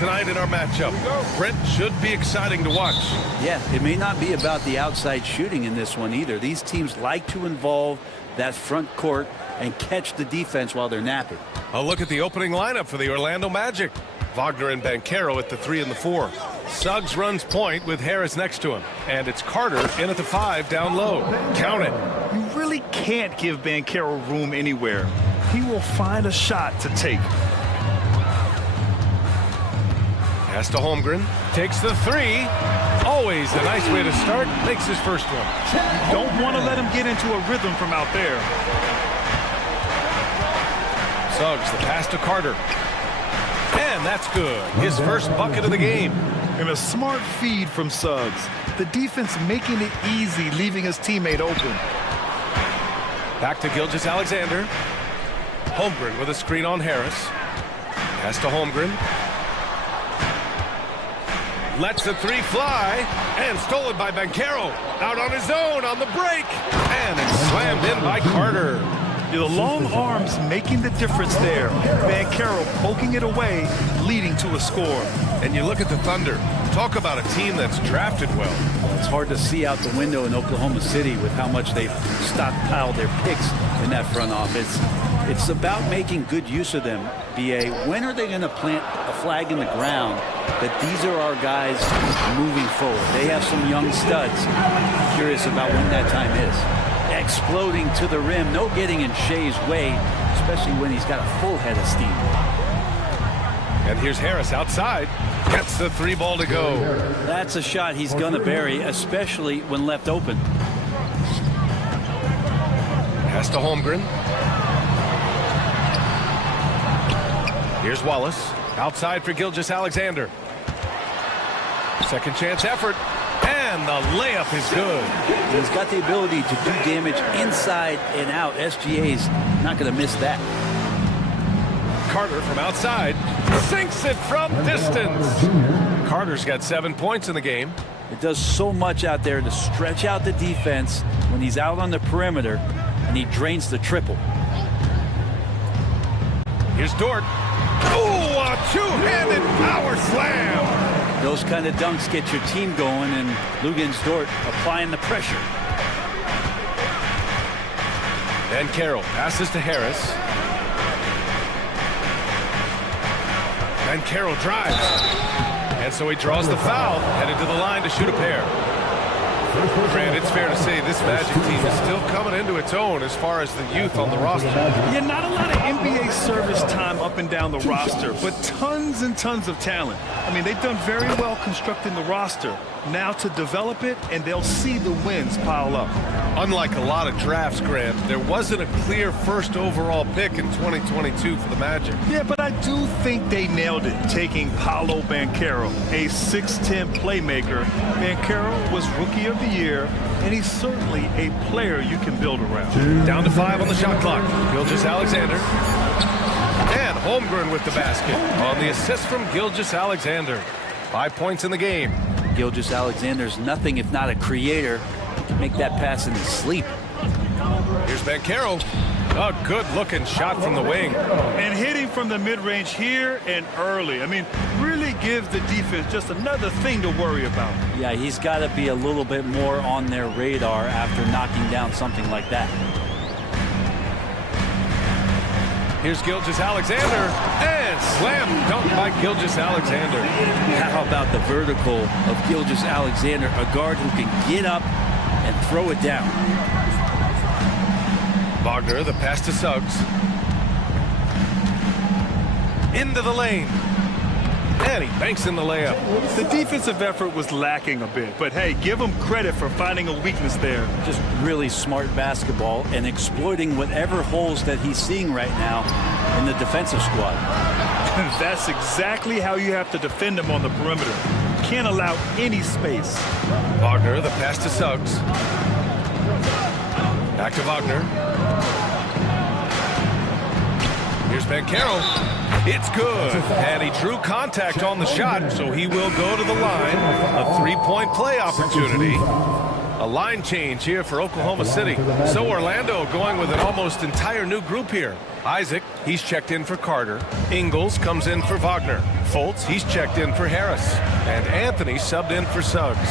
tonight in our matchup. Brent, should be exciting to watch. Yeah, it may not be about the outside shooting in this one either. These teams like to involve that front court and catch the defense while they're napping. A look at the opening lineup for the Orlando Magic. Wagner and Banchero at the 3 and the 4. Suggs runs point with Harris next to him. And it's Carter in at the 5 down low. Count it. You really can't give Banchero room anywhere. He will find a shot to take. Pass to Holmgren. Takes the 3. Always a nice way to start. Makes his first one. Don't want to let him get into a rhythm from out there. Suggs, the pass to Carter. And that's good. His first bucket of the game. And a smart feed from Suggs. The defense making it easy, leaving his teammate open. Back to Gilgeous-Alexander. Holmgren with a screen on Harris. Pass to Holmgren. Lets the 3 fly. And stolen by Banchero. Out on his own on the break. And it's slammed in by Carter. The long arms making the difference there. Banchero poking it away, leading to a score. And you look at the Thunder. Talk about a team that's drafted well. It's hard to see out the window in Oklahoma City with how much they've stockpiled their picks in that front office. It's about making good use of them. B.A., when are they going to plant a flag in the ground that these are our guys moving forward? They have some young studs. Curious about when that time is. Exploding to the rim, no getting in Shea's way, especially when he's got a full head of steam. And here's Harris outside. Gets the 3 ball to go. That's a shot he's going to bury, especially when left open. Pass to Holmgren. Here's Wallace. Outside for Gilgeous-Alexander. Second chance effort. And the layup is good. He's got the ability to do damage inside and out. SGA's not going to miss that. Carter from outside sinks it from distance. Carter's got 7 points in the game. It does so much out there to stretch out the defense when he's out on the perimeter, and he drains the triple. Here's Dort. Oh, a two-handed power slam. Those kind of dunks get your team going, and Lugens Dort applying the pressure. And Carroll passes to Harris. And Carroll drives. And so he draws the foul, headed to the line to shoot a pair. Grant, it's fair to say this Magic team is still coming into its own as far as the youth on the roster. Yeah, not a lot of NBA service time up and down the roster, but tons and tons of talent. I mean, they've done very well constructing the roster. Now to develop it, and they'll see the wins pile up. Unlike a lot of drafts, Grant, there wasn't a clear first overall pick in 2022 for the Magic. Yeah, but I do think they nailed it, taking Paolo Banchero, a 6'10 playmaker. Banchero was Rookie of the Year, and he's certainly a player you can build around. Down to 5 on the shot clock. Gilgeous-Alexander. And Holmgren with the basket on the assist from Gilgeous-Alexander. 5 points in the game. Gilgeous-Alexander's nothing if not a creator. He can make that pass in his sleep. Here's Banchero. A good-looking shot from the wing. And hitting from the mid-range here and early. I mean, really gives the defense just another thing to worry about. Yeah, he's got to be a little bit more on their radar after knocking down something like that. Here's Gilgeous-Alexander, and slam dunk by Gilgeous-Alexander. How about the vertical of Gilgeous-Alexander, a guard who can get up and throw it down. Wagner, the pass to Suggs. Into the lane. And he banks in the layup. The defensive effort was lacking a bit, but hey, give him credit for finding a weakness there. Just really smart basketball and exploiting whatever holes that he's seeing right now in the defensive squad. That's exactly how you have to defend him on the perimeter. Can't allow any space. Wagner, the pass to Suggs. Back to Wagner. Here's Banchero. It's good. And he drew contact on the shot, so he will go to the line. A three-point play opportunity. A line change here for Oklahoma City. So Orlando going with an almost entire new group here. Isaac, he's checked in for Carter. Ingles comes in for Wagner. Fultz, he's checked in for Harris. And Anthony subbed in for Suggs.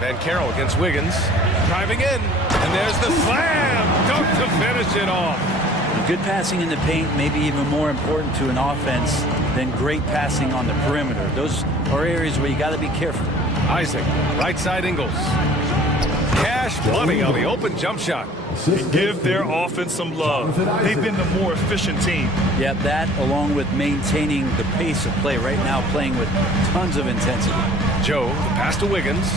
Van Carroll against Wiggins. Driving in. And there's the slam. Dunk to finish it off. Good passing in the paint may be even more important to an offense than great passing on the perimeter. Those are areas where you got to be careful. Isaac, right side Ingles. Cash money on the open jump shot. Give their offense some love. They've been the more efficient team. Yeah, that along with maintaining the pace of play right now, playing with tons of intensity. Joe, the pass to Wiggins.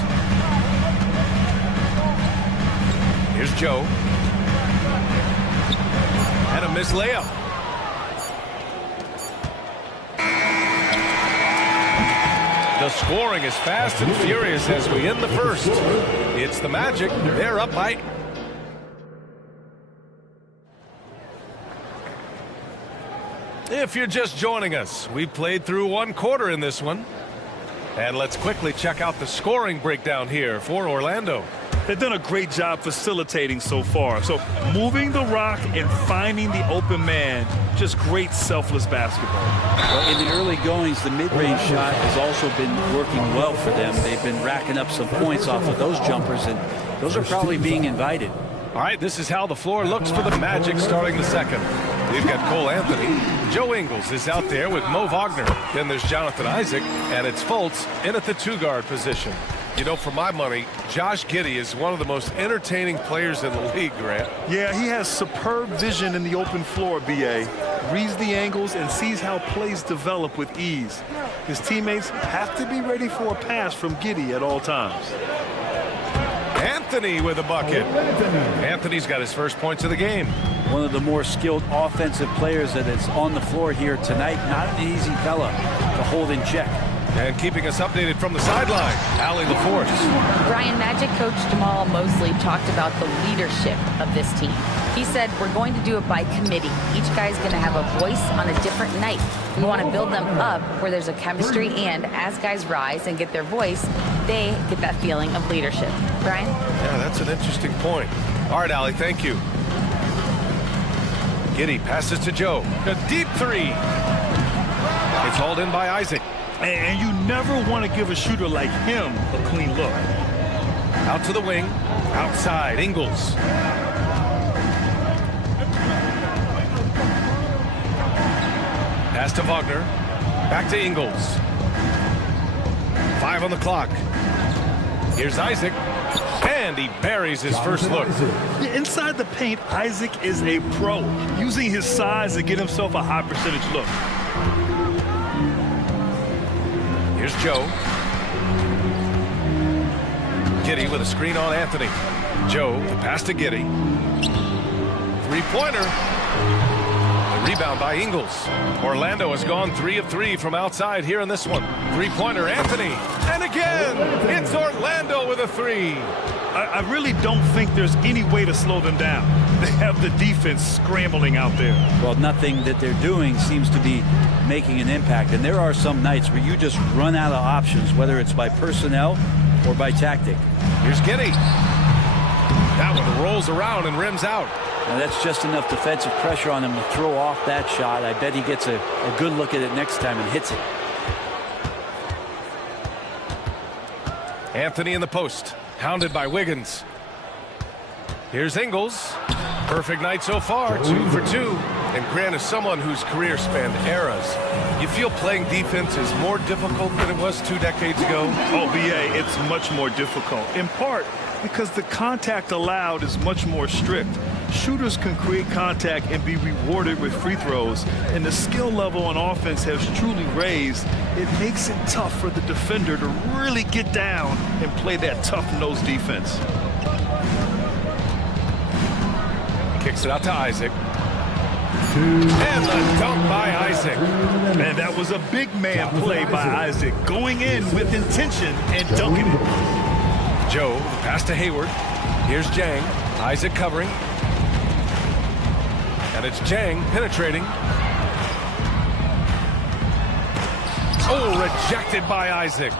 Here's Joe. And a missed layup. The scoring is fast and furious as we end the first. It's the Magic. They're up by... If you're just joining us, we played through one quarter in this one. And let's quickly check out the scoring breakdown here for Orlando. They've done a great job facilitating so far. So moving the rock and finding the open man, just great selfless basketball. Well, in the early goings, the mid-range shot has also been working well for them. They've been racking up some points off of those jumpers, and those are probably being invited. All right, this is how the floor looks for the Magic starting the second. We've got Cole Anthony. Joe Ingles is out there with Mo Wagner. Then there's Jonathan Isaac, and it's Fultz in at the two-guard position. You know, for my money, Josh Giddey is one of the most entertaining players in the league, Grant. Yeah, he has superb vision in the open floor, B.A. Reads the angles and sees how plays develop with ease. His teammates have to be ready for a pass from Giddey at all times. Anthony with a bucket. Anthony's got his first points of the game. One of the more skilled offensive players that is on the floor here tonight. Not an easy fella to hold in check. And keeping us updated from the sideline, Allie LaForce. Brian, Magic coach Jamal Mosley talked about the leadership of this team. He said, we're going to do it by committee. Each guy's going to have a voice on a different night. We want to build them up where there's a chemistry, and as guys rise and get their voice, they get that feeling of leadership. Brian? Yeah, that's an interesting point. All right, Allie, thank you. Giddey passes to Joe. A deep three. It's hauled in by Isaac. And you never want to give a shooter like him a clean look. Out to the wing. Outside, Ingles. Pass to Wagner. Back to Ingles. 5 on the clock. Here's Isaac. And he buries his first look. Yeah, inside the paint, Isaac is a pro, using his size to get himself a high percentage look. Here's Joe. Giddey with a screen on Anthony. Joe, the pass to Giddey. Three-pointer. The rebound by Ingles. Orlando has gone 3 of 3 from outside here in this one. Three-pointer, Anthony. And again, it's Orlando with a three. I really don't think there's any way to slow them down. They have the defense scrambling out there. Well, nothing that they're doing seems to be making an impact. And there are some nights where you just run out of options, whether it's by personnel or by tactic. Here's Giddey. That one rolls around and rims out. Now that's just enough defensive pressure on him to throw off that shot. I bet he gets a good look at it next time and hits it. Anthony in the post. Hounded by Wiggins. Here's Ingles. Perfect night so far, 2 for 2. And Grant is someone whose career spanned eras. You feel playing defense is more difficult than it was 2 decades ago? Oh, B.A., it's much more difficult. In part because the contact allowed is much more strict. Shooters can create contact and be rewarded with free throws, and the skill level on offense has truly raised. It makes it tough for the defender to really get down and play that tough-nosed defense. Kicks it out to Isaac. And the dunk by Isaac. Man, that was a big man play by Isaac, going in with intention and dunking it. Joe, the pass to Hayward. Here's Jang. Isaac covering. And it's Jang penetrating. Oh, rejected by Isaac.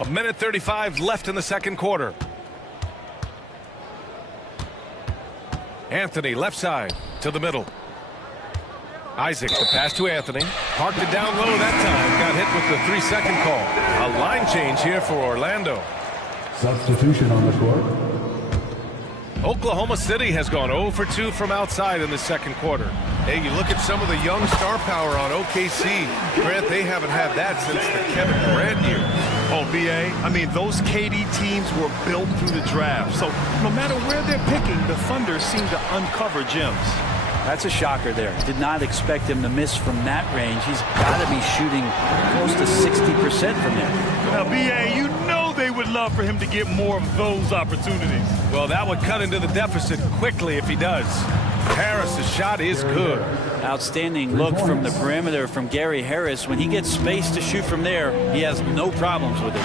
A minute 35 left in the second quarter. Anthony, left side, to the middle. Isaac, the pass to Anthony. Parked it down low that time. Got hit with the 3-second call. A line change here for Orlando. Substitution on the court. Oklahoma City has gone 0 for 2 from outside in the second quarter. Hey, you look at some of the young star power on OKC. Grant, they haven't had that since the Kevin Durant years. Oh, BA, I mean, those KD teams were built through the draft. So no matter where they're picking, the Thunder seem to uncover gems. That's a shocker there. Did not expect him to miss from that range. He's got to be shooting close to 60% from there. Now, BA, you know they would love for him to get more of those opportunities. Well, that would cut into the deficit quickly if he does. Harris's shot is good. Outstanding look from the perimeter from Gary Harris. When he gets space to shoot from there, he has no problems with it.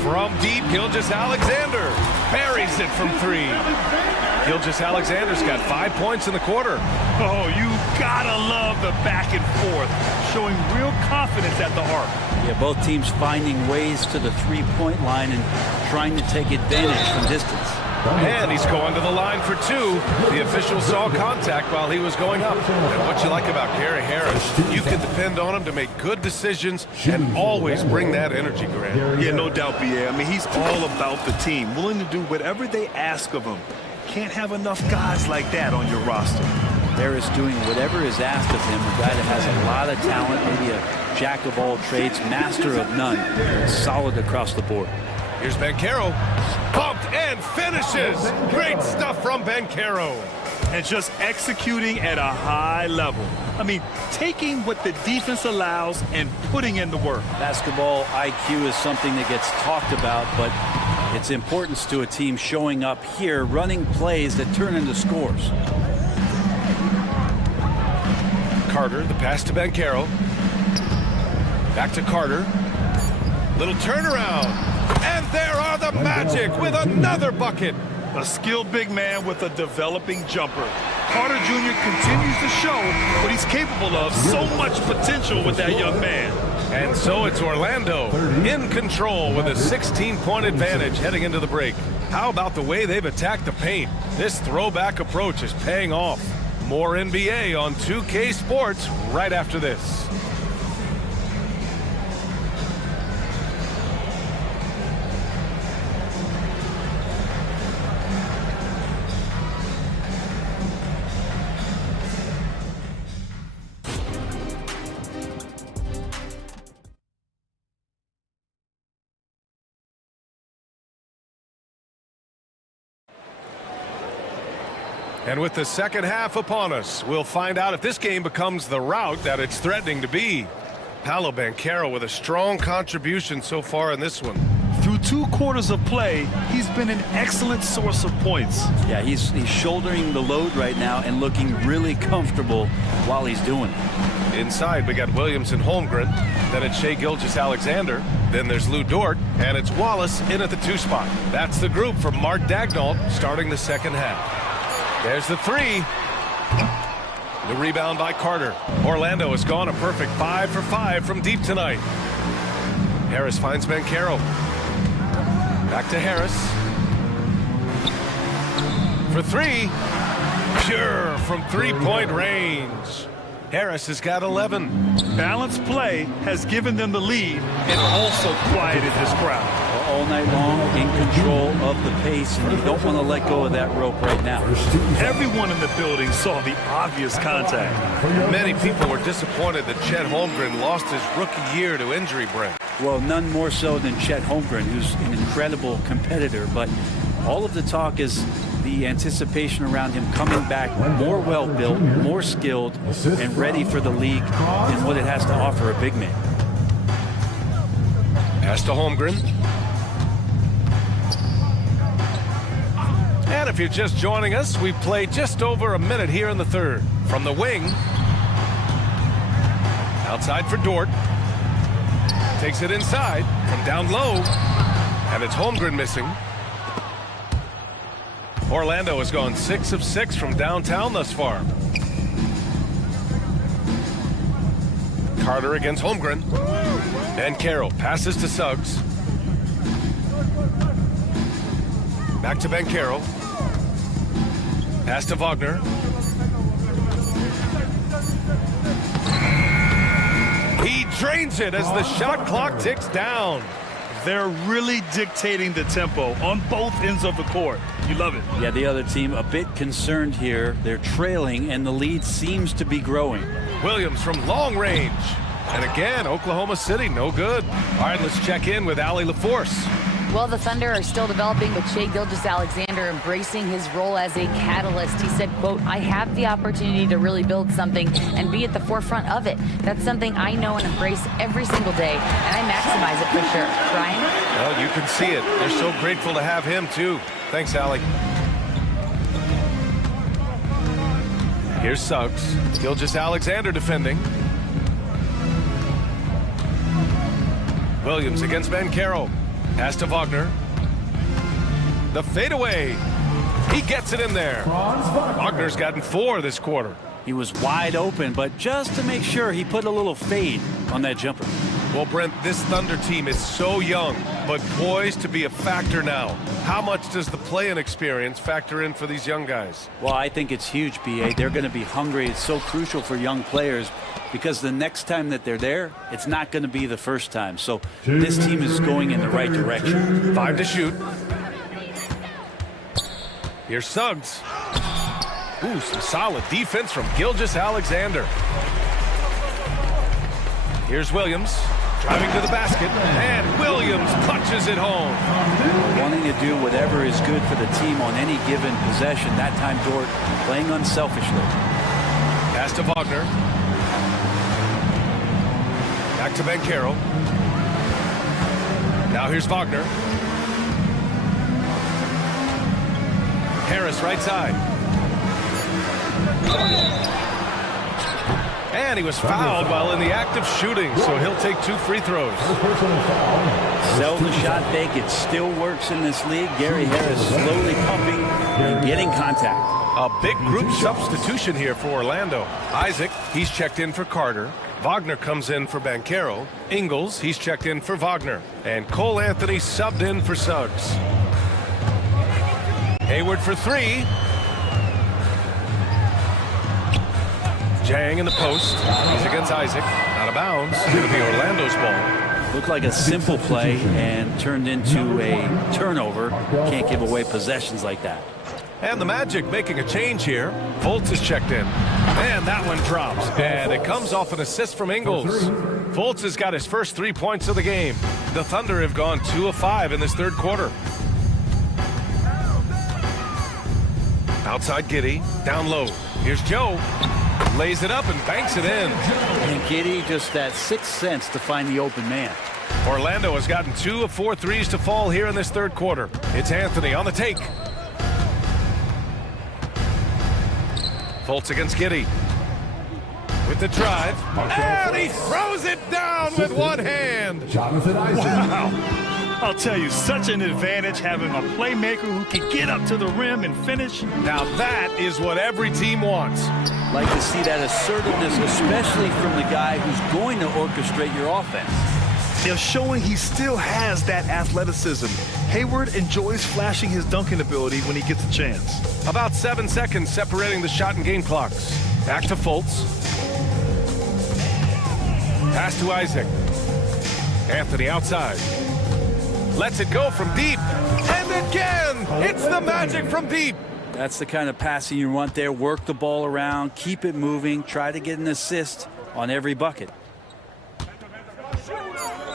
From deep, Gilgeous-Alexander buries it from 3. Gilgeous-Alexander's got 5 points in the quarter. Oh, you gotta love the back and forth, showing real confidence at the arc. Yeah, both teams finding ways to the three-point line and trying to take advantage from distance. And he's going to the line for 2. The official saw contact while he was going up. And what you like about Gary Harris, you can depend on him to make good decisions and always bring that energy, Grant. Yeah, no doubt, BA. I mean, he's all about the team, willing to do whatever they ask of him. Can't have enough guys like that on your roster. Harris doing whatever is asked of him, a guy that has a lot of talent, maybe a jack of all trades, master of none, solid across the board. Here's Banchero, pumped and finishes. Great stuff from Banchero. And just executing at a high level. I mean, taking what the defense allows and putting in the work. Basketball IQ is something that gets talked about, but its importance to a team showing up here, running plays that turn into scores. Carter, the pass to Banchero. Back to Carter. Little turnaround. And there are the Magic with another bucket. A skilled big man with a developing jumper. Carter Jr. continues to show what he's capable of. So much potential with that young man. And so it's Orlando in control with a 16-point advantage heading into the break. How about the way they've attacked the paint? This throwback approach is paying off. More NBA on 2K Sports right after this. And with the second half upon us, we'll find out if this game becomes the rout that it's threatening to be. Paolo Banchero with a strong contribution so far in this one. Through 2 quarters of play, he's been an excellent source of points. Yeah, he's shouldering the load right now and looking really comfortable while he's doing it. Inside, we got Williams and Holmgren. Then it's Shai Gilgeous-Alexander. Then there's Lou Dort. And it's Wallace in at the 2 spot. That's the group for Mark Daigneault starting the second half. There's the 3. The rebound by Carter. Orlando has gone a perfect 5 for 5 from deep tonight. Harris finds Banchero. Back to Harris. For 3. Pure from 3-point range. Harris has got 11. Balanced play has given them the lead and also quieted this crowd. All night long, in control of the pace, and you don't want to let go of that rope right now. Everyone in the building saw the obvious contact. Many people were disappointed that Chet Holmgren lost his rookie year to injury break. Well, none more so than Chet Holmgren, who's an incredible competitor, but all of the talk is the anticipation around him coming back more well-built, more skilled, and ready for the league and what it has to offer a big man. Pass to Holmgren. And if you're just joining us, we've played just over a minute here in the third. From the wing. Outside for Dort. Takes it inside from down low. And it's Holmgren missing. Orlando has gone 6 of 6 from downtown thus far. Carter against Holmgren. Banchero passes to Suggs. Back to Bankero. Pass to Wagner. He drains it as the shot clock ticks down. They're really dictating the tempo on both ends of the court. You love it. Yeah, the other team a bit concerned here. They're trailing, and the lead seems to be growing. Williams from long range. And again, Oklahoma City, no good. All right, let's check in with Ali LaForce. Well, the Thunder are still developing, but Shai Gilgeous-Alexander embracing his role as a catalyst. He said, quote, I have the opportunity to really build something and be at the forefront of it. That's something I know and embrace every single day, and I maximize it for sure. Brian? Well, you can see it. They're so grateful to have him, too. Thanks, Ali. Here's Suggs. Gilgeous-Alexander defending. Williams against Bankero. Pass to Wagner. The fadeaway. He gets it in there. Wagner's gotten 4 this quarter. He was wide open, but just to make sure, he put a little fade on that jumper. Well, Brent, this Thunder team is so young, but poised to be a factor now. How much does the play-in experience factor in for these young guys? Well, I think it's huge, B.A. They're going to be hungry. It's so crucial for young players because the next time that they're there, it's not going to be the first time. So this team is going in the right direction. 5 to shoot. Here's Suggs. Ooh, some solid defense from Gilgeous-Alexander. Here's Williams. Driving to the basket, and Williams punches it home. Wanting to do whatever is good for the team on any given possession. That time, Dort playing unselfishly. Pass to Wagner. Back to Bankero. Now here's Wagner. Harris right side. And he was fouled while in the act of shooting, so he'll take 2 free throws. Sell the shot fake. It still works in this league. Gary Harris slowly pumping and getting contact. A big group substitution here for Orlando. Isaac, he's checked in for Carter. Wagner comes in for Bankero. Ingles, he's checked in for Wagner. And Cole Anthony subbed in for Suggs. Hayward for 3. Jang in the post. He's against Isaac. Out of bounds. It's going to be Orlando's ball. Looked like a simple play and turned into a turnover. Can't give away possessions like that. And the Magic making a change here. Fultz is checked in. And that one drops. And it comes off an assist from Ingles. Fultz has got his first 3 points of the game. The Thunder have gone 2 of 5 in this third quarter. Outside Giddey. Down low. Here's Joe. Lays it up and banks it in. And Giddey just that sixth sense to find the open man. Orlando has gotten 2 of 4 threes to fall here in this third quarter. It's Anthony on the take. Fultz against Giddey. With the drive. And he throws it down with one hand. Jonathan Isaac. Wow. I'll tell you, such an advantage having a playmaker who can get up to the rim and finish. Now that is what every team wants. Like to see that assertiveness, especially from the guy who's going to orchestrate your offense. They're showing he still has that athleticism. Hayward enjoys flashing his dunking ability when he gets a chance. About 7 seconds separating the shot and game clocks. Back to Fultz. Pass to Isaac. Anthony outside. Lets it go from deep. And again, it's the Magic from deep. That's the kind of passing you want there. Work the ball around, keep it moving, try to get an assist on every bucket.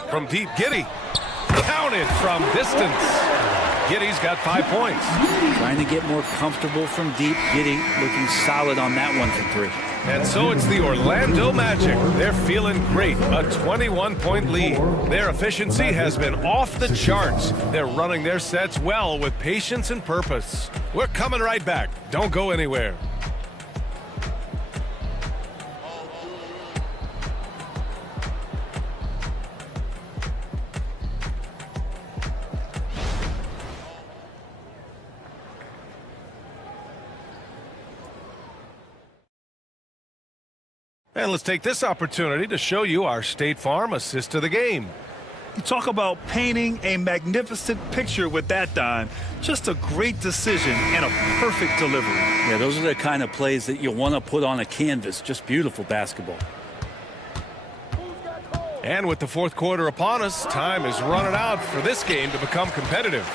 From deep, Giddey. Counted from distance. Giddey's got 5 points. Trying to get more comfortable from deep. Giddey looking solid on that one for 3. And so it's the Orlando Magic. They're feeling great. A 21-point lead. Their efficiency has been off the charts. They're running their sets well with patience and purpose. We're coming right back. Don't go anywhere. And let's take this opportunity to show you our State Farm assist to the game. You talk about painting a magnificent picture with that dime. Just a great decision and a perfect delivery. Yeah, those are the kind of plays that you want to put on a canvas. Just beautiful basketball. And with the fourth quarter upon us, time is running out for this game to become competitive.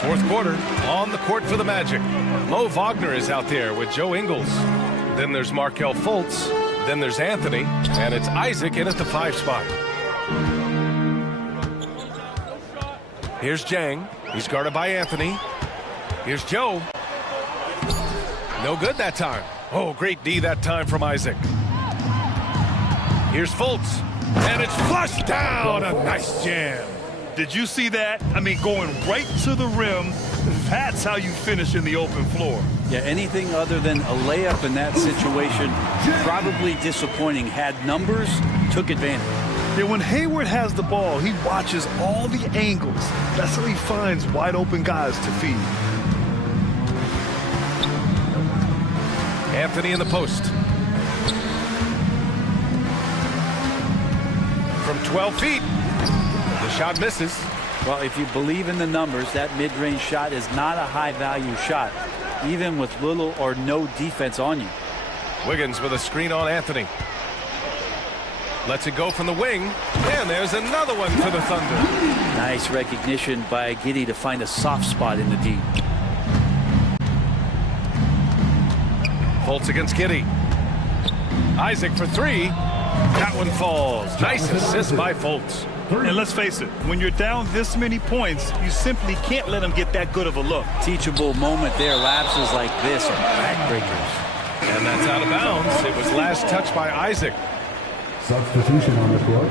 Fourth quarter on the court for the Magic. Mo Wagner is out there with Joe Ingles. Then there's Markel Fultz. Then there's Anthony. And it's Isaac in at the 5 spot. Here's Jang. He's guarded by Anthony. Here's Joe. No good that time. Oh, great D that time from Isaac. Here's Fultz. And it's flushed down. A nice jam. Did you see that? I mean, going right to the rim. That's how you finish in the open floor. Yeah, anything other than a layup in that situation, probably disappointing. Had numbers, took advantage. Yeah, when Hayward has the ball, he watches all the angles. That's how he finds wide open guys to feed. Anthony in the post. From 12 feet. The shot misses. Well, if you believe in the numbers, that mid-range shot is not a high-value shot, even with little or no defense on you. Wiggins with a screen on Anthony. Lets it go from the wing. And there's another one for the Thunder. Nice recognition by Giddey to find a soft spot in the D. Fultz against Giddey. Isaac for 3. That one falls. Nice assist by Fultz. And let's face it, when you're down this many points, you simply can't let them get that good of a look. Teachable moment there. Lapses like this are backbreakers. And that's out of bounds. It was last touched by Isaac. Substitution on the court.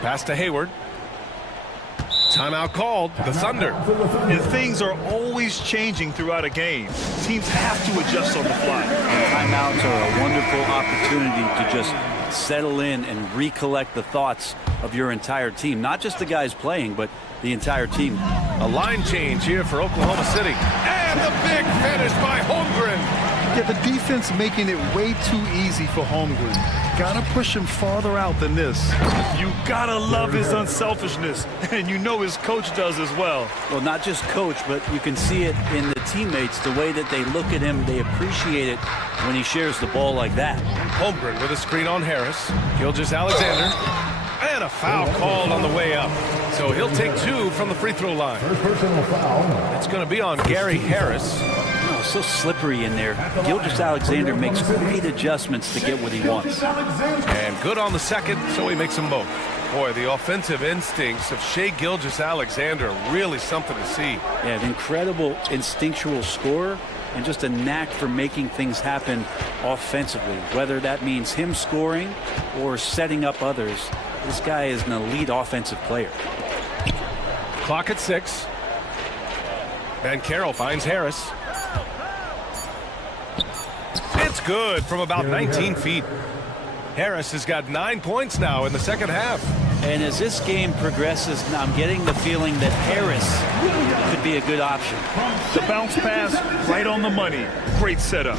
Pass to Hayward. Timeout called. The Thunder. And things are always changing throughout a game. Teams have to adjust on the fly. Timeouts are a wonderful opportunity to just settle in and recollect the thoughts of your entire team. Not just the guys playing, but the entire team. A line change here for Oklahoma City. And the big finish by Holmgren. Yeah, the defense making it way too easy for Holmgren. Gotta push him farther out than this. You gotta love his unselfishness, and you know his coach does as well. Well, not just coach, but you can see it in the teammates, the way that they look at him. They appreciate it when he shares the ball like that. Holmgren with a screen on Harris. Gilgeous-Alexander. And a foul called on the way up. So he'll take 2 from the free throw line. First personal foul. It's going to be on Gary Harris. Oh, so slippery in there. Gilgeous-Alexander makes great adjustments to get what he wants. And good on the second, so he makes them both. Boy, the offensive instincts of Shai Gilgeous-Alexander, really something to see. Yeah, an incredible instinctual scorer and just a knack for making things happen offensively, whether that means him scoring or setting up others. This guy is an elite offensive player. Clock at 6. Van Carroll finds Harris. It's good from about 19 feet. Harris has got 9 points now in the second half. And as this game progresses, I'm getting the feeling that Harris could be a good option. The bounce pass right on the money. Great setup.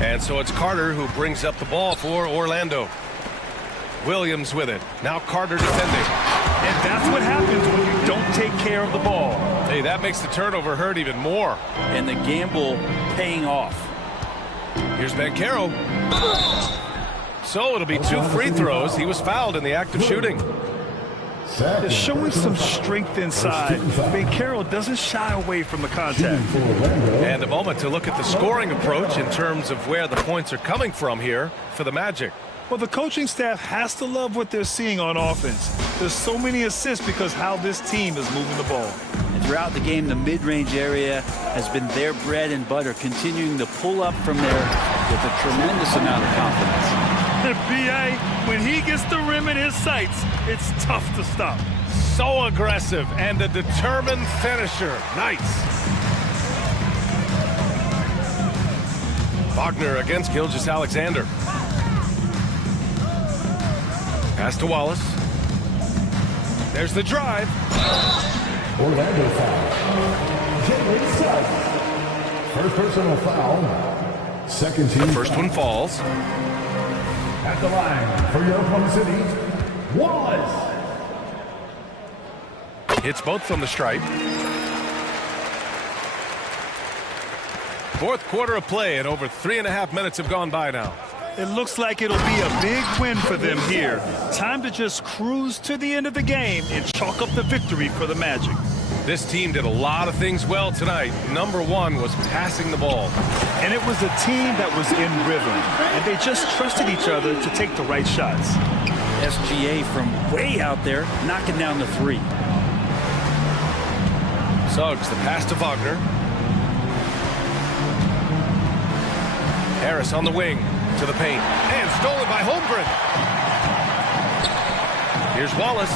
And so it's Carter who brings up the ball for Orlando. Williams with it. Now Carter defending. And that's what happens when you don't take care of the ball. Hey, that makes the turnover hurt even more. And the gamble paying off. Here's Bancaro. So it'll be 2 free throws. He was fouled in the act of shooting. They're showing some strength inside. Bancaro doesn't shy away from the contact. And a moment to look at the scoring approach in terms of where the points are coming from here for the Magic. Well, the coaching staff has to love what they're seeing on offense. There's so many assists because how this team is moving the ball. And throughout the game, the mid-range area has been their bread and butter, continuing to pull up from there with a tremendous amount of confidence. B.A., when he gets the rim in his sights, it's tough to stop. So aggressive and a determined finisher. Nice. Wagner against Gilgeous-Alexander. Pass to Wallace. There's the drive. Orlando foul. Jalen Suggs. First personal foul. Second team. First one falls. At the line for your Oklahoma City, Wallace. Hits both from the stripe. Fourth quarter of play, and over 3.5 minutes have gone by now. It looks like it'll be a big win for them here. Time to just cruise to the end of the game and chalk up the victory for the Magic. This team did a lot of things well tonight. Number one was passing the ball. And it was a team that was in rhythm, and they just trusted each other to take the right shots. SGA from way out there, knocking down the three. Suggs, the pass to Wagner. Harris on the wing to the paint. And stolen by Holmgren. Here's Wallace.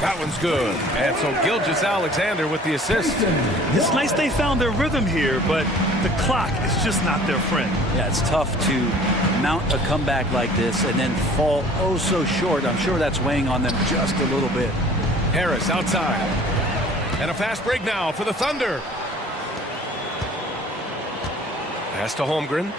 That one's good. And so Gilgeous-Alexander with the assist. It's nice they found their rhythm here, but the clock is just not their friend. Yeah, it's tough to mount a comeback like this and then fall oh so short. I'm sure that's weighing on them just a little bit. Harris outside. And a fast break now for the Thunder. Pass to Holmgren.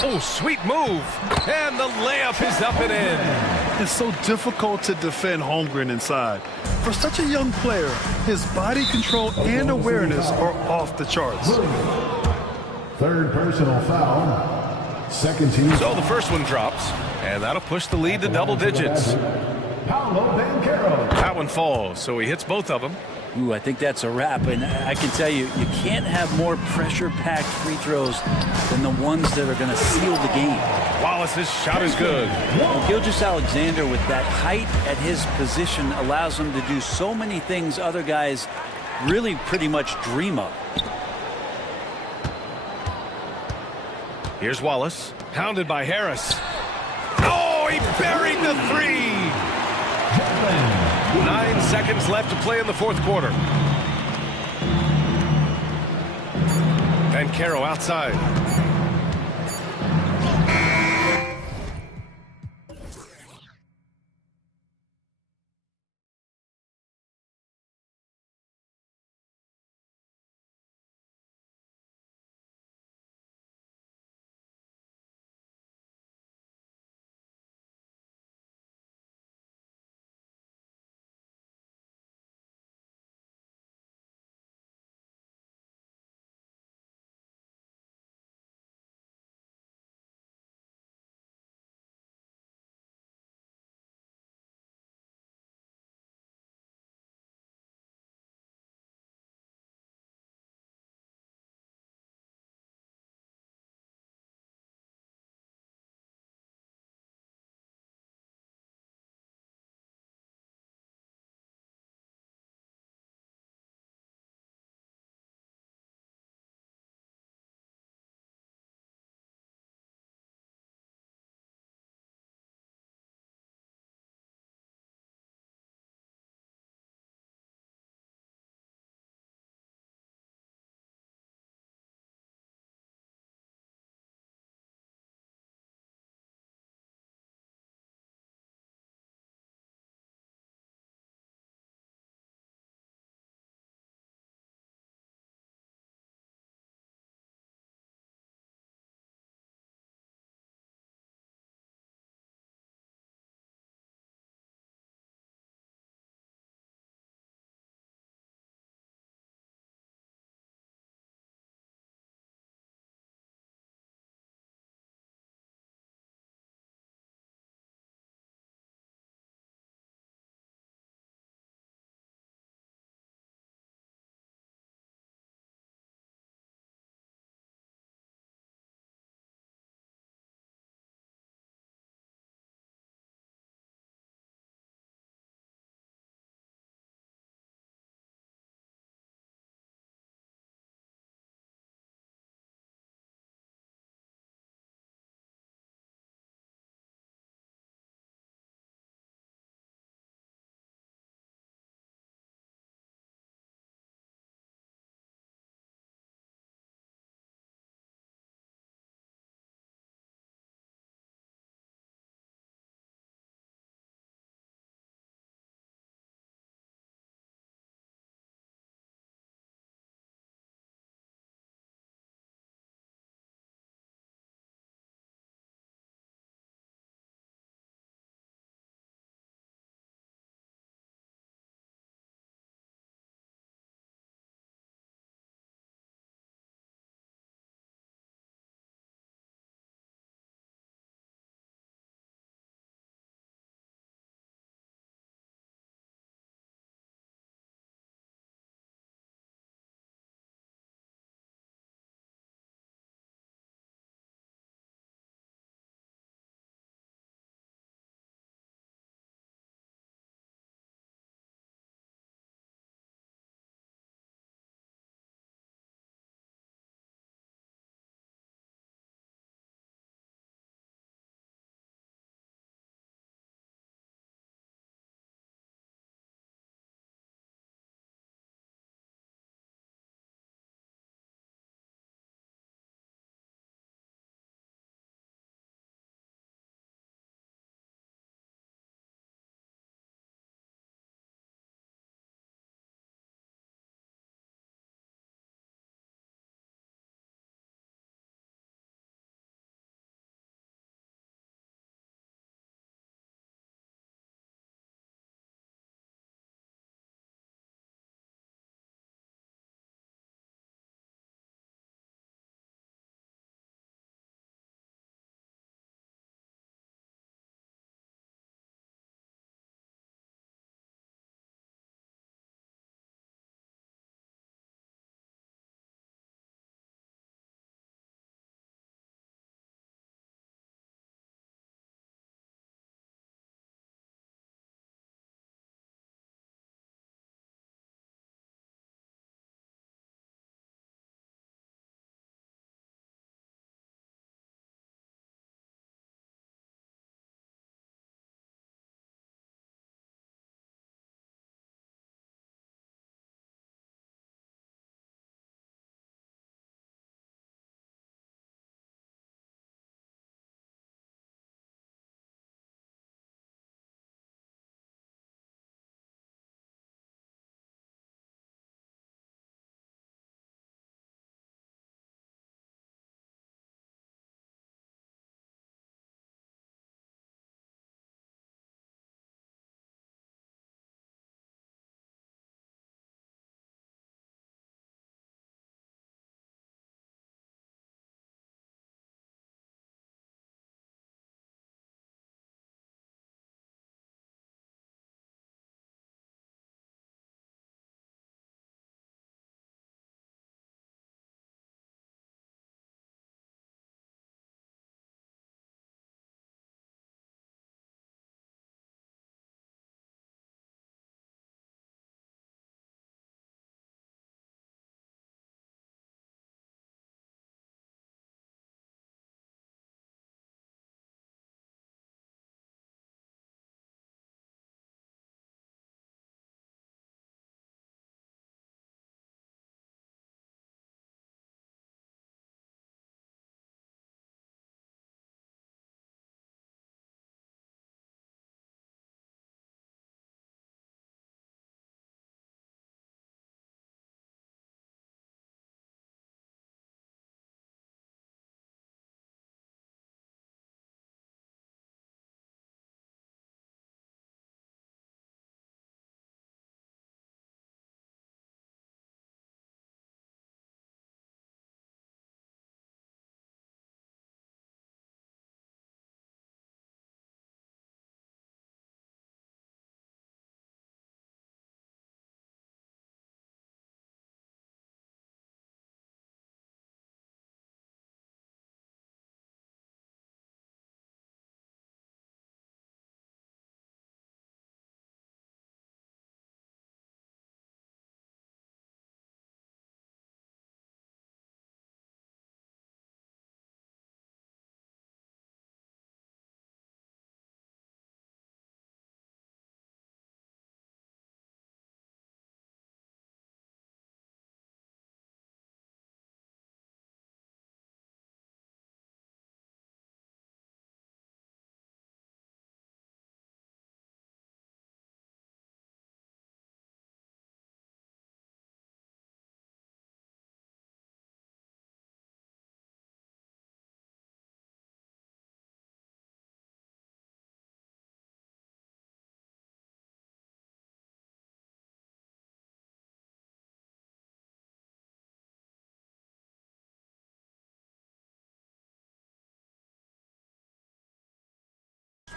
Oh, sweet move. And the layup is up and in. It's so difficult to defend Holmgren inside. For such a young player, his body control and awareness are off the charts. Third personal foul. Second team. So the first one drops, and that'll push the lead to double digits. Paolo Banchero. That one falls, so he hits both of them. Ooh, I think that's a wrap, and I can tell you, you can't have more pressure-packed free throws than the ones that are going to seal the game. Wallace's shot is good. Well, Gilgeous-Alexander, with that height at his position, allows him to do so many things other guys really pretty much dream of. Here's Wallace, hounded by Harris. Oh, he buried the three! 9 seconds left to play in the fourth quarter. Banchero outside.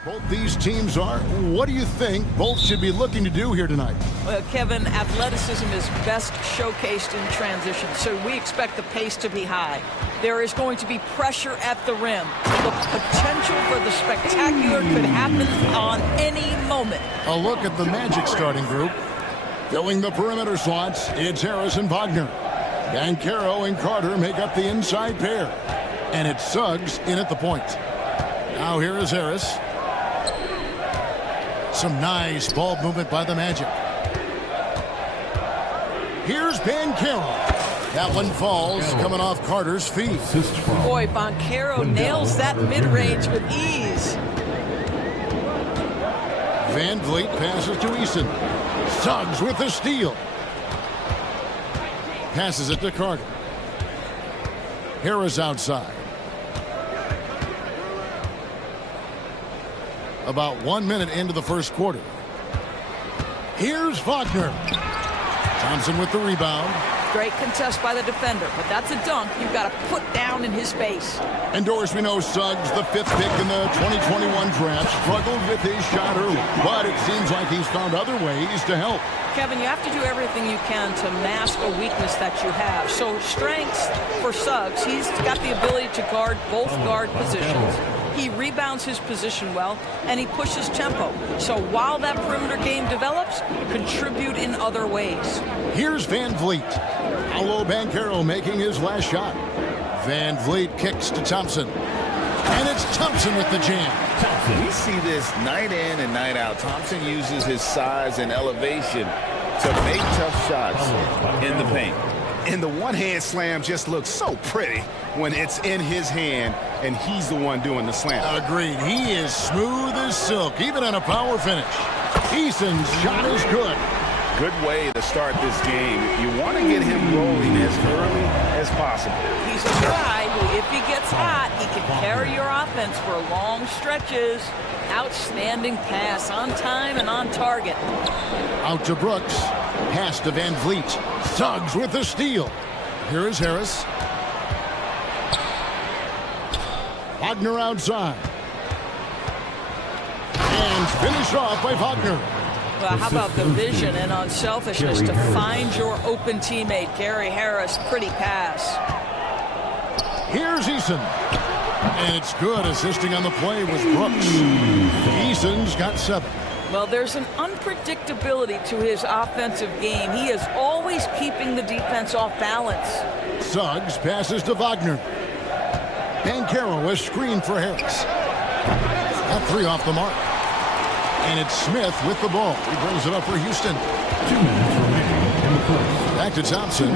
Both these teams are. What do you think both should be looking to do here tonight? Well, Kevin, athleticism is best showcased in transition, so we expect the pace to be high. There is going to be pressure at the rim. The potential for the spectacular could happen on any moment. A look at the Magic starting group. Filling the perimeter slots, it's Harris and Wagner. Bancaro and Carter make up the inside pair. And it's Suggs in at the point. Now here is Harris. Some nice ball movement by the Magic. Here's Bancaro. That one falls, coming off Carter's feet. Boy, Bancaro nails that mid-range with ease. Van Vliet passes to Eason. Suggs with the steal. Passes it to Carter. Harris outside. About 1 minute into the first quarter. Here's Wagner. Thompson with the rebound. Great contest by the defender, but that's a dunk you've got to put down in his face. And Doris, we know Suggs, the 5th pick in the 2021 draft, struggled with his shot early, but it seems like he's found other ways to help. Kevin, you have to do everything you can to mask a weakness that you have. So strengths for Suggs, he's got the ability to guard both guard positions. He rebounds his position well, and he pushes tempo. So while that perimeter game develops, contribute in other ways. Here's Van Vliet. Paolo Bancaro making his last shot. Van Vliet kicks to Thompson. And it's Thompson with the jam. We see this night in and night out. Thompson uses his size and elevation to make tough shots in the paint. And the one-hand slam just looks so pretty when it's in his hand and he's the one doing the slam. Agreed. He is smooth as silk, even on a power finish. Eason's shot is good. Good way to start this game. You want to get him rolling as early as possible. He's a guy who, if he gets hot, he can carry your offense for long stretches. Outstanding pass, on time and on target. Out to Brooks. Pass to Van Vliet. Suggs with the steal. Here is Harris. Wagner outside. And finished off by Wagner. Well, how about the vision and unselfishness to find your open teammate, Gary Harris? Pretty pass. Here's Eason. And it's good. Assisting on the play was Brooks. Eason's got 7. Well, there's an unpredictability to his offensive game. He is always keeping the defense off balance. Suggs passes to Wagner. Bancaro is screened for Harris. That 3 off the mark. And it's Smith with the ball. He brings it up for Houston. 2 minutes remaining in the first. Back to Thompson.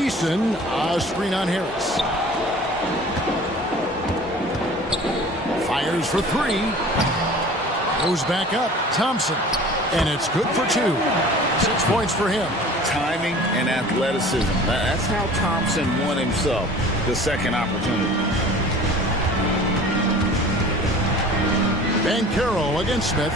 Eason, a screen on Harris. Fires for 3. Goes back up. Thompson. And it's good for 2. 6 points for him. Timing and athleticism. That's how Thompson won himself the second opportunity. Bancaro against Smith.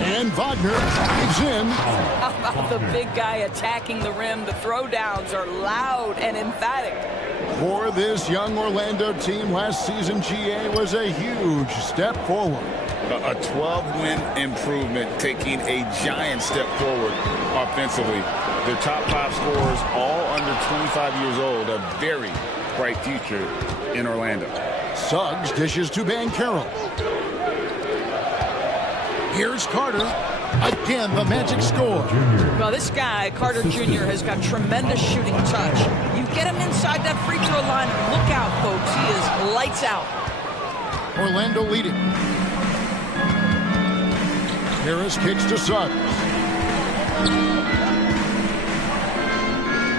And Wagner dives in. How about the big guy attacking the rim? The throwdowns are loud and emphatic. For this young Orlando team, last season GA was a huge step forward. A 12-win improvement, taking a giant step forward offensively. Their top 5 scorers, all under 25 years old, a very bright future in Orlando. Suggs dishes to Bancaro. Here's Carter. Again, the Magic score. Well, this guy, Carter Jr., has got tremendous shooting touch. You get him inside that free throw line, look out, folks. He is lights out. Orlando leading. Harris kicks to Suggs.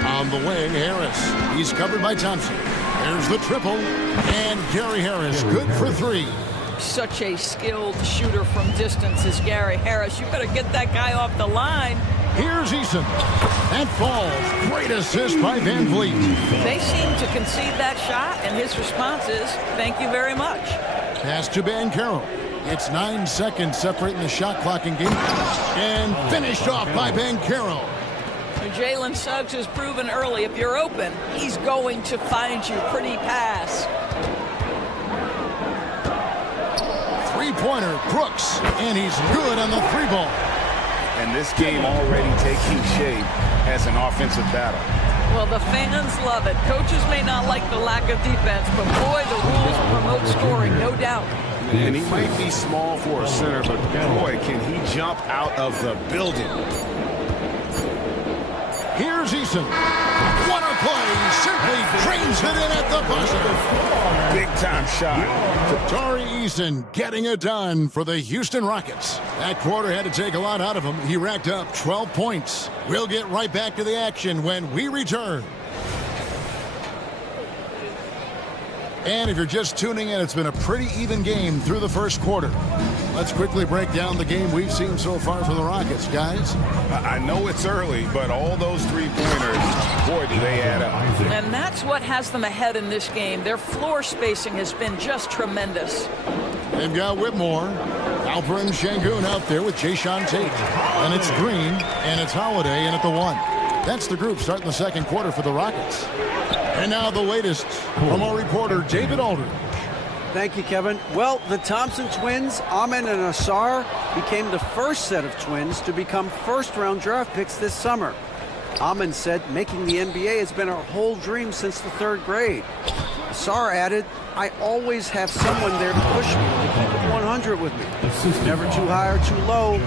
On the wing, Harris. He's covered by Thompson. There's the triple. And Gary Harris, good for 3. Such a skilled shooter from distance is Gary Harris. You better get that guy off the line. Here's Eason. That falls. Great assist by Van Vliet. They seem to concede that shot, and his response is, thank you very much. Pass to Bancaro. It's 9 seconds separating the shot clock in game. And finished off by Bancaro. Jalen Suggs has proven early, if you're open, he's going to find you. Pretty pass. three-pointer. Brooks, and he's good on the three ball. And this game already taking shape as an offensive battle. Well, the fans love it. Coaches may not like the lack of defense, but boy, the rules promote scoring, no doubt. And he might be small for a center, but boy, can he jump out of the building. Here's Eason. What a play! Simply drains it in at the buzzer. Big-time shot. Tari Eason getting it done for the Houston Rockets. That quarter had to take a lot out of him. He racked up 12 points. We'll get right back to the action when we return. And if you're just tuning in, it's been a pretty even game through the first quarter. Let's quickly break down the game we've seen so far for the Rockets, guys. I know it's early, but all those three-pointers, boy, do they add up. And that's what has them ahead in this game. Their floor spacing has been just tremendous. They've got Whitmore, Alperen Şengün out there with Jayshawn Tate. And it's Green, and it's Holiday in at the one. That's the group starting the second quarter for the Rockets. And now the latest from our reporter, David Aldridge. Thank you, Kevin. Well, the Thompson twins, Amen and Asar, became the first set of twins to become first-round draft picks this summer. Amen said making the NBA has been our whole dream since the third grade. Asar added, I always have someone there to push me, to keep it 100 with me. Never too high or too low,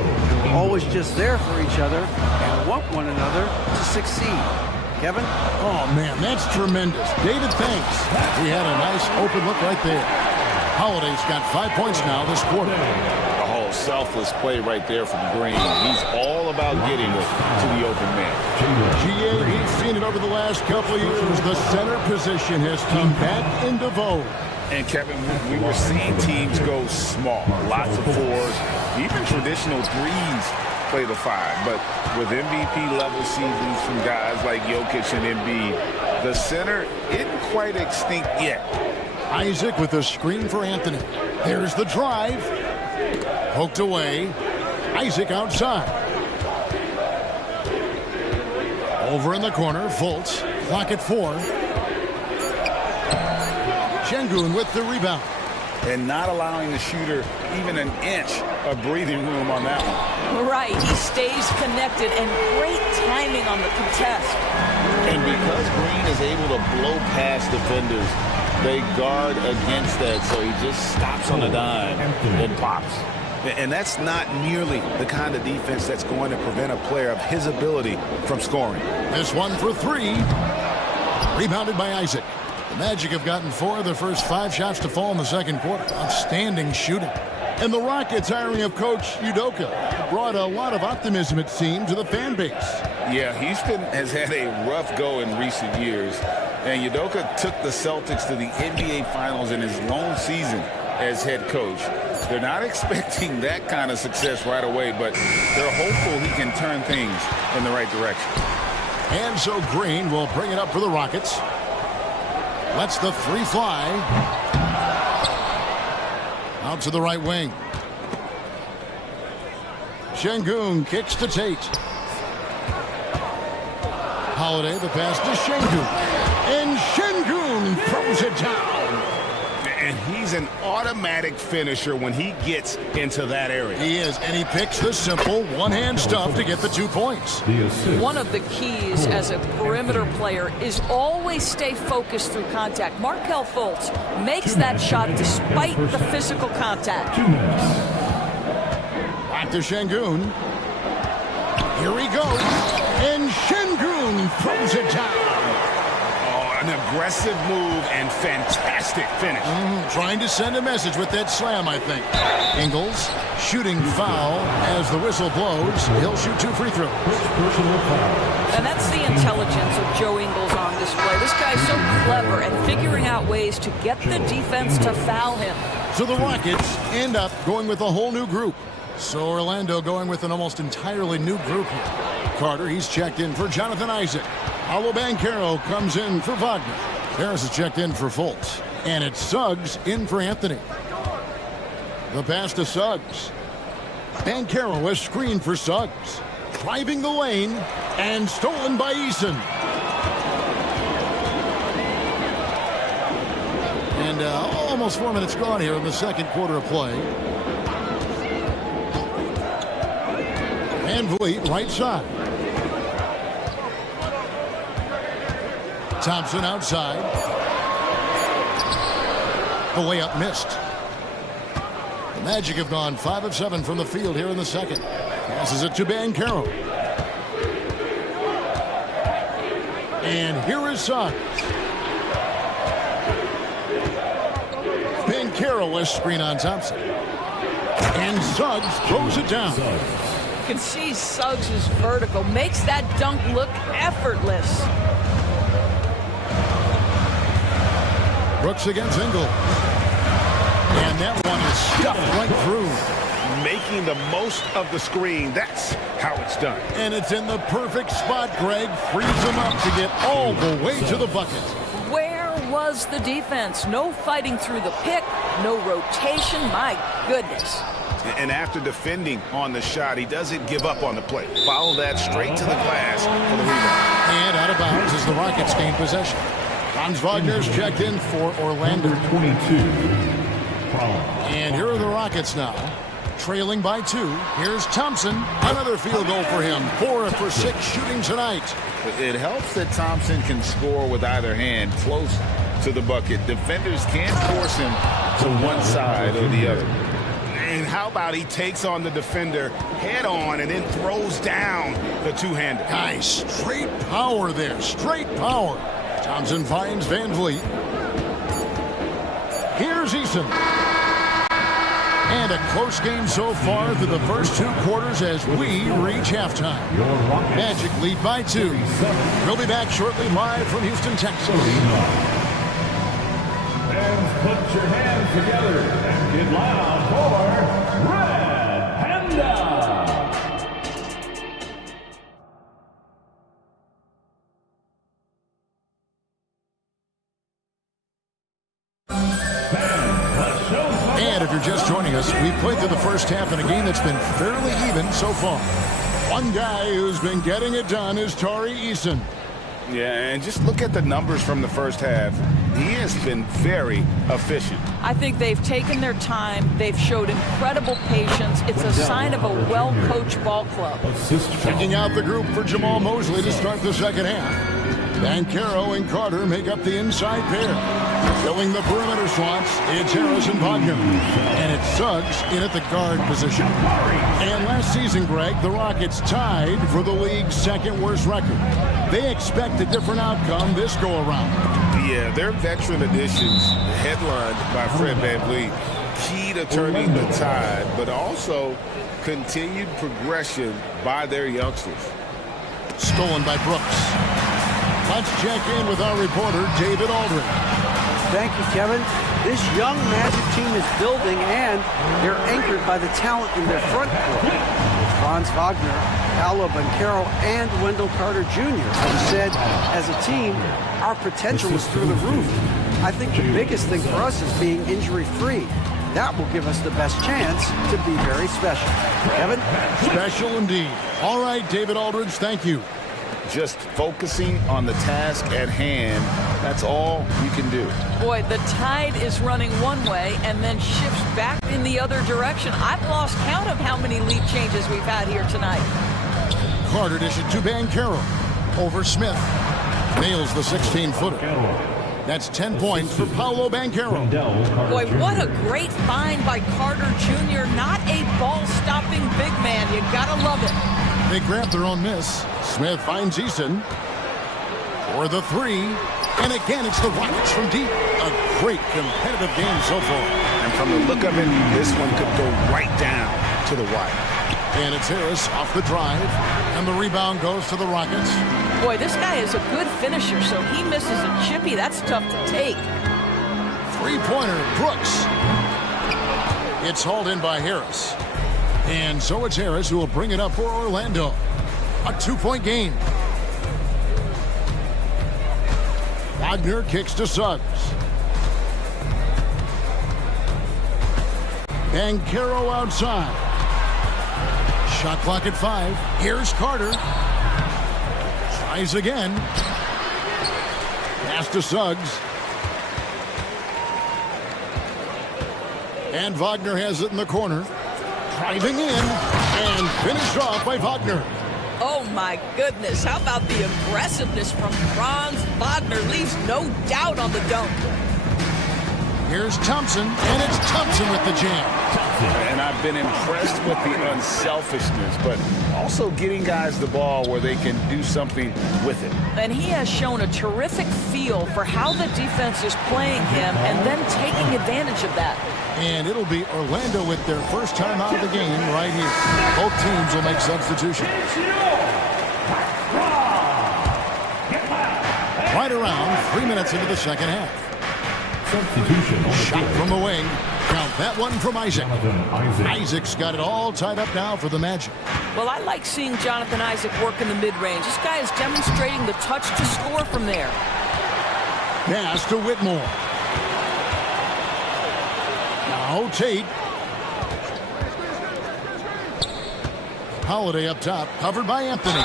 always just there for each other and want one another to succeed. Kevin? Oh, man, that's tremendous. David, thanks. He had a nice open look right there. Holiday's got 5 points now this quarter. A whole selfless play right there from Green. He's all about getting it to the open man. GA, he's seen it over the last couple of years. The center position has come back into vogue. And Kevin, we were seeing teams go small. Lots of fours, even traditional threes play the five. But with MVP-level seasons from guys like Jokic and Embiid, the center isn't quite extinct yet. Isaac with a screen for Anthony. There's the drive. Poked away. Isaac outside. Over in the corner, Fultz. Clock at 4. Şengün with the rebound. And not allowing the shooter even an inch of breathing room on that one. Right, he stays connected, and great timing on the contest. And because Green is able to blow past defenders, they guard against that, so he just stops on a dime and pops. And that's not nearly the kind of defense that's going to prevent a player of his ability from scoring. This one for 3. Rebounded by Isaac. The Magic have gotten 4 of their first 5 shots to fall in the second quarter. Outstanding shooting. And the Rockets hiring of Coach Udoka brought a lot of optimism, it seemed, to the fan base. Yeah, Houston has had a rough go in recent years. And Udoka took the Celtics to the NBA Finals in his lone season as head coach. They're not expecting that kind of success right away, but they're hopeful he can turn things in the right direction. And so Green will bring it up for the Rockets. Lets the 3 fly. Out to the right wing. Şengün kicks to Tate. Holiday, the pass to Şengün. And Şengün throws it down. And he's an automatic finisher when he gets into that area. He is, and he picks the simple one-hand stuff to get the 2 points. One of the keys as a perimeter player is always stay focused through contact. Markelle Fultz makes that shot despite the physical contact. Back to Şengün. Here he goes. And Şengün throws it down. An aggressive move and fantastic finish. Trying to send a message with that slam, I think. Ingles shooting foul as the whistle blows. He'll shoot 2 free throws. And that's the intelligence of Joe Ingles on display. This guy's so clever at figuring out ways to get the defense to foul him. So the Rockets end up going with a whole new group. So Orlando going with an almost entirely new group here. Carter, he's checked in for Jonathan Isaac. Paolo Banchero comes in for Wagner. Harris is checked in for Fultz. And it's Suggs in for Anthony. The pass to Suggs. Banchero has screened for Suggs. Driving the lane and stolen by Eason. And almost 4 minutes gone here in the second quarter of play. Van Vliet, right side. Thompson outside. The layup missed. The Magic have gone 5 of 7 from the field here in the second. Passes it to Bankero. And here is Suggs. Bankero is screen on Thompson. And Suggs throws it down. You can see Suggs is vertical. Makes that dunk look effortless. Brooks against Engel. And that one is stuffed right through. Making the most of the screen. That's how it's done. And it's in the perfect spot. Greg frees him up to get all the way to the bucket. Where was the defense? No fighting through the pick, no rotation. My goodness. And after defending on the shot, he doesn't give up on the play. Follow that straight to the glass for the rebound. And out of bounds as the Rockets gain possession. Hans Wagner's checked in for Orlando. 22. And here are the Rockets now, trailing by 2. Here's Thompson. Another field goal for him. 4 for 6 shooting tonight. It helps that Thompson can score with either hand close to the bucket. Defenders can't force him to one side or the other. And how about he takes on the defender head on and then throws down the two-hander. Nice. Straight power there. Straight power. Thompson finds Van Vliet. Here's Eason. And a close game so far through the first 2 quarters as we reach halftime. Magic lead by 2. We'll be back shortly live from Houston, Texas. Fans, put your hands together and get loud for Red Panda. And if you're just joining us, we've played through the first half in a game that's been fairly even so far. One guy who's been getting it done is Tari Eason. Yeah, and just look at the numbers from the first half. He has been very efficient. I think they've taken their time. They've showed incredible patience. It's a sign of a well-coached ball club. Checking out the group for Jamal Mosley to start the second half. Bankero and Carter make up the inside pair. Filling the perimeter slots, it's Harris and Wagner. And it's Suggs in at the guard position. And last season, Greg, the Rockets tied for the league's second worst record. They expect a different outcome this go-around. Yeah, their veteran additions, headlined by Fred VanVleet, key to turning the tide, but also continued progression by their youngsters. Stolen by Brooks. Let's check in with our reporter, David Aldridge. Thank you, Kevin. This young Magic team is building, and they're anchored by the talent in their front court. With Franz Wagner, Paolo Banchero, and Wendell Carter Jr. As said, as a team, our potential is through the roof. I think the biggest thing for us is being injury-free. That will give us the best chance to be very special. Kevin? Special indeed. All right, David Aldridge, thank you. Just focusing on the task at hand, that's all you can do. Boy, the tide is running one way and then shifts back in the other direction. I've lost count of how many lead changes we've had here tonight. Carter dishes to Bankero. Over Smith. Nails the 16-footer. That's 10 points for Paolo Banchero. Boy, what a great find by Carter Jr. Not a ball-stopping big man. You gotta love it. They grab their own miss. Smith finds Eason for the 3. And again, it's the Rockets from deep. A great competitive game so far. And from the look of it, this one could go right down to the wire. And it's Harris off the drive. And the rebound goes to the Rockets. Boy, this guy is a good finisher, so he misses a chippy. That's tough to take. 3-pointer, Brooks. It's hauled in by Harris. And so it's Harris who will bring it up for Orlando. A 2-point game. Wagner kicks to Suggs. Bankero outside. Shot clock at 5. Here's Carter. Tries again. Pass to Suggs. And Wagner has it in the corner. Driving in. And finished off by Wagner. Oh, my goodness. How about the aggressiveness from Franz Wagner? Leaves no doubt on the dunk. Here's Thompson, and it's Thompson with the jam. And I've been impressed with the unselfishness, but also getting guys the ball where they can do something with it. And he has shown a terrific feel for how the defense is playing him and then taking advantage of that. And it'll be Orlando with their first time out of the game right here. Both teams will make substitutions. Right around 3 minutes into the second half. Substitution. Shot from the wing. Count that one from Isaac. Isaac's got it all tied up now for the Magic. Well, I like seeing Jonathan Isaac work in the mid-range. This guy is demonstrating the touch to score from there. Pass to Whitmore. Now Tate. Holiday up top, covered by Anthony.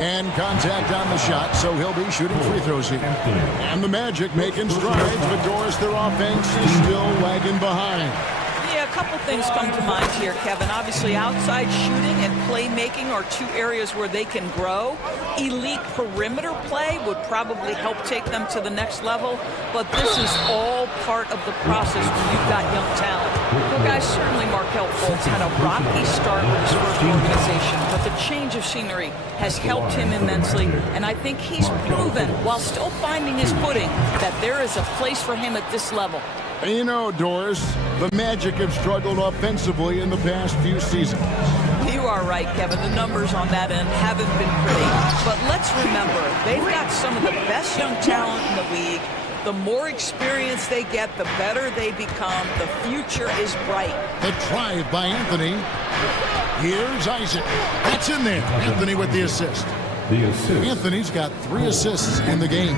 And contact on the shot, so he'll be shooting free throws here. And the Magic making strides, but Doris, their offense is still lagging behind. Yeah, a couple things come to mind here, Kevin. Obviously, outside shooting and playmaking are two areas where they can grow. Elite perimeter play would probably help take them to the next level, but this is all part of the process when you've got young talent. Well, guys, certainly Markelle Fultz had a rocky start with his first organization, but the change of scenery has helped him immensely, and I think he's proven, while still finding his footing, that there is a place for him at this level. And you know, Doris, the Magic have struggled offensively in the past few seasons. You are right, Kevin. The numbers on that end haven't been pretty. But let's remember, they've got some of the best young talent in the league. The more experience they get, the better they become. The future is bright. The drive by Anthony. Here's Isaac. That's in there. Anthony with the assist. The assist. Anthony's got 3 assists in the game.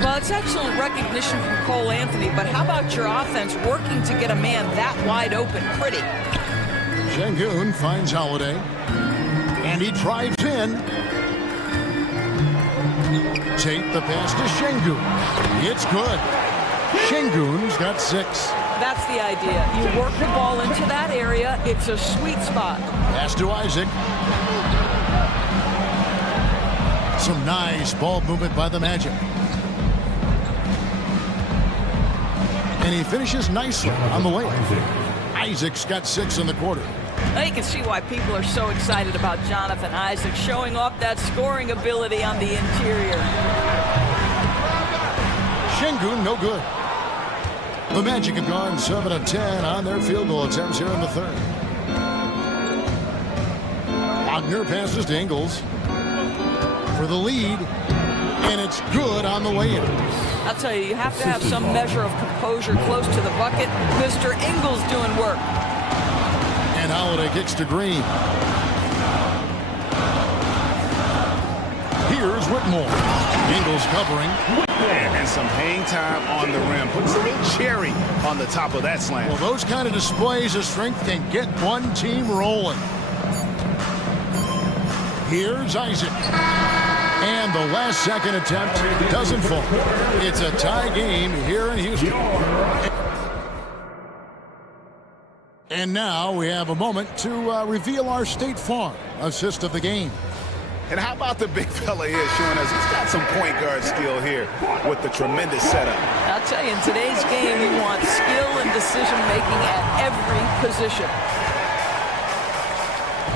Well, it's excellent recognition from Cole Anthony, but how about your offense working to get a man that wide open pretty? Şengün finds Holiday. And he drives in. Tate the pass to Şengün. It's good. Şengün's got 6. That's the idea. You work the ball into that area. It's a sweet spot. Pass to Isaac. Some nice ball movement by the Magic. And he finishes nicely on the way. Isaac's got 6 in the quarter. Now you can see why people are so excited about Jonathan Isaac showing off that scoring ability on the interior. Şengün, no good. The Magic have gone 7 of 10 on their field goal attempts here in the third. Wagner passes to Ingles for the lead, and it's good on the way in. I'll tell you, you have to have some measure of composure close to the bucket. Mr. Ingles doing work. And Holiday kicks to Green. Here's Whitmore. Ingles covering. And some hang time on the rim. Puts a little cherry on the top of that slam. Well, those kind of displays of strength can get one team rolling. Here's Isaac. And the last second attempt doesn't fall. It's a tie game here in Houston. And now we have a moment to reveal our State Farm assist of the game. And how about the big fella here showing us he's got some point guard skill here with the tremendous setup. I'll tell you, in today's game, you want skill and decision-making at every position.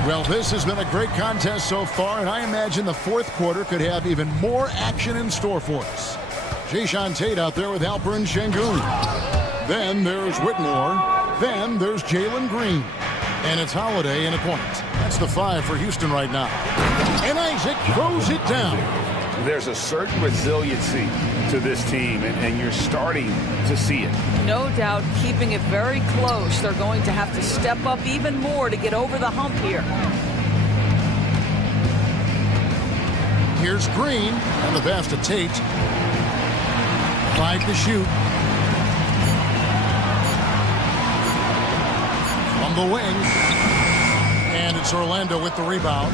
Well, this has been a great contest so far, and I imagine the fourth quarter could have even more action in store for us. Jae'Sean Tate out there with Alperen Şengün. Then there's Whitmore. Then there's Jalen Green. And it's Holiday in a point. That's the 5 for Houston right now. And Isaac throws it down. There's a certain resiliency to this team, and you're starting to see it. No doubt, keeping it very close. They're going to have to step up even more to get over the hump here. Here's Green, and the pass to Tate. 5 to shoot. From the wing. And it's Orlando with the rebound.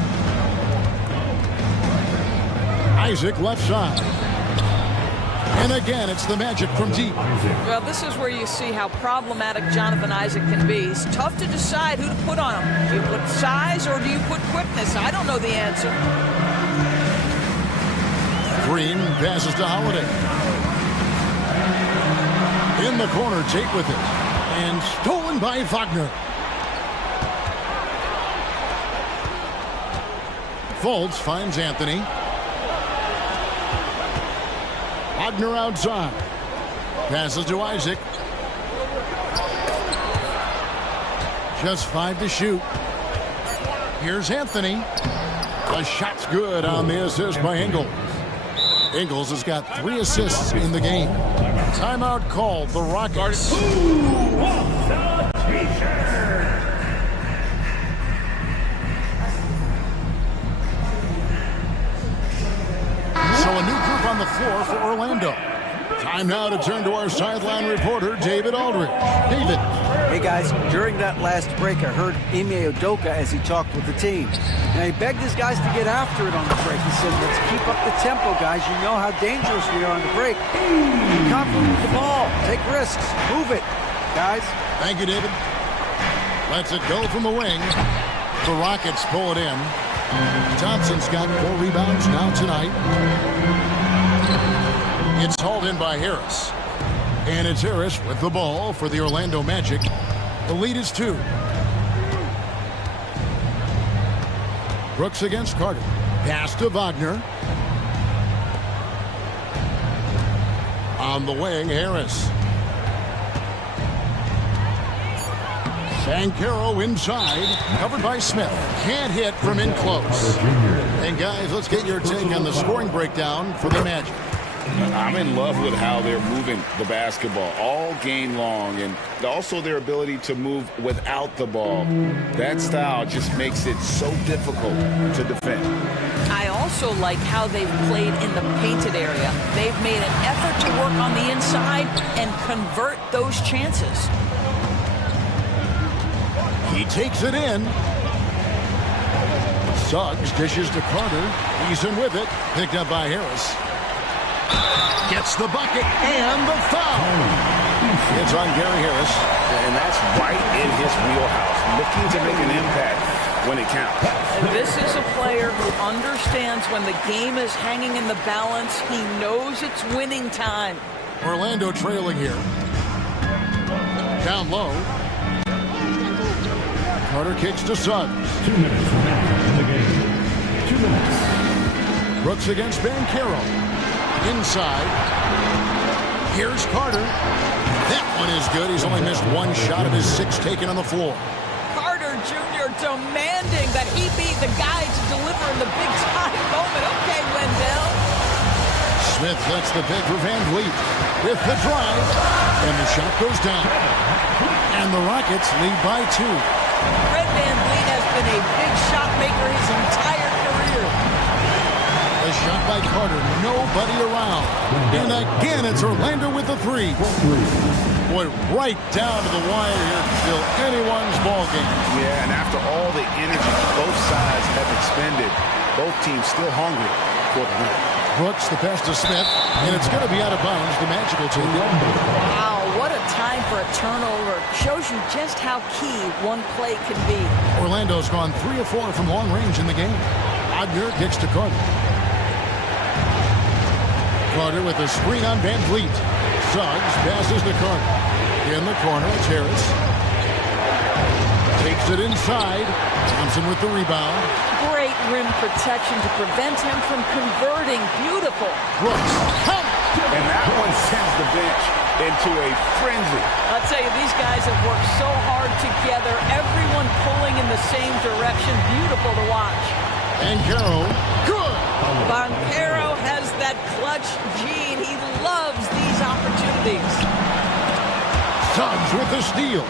Isaac left side. And again, it's the Magic from deep. Well, this is where you see how problematic Jonathan Isaac can be. It's tough to decide who to put on him. Do you put size or do you put quickness? I don't know the answer. Green passes to Holiday. In the corner, Tate with it. And stolen by Wagner. Fultz finds Anthony. Wagner outside. Passes to Isaac. Just 5 to shoot. Here's Anthony. The shot's good on the assist by Ingles. Ingles has got 3 assists in the game. Timeout called the Rockets. So a new group on the floor for Orlando. Time now to turn to our sideline reporter, David Aldridge. David. Hey guys, during that last break, I heard Ime Udoka as he talked with the team. Now he begged his guys to get after it on the break. He said, let's keep up the tempo, guys. You know how dangerous we are on the break. Be confident with the ball. Take risks. Move it, guys. Thank you, David. Lets it go from the wing. The Rockets pull it in. Thompson's got 4 rebounds now tonight. It's hauled in by Harris. And it's Harris with the ball for the Orlando Magic. The lead is 2. Brooks against Carter. Pass to Wagner. On the wing, Harris. Bankero inside, covered by Smith. Can't hit from in close. And guys, let's get your take on the scoring breakdown for the Magic. I'm in love with how they're moving the basketball all game long, and also their ability to move without the ball. That style just makes it so difficult to defend. I also like how they've played in the painted area. They've made an effort to work on the inside and convert those chances. He takes it in. Suggs dishes to Carter. He's in with it. Picked up by Harris. Gets the bucket and the foul. It's on Gary Harris. And that's right in his wheelhouse, looking to make an impact when it counts. This is a player who understands when the game is hanging in the balance. He knows it's winning time. Orlando trailing here. Down low. Carter kicks to Suggs. 2 minutes remaining in the game. 2 minutes. Brooks against Bankero. Inside. Here's Carter. That one is good. He's only missed 1 shot of his 6 taken on the floor. Carter Jr. demanding that he be the guy to deliver in the big time moment. Okay, Wendell. Smith lets the pick for Van Vliet with the drive. And the shot goes down. And the Rockets lead by 2. Fred Van Vliet has been a big shot maker his entire career. A shot by Carter, nobody around. And again, it's Orlando with the 3. Boy, right down to the wire here. Still anyone's ball game. Yeah, and after all the energy both sides have expended, both teams still hungry for the win. Brooks, the pass to Smith, and it's going to be out of bounds. The Magic will take it. Wow, what a time for a turnover. Shows you just how key one play can be. Orlando's gone 3 of 4 from long range in the game. Wagner kicks to Carter. Carter with a screen on Van Vliet. Suggs passes to Carter. In the corner, it's Harris. Takes it inside. Thompson with the rebound. Great rim protection to prevent him from converting. Beautiful. Brooks. And that one sends the bench into a frenzy. I'll tell you, these guys have worked so hard together. Everyone pulling in the same direction. Beautiful to watch. Bankero. Good. Bankero has that clutch gene. He loves these opportunities. Suggs with the steal.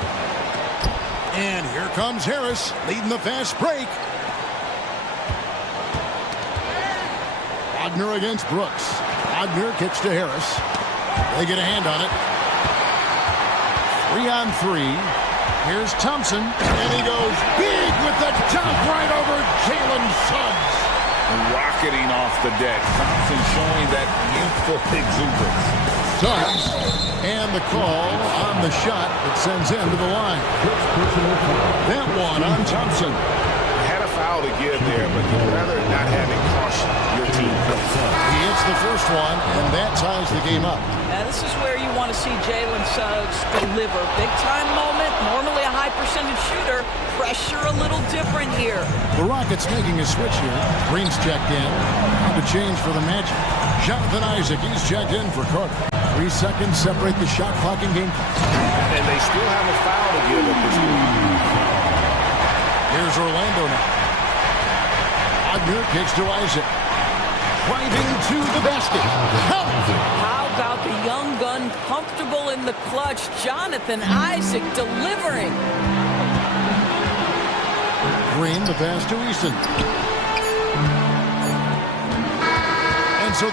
And here comes Harris, leading the fast break. Wagner against Brooks. Wagner kicks to Harris. They get a hand on it. 3 on 3. Here's Thompson, and he goes big with the dunk right over Jalen Suggs. rocketing off the deck. Thompson showing that youthful exuberance. Suggs, and the call on the shot that sends him to the line. That one on Thompson. Had a foul to give there, but you'd rather not have it cost your team. He hits the first one, and that ties the game up. Now, this is where you want to see Jalen Suggs deliver. Big-time moment, normally a high-percentage shooter. Pressure a little different here. The Rockets making a switch here. Green's checked in. On to change for the Magic. Jonathan Isaac, he's checked in for Carter. 3 seconds separate the shot clock and game clock. And they still have a foul to give at this point. Here's Orlando now. Wagner kicks to Isaac. Driving to the basket. How about the young gun comfortable in the clutch? Jonathan Isaac delivering. Green, the pass to Easton. And so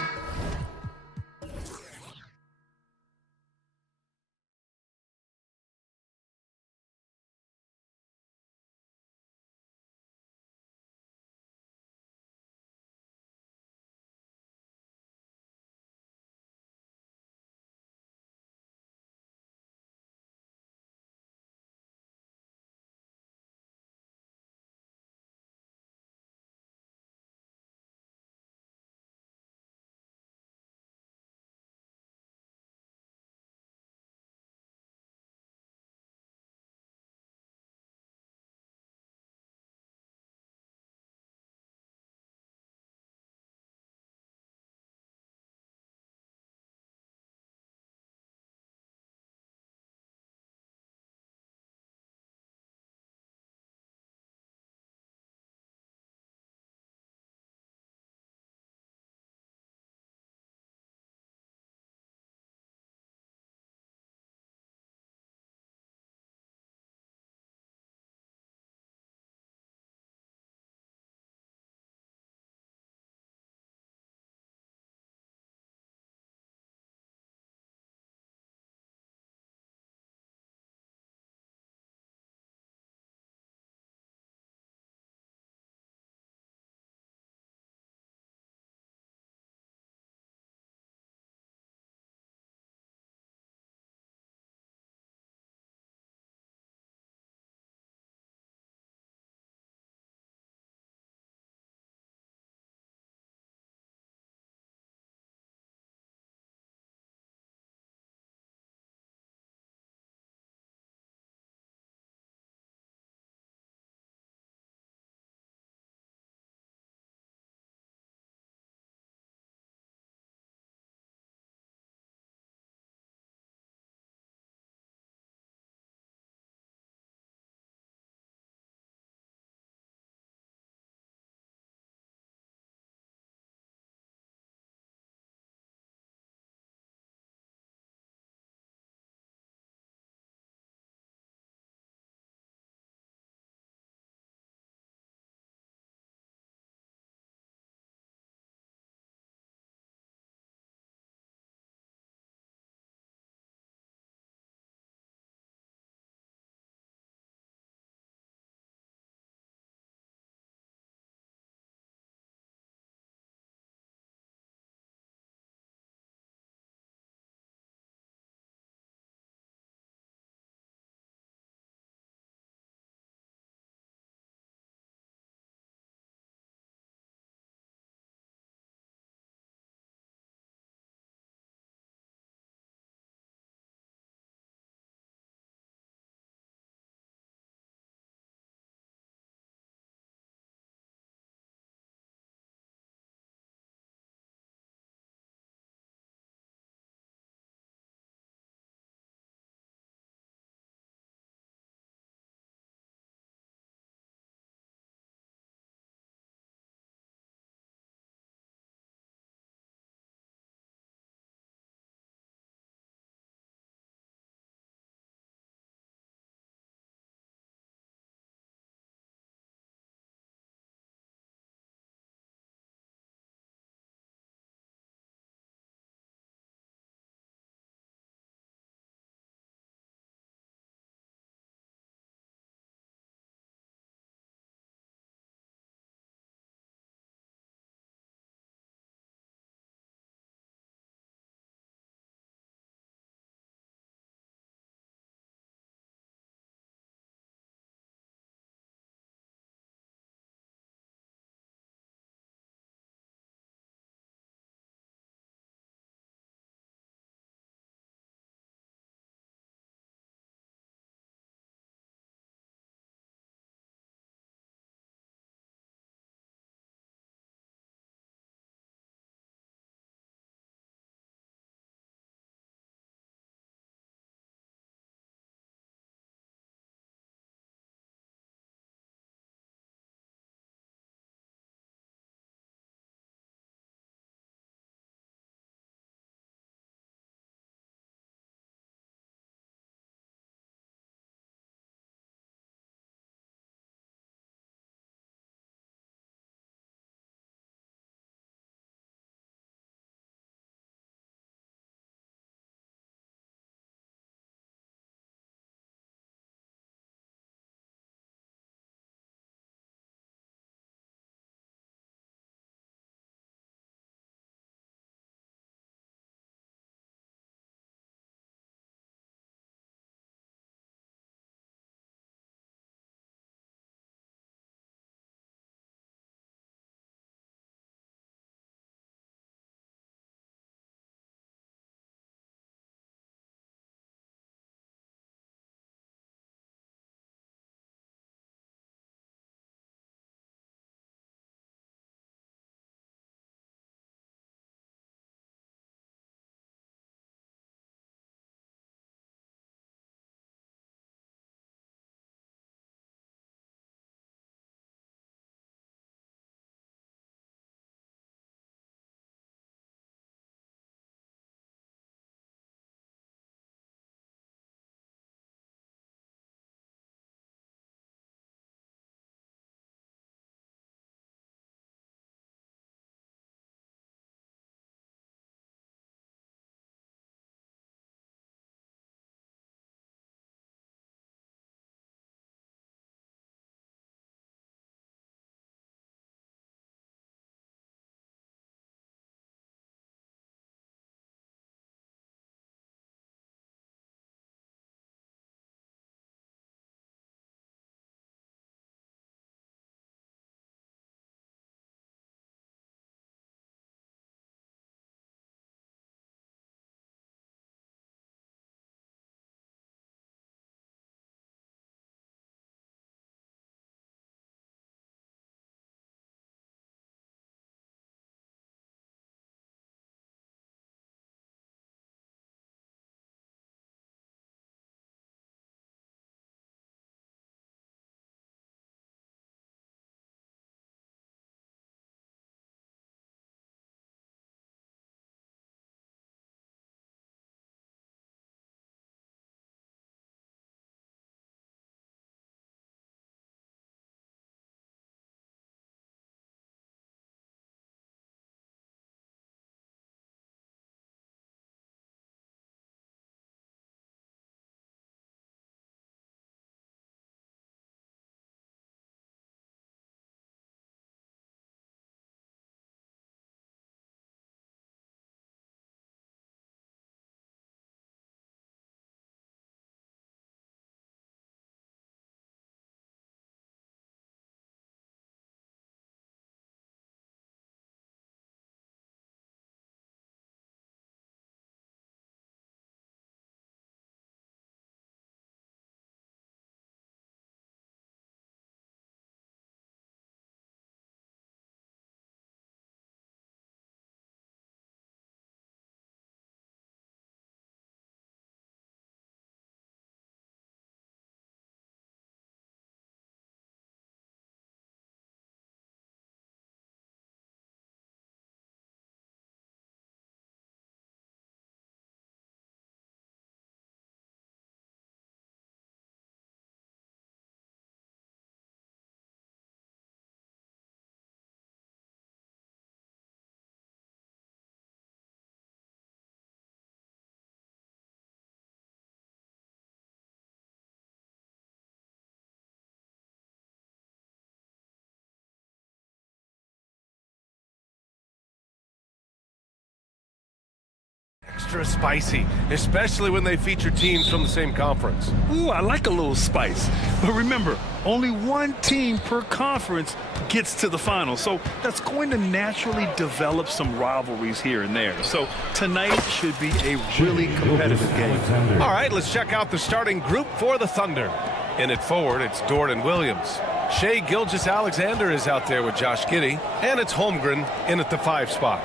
extra spicy, especially when they feature teams from the same conference. Ooh, I like a little spice. But remember, only one team per conference gets to the final. So that's going to naturally develop some rivalries here and there. So tonight should be a really competitive game. All right, let's check out the starting group for the Thunder. In it forward, it's Dort and Williams. Shea Gilgeous-Alexander is out there with Josh Giddey, and it's Holmgren in at the 5 spot.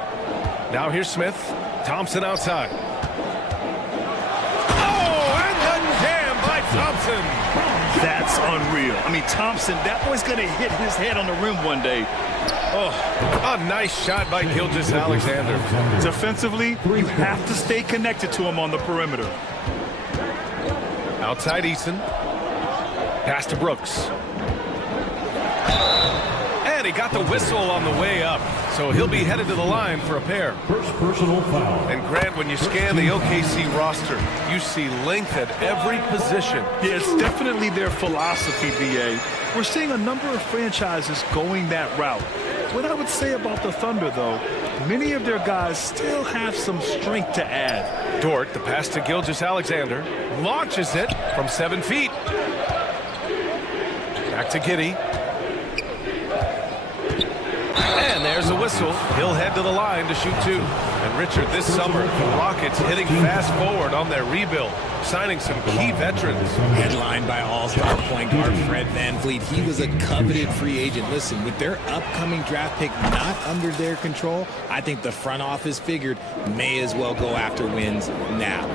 Now here's Smith, Thompson outside. Oh, and the jam by Thompson. That's unreal. I mean, Thompson, that boy's going to hit his head on the rim one day. Oh, a nice shot by Gilgeous-Alexander. Defensively, you have to stay connected to him on the perimeter. Outside Eason. Pass to Brooks. And he got the whistle on the way up, so he'll be headed to the line for a pair. First personal foul. And Grant, when you scan the OKC roster, you see length at every position. Yeah, it's definitely their philosophy, BA. We're seeing a number of franchises going that route. What I would say about the Thunder, though, many of their guys still have some strength to add. Dort, the pass to Gilgeous-Alexander, launches it from 7 feet. Back to Giddey. And there's a whistle. He'll head to the line to shoot 2. And Richard, this summer, the Rockets hitting fast forward on their rebuild, signing some key veterans. Headlined by all-star point guard Fred VanVleet. He was a coveted free agent. Listen, with their upcoming draft pick not under their control, I think the front office figured may as well go after wins now.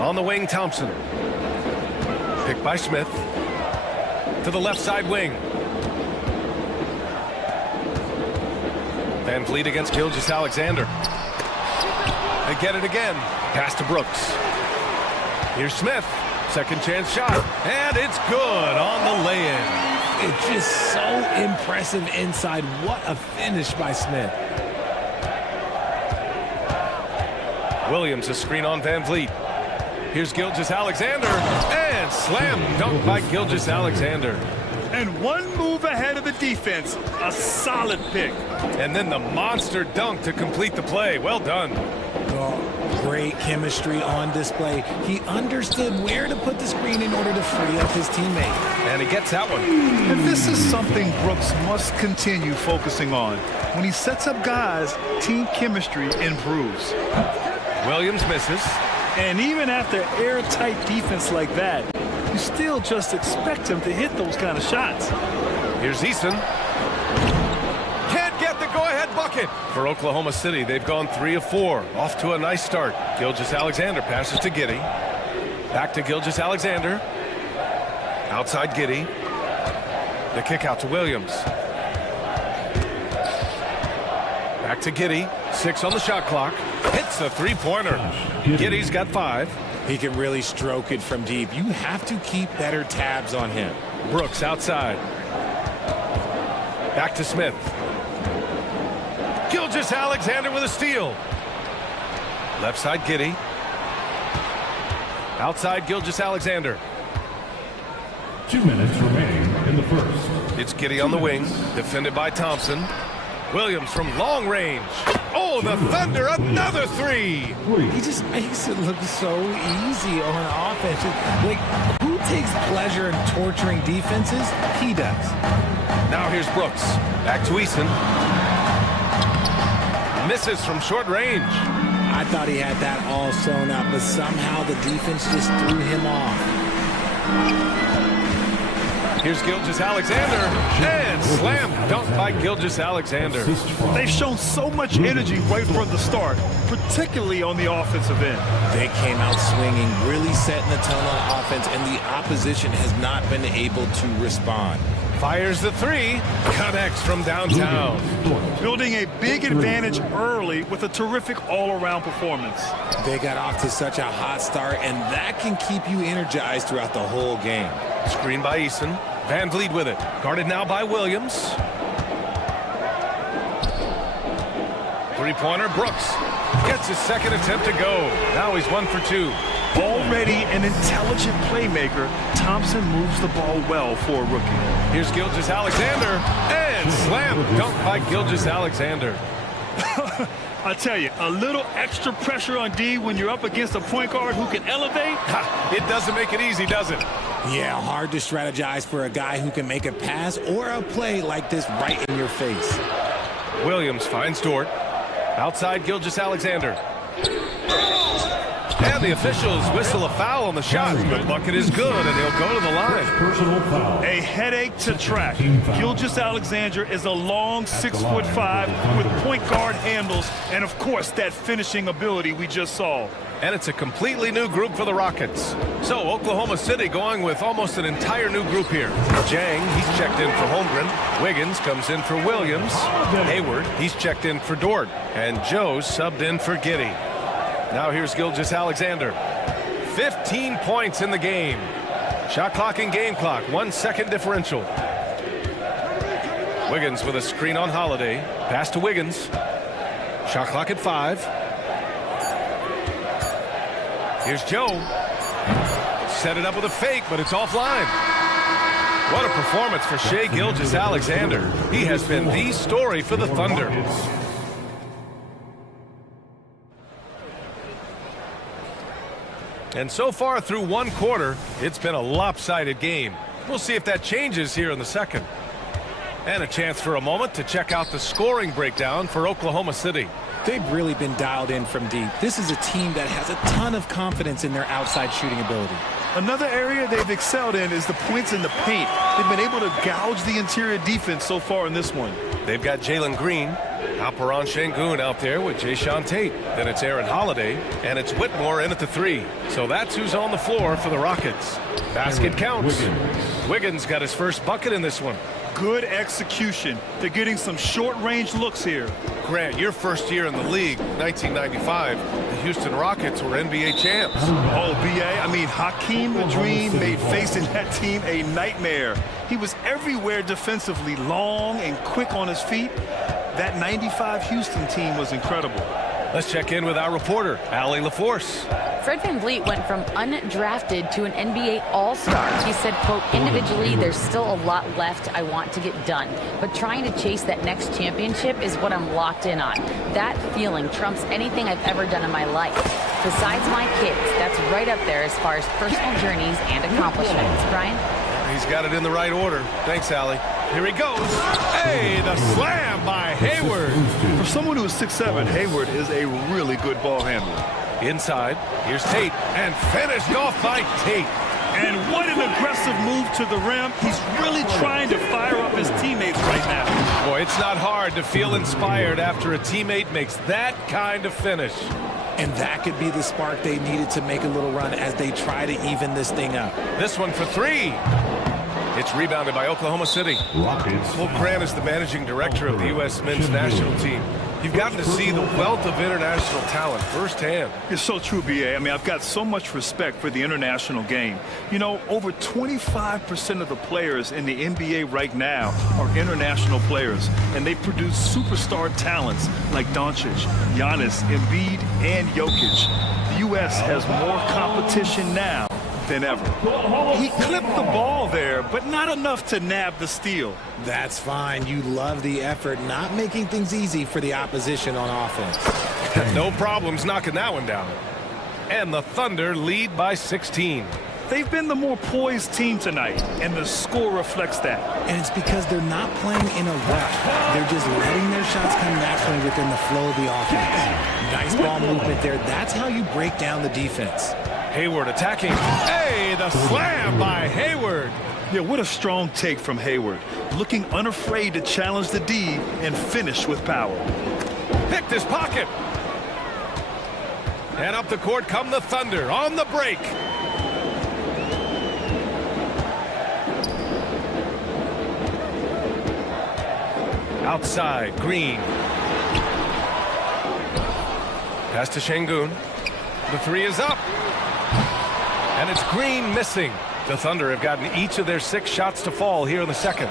On the wing, Thompson. Picked by Smith. To the left side wing. VanVleet against Gilgeous-Alexander. They get it again. Pass to Brooks. Here's Smith. Second chance shot. And it's good on the lay-in. It's just so impressive inside. What a finish by Smith. Williams, a screen on VanVleet. Here's Gilgeous-Alexander. And slam dunk by Gilgeous-Alexander. And one move ahead of the defense. A solid pick. And then the monster dunk to complete the play. Well done. Well, great chemistry on display. He understood where to put the screen in order to free up his teammate. And he gets that one. And this is something Brooks must continue focusing on. When he sets up guys, team chemistry improves. Williams misses. And even after airtight defense like that, you still just expect him to hit those kind of shots. Here's Eason. Can't get the go-ahead bucket. For Oklahoma City, they've gone 3 of 4. Off to a nice start. Gilgeous-Alexander passes to Giddey. Back to Gilgeous-Alexander. Outside Giddey. The kick out to Williams. Back to Giddey. 6 on the shot clock. Hits a 3-pointer. Giddey's got 5. He can really stroke it from deep. You have to keep better tabs on him. Brooks outside. Back to Smith. Gilgeous-Alexander with a steal. Left side Giddey. Outside Gilgeous-Alexander. 2 minutes remaining in the first. It's Giddey on the wing, defended by Thompson. Williams from long range. Oh, the Thunder, another 3. He just makes it look so easy on offense. Like, who takes pleasure in torturing defenses? He does. Now here's Brooks. Back to Eason. Misses from short range. I thought he had that all sewn up, but somehow the defense just threw him off. Here's Gilgeous-Alexander, and slam dunk by Gilgeous-Alexander. They've shown so much energy right from the start, particularly on the offensive end. They came out swinging, really setting the tone on offense, and the opposition has not been able to respond. Fires the 3, connects from downtown. Building a big advantage early with a terrific all-around performance. They got off to such a hot start, and that can keep you energized throughout the whole game. Screen by Eason. VanVleet with it. Guarded now by Williams. 3-pointer, Brooks. Gets his second attempt to go. Now he's 1 for 2. Already an intelligent playmaker, Thompson moves the ball well for a rookie. Here's Gilgeous-Alexander, and slam dunk by Gilgeous-Alexander. I tell you, a little extra pressure on D when you're up against a point guard who can elevate. It doesn't make it easy, does it? Yeah, hard to strategize for a guy who can make a pass or a play like this right in your face. Williams finds Dort. Outside Gilgeous-Alexander. And the officials whistle a foul on the shot. The bucket is good, and he'll go to the line. Personal foul. A headache to track. Gilgeous-Alexander is a long 6'5" with point guard handles and, of course, that finishing ability we just saw. And it's a completely new group for the Rockets. So Oklahoma City going with almost an entire new group here. Jang, he's checked in for Holmgren. Wiggins comes in for Williams. Hayward, he's checked in for Dort. And Joe subbed in for Giddey. Now here's Gilgeous-Alexander. 15 points in the game. Shot clock and game clock, 1 second differential. Wiggins with a screen on Holiday. Pass to Wiggins. Shot clock at 5. Here's Joe. Set it up with a fake, but it's offline. What a performance for Shai Gilgeous-Alexander. He has been the story for the Thunder. And so far through one quarter, it's been a lopsided game. We'll see if that changes here in the second. And a chance for a moment to check out the scoring breakdown for Oklahoma City. They've really been dialed in from deep. This is a team that has a ton of confidence in their outside shooting ability. Another area they've excelled in is the points in the paint. They've been able to gouge the interior defense so far in this one. They've got Jalen Green, Alperon Şengün out there with Jayshawn Tate. Then it's Aaron Holiday, and it's Whitmore in at the 3. So that's who's on the floor for the Rockets. Basket counts. Wiggins got his first bucket in this one. Good execution. They're getting some short-range looks here. Grant, your first year in the league, 1995, the Houston Rockets were NBA champs. Oh, B.A., I mean, Hakeem the Dream made facing that team a nightmare. He was everywhere defensively, long and quick on his feet. That 95 Houston team was incredible. Let's check in with our reporter, Allie LaForce. Fred VanVleet went from undrafted to an NBA All-Star. He said, quote, individually, there's still a lot left I want to get done, but trying to chase that next championship is what I'm locked in on. That feeling trumps anything I've ever done in my life. Besides my kids, that's right up there as far as personal journeys and accomplishments. Brian? He's got it in the right order. Thanks, Allie. Here he goes. Hey, the slam by Hayward. For someone who is 6'7", Hayward is a really good ball handler. Inside, here's Tate, and finished off by Tate. And what an aggressive move to the rim. He's really trying to fire up his teammates right now. Boy, it's not hard to feel inspired after a teammate makes that kind of finish. And that could be the spark they needed to make a little run as they try to even this thing up. This one for 3. It's rebounded by Oklahoma City. Rockets. Well, Grant is the managing director of the U.S. men's national team. You've gotten to see the wealth of international talent firsthand. It's so true, B.A. I mean, I've got so much respect for the international game. You know, over 25% of the players in the NBA right now are international players, and they produce superstar talents like Doncic, Giannis, Embiid, and Jokic. The U.S. has more competition now than ever. He clipped the ball there, but not enough to nab the steal. That's fine. You love the effort, not making things easy for the opposition on offense. No problems knocking that one down. And the Thunder lead by 16. They've been the more poised team tonight, and the score reflects that. And it's because they're not playing in a rush. They're just letting their shots come naturally within the flow of the offense. Nice ball movement there. That's how you break down the defense. Hayward attacking. Hey, the slam by Hayward. Yeah, what a strong take from Hayward. Looking unafraid to challenge the D and finish with power. Picked his pocket. And up the court come the Thunder on the break. Outside, Green. Pass to Şengün. The 3 is up. And it's Green missing. The Thunder have gotten each of their 6 shots to fall here in the second.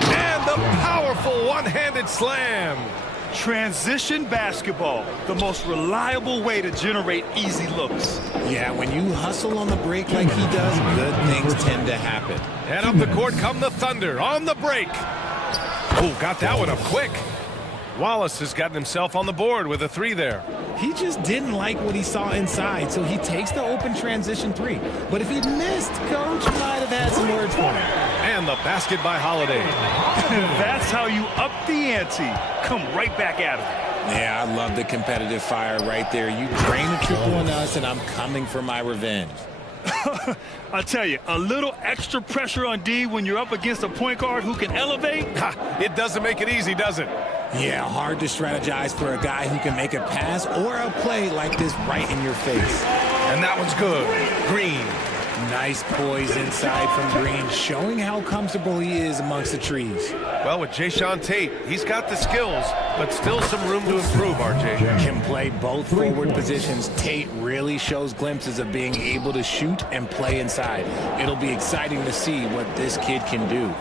And the powerful one-handed slam. Transition basketball, the most reliable way to generate easy looks. Yeah, when you hustle on the break like he does, good things tend to happen. And up the court come the Thunder on the break. Oh, got that one up quick. Wallace has gotten himself on the board with a 3 there. He just didn't like what he saw inside, so he takes the open transition 3. But if he missed, Coach might have had some words for him. And the basket by Holiday. That's how you up the ante. Come right back at him. Yeah, I love the competitive fire right there. You drain a triple on us, and I'm coming for my revenge. I tell you, a little extra pressure on D when you're up against a point guard who can elevate. It doesn't make it easy, does it? Yeah, hard to strategize for a guy who can make a pass or a play like this right in your face. And that one's good. Green. Nice poise inside from Green, showing how comfortable he is amongst the trees. Well, with Jayshawn Tate, he's got the skills, but still some room to improve, RJ. Can play both forward positions. Tate really shows glimpses of being able to shoot and play inside. It'll be exciting to see what this kid can do.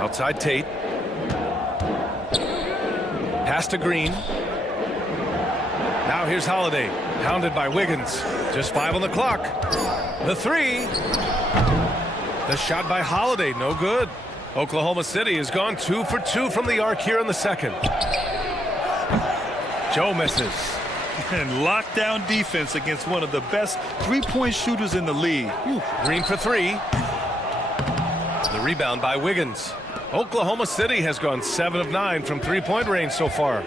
Outside Tate. Pass to Green. Now here's Holiday, hounded by Wiggins. Just 5 on the clock. The 3. The shot by Holiday, no good. Oklahoma City has gone 2 for 2 from the arc here in the second. Joe misses. And lockdown defense against one of the best three-point shooters in the league. Green for 3. The rebound by Wiggins. Oklahoma City has gone 7 of 9 from three-point range so far.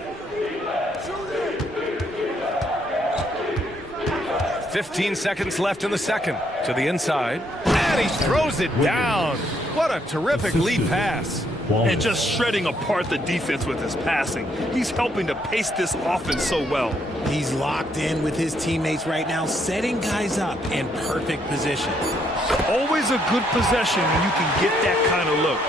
15 seconds left in the second. To the inside. And he throws it down. What a terrific lead pass. And just shredding apart the defense with his passing. He's helping to pace this offense so well. He's locked in with his teammates right now, setting guys up in perfect position. Always a good possession when you can get that kind of look.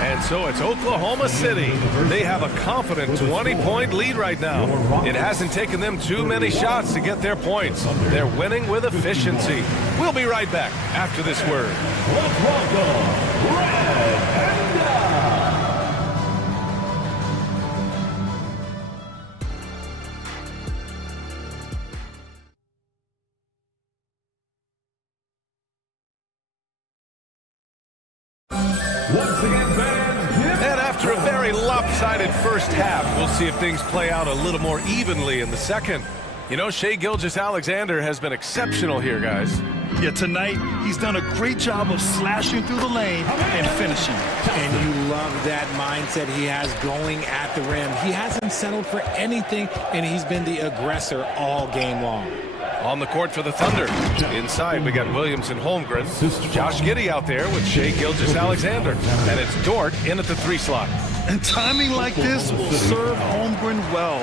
And so it's Oklahoma City. They have a confident 20-point lead right now. It hasn't taken them too many shots to get their points. They're winning with efficiency. We'll be right back after this word. Let's welcome Red Panda. Once again, fans, And after a very lopsided first half, we'll see if things play out a little more evenly in the second. You know, Shai Gilgeous-Alexander has been exceptional here, guys. Yeah, tonight he's done a great job of slashing through the lane and finishing. And you love that mindset he has going at the rim. He hasn't settled for anything, and he's been the aggressor all game long. On the court for the Thunder. Inside, we got Williams and Holmgren. Josh Giddey out there with Shai Gilgeous-Alexander. And it's Dort in at the 3 slot. And timing like this will serve Holmgren well,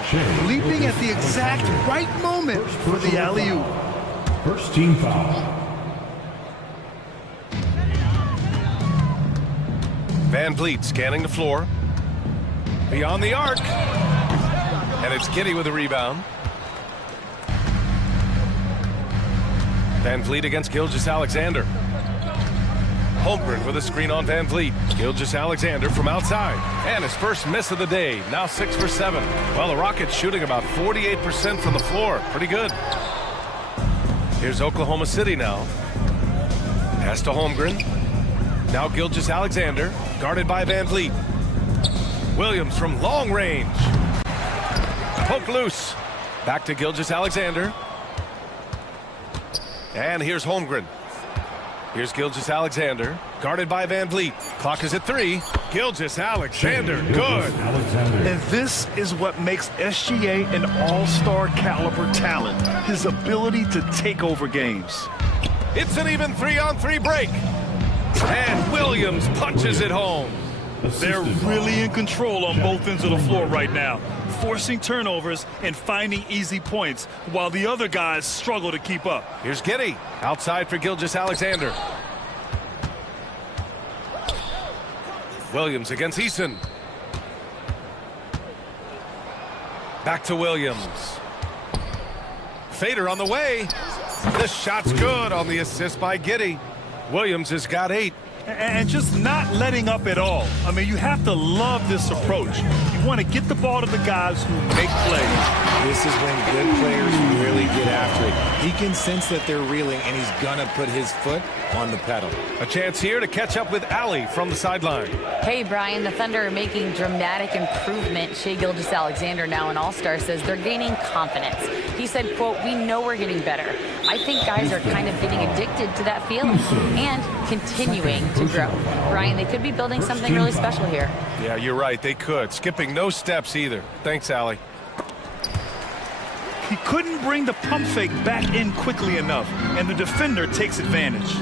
leaping at the exact right moment for the alley-oop. first team foul. Van Vliet scanning the floor. Beyond the arc. And it's Giddey with a rebound. Van Vliet against Gilgeous-Alexander. Holmgren with a screen on Van Vliet. Gilgeous-Alexander from outside. And his first miss of the day. Now 6 for 7. Well, the Rockets shooting about 48% from the floor. Pretty good. Here's Oklahoma City now. Pass to Holmgren. Now Gilgeous-Alexander. Guarded by Van Vliet. Williams from long range. Poke loose. Back to Gilgeous-Alexander. And here's Holmgren. Here's Gilgeous-Alexander, guarded by Van Vliet. Clock is at 3. Gilgeous-Alexander, good. And this is what makes SGA an all-star caliber talent, his ability to take over games. It's an even 3-on-3 break. And Williams punches it home. They're really in control on both ends of the floor right now, forcing turnovers and finding easy points while the other guys struggle to keep up. Here's Giddey, outside for Gilgeous-Alexander. Williams against Eason. Back to Williams. Fader on the way. The shot's good on the assist by Giddey. Williams has got 8. and just not letting up at all. I mean, you have to love this approach. You want to get the ball to the guys who make plays. This is when good players really get after it. He can sense that they're reeling, and he's going to put his foot on the pedal. A chance here to catch up with Ali from the sideline. Hey, Brian, the Thunder are making dramatic improvement. Shai Gilgeous-Alexander, now an all-star, says they're gaining confidence. He said, quote, "We know we're getting better. I think guys are kind of getting addicted to that feeling and continuing to grow." Brian, they could be building something really special here. Yeah, you're right. They could. Skipping no steps either. Thanks, Ali. He couldn't bring the pump fake back in quickly enough, and the defender takes advantage.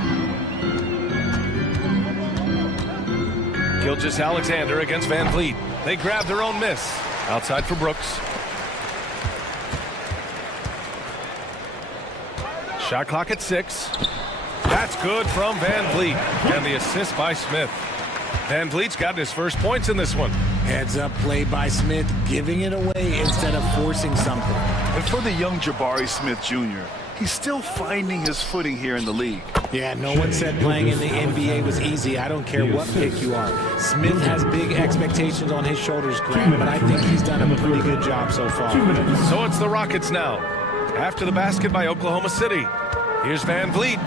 Gilgeous-Alexander against Van Vliet. They grab their own miss. Outside for Brooks. Shot clock at 6. That's good from Van Vliet. And the assist by Smith. Van Vliet's gotten his first points in this one. Heads up play by Smith, giving it away instead of forcing something. And for the young Jabari Smith Jr., he's still finding his footing here in the league. Yeah, no one said playing in the NBA was easy. I don't care what pick you are. Smith has big expectations on his shoulders, Grant, but I think he's done a pretty good job so far. So it's the Rockets now. After the basket by Oklahoma City. Here's Van Vliet.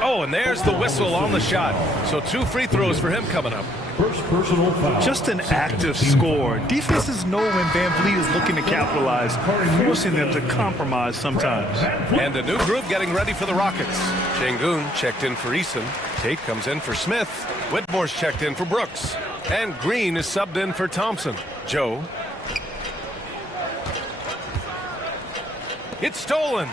Oh, and there's the whistle on the shot. So 2 free throws for him coming up. First personal foul. Just an active score. Defenses know when Van Vliet is looking to capitalize, forcing them to compromise sometimes. And a new group getting ready for the Rockets. Şengün checked in for Eason. Tate comes in for Smith. Whitmore's checked in for Brooks. And Green is subbed in for Thompson. Joe. It's stolen.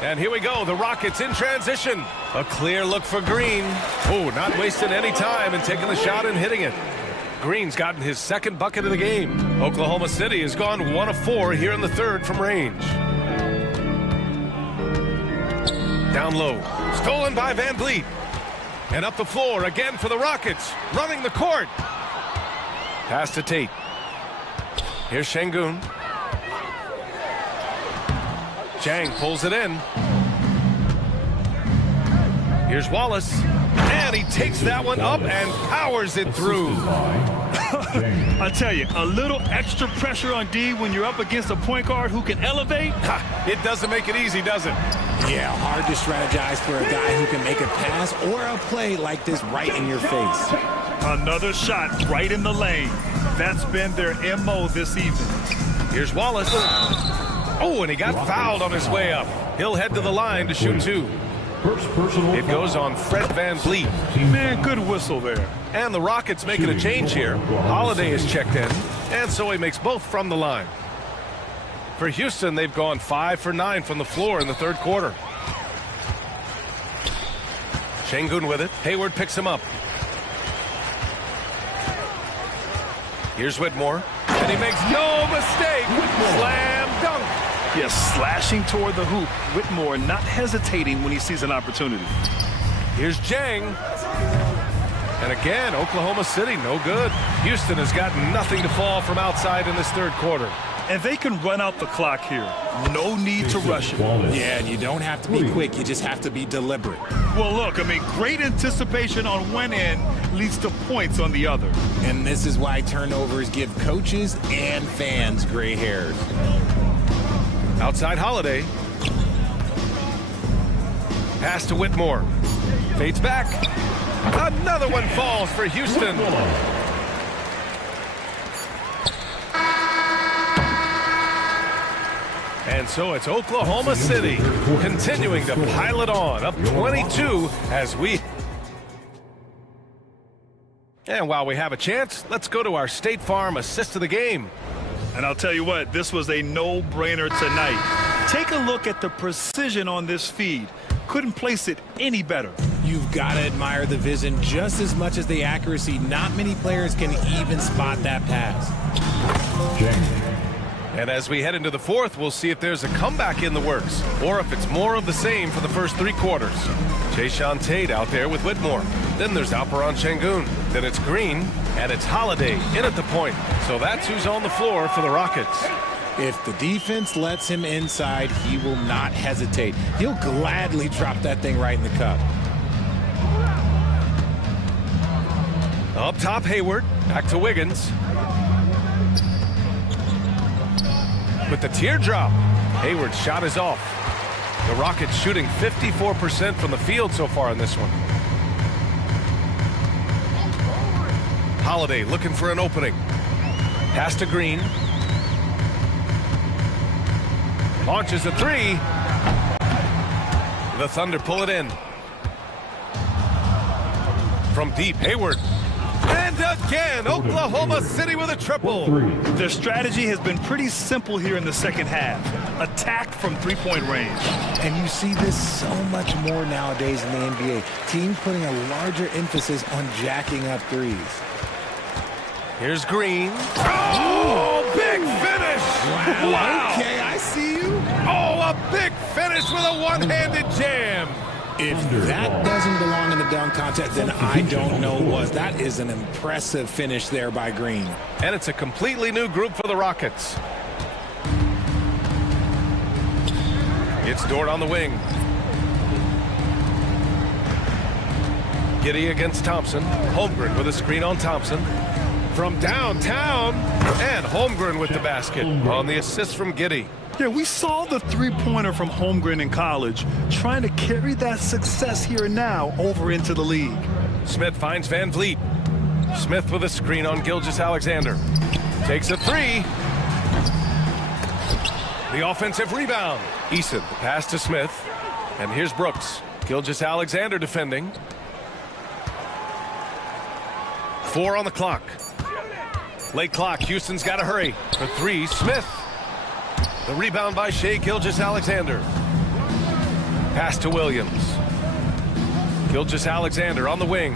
And here we go, the Rockets in transition. A clear look for Green. Oh, not wasting any time and taking the shot and hitting it. Green's gotten his second bucket of the game. Oklahoma City has gone 1 of 4 here in the third from range. Down low, stolen by Van Vliet. And up the floor again for the Rockets, running the court. Pass to Tate. Here's Şengün. Chang pulls it in. Here's Wallace. And he takes that one up and powers it through. I tell you, a little extra pressure on D when you're up against a point guard who can elevate. It doesn't make it easy, does it? Yeah, hard to strategize for a guy who can make a pass or a play like this right in your face. Another shot right in the lane. That's been their MO this evening. Here's Wallace. Oh, and he got fouled on his way up. He'll head to the line to shoot 2. First personal It goes on Fred Van Vliet. Man, good whistle there. And the Rockets making a change here. Holiday is checked in, and so he makes both from the line. For Houston, they've gone 5 for 9 from the floor in the third quarter. Şengün with it. Hayward picks him up. Here's Whitmore, and he makes no mistake. Slam dunk. Yes, slashing toward the hoop. Whitmore not hesitating when he sees an opportunity. Here's Jang. And again, Oklahoma City, no good. Houston has got nothing to fall from outside in this third quarter. And they can run out the clock here. No need to rush it. Yeah, and you don't have to be quick. You just have to be deliberate. Well, look, I mean, great anticipation on one end leads to points on the other. And this is why turnovers give coaches and fans gray hairs. Outside Holiday. Pass to Whitmore. Fades back. Another one falls for Houston. And so it's Oklahoma City continuing to pile it on, up 22 as we... And while we have a chance, let's go to our State Farm assist of the game. And I'll tell you what, this was a no-brainer tonight. Take a look at the precision on this feed. Couldn't place it any better. You've got to admire the vision just as much as the accuracy. Not many players can even spot that pass. And as we head into the fourth, we'll see if there's a comeback in the works or if it's more of the same for the first 3 quarters. Jayshawn Tate out there with Whitmore. Then there's Alperen Şengün. Then it's Green, and it's Holiday in at the point. So that's who's on the floor for the Rockets. If the defense lets him inside, he will not hesitate. He'll gladly drop that thing right in the cup. Up top, Hayward. Back to Wiggins. With the teardrop. Hayward's shot is off. The Rockets shooting 54% from the field so far in this one. Holiday looking for an opening. Pass to Green. Launches a three. The Thunder pull it in. From deep, Hayward. And again, Oklahoma City with a triple. Their strategy has been pretty simple here in the second half. Attack from three-point range. And you see this so much more nowadays in the NBA. Teams putting a larger emphasis on jacking up threes. Here's Green. Oh, big finish! Wow. Okay, I see you. Oh, a big finish with a one-handed jam. If that doesn't belong in the dunk contest, then I don't know what. That is an impressive finish there by Green. And it's a completely new group for the Rockets. It's Dort on the wing. Giddey against Thompson. Holmgren with a screen on Thompson. From downtown, and Holmgren with the basket on the assist from Giddey. Yeah, we saw the three-pointer from Holmgren in college, trying to carry that success here and now over into the league. Smith finds Van Vliet. Smith with a screen on Gilgeous-Alexander. Takes a three. The offensive rebound. Eason, the pass to Smith. And here's Brooks. Gilgeous-Alexander defending. 4 on the clock. Late clock. Houston's got to hurry. For three, Smith. The rebound by Shai Gilgeous-Alexander. Pass to Williams. Gilgeous-Alexander on the wing.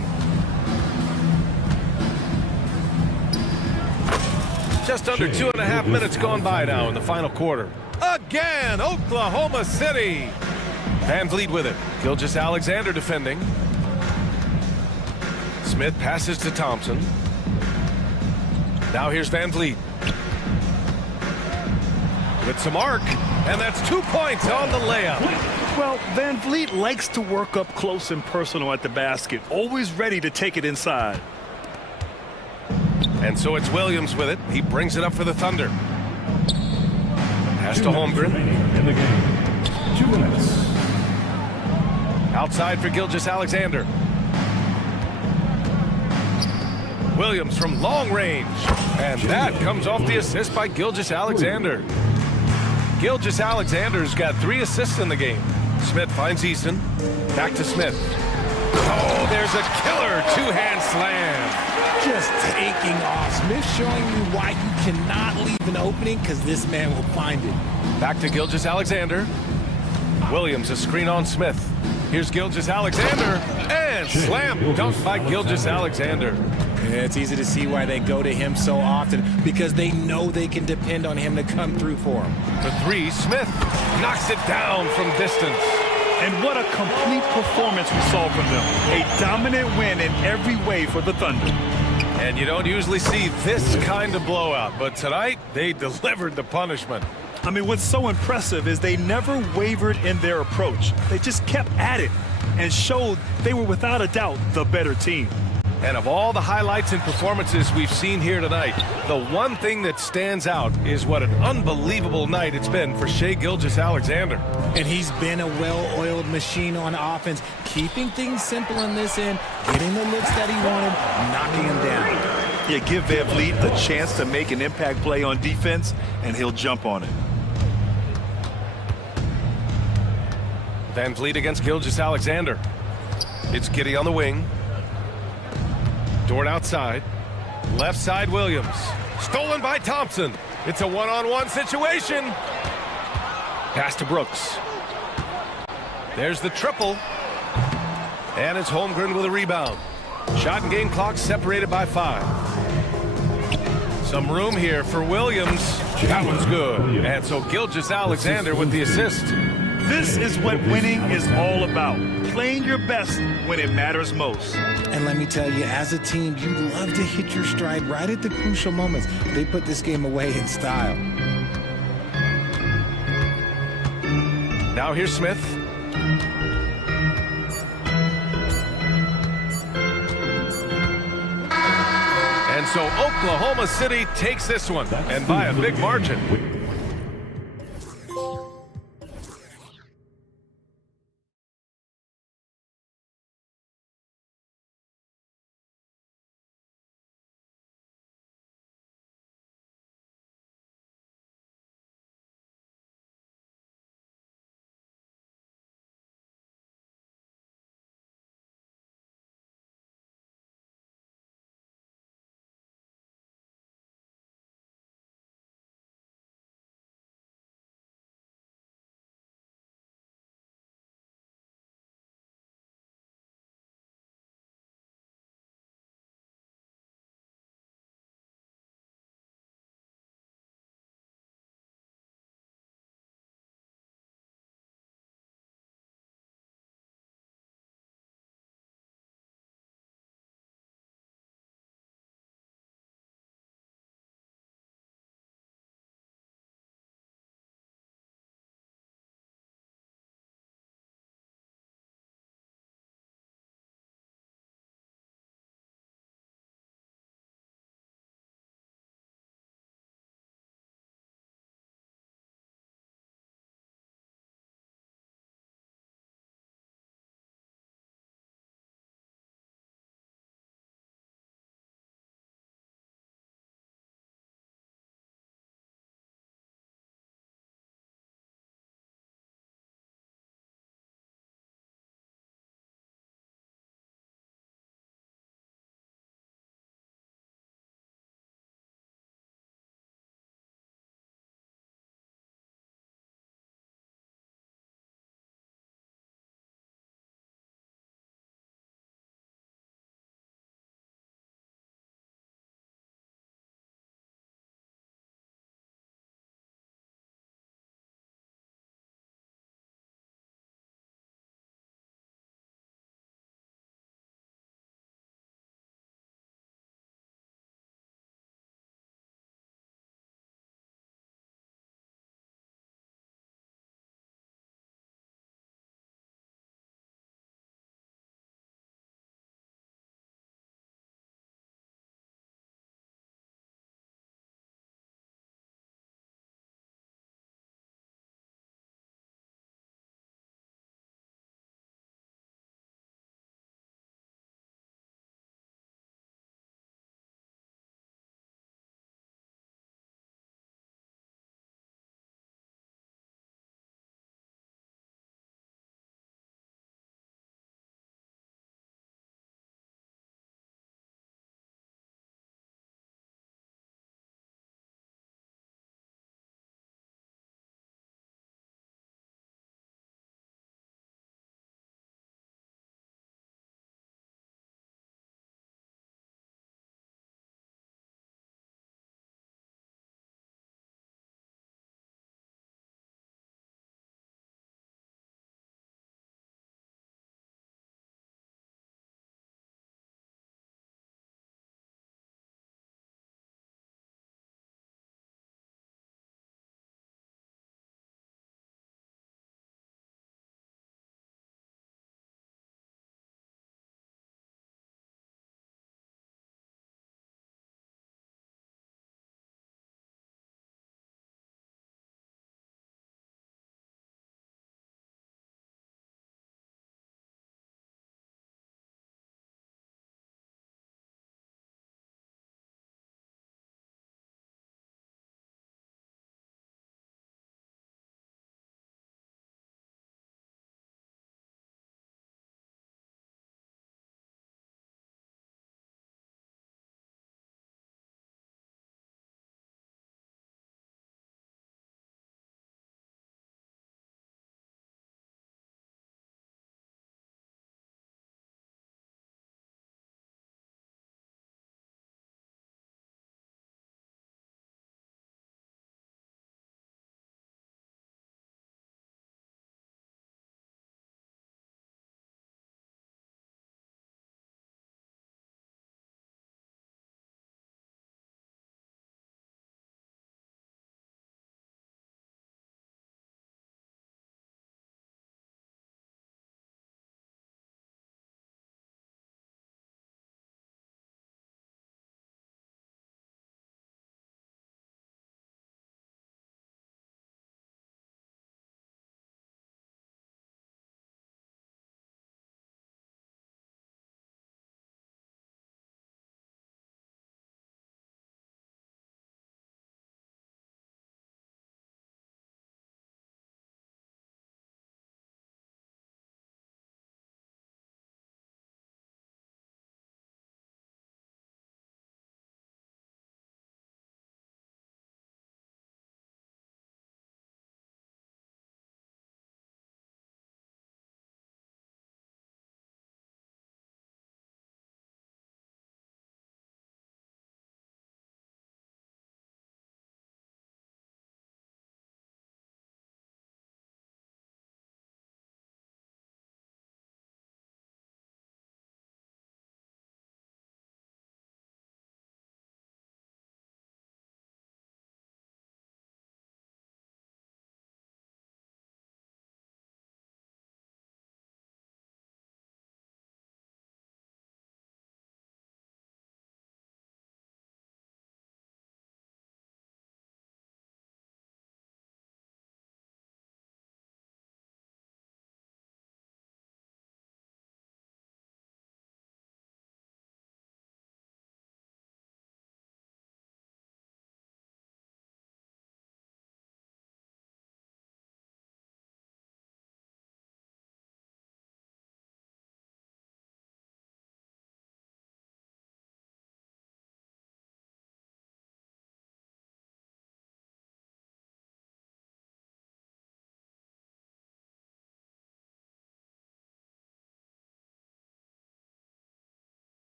Just under 2.5 minutes gone by now in the final quarter. Again, Oklahoma City. Van Vliet with it. Gilgeous-Alexander defending. Smith passes to Thompson. Now here's Van Vliet. With some arc, and that's 2 points on the layup. Well, Van Vliet likes to work up close and personal at the basket, always ready to take it inside. And so it's Williams with it. He brings it up for the Thunder. Pass to Holmgren. In the game. 2 minutes. Outside for Gilgeous-Alexander. Williams from long range. And that comes off the assist by Gilgeous-Alexander. Gilgeous-Alexander's got 3 assists in the game. Smith finds Eason. Back to Smith. Oh, there's a killer two-hand slam. Just taking off. Smith showing you why you cannot leave an opening, because this man will find it. Back to Gilgeous-Alexander. Williams, a screen on Smith. Here's Gilgeous-Alexander. And slam dunk by Gilgeous-Alexander. Yeah, it's easy to see why they go to him so often, because they know they can depend on him to come through for them. For three, Smith knocks it down from distance. And what a complete performance we saw from them. A dominant win in every way for the Thunder. And you don't usually see this kind of blowout, but tonight they delivered the punishment. I mean, what's so impressive is they never wavered in their approach. They just kept at it and showed they were without a doubt the better team. And of all the highlights and performances we've seen here tonight, the one thing that stands out is what an unbelievable night it's been for Shai Gilgeous-Alexander. And he's been a well-oiled machine on offense, keeping things simple in this end, getting the looks that he wanted, knocking him down. Yeah, give Van Vliet a chance to make an impact play on defense, and he'll jump on it. Van Vliet against Gilgeous-Alexander. It's Giddey on the wing. Dort outside. Left side, Williams. Stolen by Thompson. It's a one-on-one situation. Pass to Brooks. There's the triple. And it's Holmgren with a rebound. Shot and game clock separated by 5. Some room here for Williams. That one's good. And so Gilgeous-Alexander with the assist. This is what winning is all about. Playing your best when it matters most. And let me tell you, as a team, you love to hit your stride right at the crucial moments. They put this game away in style. Now here's Smith. And so Oklahoma City takes this one, and by a big margin.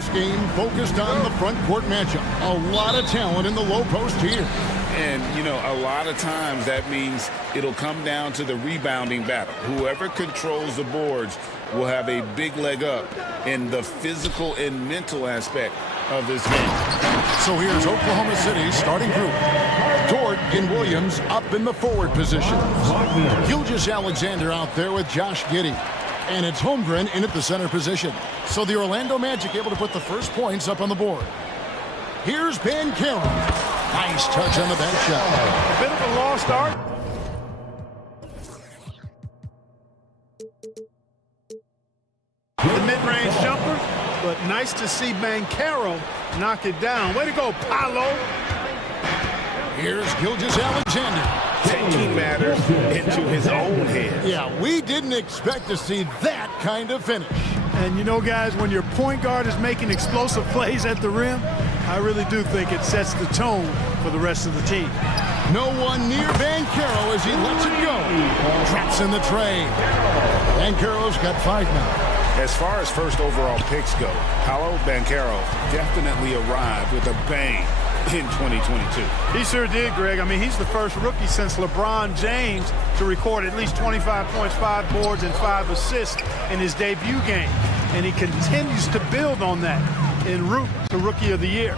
This game focused on the front court matchup. A lot of talent in the low post here. And, you know, a lot of times that means it'll come down to the rebounding battle. Whoever controls the boards will have a big leg up in the physical and mental aspect of this game. So here's Oklahoma City's starting group. Dort and Williams up in the forward position. Gilgeous Alexander out there with Josh Giddey. And it's Holmgren in at the center position. So the Orlando Magic able to put the first points up on the board. Here's Banchero. Nice touch on the back shot. A bit of a lost start. The mid-range jumper, but nice to see Banchero knock it down. Way to go, Paolo. Here's Gilgeous Alexander. Taking matters into his own hands. Yeah, we didn't expect to see that kind of finish. And you know, guys, when your point guard is making explosive plays at the rim, I really do think it sets the tone for the rest of the team. No one near Banchero as he lets it go. Drops in the tray. Banchero's got 5 now. As far as first overall picks go, Paolo Banchero definitely arrived with a bang in 2022. He sure did, Greg. I mean, he's the first rookie since LeBron James to record at least 25 points, 5 boards, and 5 assists in his debut game. And he continues to build on that en route to Rookie of the Year.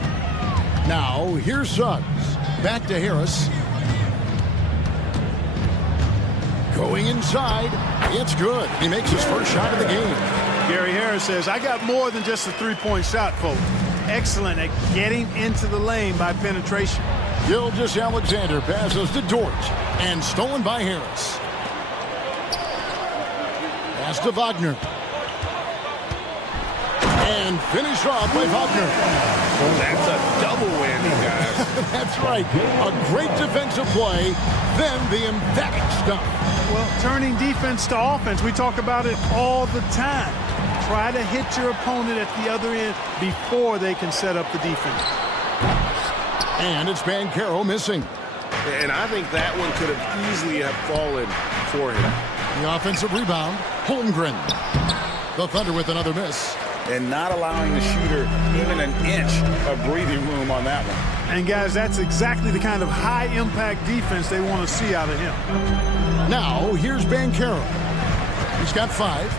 Now, here's Suggs. Back to Harris. Going inside. It's good. He makes his first shot of the game. Gary Harris says, I got more than just a three-point shot, folks. Excellent at getting into the lane by penetration. Gilgeous Alexander passes to Dort and stolen by Harris. Pass to Wagner. And finished off by Wagner. That's a double whammy, guys. That's right. A great defensive play, then the emphatic stuff. Well, turning defense to offense, we talk about it all the time. Try to hit your opponent at the other end before they can set up the defense. And it's Banchero missing. And I think that one could have easily have fallen for him. The offensive rebound, Holmgren. The Thunder with another miss. And not allowing the shooter even an inch of breathing room on that one. And guys, that's exactly the kind of high-impact defense they want to see out of him. Now, here's Banchero. He's got 5.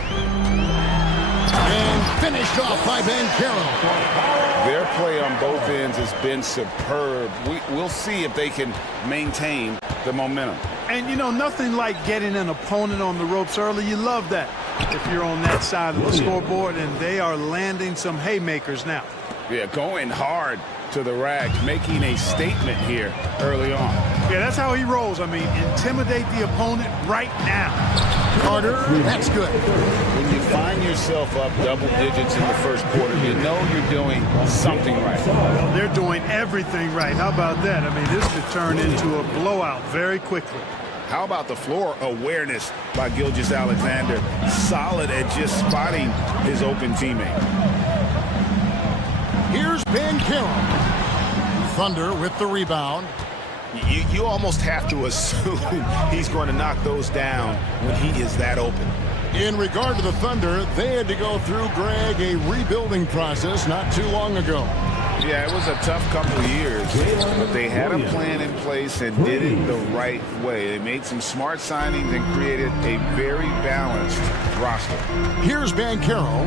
And finished off by Banchero. Their play on both ends has been superb. We'll see if they can maintain the momentum. And, you know, nothing like getting an opponent on the ropes early. You love that if you're on that side of the scoreboard, and they are landing some haymakers now. Yeah, going hard to the rack, making a statement here early on. Yeah, that's how he rolls. I mean, intimidate the opponent right now. Carter, that's good. When you find yourself up double digits in the first quarter, you know you're doing something right. Well, they're doing everything right. How about that? I mean, this could turn into a blowout very quickly. How about the floor awareness by Gilgeous Alexander? Solid at just spotting his open teammate. Here's Banchero. Thunder with the rebound. You almost have to assume he's going to knock those down when he is that open. In regard to the Thunder, they had to go through, Greg, a rebuilding process not too long ago. Yeah, it was a tough couple of years, but they had a plan in place and did it the right way. They made some smart signings and created a very balanced roster. Here's Banchero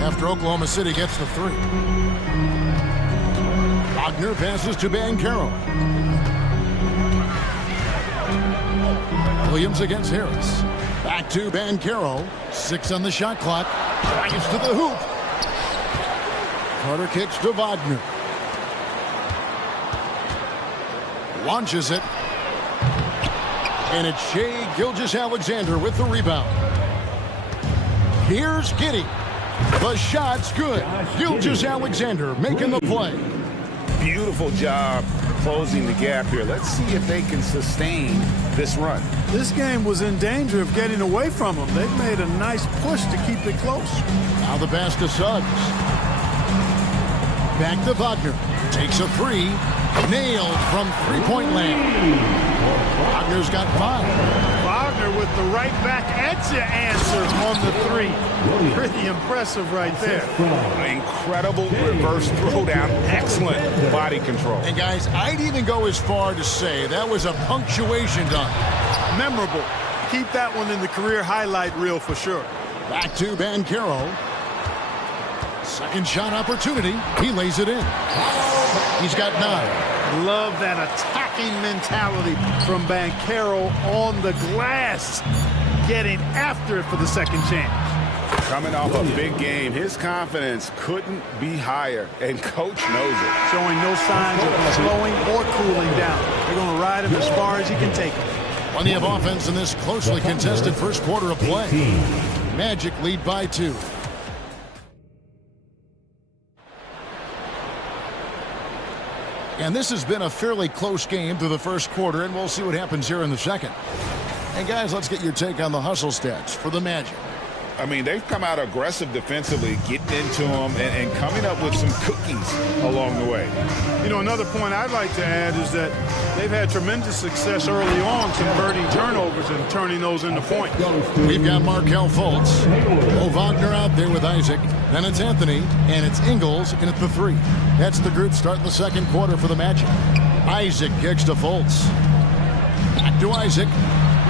after Oklahoma City gets the 3. Wagner passes to Banchero. Williams against Harris. Back to Banchero. 6 on the shot clock. Drives to the hoop. Carter kicks to Wagner. Launches it. And it's Shai Gilgeous-Alexander with the rebound. Here's Giddey. The shot's good. Gilgeous-Alexander making the play. Beautiful job closing the gap here. Let's see if they can sustain this run. This game was in danger of getting away from them. They've made a nice push to keep it close. Now the pass to Suggs. Back to Wagner. Takes a 3. Nailed from three-point land. Wagner's got 5. Wagner Wagner with the right back answer on the three. Pretty impressive right there. Incredible reverse throwdown. Excellent body control. And guys, I'd even go as far to say that was a punctuation dunk. Memorable. Keep that one in the career highlight reel for sure. Back to Bancaro. Second shot opportunity. He lays it in. He's got 9. Love that attacking mentality from Bancaro on the glass. Getting after it for the second chance. Coming off a big game, his confidence couldn't be higher, and coach knows it. Showing no signs of slowing or cooling down. They're going to ride him as far as he can take him. Plenty of offense in this closely contested first quarter of play. Magic lead by 2. And this has been a fairly close game through the first quarter, and we'll see what happens here in the second. And guys, let's get your take on the hustle stats for the Magic. I mean, they've come out aggressive defensively, getting into them and coming up with some cookies along the way. You know, another point I'd like to add is that they've had tremendous success early on converting turnovers and turning those into points. We've got Markelle Fultz. Wagner out there with Isaac. Then it's Anthony, and it's Ingles in at the 3. That's the group starting the second quarter for the Magic. Isaac kicks to Fultz. Back to Isaac.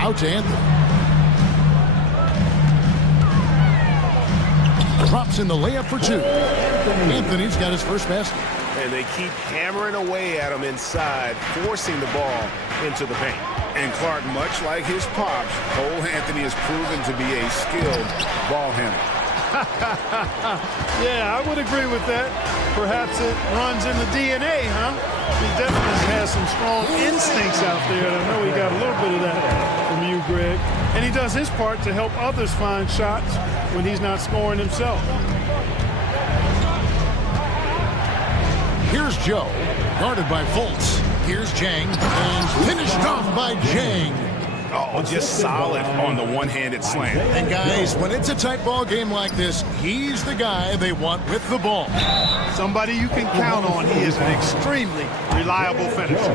Out to Anthony. Drops in the layup for 2. Anthony's got his first basket. And they keep hammering away at him inside, forcing the ball into the paint. And Clark, much like his pops, Cole Anthony has proven to be a skilled ball handler. Yeah, I would agree with that. Perhaps it runs in the DNA, huh? He definitely has some strong instincts out there, and I know he got a little bit of that from you, Greg. And he does his part to help others find shots when he's not scoring himself. Here's Joe, guarded by Fultz. Here's Jang, and finished off by Jang. Oh, just solid on the one-handed slam. And guys, when it's a tight ball game like this, he's the guy they want with the ball. Somebody you can count on. He is an extremely reliable finisher.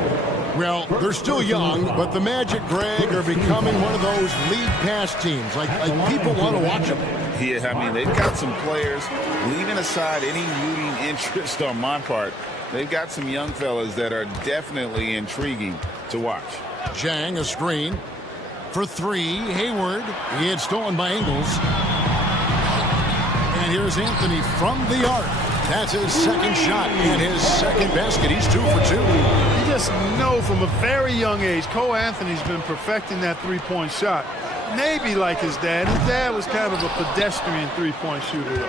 Well, they're still young, but the Magic, Greg, are becoming one of those league pass teams. Like people want to watch them. Yeah, I mean, they've got some players, leaving aside any rooting interest on my part, they've got some young fellas that are definitely intriguing to watch. Jang, a screen. For 3, Hayward. He had stolen by Ingles. And here's Anthony from the arc. That's his second shot and his second basket. He's 2 for 2. You just know from a very young age, Cole Anthony's been perfecting that three-point shot. Maybe like his dad. His dad was kind of a pedestrian three-point shooter.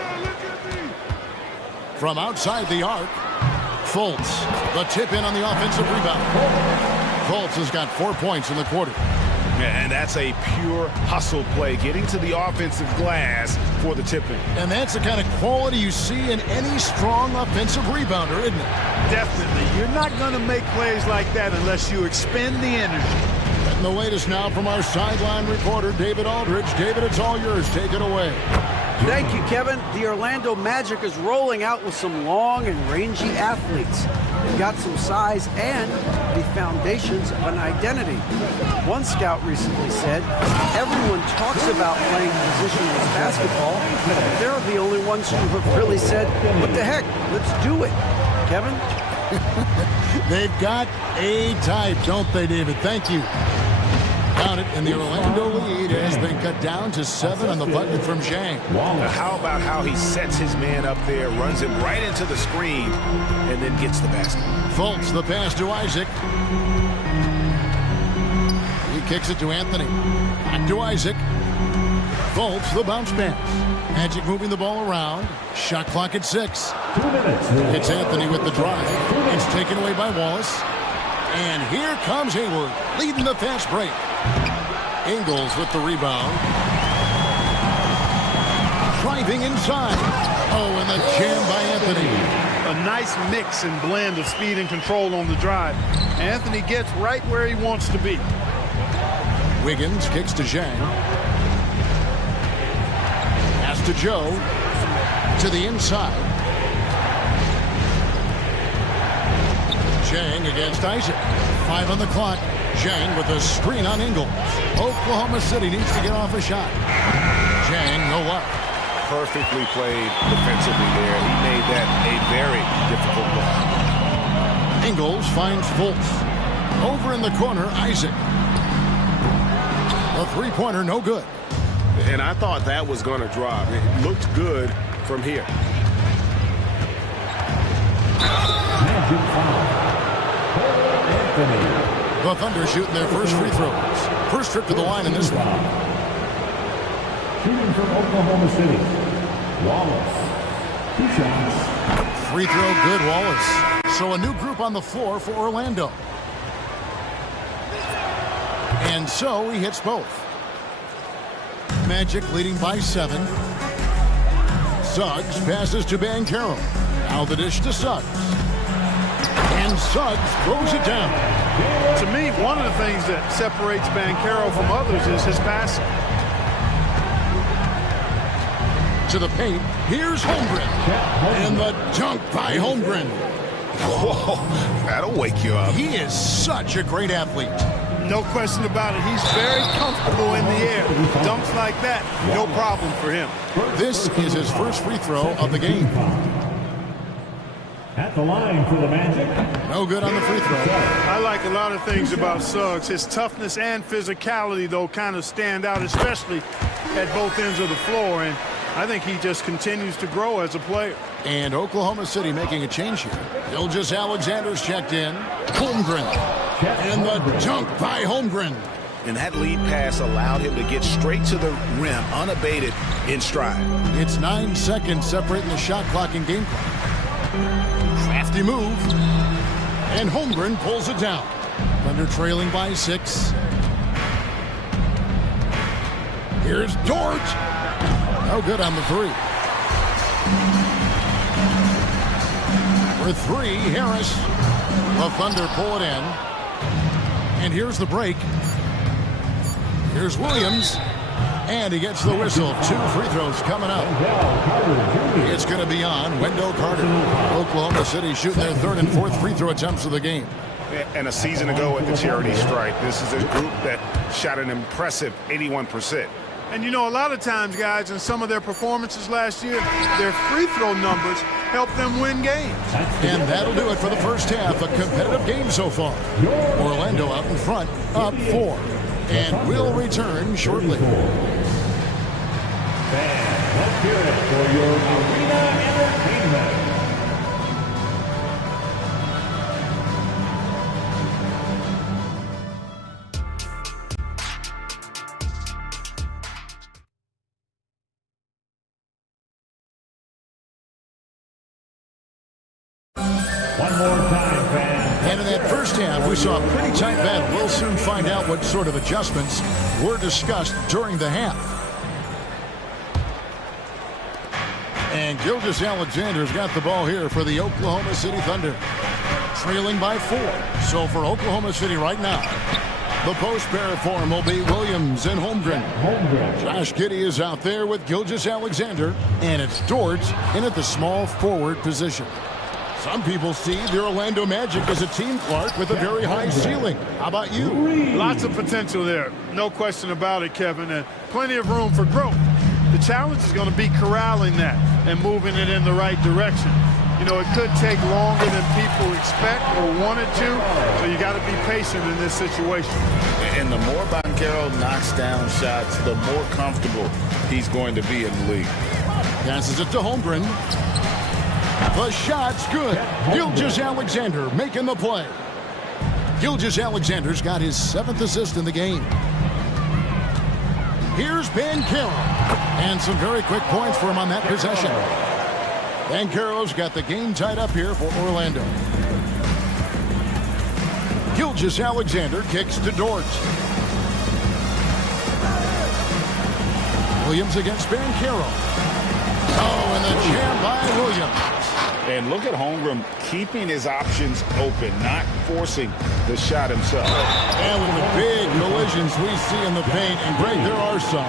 From outside the arc, Fultz. The tip in on the offensive rebound. Fultz has got 4 points in the quarter. And that's a pure hustle play, getting to the offensive glass for the tip-in. And that's the kind of quality you see in any strong offensive rebounder, isn't it? Definitely. You're not going to make plays like that unless you expend the energy. And the latest now from our sideline reporter, David Aldridge. David, it's all yours. Take it away. Thank you, Kevin. The Orlando Magic is rolling out with some long and rangy athletes. They've got some size and the foundations of an identity. One scout recently said, everyone talks about playing positionless basketball, but they're the only ones who have really said, what the heck, let's do it. Kevin? They've got a type, don't they, David? Thank you. Count it, and the Orlando lead has been cut down to 7 on the bucket from Zhang. How about how he sets his man up there, runs him right into the screen, and then gets the basket. Fultz, the pass to Isaac. He kicks it to Anthony. Back to Isaac. Fultz, the bounce pass. Magic moving the ball around. Shot clock at 6. 2 minutes. It's Anthony with the drive. It's taken away by Wallace. And here comes Hayward, leading the fast break. Ingles with the rebound. Driving inside. Oh, and the jam by Anthony. A nice mix and blend of speed and control on the drive. Anthony gets right where he wants to be. Wiggins kicks to Zhang. Pass to Joe. To the inside. Zhang against Isaac. 5 on the clock. Zhang with a screen on Ingles. Oklahoma City needs to get off a shot. Zhang, no luck. Perfectly played defensively there. He made that a very difficult look. Ingles finds Fultz. Over in the corner, Isaac. A three-pointer, no good. And I thought that was going to drop. It looked good from here. The Thunder shooting their first free throws. First trip to the line in this one. Shooting from Oklahoma City, Wallace. 2 shots. Free throw good, Wallace. So a new group on the floor for Orlando. And so he hits both. Magic leading by 7. Suggs passes to Banchero. Now the dish to Suggs. And Suggs throws it down. To me, one of the things that separates Banchero from others is his passing. To the paint, here's Holmgren. And the dunk by Holmgren. Whoa, that'll wake you up. He is such a great athlete. No question about it. He's very comfortable in the air. Dunks like that, no problem for him. This is his first free throw of the game. At the line for the Magic. No good on the free throw. I like a lot of things about Suggs. His toughness and physicality, though, kind of stand out, especially at both ends of the floor. And I think he just continues to grow as a player. And Oklahoma City making a change here. Gilgeous-Alexander's checked in. Holmgren. And the dunk by Holmgren. And that lead pass allowed him to get straight to the rim, unabated, in stride. It's 9 seconds separating the shot clock and game clock. Crafty move. And Holmgren pulls it down. Thunder trailing by 6. Here's Dort. No good on the 3. For 3, Harris. The Thunder pull it in. And here's the break. Here's Williams. And he gets the whistle. 2 free throws coming up. It's going to be on Wendell Carter. Oklahoma City shooting their 3rd and 4th free throw attempts of the game. And a season ago at the charity stripe, this is a group that shot an impressive 81%. And you know, a lot of times, guys, in some of their performances last year, their free throw numbers help them win games. And that'll do it for the first half. A competitive game so far. Orlando out in front, up 4. And we'll return shortly. Let's hear it for your arena entertainment. One more time, fans. And in that first half, we saw a pretty tight battle. We'll soon find out what sort of adjustments were discussed during the half. And Gilgeous-Alexander's got the ball here for the Oklahoma City Thunder. Trailing by 4. So for Oklahoma City right now, the post pair form will be Williams and Holmgren. Josh Giddey is out there with Gilgeous-Alexander. And it's Dort in at the small forward position. Some people see the Orlando Magic as a team, Clark, with a very high ceiling. How about you? Lots of potential there. No question about it, Kevin, and plenty of room for growth. The challenge is going to be corralling that and moving it in the right direction. You know, it could take longer than people expect or wanted to, so you got to be patient in this situation. And the more Banchero knocks down shots, the more comfortable he's going to be in the league. Passes it to Holmgren. The shot's good. Gilgeous-Alexander making the play. Gilgeous-Alexander's got his 7th assist in the game. Here's Banchero. And some very quick points for him on that possession. Banchero's got the game tied up here for Orlando. Gilgeous-Alexander kicks to Dort. Williams against Banchero. Oh, and the jam by Williams. And look at Holmgren keeping his options open, not forcing the shot himself. And with the big collisions we see in the paint, and Greg, there are some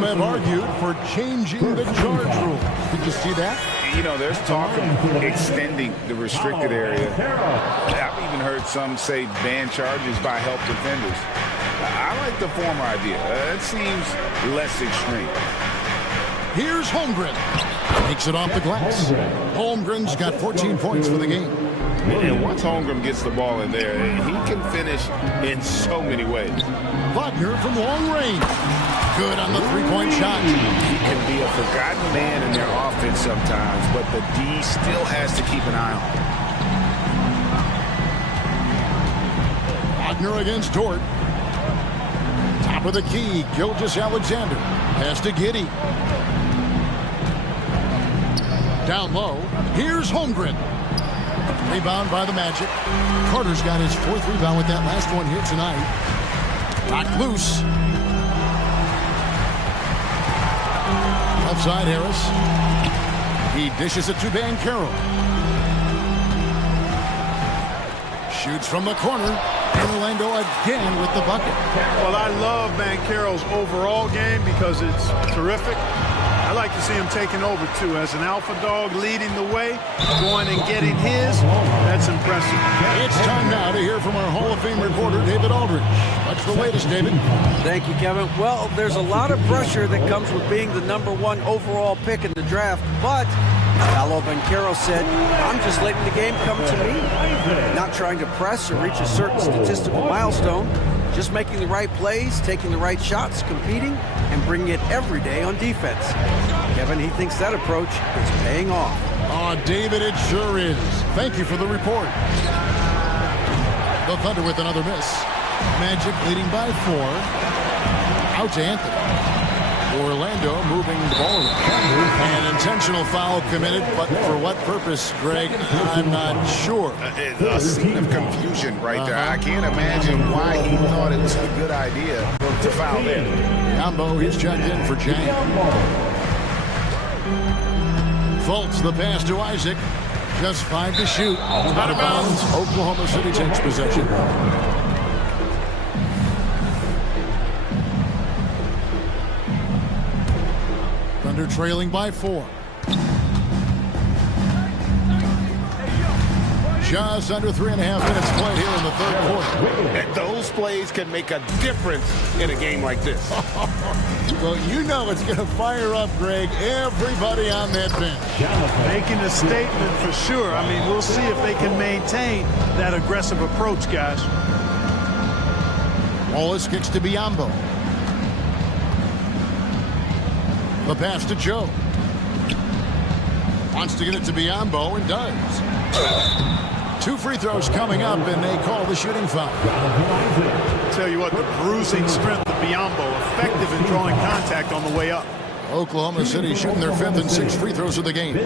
have argued for changing the charge rule. Did you see that? You know, there's talk of extending the restricted area. I've even heard some say ban charges by help defenders. I like the former idea. It seems less extreme. Here's Holmgren. Takes it off the glass. Holmgren's got 14 points for the game. And once Holmgren gets the ball in there, he can finish in so many ways. Wagner from long range. Good on the three-point shot. He can be a forgotten man in their offense sometimes, but the D still has to keep an eye on. Wagner against Dort. Top of the key, Gilgeous-Alexander. Pass to Giddey. Down low, here's Holmgren. Rebound by the Magic. Carter's got his 4th rebound with that last one here tonight. Knocked loose. Left side, Harris. He dishes it to Bankero. Shoots from the corner. And Orlando again with the bucket. Well, I love Bankero's overall game because it's terrific. I like to see him taking over, too, as an alpha dog leading the way, going and getting his. That's impressive. It's time now to hear from our Hall of Fame reporter, David Aldridge. What's the latest, David? Thank you, Kevin. Well, there's a lot of pressure that comes with being the #1 overall pick in the draft, but Paolo Banchero said, I'm just letting the game come to me. Not trying to press or reach a certain statistical milestone, just making the right plays, taking the right shots, competing, and bringing it every day on defense. Kevin, he thinks that approach is paying off. Oh, David, it sure is. Thank you for the report. The Thunder with another miss. Magic leading by 4. Out to Anthony. Orlando moving the ball around. An intentional foul committed, but for what purpose, Greg? I'm not sure. A scene of confusion right there. I can't imagine why he thought it was a good idea to foul there. Yambo, he's checked in for Jang. Fultz the pass to Isaac. Just 5 to shoot. Out of bounds. Oklahoma City takes possession. Thunder trailing by 4. Just under 3.5 minutes played here in the 3rd quarter. And those plays can make a difference in a game like this. Well, you know it's going to fire up, Greg, everybody on that bench. Making a statement for sure. I mean, we'll see if they can maintain that aggressive approach, guys. Wallace kicks to Biyombo. The pass to Joe. Wants to get it to Biyombo and does. 2 free throws coming up, and they call the shooting foul. Tell you what, the bruising strength of Biyombo, effective in drawing contact on the way up. Oklahoma City shooting their 5th and 6th free throws of the game.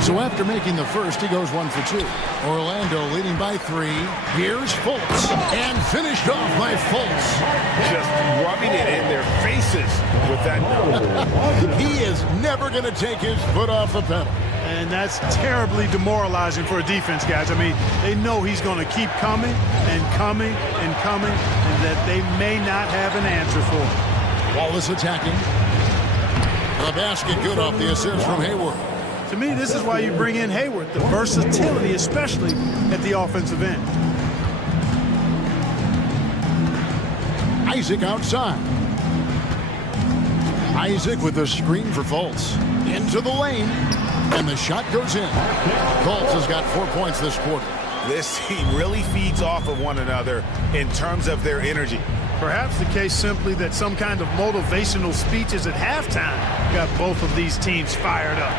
So after making the first, he goes 1 for 2. Orlando leading by 3. Here's Fultz, and finished off by Fultz. Just rubbing it in their faces with that number. He is never going to take his foot off the pedal. And that's terribly demoralizing for a defense, guys. I mean, they know he's going to keep coming and coming and coming, and that they may not have an answer for him. Wallace attacking. The basket good off the assist from Hayward. To me, this is why you bring in Hayward, the versatility, especially at the offensive end. Isaac outside. Isaac with a screen for Fultz. Into the lane. And the shot goes in. Fultz has got 4 points this quarter. This team really feeds off of one another in terms of their energy. Perhaps the case simply that some kind of motivational speeches at halftime got both of these teams fired up.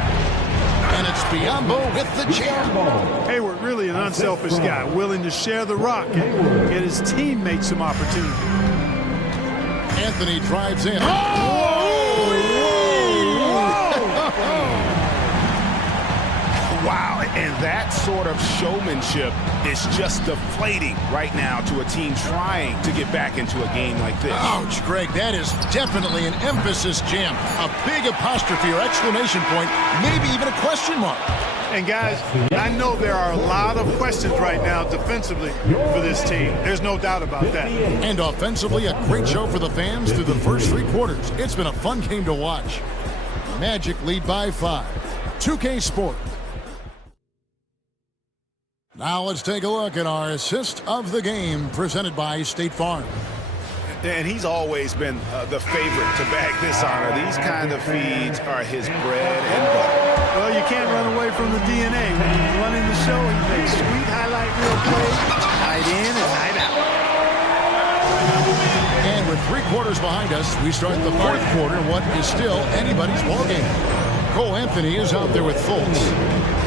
And it's Biyombo with the jam. Hayward, really an unselfish guy, willing to share the rock and get his teammates some opportunity. Anthony drives in. Wow, and that sort of showmanship is just deflating right now to a team trying to get back into a game like this. Ouch, Greg, that is definitely an emphasis jam. A big apostrophe or exclamation point, maybe even a question mark. And guys, I know there are a lot of questions right now defensively for this team. There's no doubt about that. And offensively, a great show for the fans through the first 3 quarters. It's been a fun game to watch. Magic lead by 5. 2K Sport. Now let's take a look at our assist of the game presented by State Farm. And he's always been the favorite to bag this honor. These kind of feeds are his bread and butter. Well, you can't run away from the DNA. When he's running the show, he makes sweet highlight reel plays, night in and night out. And with 3 quarters behind us, we start the 4th quarter, what is still anybody's ballgame. Cole Anthony is out there with Fultz.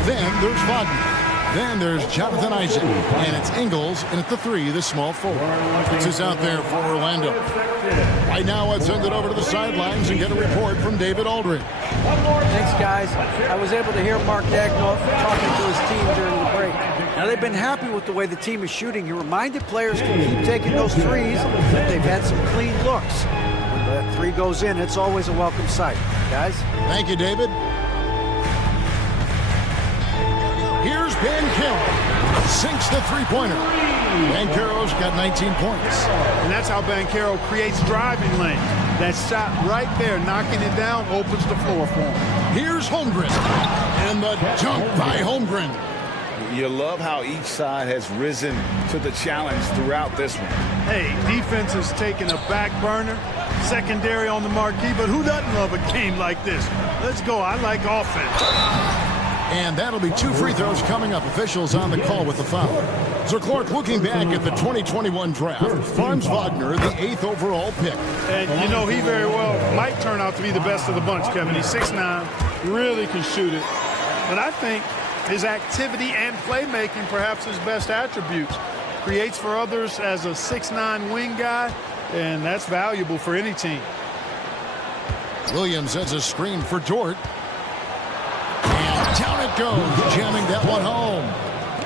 Then there's Wagner. Then there's Jonathan Isaac, and it's Ingles, and at the 3, the small forward. This is out there for Orlando. Right now, let's send it over to the sidelines and get a report from David Aldridge. Thanks, guys. I was able to hear Mark Daigneault talking to his team during the break. Now, they've been happy with the way the team is shooting. He reminded players to keep taking those threes, that they've had some clean looks. When that 3 goes in, it's always a welcome sight. Guys? Thank you, David. Here's Banchero. Sinks the 3-pointer. Banchero's got 19 points. And that's how Banchero creates driving lanes. That shot right there, knocking it down, opens the floor for him. Here's Holmgren. And the dunk by Holmgren. You love how each side has risen to the challenge throughout this one. Hey, defense has taken a back burner, secondary on the marquee, but who doesn't love a game like this? Let's go. I like offense. And that'll be 2 free throws coming up. Officials on the call with the foul. So Clark, looking back at the 2021 draft, Franz Wagner, the 8th overall pick. And you know, he very well might turn out to be the best of the bunch, Kevin. He's 6'9", really can shoot it. But I think his activity and playmaking, perhaps his best attributes. Creates for others as a 6'9" wing guy, and that's valuable for any team. Williams has a screen for Dort. Down it goes, jamming that one home.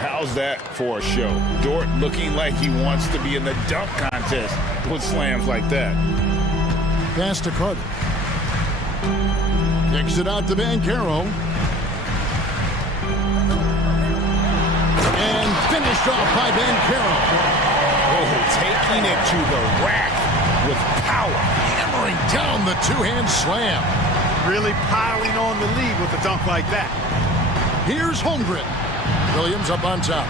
How's that for a show? Dort looking like he wants to be in the dunk contest with slams like that. Pass to Carter. Kicks it out to Banchero. And finished off by Banchero. Oh, taking it to the rack with power. Hammering down the 2-hand slam. Really piling on the lead with a dunk like that. Here's Holmgren. Williams up on top.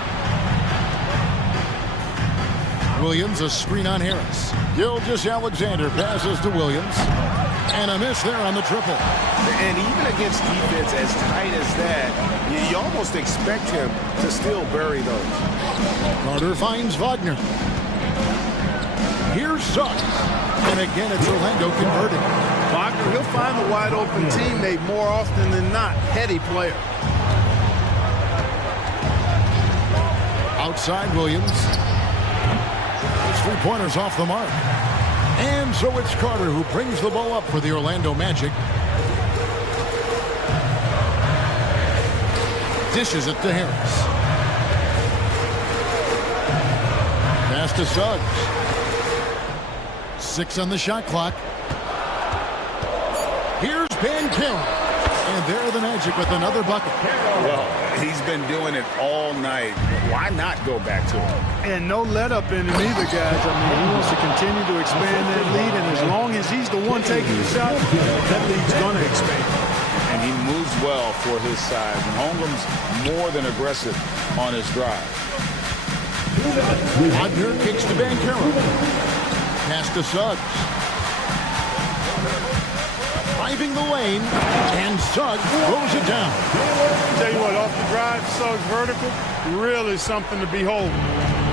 Williams a screen on Harris. Gilgeous-Alexander passes to Williams. And a miss there on the triple. And even against defense as tight as that, you almost expect him to still bury those. Carter finds Wagner. Here's Suggs. And again, it's Orlando converting. Wagner, he'll find the wide open teammate more often than not. Heady player. Outside Williams. His 3-pointers off the mark. And so it's Carter who brings the ball up for the Orlando Magic. Dishes it to Harris. Pass to Suggs. 6 on the shot clock. Here's Banchero. And there the Magic with another bucket. Well, he's been doing it all night. Why not go back to him? And no let up in him either, guys. I mean, he wants to continue to expand that lead, and as long as he's the one taking the shot, that lead's going to expand. And he moves well for his size. And Holmgren's more than aggressive on his drive. Wagner kicks to Banchero. Pass to Suggs. Driving the lane, and Suggs throws it down. Tell you what, off the drive, Suggs vertical, really something to behold.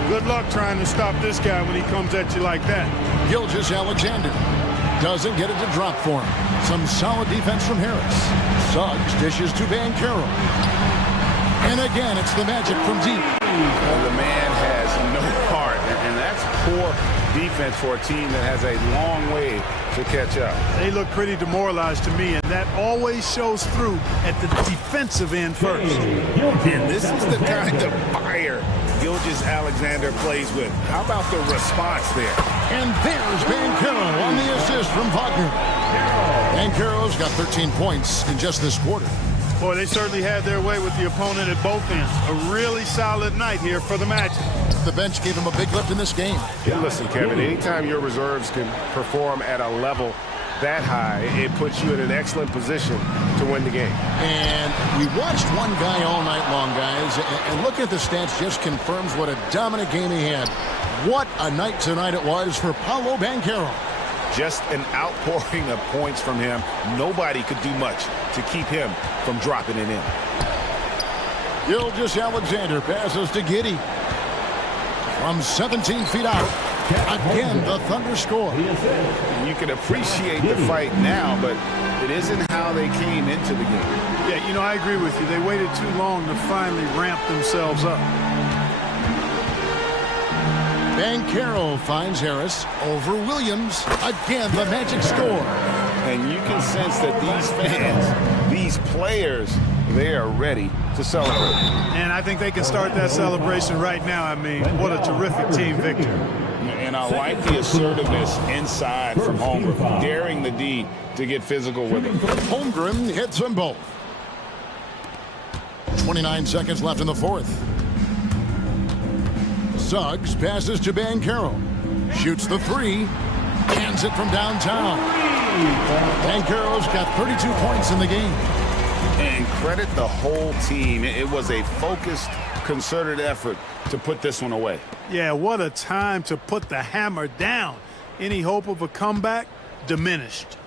Good luck trying to stop this guy when he comes at you like that. Gilgeous-Alexander doesn't get it to drop for him. Some solid defense from Harris. Suggs dishes to Banchero. And again, it's the Magic from deep. Well, the man has no heart, and that's poor defense for a team that has a long way to catch up. They look pretty demoralized to me, and that always shows through at the defensive end first. And this is the kind of fire Gilgeous-Alexander plays with. How about the response there? And there's Banchero on the assist from Wagner. Banchero's got 13 points in just this quarter. Boy, they certainly had their way with the opponent at both ends. A really solid night here for the Magic. The bench gave him a big lift in this game. Yeah, listen, Kevin, anytime your reserves can perform at a level that high, it puts you in an excellent position to win the game. And we watched one guy all night long, guys, and look at the stats just confirms what a dominant game he had. What a night tonight it was for Paolo Banchero. Just an outpouring of points from him. Nobody could do much to keep him from dropping it in. Gilgeous Alexander passes to Giddey. From 17 feet out, again the Thunder score. You can appreciate the fight now, but it isn't how they came into the game. Yeah, you know, I agree with you. They waited too long to finally ramp themselves up. Banchero finds Harris over Williams. Again, the Magic score. And you can sense that these fans, these players, they are ready to celebrate. And I think they can start that celebration right now. I mean, what a terrific team victory. And I like the assertiveness inside from Holmgren, daring the D to get physical with him. Holmgren hits them both. 29 seconds left in the fourth. Suggs passes to Banchero. Shoots the three. Cans it from downtown. Banchero's got 32 points in the game. And credit the whole team. It was a focused, concerted effort to put this one away. Yeah, what a time to put the hammer down. Any hope of a comeback diminished.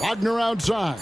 Wagner outside.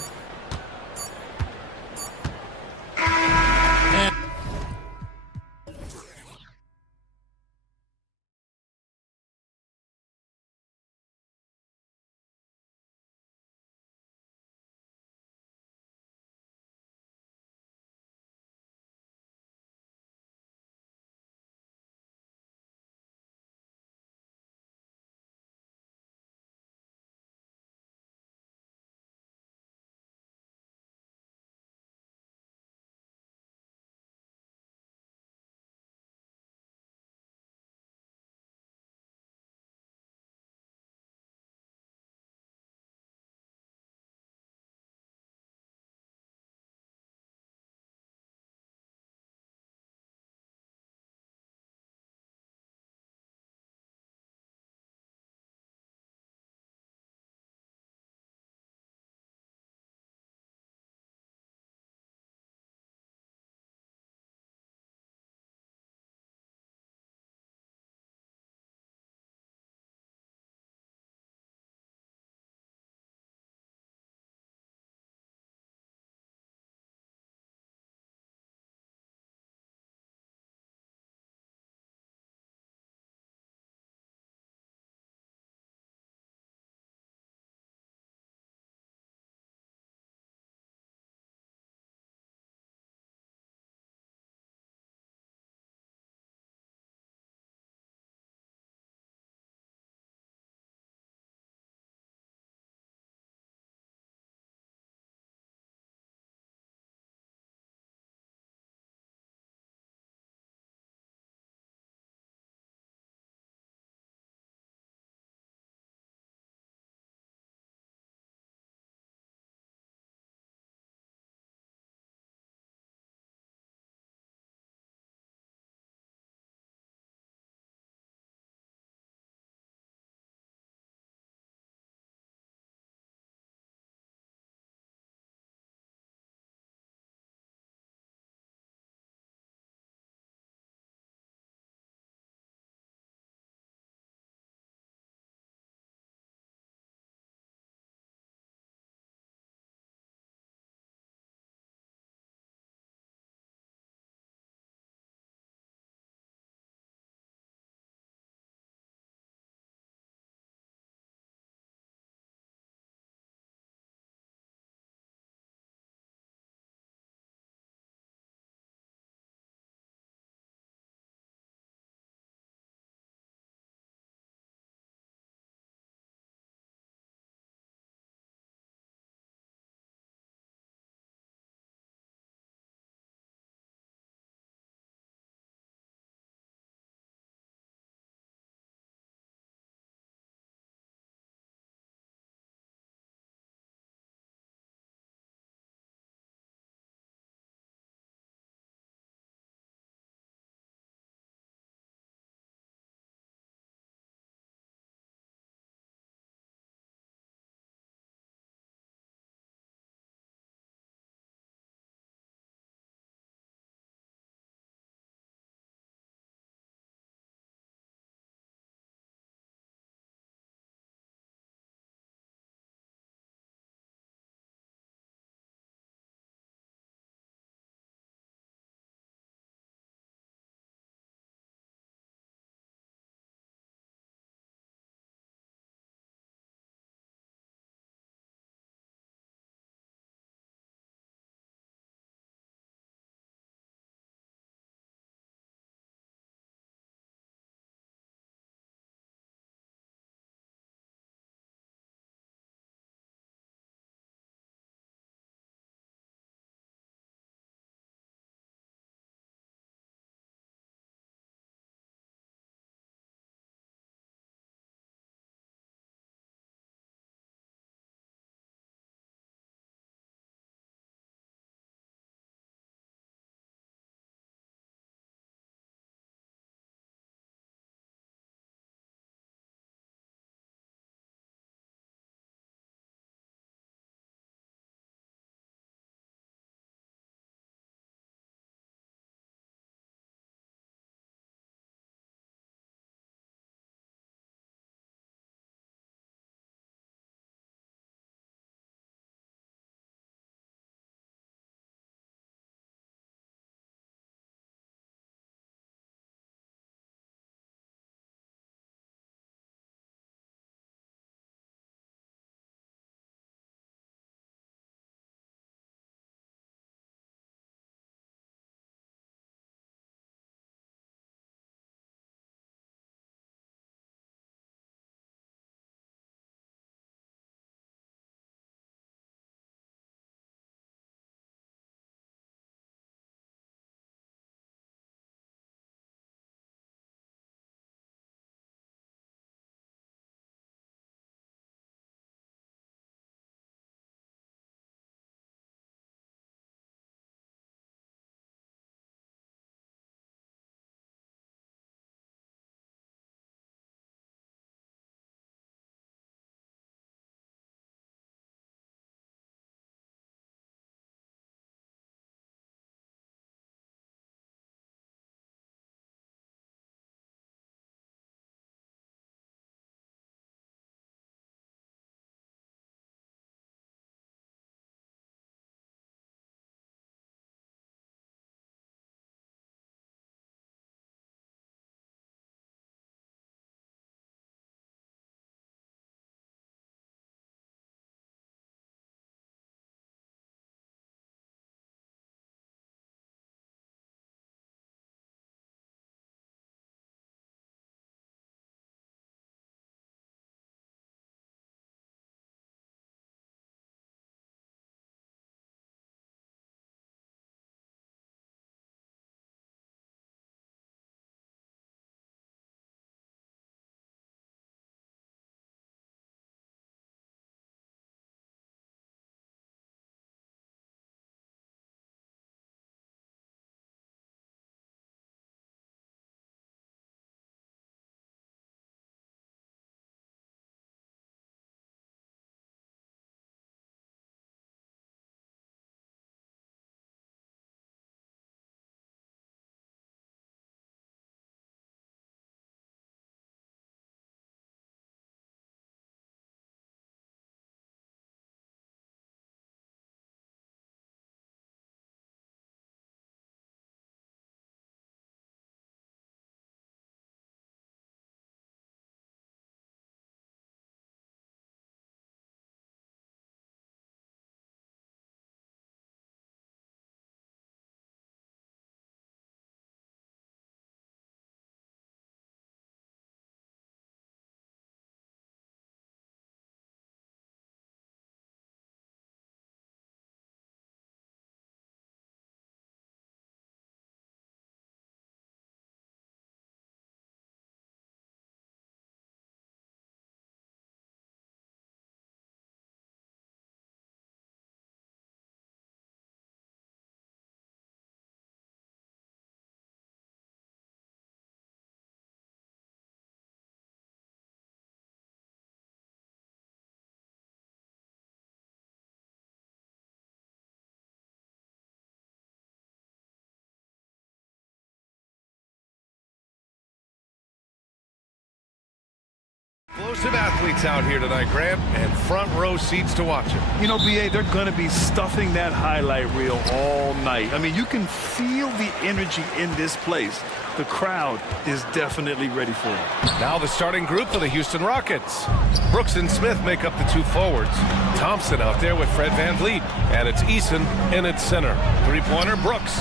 explosive athletes out here tonight, Grant, and front row seats to watch it. You know, BA, they're going to be stuffing that highlight reel all night. I mean, you can feel the energy in this place. The crowd is definitely ready for it. Now the starting group for the Houston Rockets. Brooks and Smith make up the two forwards. Thompson out there with Fred VanVleet. And it's Eason in its center. Three-pointer, Brooks.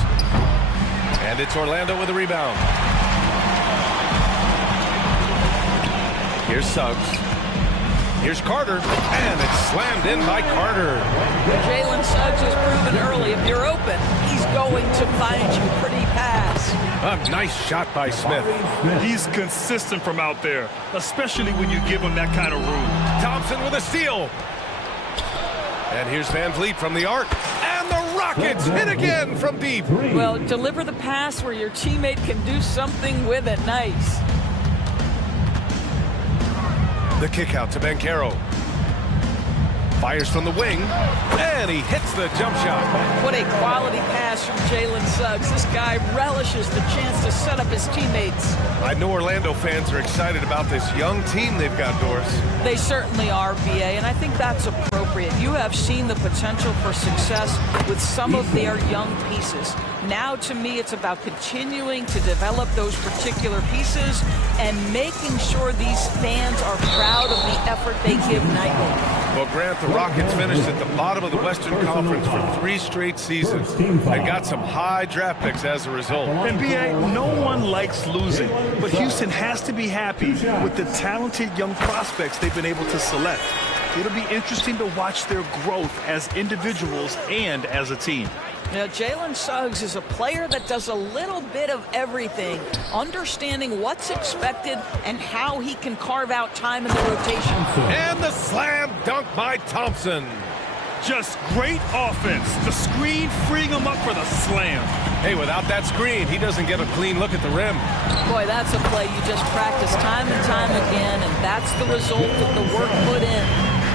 And it's Orlando with a rebound. Here's Suggs. Here's Carter. And it's slammed in by Carter. Jalen Suggs has proven early, if you're open, he's going to find you pretty pass. A nice shot by Smith. He's consistent from out there, especially when you give him that kind of room. Thompson with a steal. And here's VanVleet from the arc. And the Rockets hit again from deep. Well, deliver the pass where your teammate can do something with it. Nice. The kick out to Banchero. Fires from the wing, and he hits the jump shot. What a quality pass from Jalen Suggs. This guy relishes the chance to set up his teammates. I know Orlando fans are excited about this young team they've got, Doris. They certainly are, BA, and I think that's appropriate. You have seen the potential for success with some of their young pieces. Now, to me, it's about continuing to develop those particular pieces and making sure these fans are proud of the effort they give nightly. Well, Grant, the Rockets finished at the bottom of the Western Conference for 3 straight seasons and got some high draft picks as a result. And BA, no one likes losing, but Houston has to be happy with the talented young prospects they've been able to select. It'll be interesting to watch their growth as individuals and as a team. Now, Jalen Suggs is a player that does a little bit of everything, understanding what's expected and how he can carve out time in the rotation. And the slam dunk by Thompson. Just great offense. The screen freeing him up for the slam. Hey, without that screen, he doesn't get a clean look at the rim. Boy, that's a play you just practice time and time again, and that's the result of the work put in.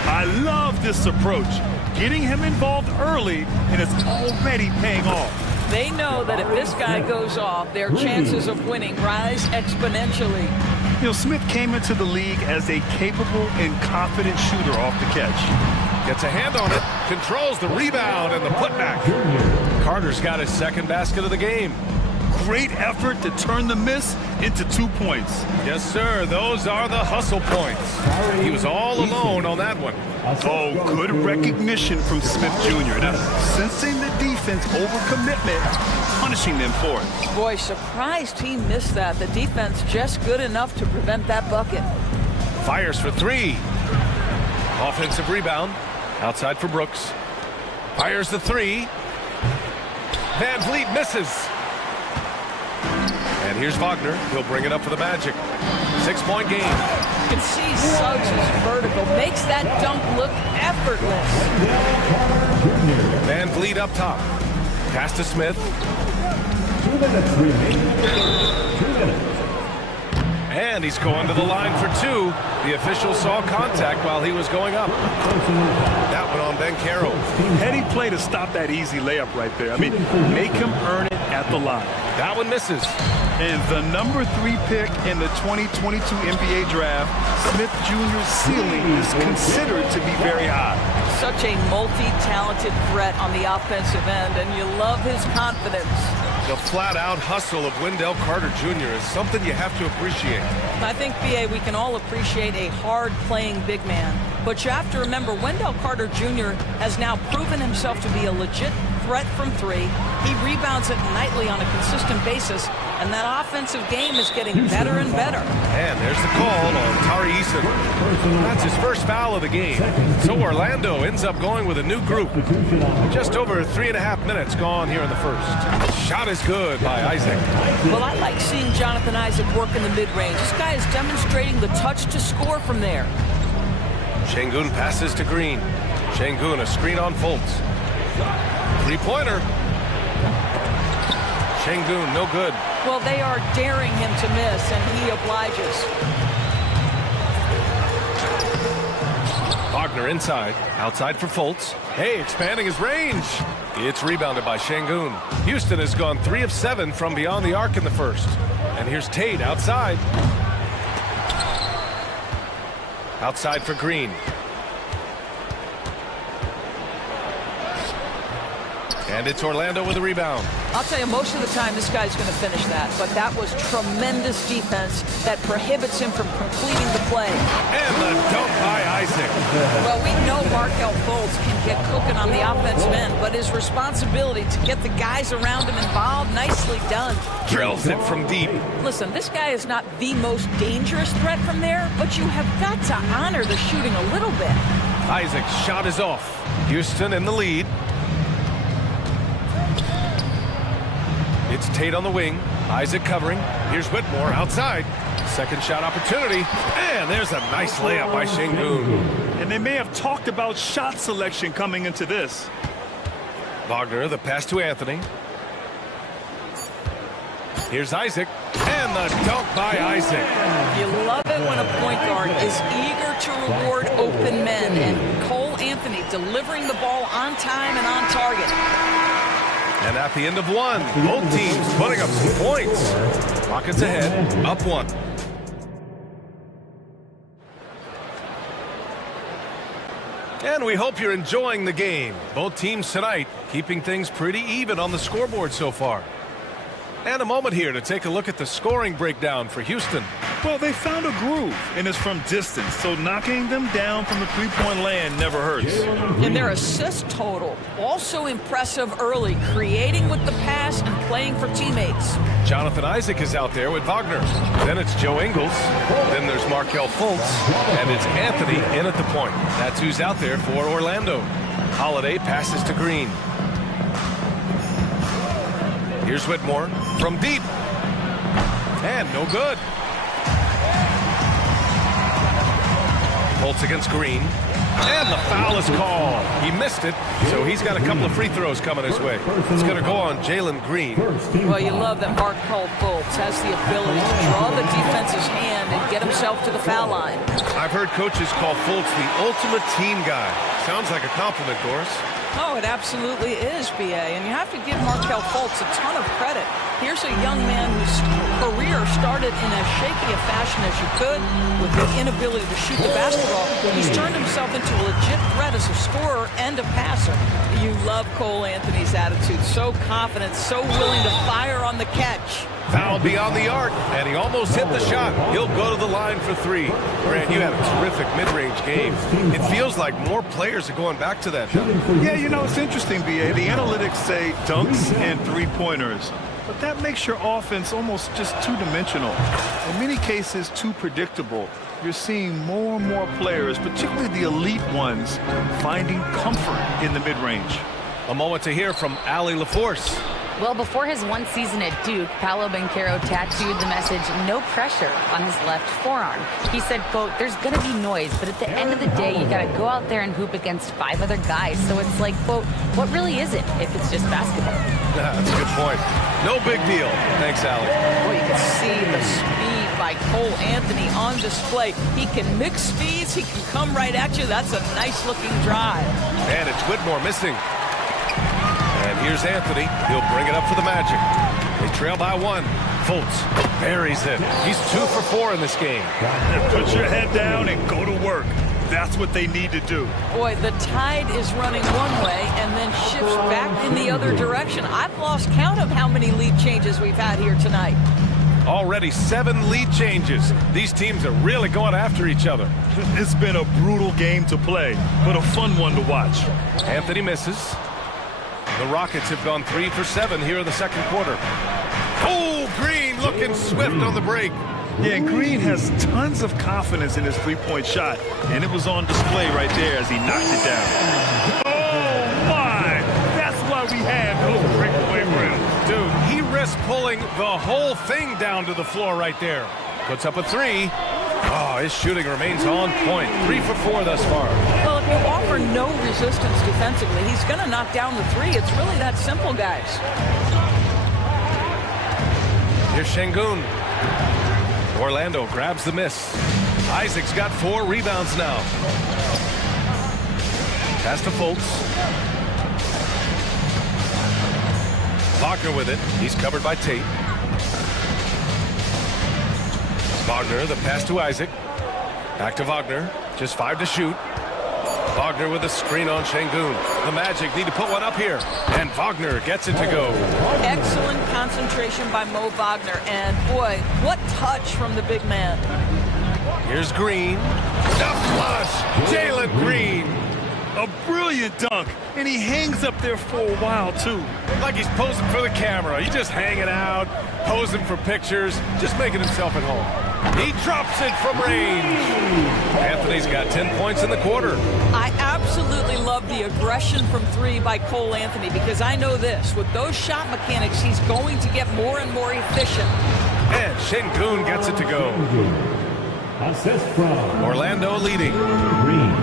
I love this approach. Getting him involved early, and it's already paying off. They know that if this guy goes off, their chances of winning rise exponentially. You know, Smith came into the league as a capable and confident shooter off the catch. Gets a hand on it, controls the rebound and the putback. Carter's got his second basket of the game. Great effort to turn the miss into 2 points. Yes, sir. Those are the hustle points. He was all alone on that one. Oh, good recognition from Smith Jr. Now, sensing the defense overcommitment, punishing them for it. Boy, surprised he missed that. The defense just good enough to prevent that bucket. Fires for 3. Offensive rebound. Outside for Brooks. Fires the 3. VanVleet misses. And here's Wagner. He'll bring it up for the Magic. 6-point game. You can see Suggs is vertical. Makes that dunk look effortless. VanVleet up top. Pass to Smith. 2 minutes remaining. 2 minutes. And he's going to the line for 2. The official saw contact while he was going up. That one on Banchero. Heady play to stop that easy layup right there. I mean, make him earn it at the line. That one misses. And the number 3 pick in the 2022 NBA draft, Smith Jr.'s ceiling is considered to be very high. Such a multi-talented threat on the offensive end, and you love his confidence. The flat-out hustle of Wendell Carter Jr. is something you have to appreciate. I think, BA, we can all appreciate a hard-playing big man. But you have to remember, Wendell Carter Jr. has now proven himself to be a legit threat from 3. He rebounds it nightly on a consistent basis, and that offensive game is getting better and better. And there's the call on Tari Eason. That's his first foul of the game. So Orlando ends up going with a new group. Just over 3.5 minutes gone here in the first. Shot is good by Isaac. Well, I like seeing Jonathan Isaac work in the mid-range. This guy is demonstrating the touch to score from there. Şengün passes to Green. Şengün, a screen on Fultz. 3-pointer. Şengün, no good. Well, they are daring him to miss, and he obliges. Wagner inside. Outside for Fultz. Hey, expanding his range. It's rebounded by Şengün. Houston has gone 3 of 7 from beyond the arc in the first. And here's Tate outside. Outside for Green. And it's Orlando with a rebound. I'll tell you, most of the time this guy's going to finish that, but that was tremendous defense that prohibits him from completing the play. And the dunk by Isaac. Well, we know Markelle Fultz can get cooking on the offensive end, but his responsibility to get the guys around him involved, nicely done. Drills it from deep. Listen, this guy is not the most dangerous threat from there, but you have got to honor the shooting a little bit. Isaac's shot is off. Houston in the lead. It's Tate on the wing. Isaac covering. Here's Whitmore outside. Second shot opportunity. And there's a nice layup by Şengün. And they may have talked about shot selection coming into this. Wagner, the pass to Anthony. Here's Isaac. And the dunk by Isaac. You love it when a point guard is eager to reward open men. And Cole Anthony delivering the ball on time and on target. And at the end of one, both teams putting up some points. Rockets ahead, up one. And we hope you're enjoying the game. Both teams tonight keeping things pretty even on the scoreboard so far. And a moment here to take a look at the scoring breakdown for Houston. Well, they found a groove, and it's from distance, so knocking them down from the three-point land never hurts. And their assist total, also impressive early, creating with the pass and playing for teammates. Jonathan Isaac is out there with Wagner. Then it's Joe Ingles. Then there's Markelle Fultz. And it's Anthony in at the point. That's who's out there for Orlando. Holiday passes to Green. Here's Whitmore from deep. And no good. Fultz against Green. And the foul is called. He missed it, so he's got a couple of free throws coming his way. It's going to go on Jalen Green. Well, you love that Markelle Fultz has the ability to draw the defense's hand and get himself to the foul line. I've heard coaches call Fultz the ultimate team guy. Sounds like a compliment, Doris. Oh, it absolutely is, B.A., and you have to give Markelle Fultz a ton of credit. Here's a young man whose career started in as shaky a fashion as you could with the inability to shoot the basketball. He's turned himself into a legit threat as a scorer and a passer. You love Cole Anthony's attitude. So confident, so willing to fire on the catch. Foul beyond the arc, and he almost hit the shot. He'll go to the line for three. Grant, you had a terrific mid-range game. It feels like more players are going back to that. Yeah, you know, it's interesting, B.A. The analytics say dunks and three-pointers. But that makes your offense almost just two-dimensional. In many cases, too predictable. You're seeing more and more players, particularly the elite ones, finding comfort in the mid-range. A moment to hear from Allie LaForce. Well, before his one season at Duke, Paolo Banchero tattooed the message, no pressure, on his left forearm. He said, quote, there's going to be noise, but at the end of the day, you got to go out there and hoop against 5 other guys. So it's like, quote, what really is it if it's just basketball? That's a good point. No big deal. Thanks, Allie. Boy, you can see the speed by Cole Anthony on display. He can mix speeds. He can come right at you. That's a nice-looking drive. And it's Whitmore missing. And here's Anthony. He'll bring it up for the Magic. They trail by 1. Fultz buries it. He's 2 for 4 in this game. Put your head down and go to work. That's what they need to do. Boy, the tide is running one way and then shifts back in the other direction. I've lost count of how many lead changes we've had here tonight. Already 7 lead changes. These teams are really going after each other. It's been a brutal game to play, but a fun one to watch. Anthony misses. The Rockets have gone 3 for 7 here in the second quarter. Oh, Green looking swift on the break. Yeah, and Green has tons of confidence in his three-point shot, and it was on display right there as he knocked it down. Oh, my! That's why we had those breakaway rims. Dude, he risked pulling the whole thing down to the floor right there. Puts up a 3. Oh, his shooting remains on point. 3 for 4 thus far. Well, if you offer no resistance defensively, he's going to knock down the 3. It's really that simple, guys. Here's Şengün. Orlando grabs the miss. Isaac's got 4 rebounds now. Pass to Fultz. Wagner with it. He's covered by Tate. Wagner, the pass to Isaac. Back to Wagner. Just 5 to shoot. Wagner with a screen on Şengün. The Magic need to put one up here. And Wagner gets it to go. Excellent concentration by Mo Wagner. And boy, what touch from the big man. Here's Green. The flush. Jalen Green. A brilliant dunk, and he hangs up there for a while, too. Like he's posing for the camera. He's just hanging out, posing for pictures, just making himself at home. He drops it from range. Anthony's got 10 points in the quarter. I absolutely love the aggression from 3 by Cole Anthony because I know this. With those shot mechanics, he's going to get more and more efficient. And Şengün gets it to go. Assist from Orlando leading. Green.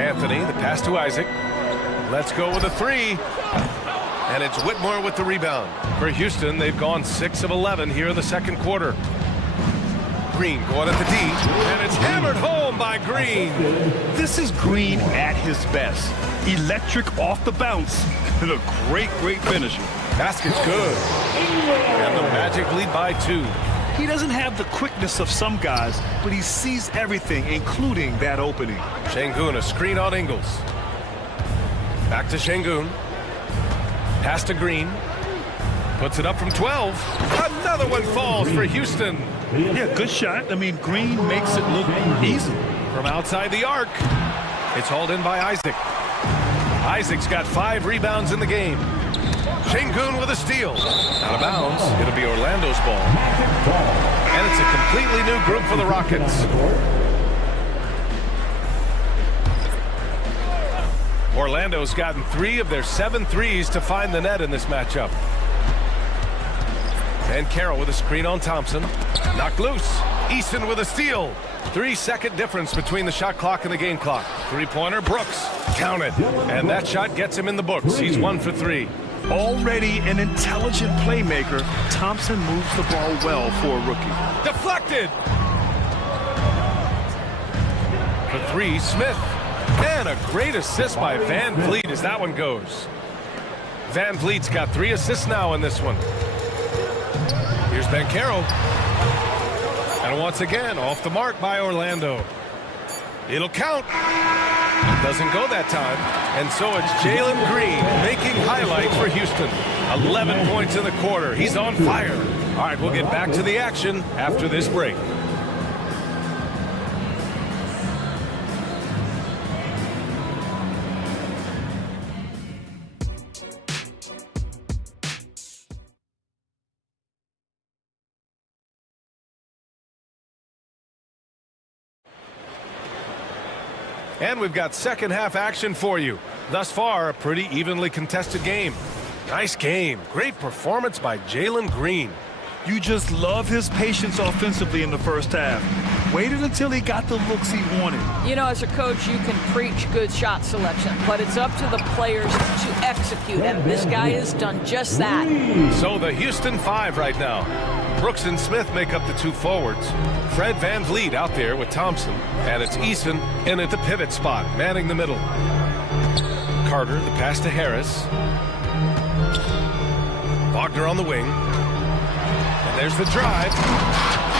Anthony, the pass to Isaac. Let's go with a 3. And it's Whitmore with the rebound. For Houston, they've gone 6 of 11 here in the second quarter. Green going at the D, and it's hammered home by Green. This is Green at his best. Electric off the bounce, and a great finisher. Basket's good. And the Magic lead by 2. He doesn't have the quickness of some guys, but he sees everything, including that opening. Şengün, a screen on Ingles. Back to Şengün. Pass to Green. Puts it up from 12. Another one falls for Houston. Yeah, good shot. I mean, Green makes it look easy. From outside the arc. It's hauled in by Isaac. Isaac's got 5 rebounds in the game. Şengün with a steal. Out of bounds. It'll be Orlando's ball. And it's a completely new group for the Rockets. Orlando's gotten 3 of their 7 threes to find the net in this matchup. And Carroll with a screen on Thompson. Knocked loose. Easton with a steal. 3-second difference between the shot clock and the game clock. 3-pointer, Brooks. Counted. And that shot gets him in the books. He's 1 for 3. Already an intelligent playmaker, Thompson moves the ball well for a rookie. Deflected. For 3, Smith. And a great assist by Van Vliet as that one goes. Van Vliet's got 3 assists now in this one. Here's Banchero. And once again, off the mark by Orlando. It'll count. Doesn't go that time. And so it's Jalen Green making highlights for Houston. 11 points in the quarter. He's on fire. All right, we'll get back to the action after this break. And we've got second half action for you. Thus far, a pretty evenly contested game. Nice game. Great performance by Jalen Green. You just love his patience offensively in the first half. Waited until he got the looks he wanted. You know, as a coach, you can preach good shot selection, but it's up to the players to execute, and this guy has done just that. So the Houston 5 right now. Brooks and Smith make up the 2 forwards. Fred Van Vliet out there with Thompson, and it's Easton in at the pivot spot, manning the middle. Carter, the pass to Harris. Wagner on the wing. And there's the drive.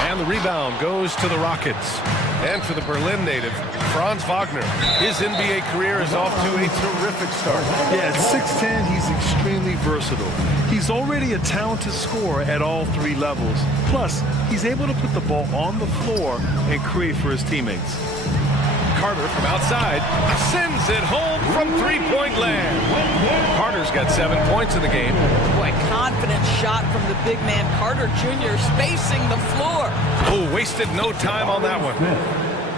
And the rebound goes to the Rockets. And for the Berlin native, Franz Wagner. His NBA career is off to a terrific start. Yeah, at 6'10", he's extremely versatile. He's already a talented scorer at all 3 levels. Plus, he's able to put the ball on the floor and create for his teammates. Carter from outside sends it home from 3-point land. Carter's got 7 points in the game. Boy, confident shot from the big man, Carter Jr., spacing the floor. Oh, wasted no time on that one.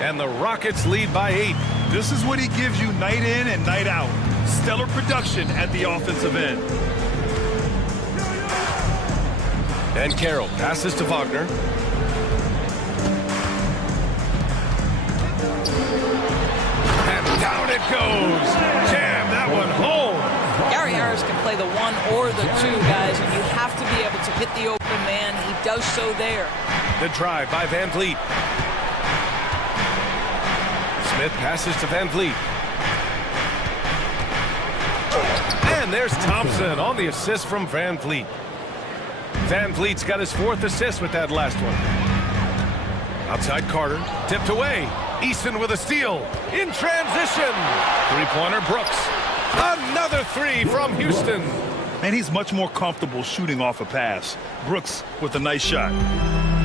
And the Rockets lead by 8. This is what he gives you night in and night out. Stellar production at the offensive end. And Carroll passes to Wagner. And down it goes. Jam that one home. Gary Harris can play the 1 or the 2, guys, and you have to be able to hit the open man. He does so there. The drive by Van Vliet. Smith passes to Van Vliet. And there's Thompson on the assist from Van Vliet. Van Vliet's got his 4th assist with that last one. Outside Carter, tipped away. Eason with a steal. In transition. Three-pointer Brooks. Another three from Houston. And he's much more comfortable shooting off a pass. Brooks with a nice shot.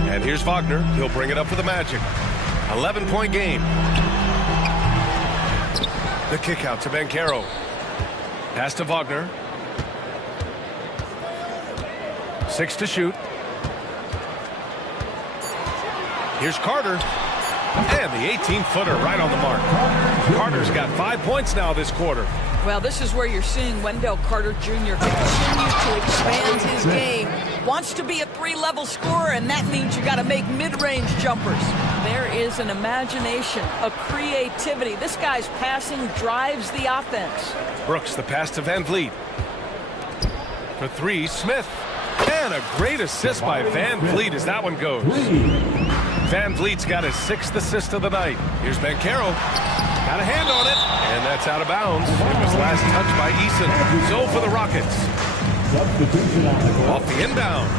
And here's Wagner. He'll bring it up for the Magic. 11-point game. The kick out to Bankero. Pass to Wagner. 6 to shoot. Here's Carter. And the 18-footer right on the mark. Carter's got 5 points now this quarter. Well, this is where you're seeing Wendell Carter Jr. continue to expand his game. Wants to be a three-level scorer, and that means you got to make mid-range jumpers. There is an imagination, a creativity. This guy's passing drives the offense. Brooks, the pass to Van Vliet. For three, Smith. And a great assist by Van Vliet as that one goes. Van Vliet's got his 6th assist of the night. Here's Bankero. Got a hand on it, and that's out of bounds. It was last touched by Eason. So for the Rockets. Off the inbound.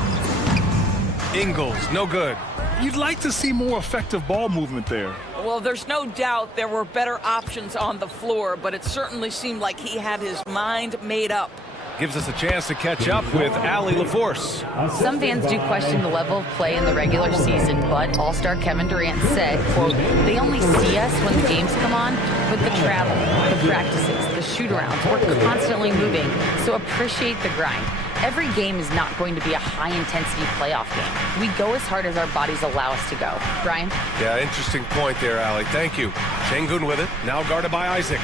Ingles, no good. You'd like to see more effective ball movement there. Well, there's no doubt there were better options on the floor, but it certainly seemed like he had his mind made up. Gives us a chance to catch up with Allie LaForce. Some fans do question the level of play in the regular season, but All-Star Kevin Durant said, quote, they only see us when the games come on, but the travel, the practices, the shoot-arounds, we're constantly moving, so appreciate the grind. Every game is not going to be a high-intensity playoff game. We go as hard as our bodies allow us to go. Brian? Yeah, interesting point there, Allie. Thank you. Şengün with it, now guarded by Isaac.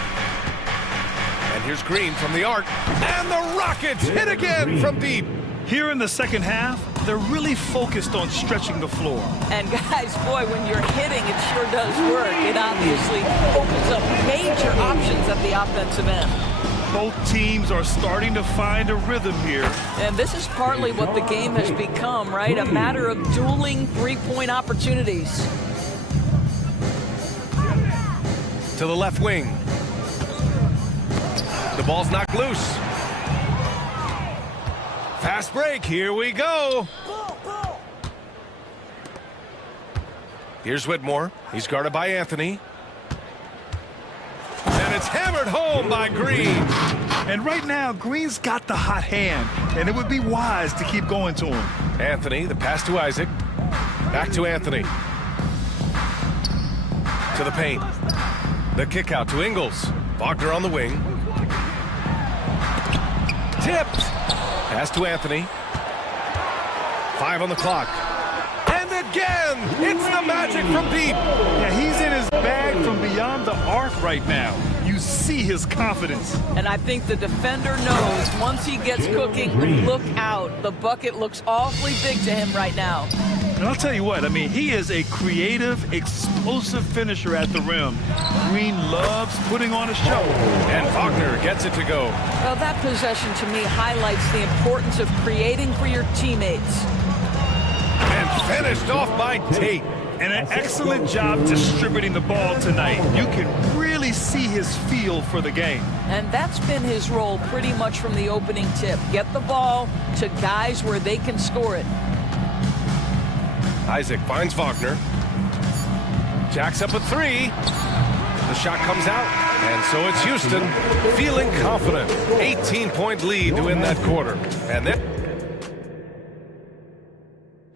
And here's Green from the arc. And the Rockets hit again from deep. Here in the second half, they're really focused on stretching the floor. And guys, boy, when you're hitting, it sure does work. It obviously opens up major options at the offensive end. Both teams are starting to find a rhythm here. And this is partly what the game has become, right? A matter of dueling three-point opportunities. To the left wing. The ball's knocked loose. Fast break, here we go. Here's Whitmore. He's guarded by Anthony. And it's hammered home by Green. And right now, Green's got the hot hand, and it would be wise to keep going to him. Anthony, the pass to Isaac. Back to Anthony. To the paint. The kick out to Ingles. Wagner on the wing. Tipped. Pass to Anthony. 5 on the clock. And again, it's the Magic from deep. Yeah, he's in his bag from beyond the arc right now. You see his confidence. And I think the defender knows once he gets cooking, look out. The bucket looks awfully big to him right now. And I'll tell you what, I mean, he is a creative, explosive finisher at the rim. Green loves putting on a show. And Wagner gets it to go. Well, that possession to me highlights the importance of creating for your teammates. And finished off by Tate. And an excellent job distributing the ball tonight. You can really see his feel for the game. And that's been his role pretty much from the opening tip. Get the ball to guys where they can score it. Isaac finds Wagner. Jacks up a three. The shot comes out, and so it's Houston feeling confident. 18-point lead to win that quarter.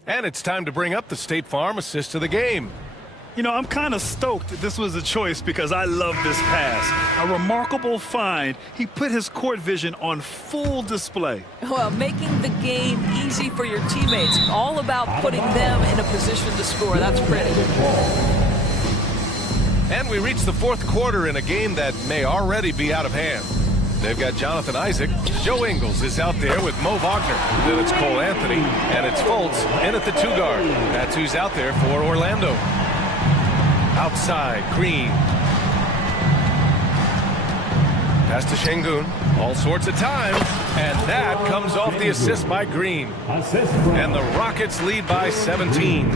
And it's time to bring up the State Farm assist of the game. You know, I'm kind of stoked that this was a choice because I love this pass. A remarkable find. He put his court vision on full display. Well, making the game easy for your teammates. All about putting them in a position to score. That's pretty. And we reach the fourth quarter in a game that may already be out of hand. They've got Jonathan Isaac. Joe Ingles is out there with Mo Wagner. Then it's Cole Anthony, and it's Fultz in at the 2 guard. That's who's out there for Orlando. Outside, Green. Pass to Şengün. All sorts of time. And that comes off the assist by Green. And the Rockets lead by 17.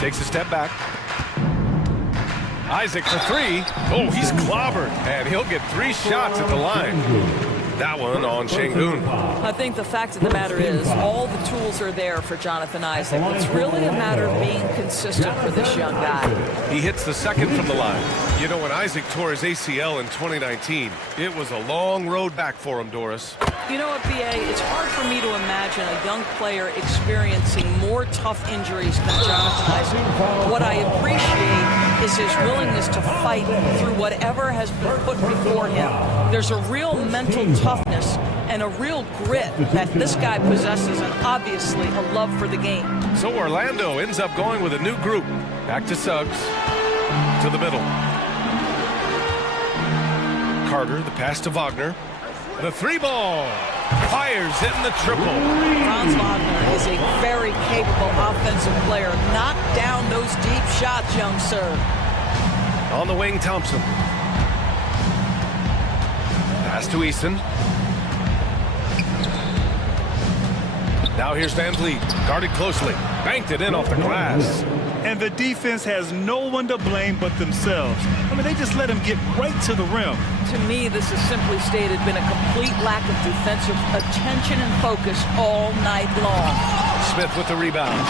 Takes a step back. Isaac for 3. Oh, he's clobbered. And he'll get 3 shots at the line. that one on Şengün. I think the fact of the matter is all the tools are there for Jonathan Isaac. It's really a matter of being consistent for this young guy. He hits the second from the line. You know, when Isaac tore his ACL in 2019, it was a long road back for him, Doris. You know what, B.A.? It's hard for me to imagine a young player experiencing more tough injuries than Jonathan Isaac. What I appreciate is his willingness to fight through whatever has been put before him. There's a real mental toughness and a real grit that this guy possesses, and obviously a love for the game. So Orlando ends up going with a new group. Back to Suggs, to the middle. Carter, the pass to Wagner. The three ball, fires in the triple. Franz Wagner is a very capable offensive player. Knock down those deep shots, young sir. On the wing, Thompson. Pass to Eason. Now here's Van Vliet, guarded closely, banked it in off the glass. And the defense has no one to blame but themselves. I mean, they just let him get right to the rim. To me, this has simply stated been a complete lack of defensive attention and focus all night long. Smith with the rebound.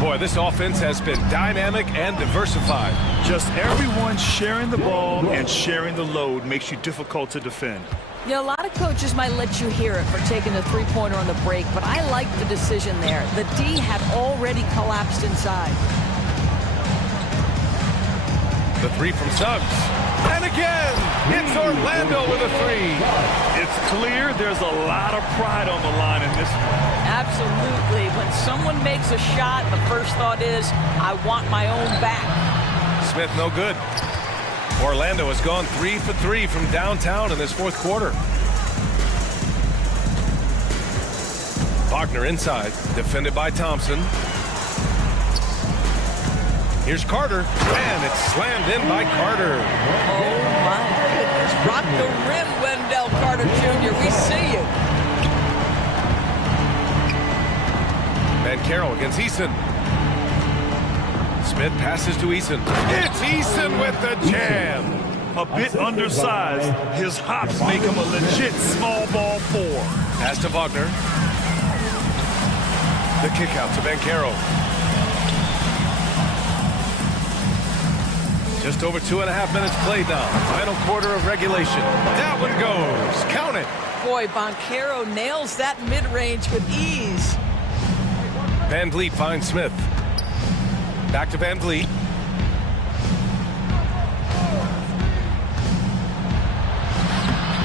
Boy, this offense has been dynamic and diversified. Just everyone sharing the ball and sharing the load makes you difficult to defend. Yeah, a lot of coaches might let you hear it for taking the three-pointer on the break, but I like the decision there. The D had already collapsed inside. The three from Suggs. And again, it's Orlando with a three. It's clear there's a lot of pride on the line in this one. Absolutely. When someone makes a shot, the first thought is, I want my own back. Smith no good. Orlando has gone 3 for 3 from downtown in this fourth quarter. Wagner inside, defended by Thompson. Here's Carter, and it's slammed in by Carter. Oh my goodness. Rock the rim, Wendell Carter Jr. We see you. Van Carroll against Eason. Smith passes to Eason. It's Eason with the jam. A bit undersized, his hops make him a legit small ball four. Pass to Wagner. The kick out to Van Carroll. Just over 2.5 minutes played now. Final quarter of regulation. That one goes. Count it. Boy, Boncaro nails that mid-range with ease. Van Vliet finds Smith. Back to Van Vliet.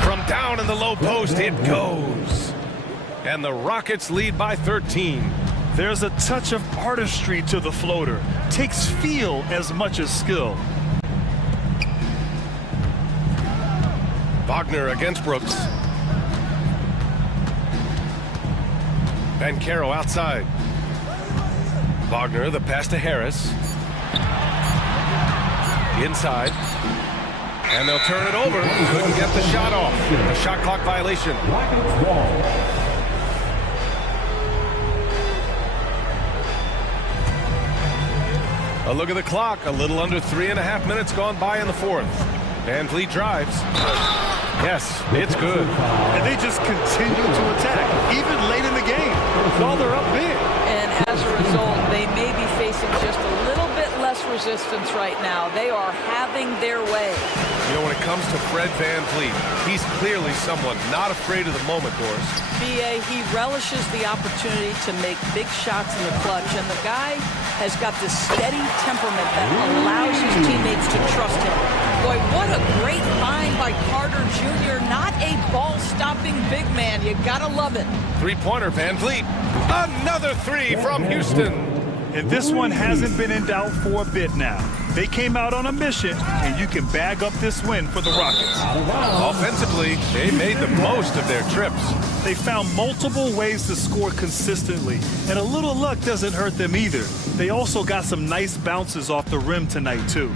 From down in the low post, it goes. And the Rockets lead by 13. There's a touch of artistry to the floater. Takes feel as much as skill. Wagner against Brooks. Van Carroll outside. Wagner, the pass to Harris. Inside. And they'll turn it over. Couldn't get the shot off. A shot clock violation. A look at the clock. A little under 3.5 minutes gone by in the fourth. Van Vliet drives. Yes, it's good. And they just continue to attack, even late in the game, while they're up big. And as a result, they may be facing just a little bit less resistance right now. They are having their way. You know, when it comes to Fred Van Vliet, he's clearly someone not afraid of the moment, Doris. B.A., he relishes the opportunity to make big shots in the clutch, and the guy has got this steady temperament that allows his teammates to trust him. Boy, what a great find by Carter Jr. Not a ball-stopping big man. You gotta love it. Three-pointer, Van Vliet. Another three from Houston. And this one hasn't been in doubt for a bit now. They came out on a mission, and you can bag up this win for the Rockets. Offensively, they made the most of their trips. They found multiple ways to score consistently, and a little luck doesn't hurt them either. They also got some nice bounces off the rim tonight, too.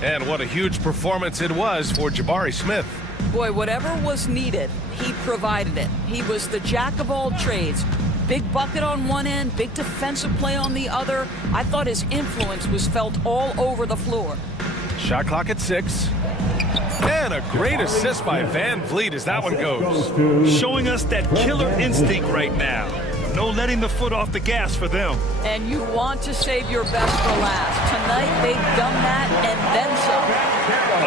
And what a huge performance it was for Jabari Smith. Boy, whatever was needed, he provided it. He was the jack of all trades. Big bucket on one end, big defensive play on the other. I thought his influence was felt all over the floor. Shot clock at 6. And a great assist by Van Vliet as that one goes. Showing us that killer instinct right now. No letting the foot off the gas for them. And you want to save your best for last. Tonight, they've done that and then some.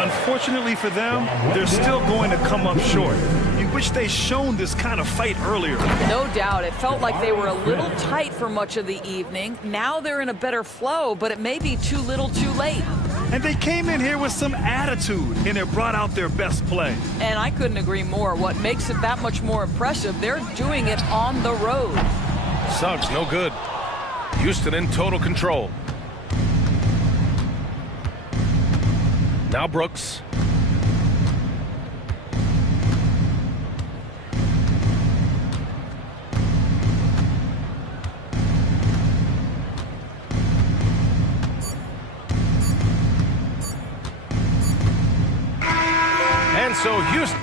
Unfortunately for them, they're still going to come up short. You wish they'd shown this kind of fight earlier. No doubt. It felt like they were a little tight for much of the evening. Now they're in a better flow, but it may be too little too late. And they came in here with some attitude, and they brought out their best play. And I couldn't agree more. What makes it that much more impressive, they're doing it on the road. Suggs, no good. Houston in total control. Now Brooks. And so Houston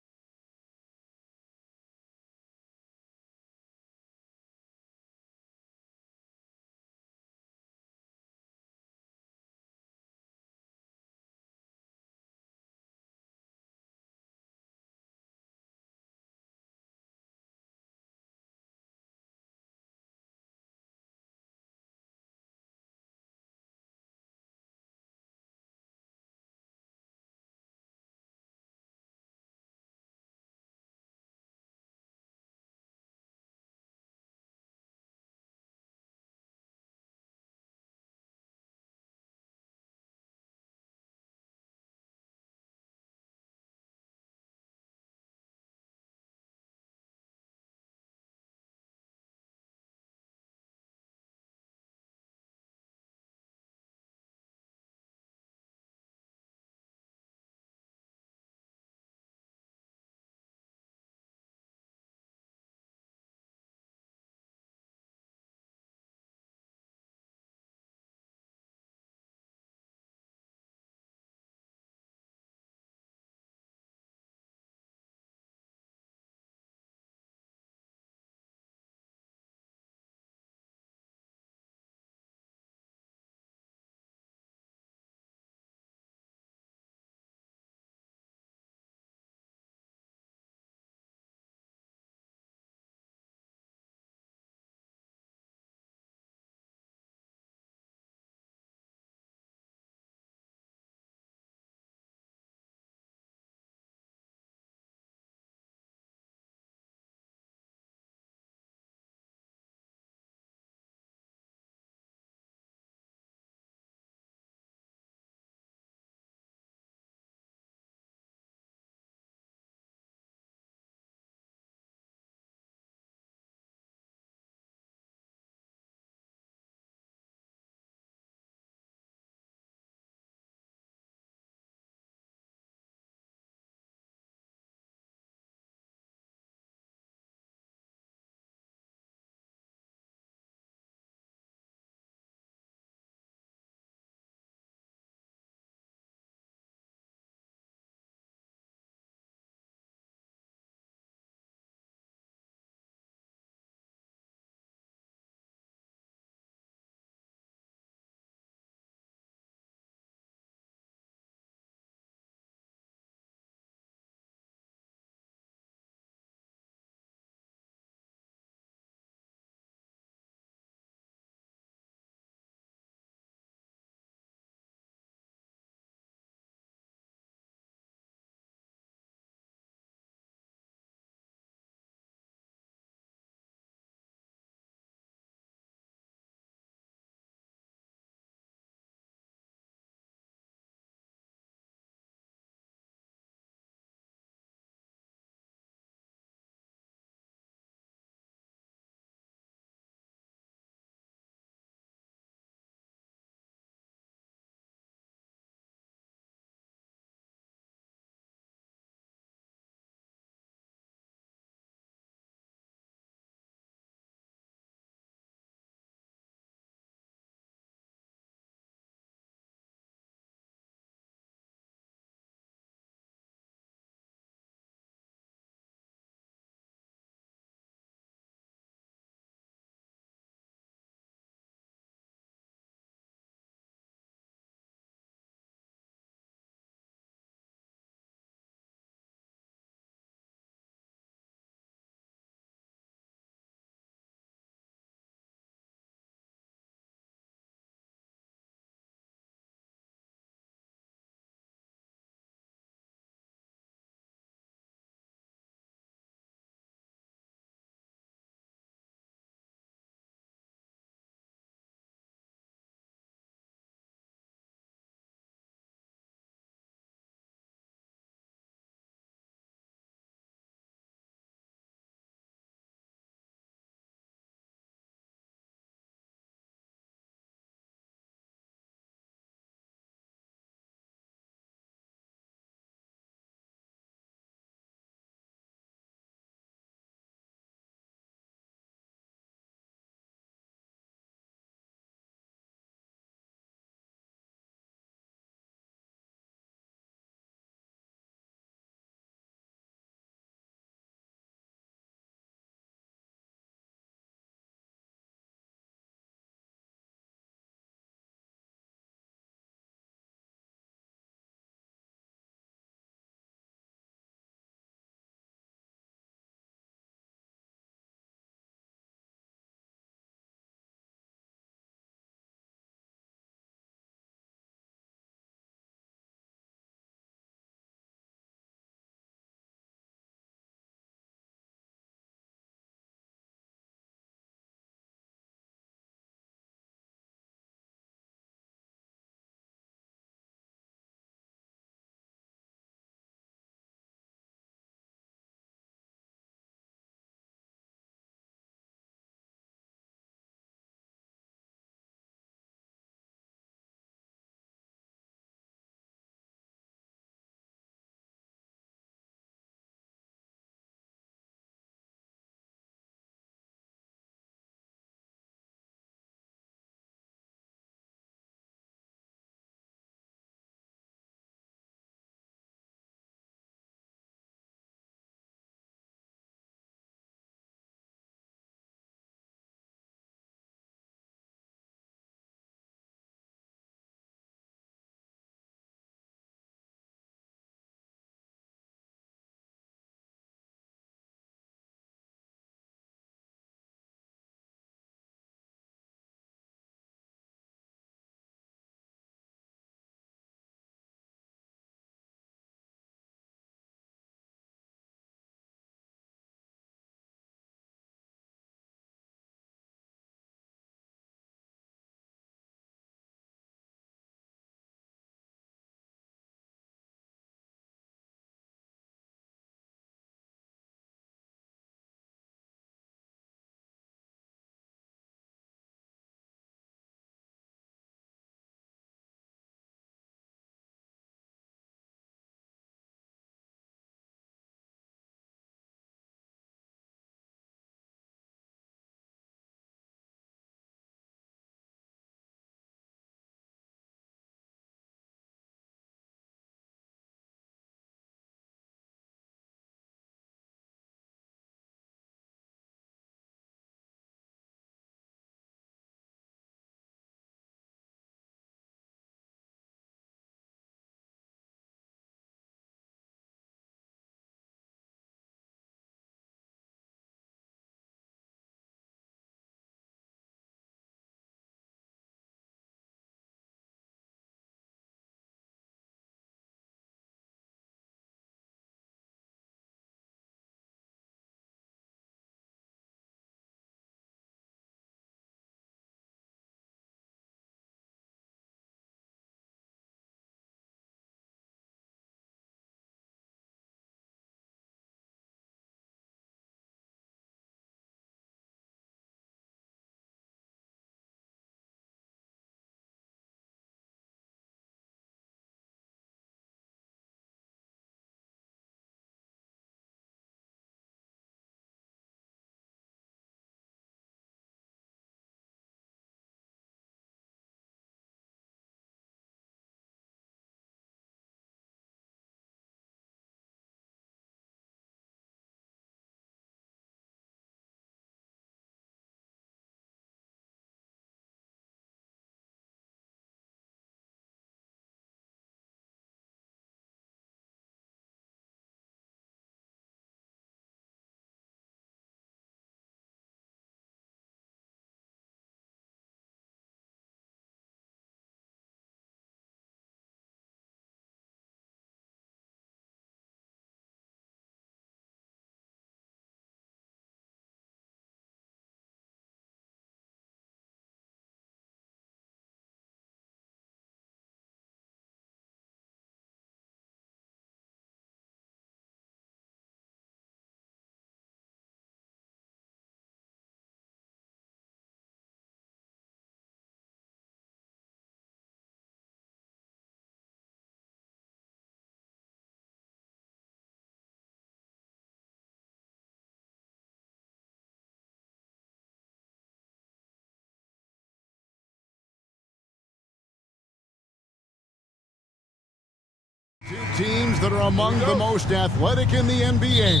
teams that are among the most athletic in the NBA.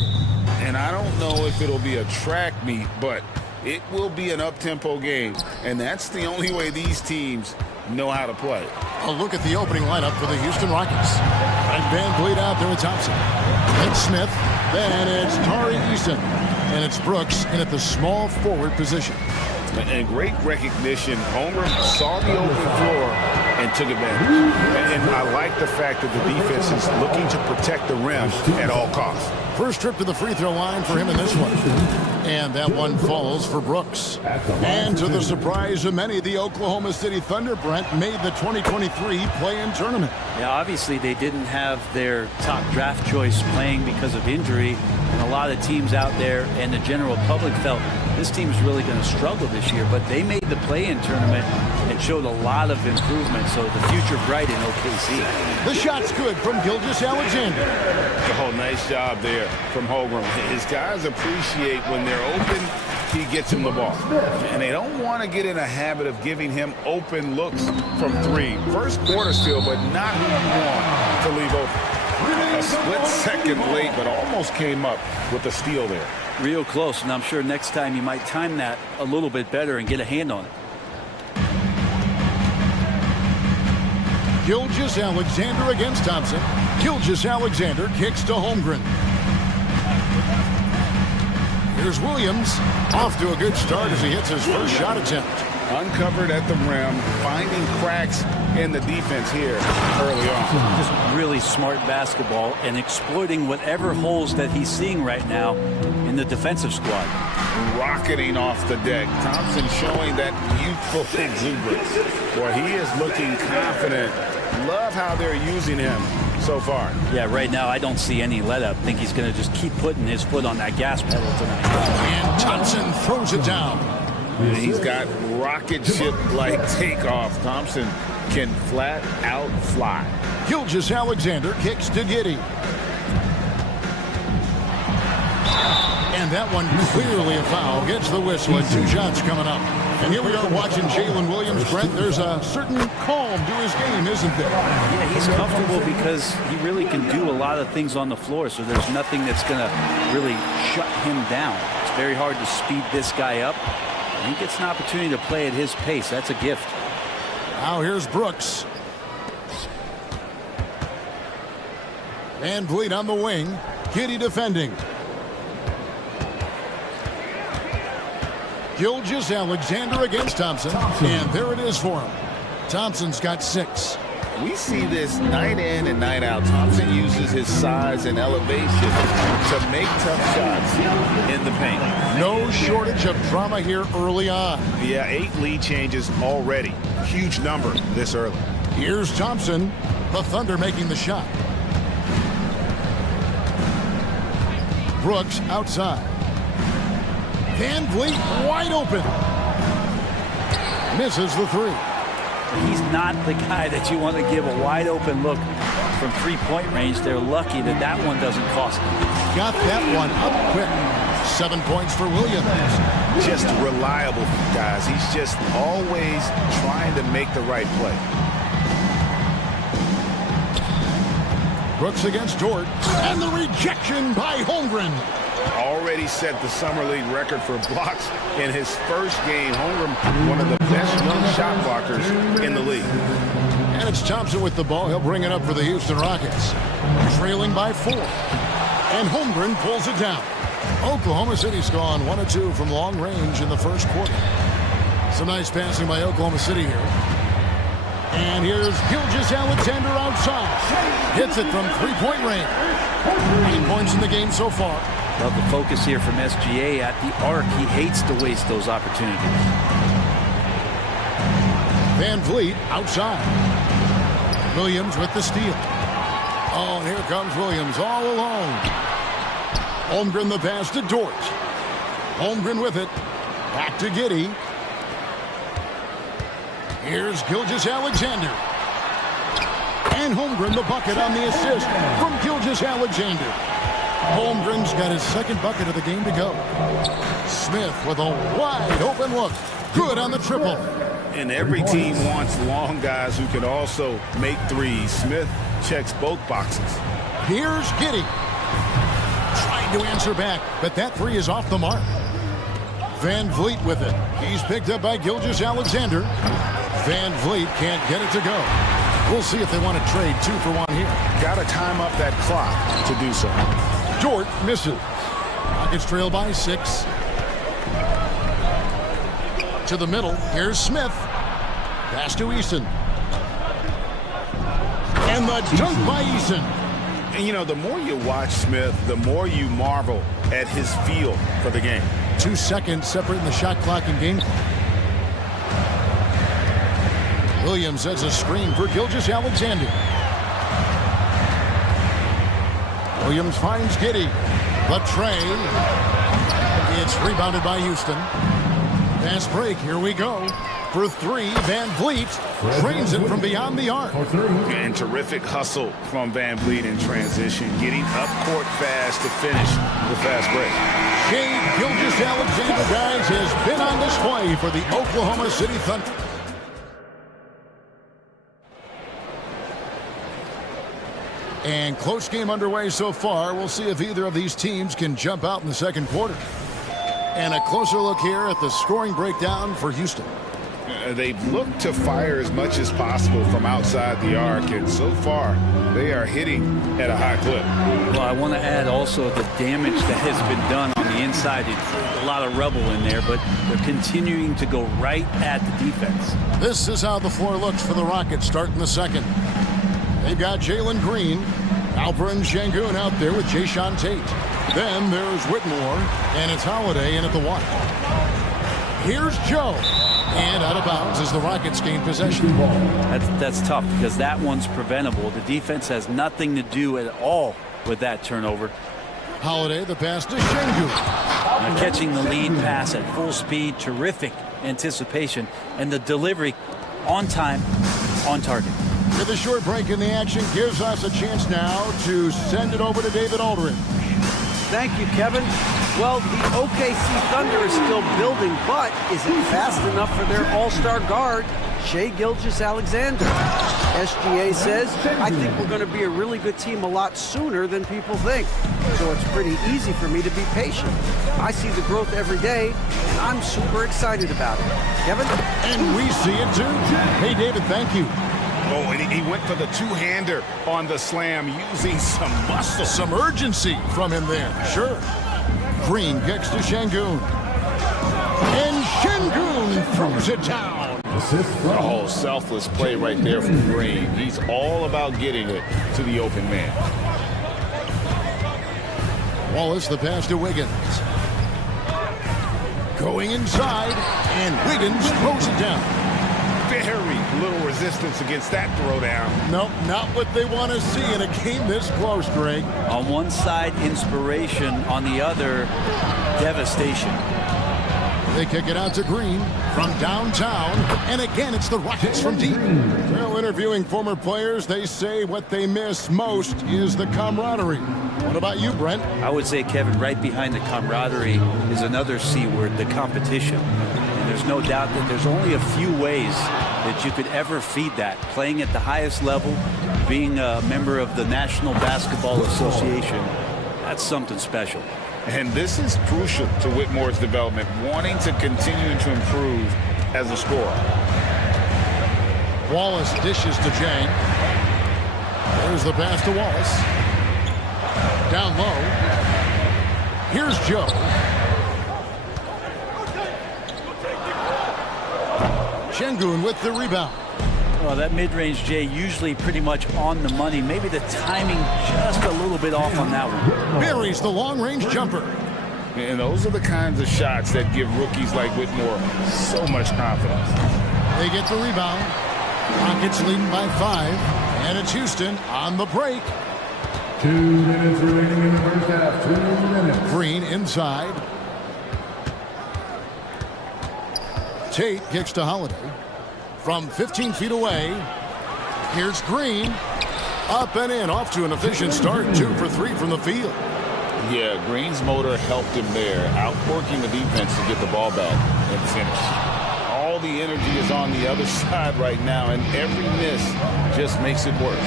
And I don't know if it'll be a track meet, but it will be an up-tempo game. And that's the only way these teams know how to play. A look at the opening lineup for the Houston Rockets. And Van Vliet out there with Thompson. Then Smith. Then it's Tari Eason. And it's Brooks in at the small forward position. And great recognition. Homer saw the open floor and took advantage. And I like the fact that the defense is looking to protect the rim at all costs. First trip to the free throw line for him in this one. And that one falls for Brooks. And to the surprise of many, the Oklahoma City Thunder, Brent, made the 2023 play-in tournament. Yeah, obviously they didn't have their top draft choice playing because of injury. And a lot of teams out there and the general public felt this team's really going to struggle this year. But they made the play-in tournament and showed a lot of improvement. So the future bright in OKC. The shot's good from Gilgeous-Alexander. Oh, nice job there from Holmgren. His guys appreciate when they're open, he gets him the ball. And they don't want to get in a habit of giving him open looks from three. First quarter still, but not who you want to leave open. A split second late, but almost came up with a steal there. Real close, and I'm sure next time you might time that a little bit better and get a hand on it. Gilgeous-Alexander against Thompson. Gilgeous-Alexander kicks to Holmgren. Here's Williams. Off to a good start as he hits his first shot attempt. Uncovered at the rim, finding cracks in the defense here early on. Just really smart basketball and exploiting whatever holes that he's seeing right now in the defensive squad. Rocketing off the deck. Thompson showing that youthful exuberance. Boy, he is looking confident. Love how they're using him so far. Yeah, right now I don't see any let up. Think he's going to just keep putting his foot on that gas pedal tonight. And Thompson throws it down. He's got rocket ship-like takeoff. Thompson can flat out fly. Gilgeous-Alexander kicks to Giddey. And that one clearly a foul. Gets the whistle and 2 shots coming up. And here we are watching Jalen Williams, Brent. There's a certain calm to his game, isn't there? Yeah, he's comfortable because he really can do a lot of things on the floor, so there's nothing that's going to really shut him down. It's very hard to speed this guy up. And he gets an opportunity to play at his pace. That's a gift. Now here's Brooks. Van Vliet on the wing. Giddey defending. Gilgeous-Alexander against Thompson. And there it is for him. Thompson's got 6. We see this night in and night out. Thompson uses his size and elevation to make tough shots in the paint. No shortage of drama here early on. Yeah, 8 lead changes already. Huge number this early. Here's Thompson. The Thunder making the shot. Brooks outside. Van Vliet wide open. Misses the 3. He's not the guy that you want to give a wide open look from 3-point range. They're lucky that that one doesn't cost them. Got that one up quick. 7 points for Williams. Just reliable, guys. He's just always trying to make the right play. Brooks against Dort. And the rejection by Holmgren. Already set the summer league record for blocks in his first game. Holmgren, one of the best young shot blockers in the league. And it's Thompson with the ball. He'll bring it up for the Houston Rockets. Trailing by 4. And Holmgren pulls it down. Oklahoma City's gone 1 of 2 from long range in the first quarter. Some nice passing by Oklahoma City here. And here's Gilgeous-Alexander outside. Hits it from 3-point range. 8 points in the game so far. Love the focus here from SGA at the arc. He hates to waste those opportunities. Van Vliet outside. Williams with the steal. Oh, and here comes Williams all alone. Holmgren the pass to Dort. Holmgren with it. Back to Giddey. Here's Gilgeous-Alexander. And Holmgren the bucket on the assist from Gilgeous-Alexander. Holmgren's got his 2nd bucket of the game to go. Smith with a wide open look. Good on the triple. And every team wants long guys who can also make threes. Smith checks both boxes. Here's Giddey. Trying to answer back, but that three is off the mark. Van Vliet with it. He's picked up by Gilgeous-Alexander. Van Vliet can't get it to go. We'll see if they want to trade 2 for 1 here. Got to time up that clock to do so. Dort misses. Rockets trail by 6. To the middle. Here's Smith. Pass to Eason. And the dunk by Eason. And, you know, the more you watch Smith, the more you marvel at his feel for the game. 2 seconds separating the shot clock and game clock. Williams sets a screen for Gilgeous-Alexander. Williams finds Giddey. The tray. It's rebounded by Houston. Fast break. Here we go. For 3, Van Vliet drains it from beyond the arc. And terrific hustle from Van Vliet in transition, getting up court fast to finish the fast break. Shai Gilgeous-Alexander, guys, has been on display for the Oklahoma City Thunder. And close game underway so far. We'll see if either of these teams can jump out in the second quarter. And a closer look here at the scoring breakdown for Houston. They've looked to fire as much as possible from outside the arc, and so far they are hitting at a high clip. Well, I want to add also the damage that has been done on the inside. It's a lot of rubble in there, but they're continuing to go right at the defense. This is how the floor looks for the Rockets starting the second. They've got Jalen Green, Alperen Sengun out there with Jayshawn Tate. Then there's Whitmore, and it's Holiday in at the 1. Here's Joe. And out of bounds as the Rockets gain possession. That's tough because that one's preventable. The defense has nothing to do at all with that turnover. Holiday, the pass to Sengun. Now catching the lead pass at full speed, terrific anticipation, and the delivery on time, on target. With a short break in the action gives us a chance now to send it over to David Aldridge. Thank you, Kevin. Well, the OKC Thunder is still building, but is it fast enough for their all-star guard, Shai Gilgeous-Alexander? SGA says, I think we're going to be a really good team a lot sooner than people think. So it's pretty easy for me to be patient. I see the growth every day, and I'm super excited about it. Kevin? And we see it too. Hey, David, thank you. Oh, and he went for the two-hander on the slam, using some muscle. Some urgency from him there, sure. Green kicks to Sengun. And Sengun throws it down. Oh, selfless play right there from Green. He's all about getting it to the open man. Wallace, the pass to Wiggins. Going inside, and Wiggins throws it down. Very little resistance against that throwdown. Nope, not what they want to see in a game this close, Greg. On one side, inspiration. On the other, devastation. They kick it out to Green from downtown. And again, it's the Rockets from deep. Well, interviewing former players, they say what they miss most is the camaraderie. What about you, Brent? I would say, Kevin, right behind the camaraderie is another C word, the competition. And there's no doubt that there's only a few ways that you could ever feed that. Playing at the highest level, being a member of the National Basketball Association, that's something special. And this is crucial to Whitmore's development, wanting to continue to improve as a scorer. Wallace dishes to Jang. There's the pass to Wallace. Down low. Here's Joe. Sengun with the rebound. Well, that mid-range Jay usually pretty much on the money. Maybe the timing just a little bit off on that one. Buries the long-range jumper. And those are the kinds of shots that give rookies like Whitmore so much confidence. They get the rebound. Rockets leading by 5. And it's Houston on the break. 2 minutes remaining in the first half. 2 minutes. Green inside. Tate kicks to Holiday. From 15 feet away, here's Green. Up and in, off to an efficient start. 2 for 3 from the field. Yeah, Green's motor helped him there, outworking the defense to get the ball back and finish. All the energy is is on the other side right now, and every miss just makes it worse.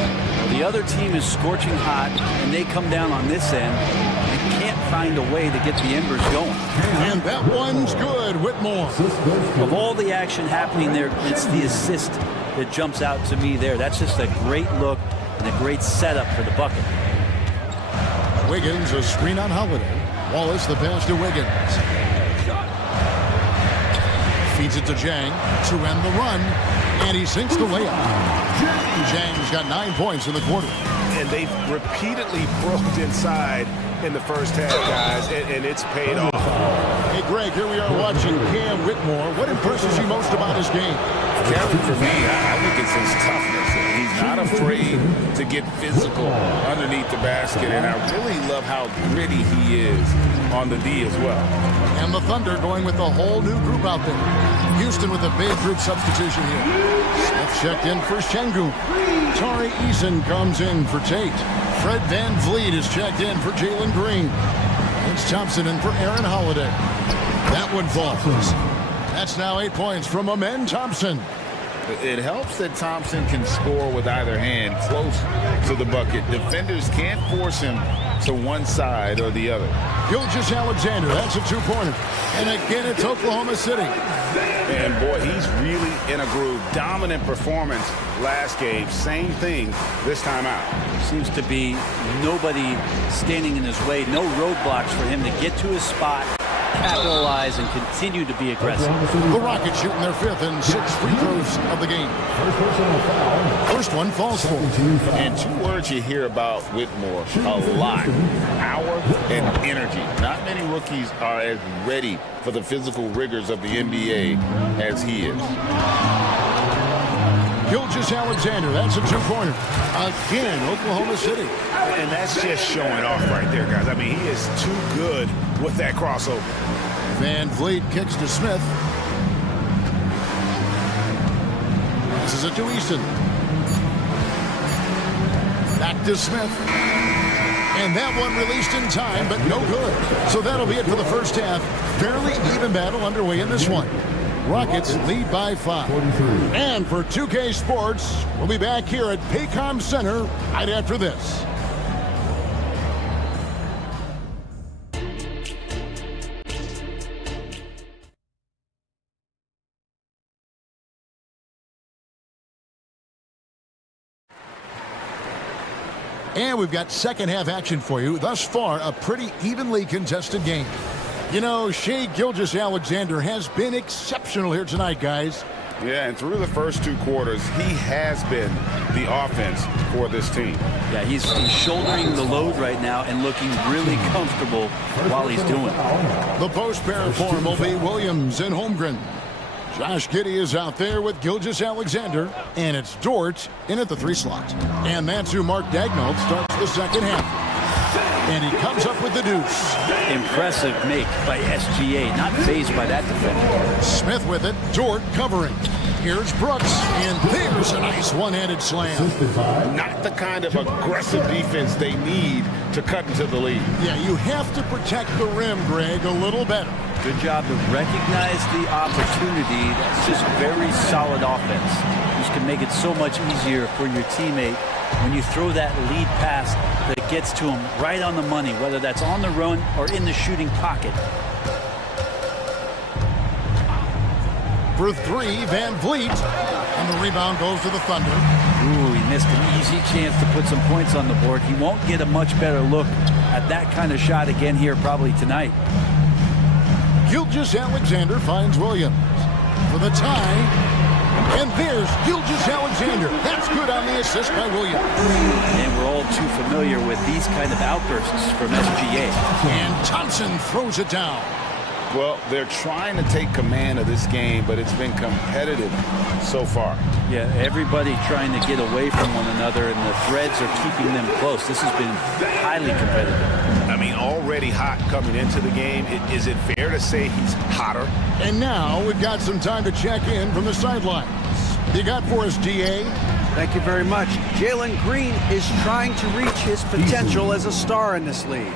The other team is scorching hot, and they come down on this end. They can't find a way to get the embers going. And that one's good, Whitmore. Of all the action happening there, it's the assist that jumps out to me there. That's just a great look and a great setup for the bucket. Wiggins, a screen on Holiday. Wallace, the pass to Wiggins. Feeds it to Jang to end the run, and he sinks the layup. Jang's got 9 points in the quarter. And they've repeatedly broke inside in the first half, guys, and it's paid off. Hey, Greg, here we are watching Cam Whitmore. What impresses you most about his game? Kevin, for me, I think it's his toughness. He's not afraid to get physical underneath the basket, and I really love how gritty he is on the D as well. And the Thunder going with a whole new group out there. Houston with a big group substitution here. Smith checked in for Şengün. Tari Eason comes in for Tate. Fred Van Vliet is checked in for Jalen Green. It's Thompson in for Aaron Holiday. That one falls. That's now 8 points from Amen Thompson. It helps that Thompson can score with either hand close to the bucket. Defenders can't force him to one side or the other. Gilgeous-Alexander, that's a two-pointer. And again, it's Oklahoma City. And boy, he's really in a groove. Dominant performance last game. Same thing this time out. Seems to be nobody standing in his way. No roadblocks for him to get to his spot, capitalize, and continue to be aggressive. The Rockets shooting their 5th and 6th free throws of the game. First one falls for. And 2 words you hear about Whitmore a lot: power and energy. Not many rookies are as ready for the physical rigors of the NBA as he is. Gilgeous-Alexander, that's a two-pointer. Again, Oklahoma City. And that's just showing off right there, guys. I mean, he is too good with that crossover. Van Vliet kicks to Smith. This is it to Easton. Back to Smith. And that one released in time, but no good. So that'll be it for the first half. Fairly even battle underway in this one. Rockets lead by 5. And for 2K Sports, we'll be back here at Paycom Center right after this. And we've got second half action for you. Thus far, a pretty evenly contested game. You know, Shai Gilgeous-Alexander has been exceptional here tonight, guys. Yeah, and through the first 2 quarters, he has been the offense for this team. Yeah, he's shouldering the load right now and looking really comfortable while he's doing it. The post pair form will be Williams and Holmgren. Josh Giddey is out there with Gilgeous-Alexander, and it's Dort in at the 3 slot. And that's who Mark Daigneault starts the second half. And he comes up with the deuce. Impressive make by SGA, not fazed by that defender. Smith with it, Dort covering. Here's Brooks, and there's a nice one-handed slam. Not the kind of aggressive defense they need to cut into the lead. Yeah, you have to protect the rim, Greg, a little better. Good job to recognize the opportunity. That's just very solid offense. This can make it so much easier for your teammate when you throw that lead pass that gets to him right on the money, whether that's on the run or in the shooting pocket. For 3, Van Vliet. And the rebound goes to the Thunder. Ooh, he missed an easy chance to put some points on the board. He won't get a much better look at that kind of shot again here probably tonight. Gilgeous-Alexander finds Williams for the tie. And there's Gilgeous-Alexander. That's good on the assist by Williams. And we're all too familiar with these kind of outbursts from SGA. And Thompson throws it down. Well, they're trying to take command of this game, but it's been competitive so far. Yeah, everybody trying to get away from one another, and the threads are keeping them close. This has been highly competitive. I mean, already hot coming into the game. Is it fair to say he's hotter? And now we've got some time to check in from the sidelines. You got for us, DA? Thank you very much. Jalen Green is trying to reach his potential as a star in this league.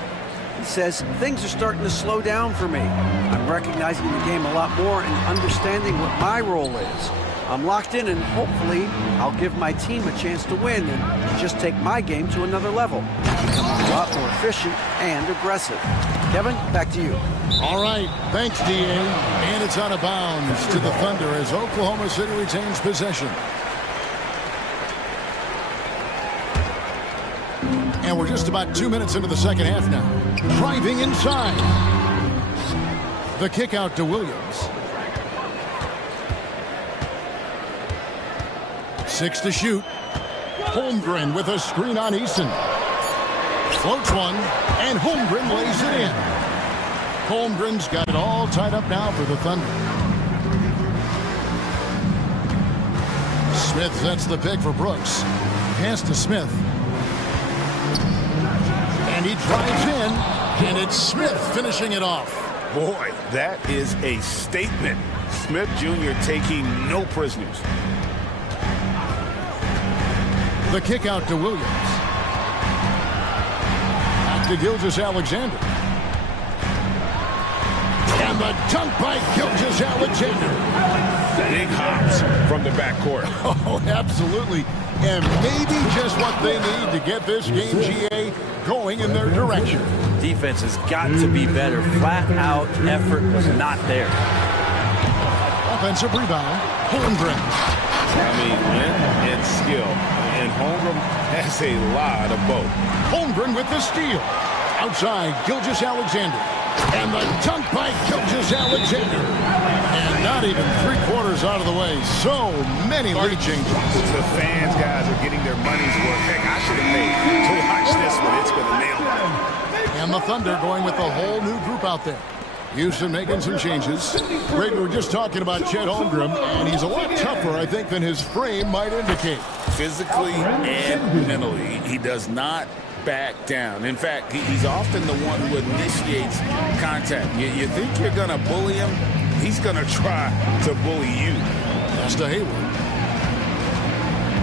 He says, things are starting to slow doan for me. I'm recognizing the game a lot more and understanding what my role is. I'm locked in, and hopefully I'll give my team a chance to win and just take my game to another level. Becoming a lot more efficient and aggressive. Kevin, back to you. All right, thanks, D.A. And it's out of bounds to the Thunder as Oklahoma City retains possession. And we're just about 2 minutes into the second half now. Driving inside. The kick out to Williams. 6 to shoot. Holmgren with a screen on Easton. Floats one, and Holmgren lays it in. Holmgren's got it all tied up now for the Thunder. Smith sets the pick for Brooks. Pass to Smith. And he drives in, and it's Smith finishing it off. Boy, that is a statement. Smith Jr. taking no prisoners. The kick out to Williams. Back to Gilgeous-Alexander. And the dunk by Gilgeous-Alexander. Big hops from the backcourt. Oh, absolutely. And maybe just what they need to get this game, GA, going in their direction. Defense has got to be better. Flat out effort was not there. Offensive rebound, Holmgren. I mean, length and skill. And Holmgren has a lot of both. Holmgren with the steal. Outside, Gilgeous-Alexander. And the dunk by Gilgeous-Alexander. And not even 3/4 out of the way. So many lead changes. The fans, guys, are getting their money's worth. Heck, I should have paid to watch this one. It's been a nail. And the Thunder going with a whole new group out there. Houston making some changes. Greg, we were just talking about Chet Holmgren, and he's a lot tougher, I think, than his frame might indicate. Physically and mentally, he does not back down. In fact, he's often the one who initiates contact. You think you're going to bully him? He's going to try to bully you. That's to Hayward.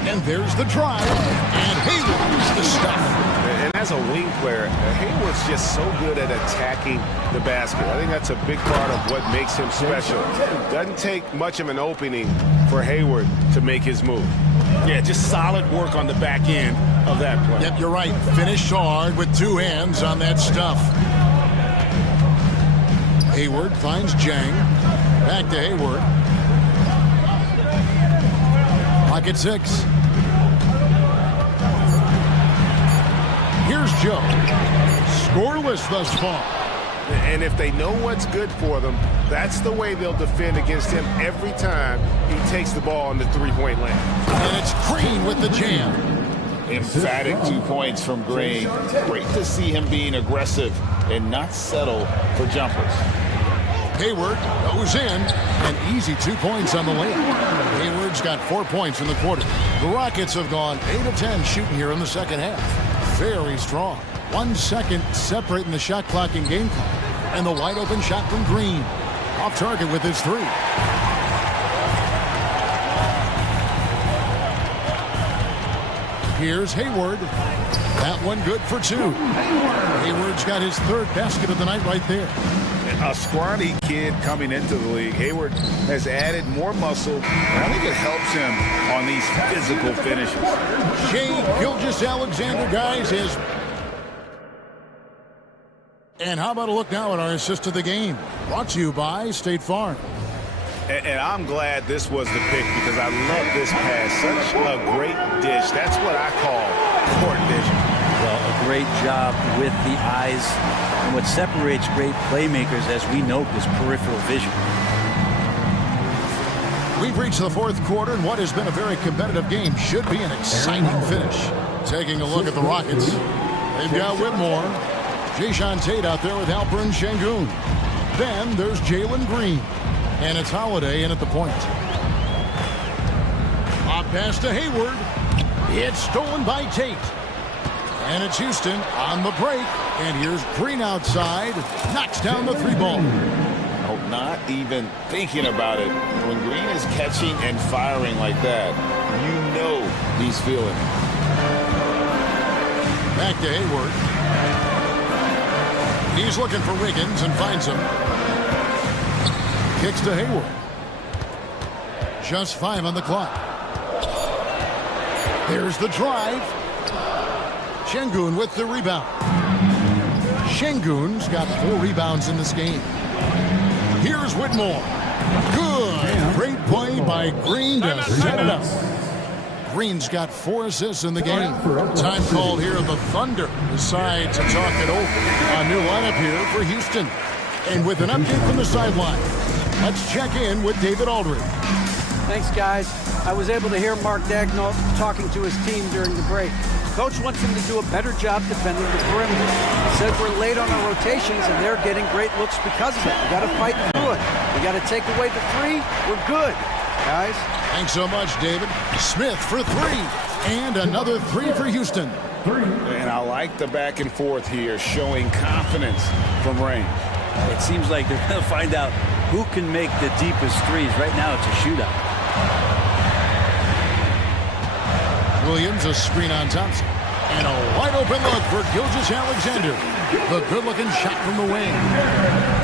And there's the drive. And Hayward's the stuff. And as a wing player, Hayward's just so good at attacking the basket. I think that's a big part of what makes him special. Doesn't take much of an opening for Hayward to make his move. Yeah, just solid work on the back end of that play. Yep, you're right. Finished hard with two hands on that stuff. Hayward finds Jang. Back to Hayward. Clock at 6. Here's Joe. Scoreless thus far. And if they know what's good for them, that's the way they'll defend against him every time he takes the ball in the three-point lane. And it's Green with the jam. Emphatic 2 points from Green. Great to see him being aggressive and not settle for jumpers. Hayward goes in, and easy 2 points on the layup. Hayward's got 4 points in the quarter. The Rockets have gone 8 of 10 shooting here in the second half. Very strong. 1 second separating the shot clock and game clock. And the wide open shot from Green. Off target with his 3. Here's Hayward. That one good for 2. Hayward's got his 3rd basket of the night right there. A scrawny kid coming into the league. Hayward has added more muscle, and I think it helps him on these physical finishes. Shea Gilgeous-Alexander, guys, is... And how about a look now at our assist of the game? Brought to you by State Farm. And I'm glad this was the pick because I love this pass. Such a great dish. That's what I call court vision. Well, a great job with the eyes. And what separates great playmakers, as we know, is peripheral vision. We've reached the 4th quarter, and what has been a very competitive game should be an exciting finish. Taking a look at the Rockets. They've got Whitmore. Jayshawn Tate out there with Alperen Şengün. Then there's Jalen Green. And it's Holiday in at the point. Off pass to Hayward. It's stolen by Tate. And it's Houston on the break. And here's Green outside. Knocks down the 3-ball. Oh, not even thinking about it. When Green is catching and firing like that, you know he's feeling it. Back to Hayward. He's looking for Wiggins and finds him. Kicks to Hayward. Just 5 on the clock. There's the drive. Şengün with the rebound. Şengün's got 4 rebounds in this game. Here's Whitmore. Good. Great play by Green to set it up. Green's got 4 assists in the game. Time called here. The Thunder decide to talk it over. A new lineup here for Houston. And with an update from the sideline, let's check in with David Aldridge. Thanks, guys. I was able to hear Mark Daigneault talking to his team during the break. Coach wants him to do a better job defending the perimeter. He said we're late on our rotations and they're getting great looks because of it. We got to fight through it. We got to take away the 3. We're good, guys. Thanks so much, David. Smith for 3. And another 3 for Houston. And I like the back and forth here, showing confidence from range. It seems like they're going to find out who can make the deepest threes. Right now, it's a shootout. Williams, a screen on Thompson. And a wide open look for Gilgeous-Alexander. The good-looking shot from the wing.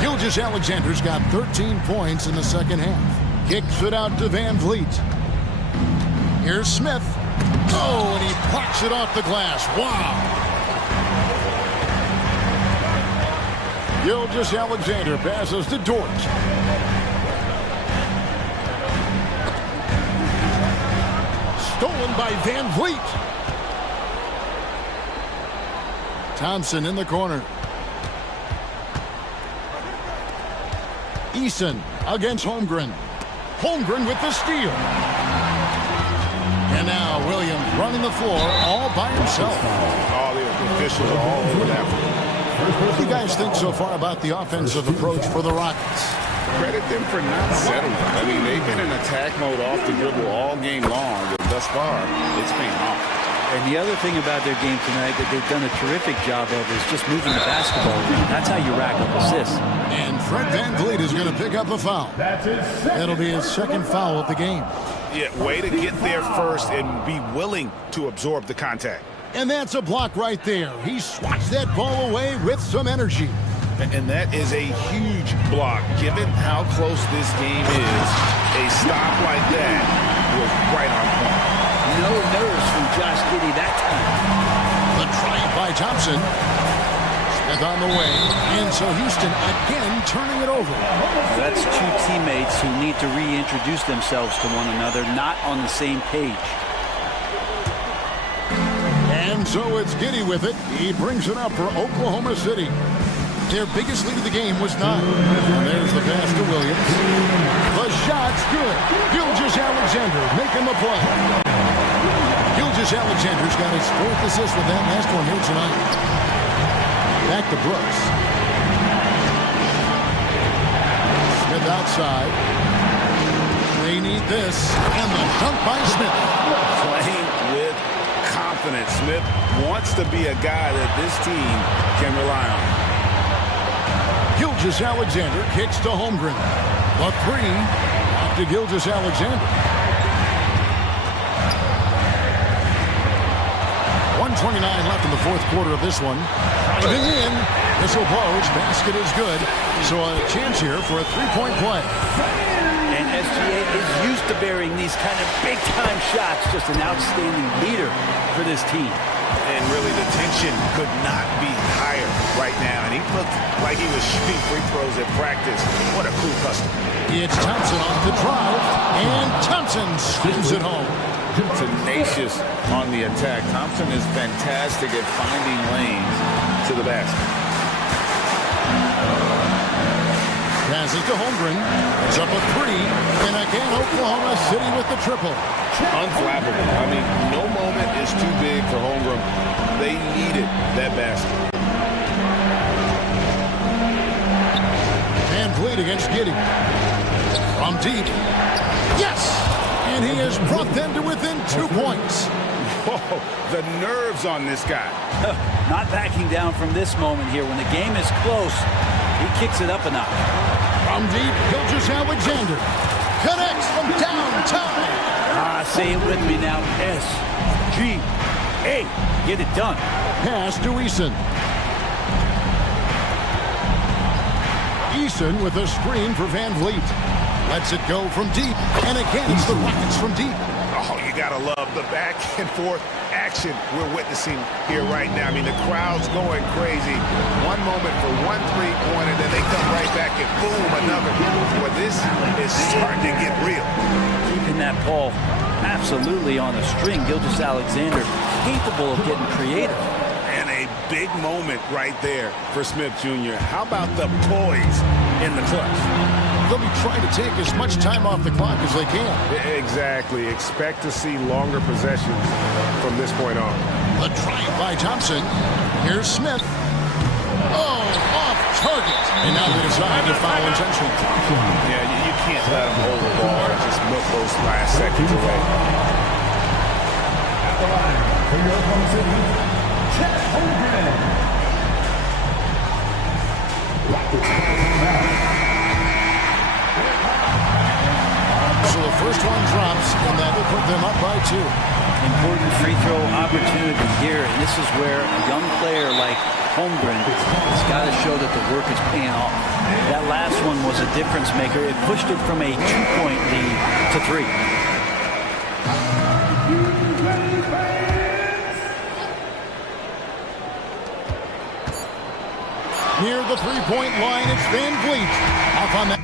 Gilgeous-Alexander's got 13 points in the second half. Kicks it out to Van Vliet. Here's Smith. Oh, and he blocks it off the glass. Wow. Gilgeous-Alexander passes to Dort. Stolen by Van Vliet. Thompson in the corner. Eason against Holmgren. Holmgren with the steal. And now Williams running the floor all by himself. All the officials are all over that one. What do you guys think so far about the offensive approach for the Rockets? Credit them for not settling. I mean, they've been in attack mode off the dribble all game long. And thus far, it's paying off. And the other thing about their game tonight that they've done a terrific job of is just moving the basketball around. That's how you rack up assists. And Fred Van Vliet is going to pick up a foul. That'll be his second foul of the game. Yeah, way to get there first and be willing to absorb the contact. And that's a block right there. He swats that ball away with some energy. And that is a huge block. Given how close this game is, a stop like that was right on point. No nerves from Josh Giddey that time. The drive by Thompson. Smith on the way. And so Houston again turning it over. That's 2 teammates who need to reintroduce themselves to one another, not on the same page. And so it's Giddey with it. He brings it up for Oklahoma City. Their biggest lead of the game was 9. And there's the pass to Williams. The shot's good. Gilgeous-Alexander making the play. Gilgeous-Alexander's got his 4th assist with that last one here tonight. Back to Brooks. Smith outside. They need this. And the dunk by Smith. Playing with confidence. Smith wants to be a guy that this team can rely on. Gilgeous-Alexander kicks to Holmgren. The 3 off to Gilgeous-Alexander. 1:29 left in the 4th quarter of this one. Driving in. Whistle blows. Basket is good. So a chance here for a 3-point play. And SGA is used to bearing these kind of big-time shots. Just an outstanding leader for this team. And really, the tension could not be higher right now. And he looked like he was shooting free throws at practice. What a cool customer. It's Thompson off the drive. And Thompson spins it home. Tenacious on the attack. Thompson is fantastic at finding lanes to the basket. Passes to Holmgren. It's up a 3. And again, Oklahoma City with the triple. Unflappable. I mean, no moment is too big for Holmgren. They needed that basket. Van Vliet against Giddey. From deep. Yes! And he has brought them to within 2 points. Whoa, the nerves on this guy. Not backing down from this moment here. When the game is close, he kicks it up a notch. From deep, Gilgeous-Alexander connects from downtown. Say it with me now. SGA. Get it done. Pass to Eason. Eason with a screen for Van Vliet. Lets it go from deep, and again it's the Rockets from deep. Oh, you gotta love the back and forth action we're witnessing here right now. I mean, the crowd's going crazy. One moment for one three-pointer, then they come right back and boom, another. But this is starting to get real. Keeping that ball absolutely on the string. Gilgeous-Alexander capable of getting creative. And a big moment right there for Smith Jr. How about the poise in the clutch? They'll be trying to take as much time off the clock as they can. Exactly. Expect to see longer possessions from this point on. The drive by Thompson. Here's Smith. Oh, off target. And now they decide to foul intentionally. Yeah, you can't let them hold the ball and just milk those last seconds away. At the line for your Oklahoma City, Chet Holmgren. So the first one drops, and that will put them up by 2. Important free throw opportunity here, and this is where a young player like Holmgren has got to show that the work is paying off. That last one was a difference maker. It pushed it from a 2-point lead to 3. Near the three-point line, it's Van Vliet. Off on that.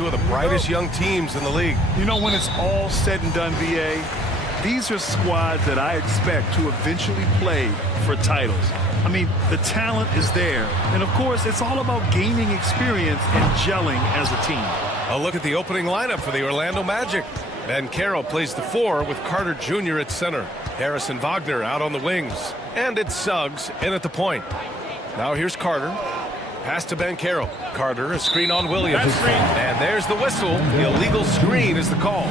two of the brightest young teams in the league. You know, when it's all said and done, VA, these are squads that I expect to eventually play for titles. I mean, the talent is there. And, of course, it's all about gaining experience and gelling as a team. A look at the opening lineup for the Orlando Magic. Bancaro plays the 4 with Carter Jr. at center. Harris and Wagner out on the wings. And it's Suggs in at the point. Now here's Carter. Pass to Bancaro. Carter, a screen on Williams. And there's the whistle. The illegal screen is the call.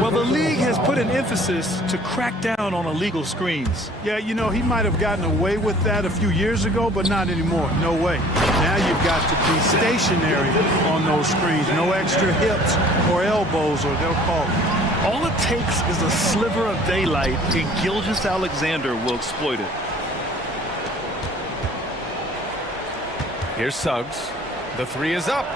Well, the league has put an emphasis to crack down on illegal screens. Yeah, you know, he might have gotten away with that a few years ago, but not anymore. No way. Now you've got to be stationary on those screens. No extra hips or elbows, or they'll call it. All it takes is a sliver of daylight, and Gilgeous-Alexander will exploit it. Here's Suggs. The 3 is up.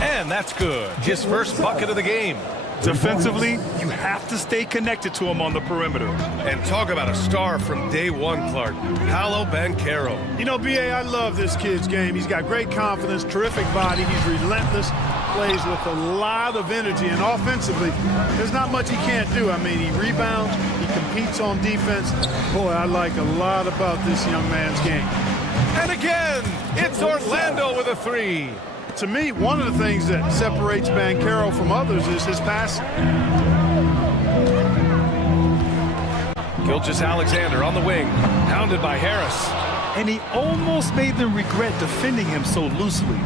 And that's good. His first bucket of the game. Defensively, you have to stay connected to him on the perimeter. And talk about a star from day one, Clark. Paolo Bancaro. You know, BA, I love this kid's game. He's got great confidence, terrific body. He's relentless, plays with a lot of energy. And offensively, there's not much he can't do. I mean, he rebounds, he competes on defense. Boy, I like a lot about this young man's game. And again, it's Orlando with a 3. To me, one of the things that separates Bancaro from others is his passing. Gilgeous-Alexander on the wing, pounded by Harris. And he almost made them regret defending him so loosely.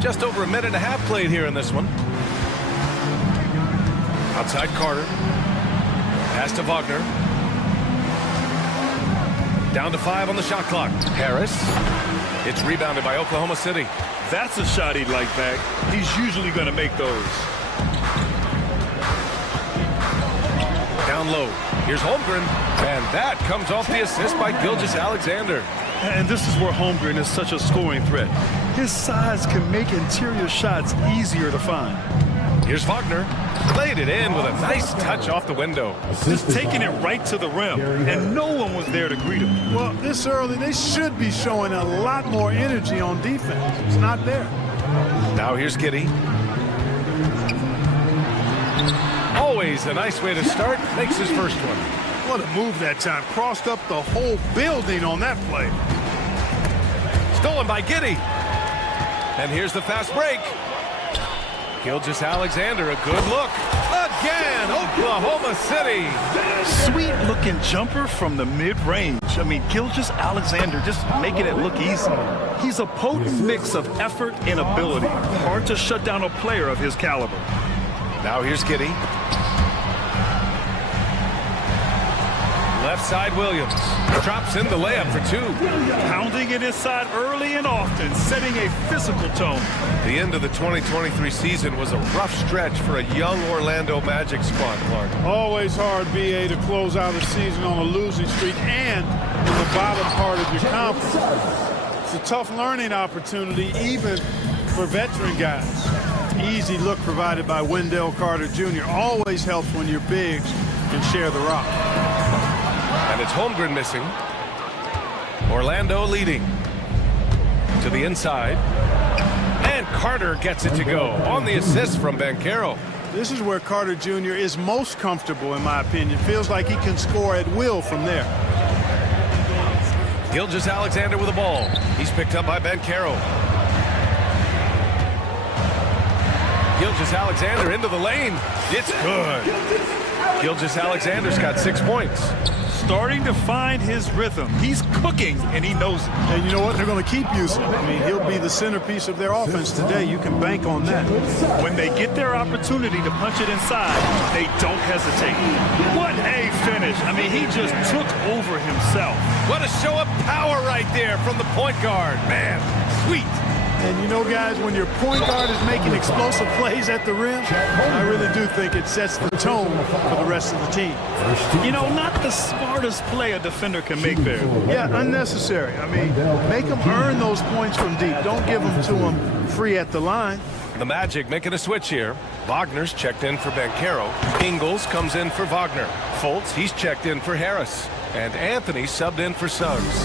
Just over a minute and a half played here in this one. Outside Carter. Pass to Wagner. Down to 5 on the shot clock. Harris. It's rebounded by Oklahoma City. That's a shot he'd like back. He's usually going to make those. Down low. Here's Holmgren. And that comes off the assist by Gilgeous-Alexander. And this is where Holmgren is such a scoring threat. His size can make interior shots easier to find. Here's Wagner. Played it in with a nice touch off the window. Just taking it right to the rim, and no one was there to greet him. Well, this early, they should be showing a lot more energy on defense. It's not there. Now here's Giddey. Always a nice way to start. Makes his first one. What a move that time. Crossed up the whole building on that play. Stolen by Giddey. And here's the fast break. Gilgeous-Alexander, a good look. Again, Oklahoma City. Sweet-looking jumper from the mid-range. I mean, Gilgeous-Alexander just making it look easy. He's a potent mix of effort and ability. Hard to shut down a player of his caliber. Now here's Giddey. Left side Williams. Drops in the layup for 2. Pounding it inside early and often, setting a physical tone. The end of the 2023 season was a rough stretch for a young Orlando Magic squad, Clark. Always hard, BA, to close out a season on a losing streak and in the bottom part of your conference. It's a tough learning opportunity, even for veteran guys. Easy look provided by Wendell Carter Jr. Always helps when your bigs can share the rock. And it's Holmgren missing. Orlando leading. To the inside. And Carter gets it to go on the assist from Bancaro. This is where Carter Jr. is most comfortable, in my opinion. Feels like he can score at will from there. Gilgeous-Alexander with the ball. He's picked up by Bancaro. Gilgeous-Alexander into the lane. It's good. Gilgeous-Alexander's got 6 points. Starting to find his rhythm. He's cooking, and he knows it. And you know what? They're going to keep using him. I mean, he'll be the centerpiece of their offense today. You can bank on that. When they get their opportunity to punch it inside, they don't hesitate. What a finish. I mean, he just took over himself. What a show of power right there from the point guard. Man, sweet. And you know, guys, when your point guard is making explosive plays at the rim, I really do think it sets the tone for the rest of the team. You know, not the smartest play a defender can make there. Yeah, unnecessary. I mean, make them earn those points from deep. Don't give them to them free at the line. The Magic making a switch here. Wagner's checked in for Bancaro. Ingles comes in for Wagner. Fultz, he's checked in for Harris. And Anthony subbed in for Suggs.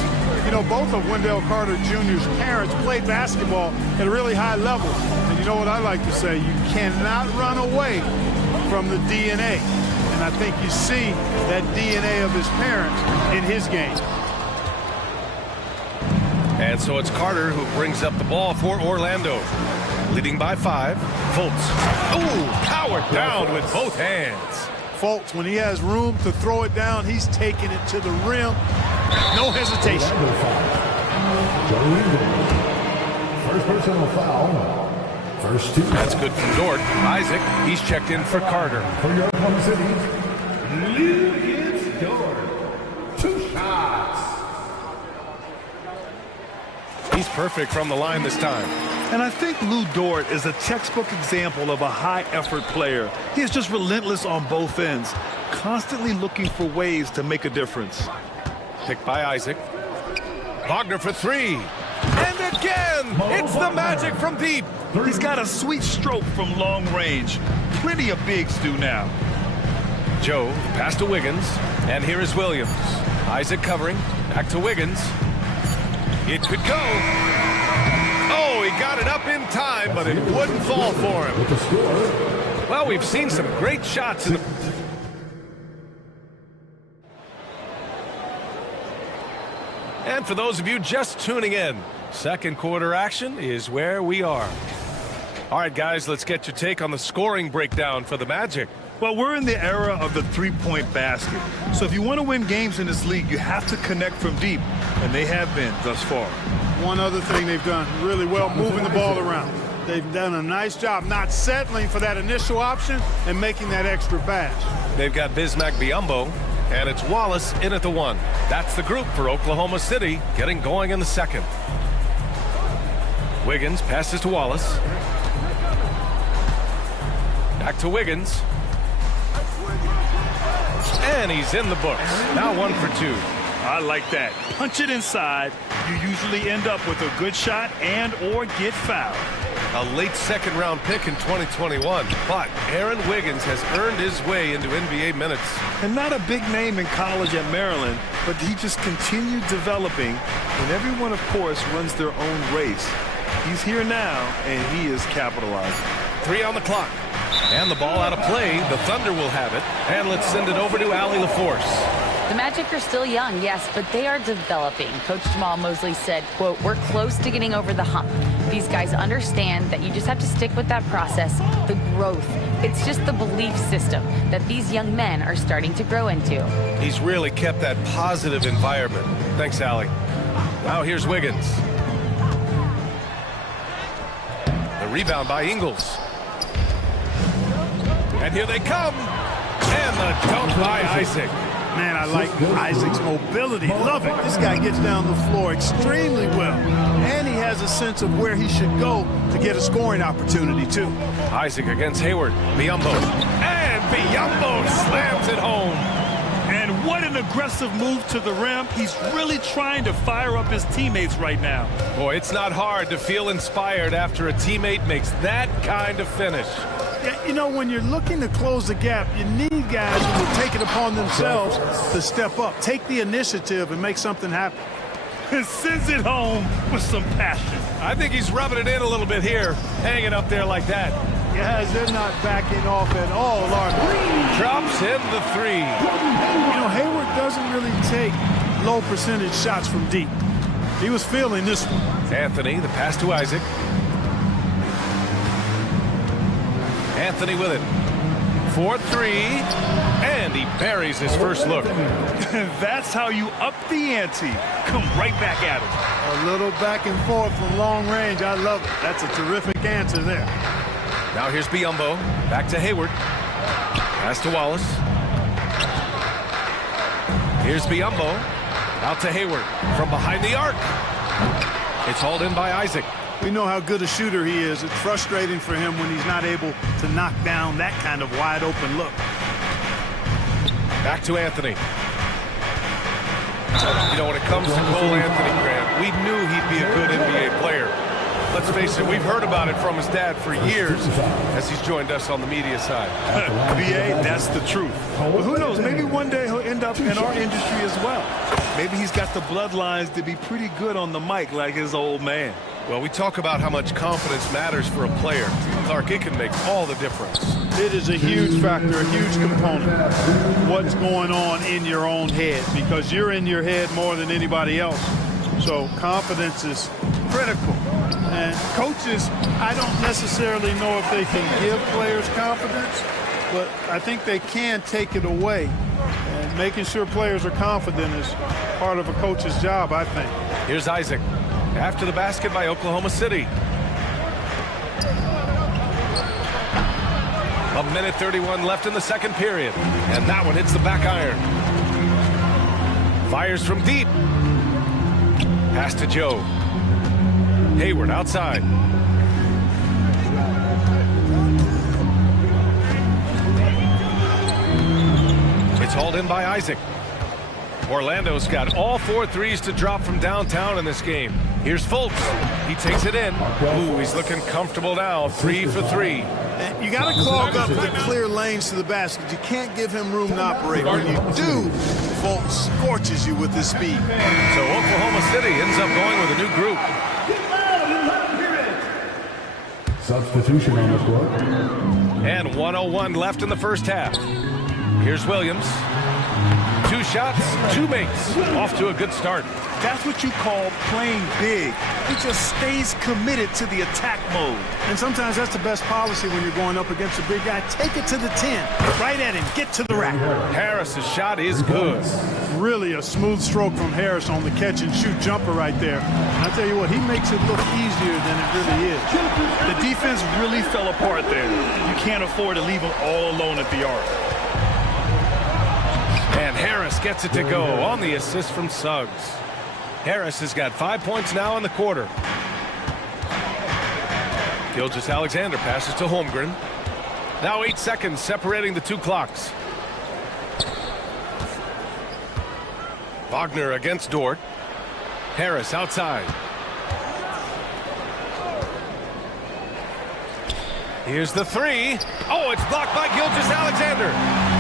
You know, both of Wendell Carter Jr.'s parents played basketball at a really high level. And you know what I like to say? You cannot run away from the DNA. And I think you see that DNA of his parents in his game. And so it's Carter who brings up the ball for Orlando. Leading by 5. Fultz. Ooh, powered down with both hands. Fultz, when he has room to throw it down, he's taking it to the rim. No hesitation. First personal foul. First 2. That's good from Dort. Isaac, he's checked in for Carter. For your Oklahoma City, Lucas Dort. 2 shots. He's perfect from the line this time. And I think Lou Dort is a textbook example of a high-effort player. He is just relentless on both ends, constantly looking for ways to make a difference. Picked by Isaac. Wagner for 3. And again! It's the Magic from deep. He's got a sweet stroke from long range. Plenty of bigs do now. Joe, pass to Wiggins. And here is Williams. Isaac covering. Back to Wiggins. It could go. Oh, he got it up in time, but it wouldn't fall for him. Well, we've seen some great shots in the... And for those of you just tuning in, second quarter action is where we are. All right, guys, let's get your take on the scoring breakdown for the Magic. Well, we're in the era of the three-point basket. So if you want to win games in this league, you have to connect from deep, and they have been thus far. One other thing they've done really well, moving the ball around. They've done a nice job not settling for that initial option and making that extra pass. They've got Bismack Biyombo, and it's Wallace in at the 1. That's the group for Oklahoma City, getting going in the second. Wiggins passes to Wallace. Back to Wiggins. And he's in the books. Now 1 for 2. I like that. Punch it inside. You usually end up with a good shot and or get fouled. A late second-round pick in 2021, but Aaron Wiggins has earned his way into NBA minutes. And not a big name in college at Maryland, but he just continued developing, and everyone, of course, runs their own race. He's here now, and he is capitalizing. 3 on the clock. And the ball out of play. The Thunder will have it. And let's send it over to Allie LaForce. The Magic are still young, yes, but they are developing. Coach Jamal Mosley said, quote, "We're close to getting over the hump. These guys understand that you just have to stick with that process, the growth. It's just the belief system that these young men are starting to grow into." He's really kept that positive environment. Thanks, Allie. Now here's Wiggins. The rebound by Ingles. And here they come. And the dunk by Isaac. Man, I like Isaac's mobility. Love it. This guy gets down the floor extremely well. And he has a sense of where he should go to get a scoring opportunity, too. Isaac against Hayward. Biyombo. And Biyombo slams it home. And what an aggressive move to the rim. He's really trying to fire up his teammates right now. Boy, it's not hard to feel inspired after a teammate makes that kind of finish. Yeah, you know, when you're looking to close the gap, you need guys who will take it upon themselves to step up, take the initiative, and make something happen. And sends it home with some passion. I think he's rubbing it in a little bit here, hanging up there like that. Guys, they're not backing off at all, are they? Drops in the 3. You know, Hayward doesn't really take low percentage shots from deep. He was feeling this one. Anthony, the pass to Isaac. Anthony with it. 4-3. And he buries his first look. That's how you up the ante. Come right back at him. A little back and forth from long range. I love it. That's a terrific answer there. Now here's Biyombo. Back to Hayward. Pass to Wallace. Here's Biyombo. Out to Hayward. From behind the arc. It's hauled in by Isaac. We know how good a shooter he is. It's frustrating for him when he's not able to knock down that kind of wide open look. Back to Anthony. You know, when it comes to Cole Anthony, Grant, we knew he'd be a good NBA player. Let's face it, we've heard about it from his dad for years as he's joined us on the media side. BA, that's the truth. But who knows, maybe one day he'll end up in our industry as well. Maybe he's got the bloodlines to be pretty good on the mic like his old man. Well, we talk about how much confidence matters for a player. Clark, it can make all the difference. It is a huge factor, a huge component. What's going on in your own head, because you're in your head more than anybody else. So confidence is critical. And coaches, I don't necessarily know if they can give players confidence, but I think they can take it away. And making sure players are confident is part of a coach's job, I think. Here's Isaac. After the basket by Oklahoma City. A minute 31 left in the second period. And that one hits the back iron. Fires from deep. Pass to Joe. Hayward outside. It's hauled in by Isaac. Orlando's got all 4 threes to drop from downtown in this game. Here's Fultz. He takes it in. Ooh, he's looking comfortable now. 3 for 3. You got to clog up the clear lanes to the basket. You can't give him room to operate. When you do, Fultz scorches you with his speed. So Oklahoma City ends up going with a new group. Substitution on the floor. And 1:01 left in the first half. Here's Williams. 2 shots, 2 makes. Off to a good start. That's what you call playing big. He just stays committed to the attack mode. And sometimes that's the best policy when you're going up against a big guy. Take it to the 10. Right at him. Get to the rack. Harris's shot is good. Really a smooth stroke from Harris on the catch and shoot jumper right there. And I tell you what, he makes it look easier than it really is. The defense really fell apart there. You can't afford to leave him all alone at the arc. And Harris gets it to go on the assist from Suggs. Harris has got 5 points now in the quarter. Gilgeous-Alexander passes to Holmgren. Now 8 seconds separating the 2 clocks. Wagner against Dort. Harris outside. Here's the 3. Oh, it's blocked by Gilgeous-Alexander.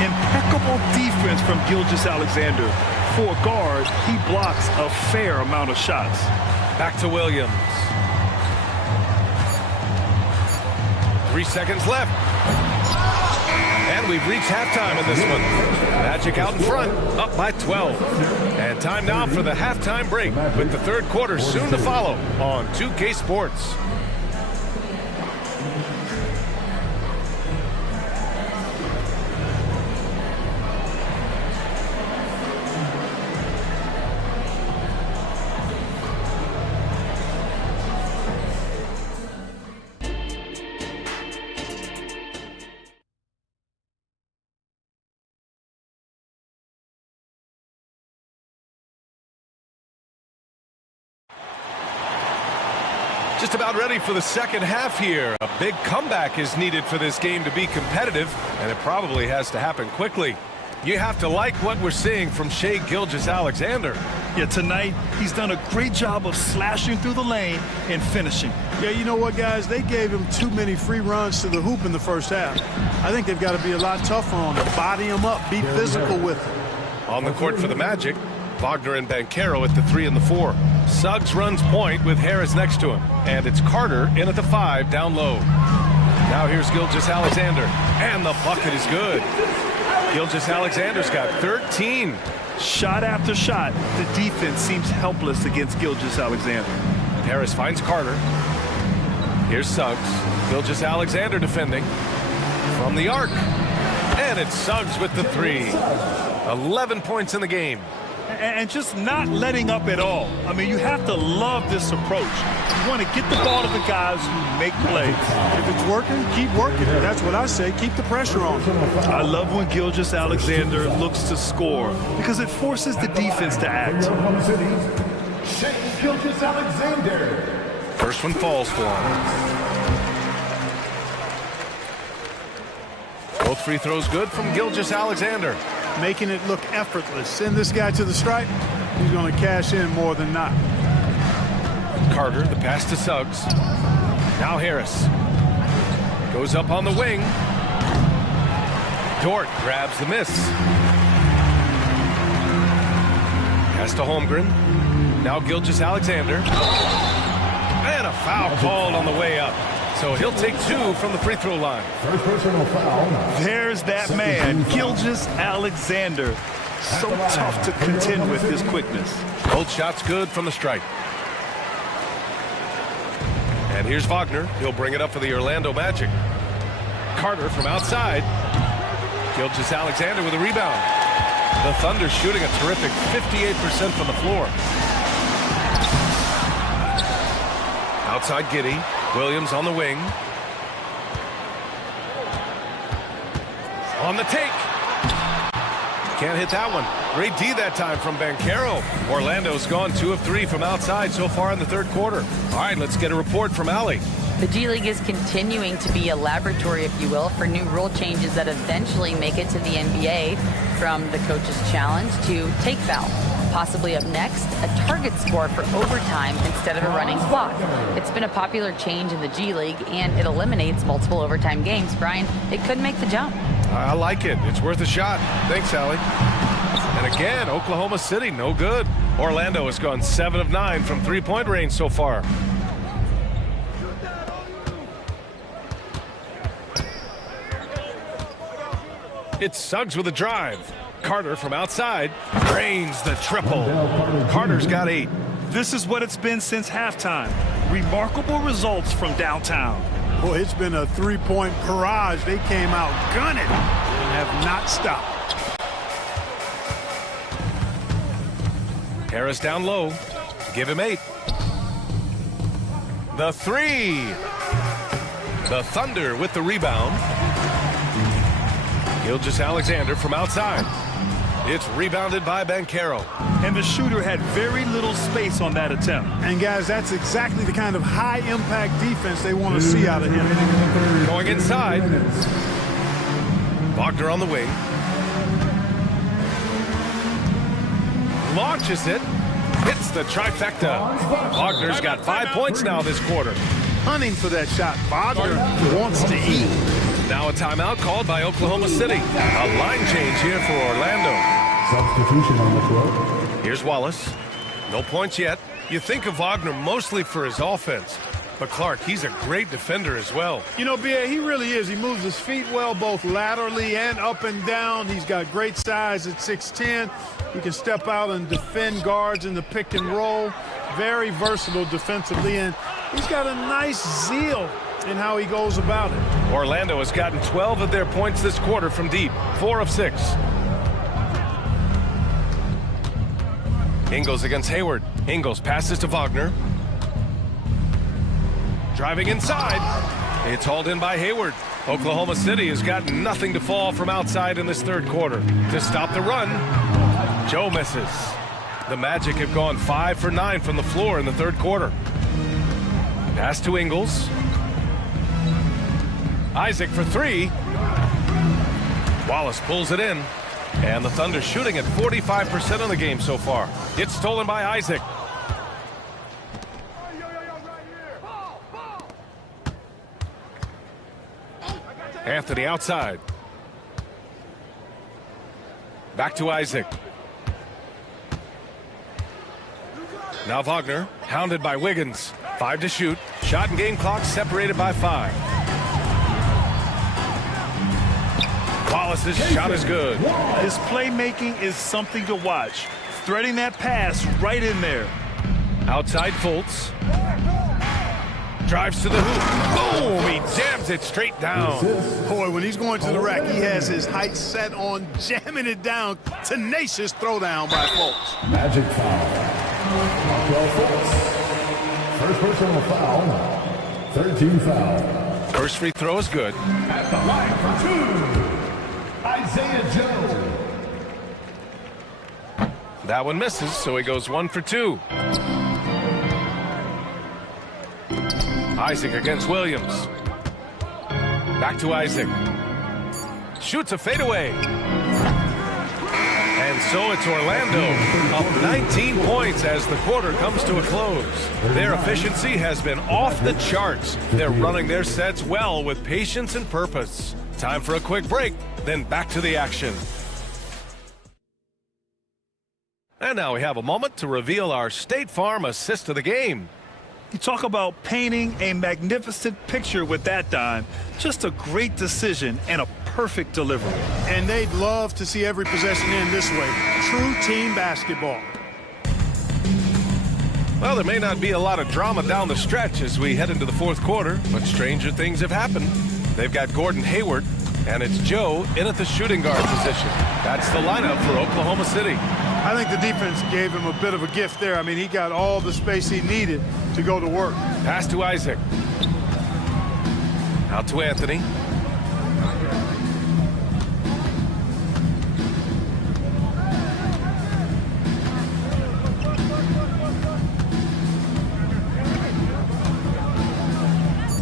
Impeccable defense from Gilgeous-Alexander. For a guard, he blocks a fair amount of shots. Back to Williams. 3 seconds left. And we've reached halftime in this one. Magic out in front, up by 12. And time now for the halftime break, with the third quarter soon to follow on 2K Sports. Just about ready for the second half here. A big comeback is needed for this game to be competitive, and it probably has to happen quickly. You have to like what we're seeing from Shai Gilgeous-Alexander. Yeah, tonight he's done a great job of slashing through the lane and finishing. Yeah, you know what, guys? They gave him too many free runs to the hoop in the first half. I think they've got to be a lot tougher on him. Body him up. Be physical with him. On the court for the Magic, Wagner and Banchero at the 3 and the 4. Suggs runs point with Harris next to him. And it's Carter in at the 5 down low. Now here's Gilgeous-Alexander. And the bucket is good. Gilgeous-Alexander's got 13. Shot after shot, the defense seems helpless against Gilgeous-Alexander. Harris finds Carter. Here's Suggs. Gilgeous-Alexander defending. From the arc. And it's Suggs with the 3. 11 points in the game. And just not letting up at all. I mean, you have to love this approach. You want to get the ball to the guys who make plays. If it's working, keep working. That's what I say. Keep the pressure on. I love when Gilgeous-Alexander looks to score because it forces the defense to act. Shai Gilgeous-Alexander. First one falls for him. Both free throws good from Gilgeous-Alexander. Making it look effortless. Send this guy to the stripe. He's going to cash in more than not. Carter, the pass to Suggs. Now Harris. Goes up on the wing. Dort grabs the miss. Pass to Holmgren. Now Gilgeous-Alexander. And a foul called on the way up. So he'll take 2 from the free throw line. First personal foul. There's that man, Gilgeous-Alexander. So tough to contend with his quickness. Both shots good from the stripe. And here's Wagner. He'll bring it up for the Orlando Magic. Carter from outside. Gilgeous-Alexander with a rebound. The Thunder shooting a terrific 58% from the floor. Outside Giddey. Williams on the wing. On the take. Can't hit that one. Great D that time from Banchero. Orlando's gone 2 of 3 from outside so far in the third quarter. All right, let's get a report from Allie. The G League is continuing to be a laboratory, if you will, for new rule changes that eventually make it to the NBA, from the coach's challenge to take foul. Possibly up next, a target score for overtime instead of a running clock. It's been a popular change in the G League, and it eliminates multiple overtime games. Brian, it could make the jump. I like it. It's worth a shot. Thanks, Allie. And again, Oklahoma City, no good. Orlando has gone 7 of 9 from three-point range so far. It's Suggs with a drive. Carter from outside drains the triple. Carter's got 8. This is what it's been since halftime. Remarkable results from downtown. Boy, it's been a three-point barrage. They came out gunning and have not stopped. Harris down low. Give him 8. The 3. The Thunder with the rebound. Gilgeous-Alexander from outside. It's rebounded by Banchero. And the shooter had very little space on that attempt. And guys, that's exactly the kind of high-impact defense they want to see out of him. Going inside. Wagner on the wing. Launches it. Hits the trifecta. Wagner's got 5 points now this quarter. Hunting for that shot. Wagner wants to eat. Now a timeout called by Oklahoma City. A line change here for Orlando. Substitution on the floor. Here's Wallace. No points yet. You think of Wagner mostly for his offense. But Clark, he's a great defender as well. You know, B.A., he really is. He moves his feet well, both laterally and up and down. He's got great size at 6'10". He can step out and defend guards in the pick and roll. Very versatile defensively, and he's got a nice zeal in how he goes about it. Orlando has gotten 12 of their points this quarter from deep. 4 of 6. Ingles against Hayward. Ingles passes to Wagner. Driving inside. It's hauled in by Hayward. Oklahoma City has got nothing to fall from outside in this third quarter. To stop the run, Joe misses. The Magic have gone 5 for 9 from the floor in the third quarter. Pass to Ingles. Isaac for 3. Wallace pulls it in. And the Thunder shooting at 45% on the game so far. It's stolen by Isaac. Anthony outside. Back to Isaac. Now Wagner, hounded by Wiggins. 5 to shoot. Shot and game clock separated by 5. Wallace's shot is good. His playmaking is something to watch. Threading that pass right in there. Outside Fultz. Drives to the hoop. Boom! He jams it straight down. Boy, when he's going to the rack, he has his height set on jamming it down. Tenacious throwdown by Fultz. Magic foul. 12 Fultz. First personal foul. 13 foul. First free throw is good. At the line for 2. Isaiah Joe. That one misses, so he goes 1 for 2. Isaac against Williams. Back to Isaac. Shoots a fadeaway. And so it's Orlando up 19 points as the quarter comes to a close. Their efficiency has been off the charts. They're running their sets well with patience and purpose. Time for a quick break, then back to the action. And now we have a moment to reveal our State Farm assist of the game. You talk about painting a magnificent picture with that dime. Just a great decision and a perfect delivery. And they'd love to see every possession end this way. True team basketball. Well, there may not be a lot of drama down the stretch as we head into the fourth quarter, but stranger things have happened. They've got Gordon Hayward, and it's Joe in at the shooting guard position. That's the lineup for Oklahoma City. I think the defense gave him a bit of a gift there. I mean, he got all the space he needed to go to work. Pass to Isaac. Out to Anthony.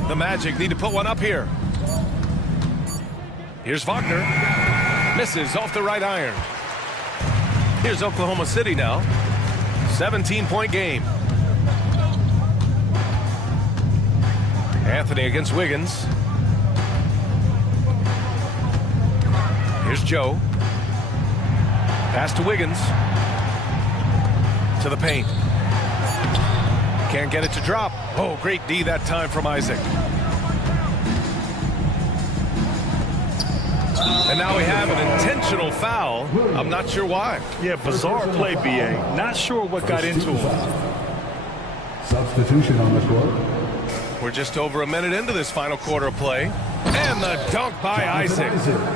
The Magic need to put one up here. Here's Wagner. Misses off the right iron. Here's Oklahoma City now. 17-point game. Anthony against Wiggins. Here's Joe. Pass to Wiggins. To the paint. Can't get it to drop. Oh, great D that time from Isaac. And now we have an intentional foul. I'm not sure why. Yeah, bizarre play, BA. Not sure what got into him. Substitution on the court. We're just over a minute into this final quarter of play. And the dunk by Isaac.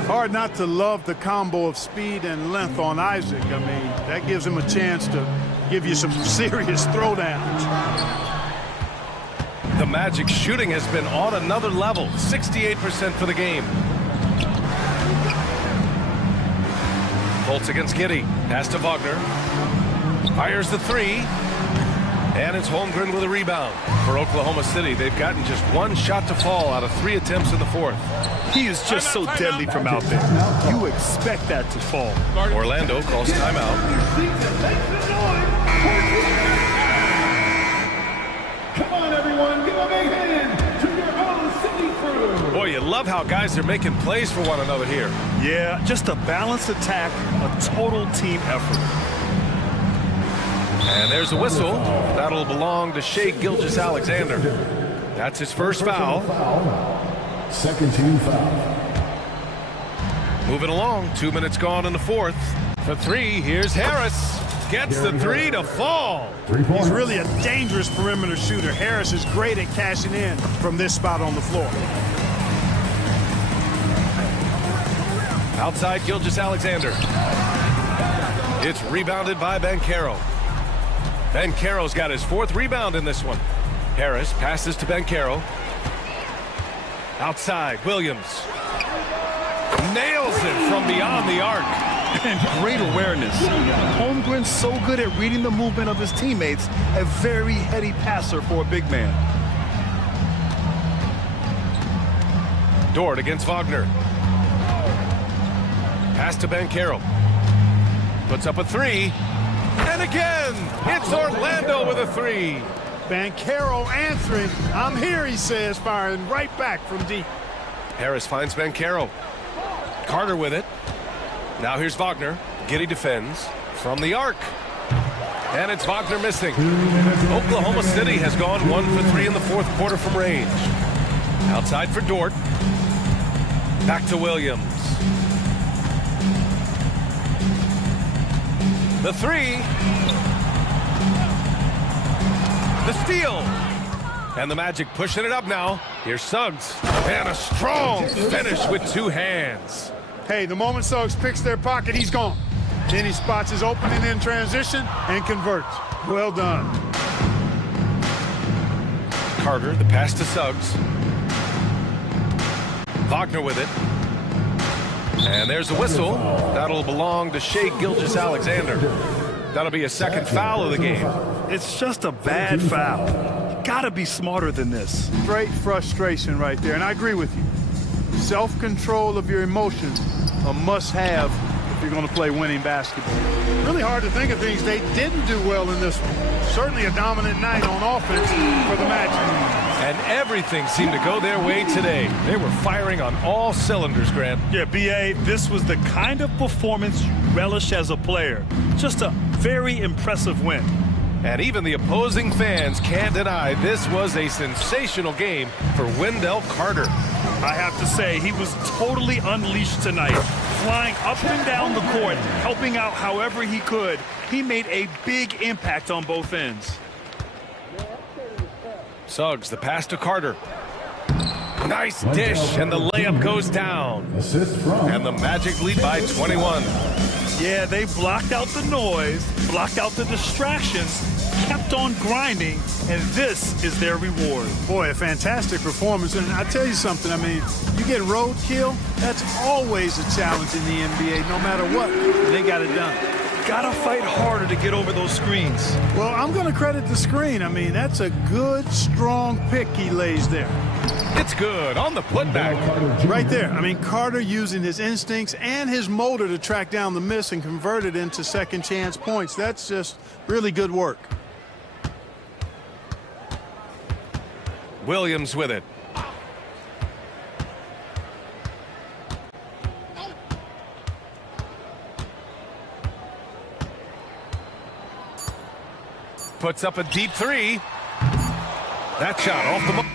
Hard not to love the combo of speed and length on Isaac. I mean, that gives him a chance to give you some serious throwdowns. The Magic shooting has been on another level. 68% for the game. Colts against Giddy. Pass to Wagner. Fires the three. And it's Holmgren with a rebound. For Oklahoma City, they've gotten just one shot to fall out of 3 attempts in the fourth. He is just so deadly from out there. You expect that to fall. Orlando calls timeout. Come on, everyone, give a big hand to your own city crew. Boy, you love how guys are making plays for one another here. Yeah, just a balanced attack, a total team effort. And there's a whistle. That'll belong to Shai Gilgeous-Alexander. That's his first foul. Second team foul. Moving along, 2 minutes gone in the fourth. For three, here's Harris. Gets the three to fall. He's really a dangerous perimeter shooter. Harris is great at cashing in from this spot on the floor. Outside Gilgeous-Alexander. It's rebounded by Banchero. Banchero's got his fourth rebound in this one. Harris passes to Banchero. Outside, Williams. Nails it from beyond the arc. And great awareness. Holmgren's so good at reading the movement of his teammates. A very heady passer for a big man. Dort against Wagner. Pass to Banchero. Puts up a three. And again, it's Orlando with a three. Banchero answering. I'm here, he says, firing right back from deep. Harris finds Banchero. Carter with it. Now here's Wagner. Giddy defends from the arc. And it's Wagner missing. Oklahoma City has gone 1 for 3 in the fourth quarter from range. Outside for Dort. Back to Williams. The three. The steal. And the Magic pushing it up now. Here's Suggs. And a strong finish with two hands. Hey, the moment Suggs picks their pocket, he's gone. Then he spots his opening in transition and converts. Well done. Carter, the pass to Suggs. Wagner with it. And there's a whistle. That'll belong to Shai Gilgeous-Alexander. That'll be a second foul of the game. It's just a bad foul. You gotta be smarter than this. Straight frustration right there, and I agree with you. Self-control of your emotions, a must-have if you're going to play winning basketball. Really hard to think of things they didn't do well in this one. Certainly a dominant night on offense for the Magic. And everything seemed to go their way today. They were firing on all cylinders, Grant. Yeah, BA, this was the kind of performance relish as a player. Just a very impressive win. And even the opposing fans can't deny this was a sensational game for Wendell Carter. I have to say, he was totally unleashed tonight, flying up and down the court, helping out however he could. He made a big impact on both ends. Suggs, the pass to Carter. Nice dish, and the layup goes down. And the Magic lead by 21. Yeah, they blocked out the noise, blocked out the distractions, kept on grinding, and this is their reward. Boy, a fantastic performance. And I tell you something, I mean, you get roadkill, that's always a challenge in the NBA, no matter what. And they got it done. Gotta fight harder to get over those screens. Well, I'm going to credit the screen. I mean, that's a good, strong pick he lays there. It's good on the putback. Right there. I mean, Carter using his instincts and his motor to track down the miss and convert it into second chance points. That's just really good work. Williams with it. Puts up a deep three. That shot off the mark.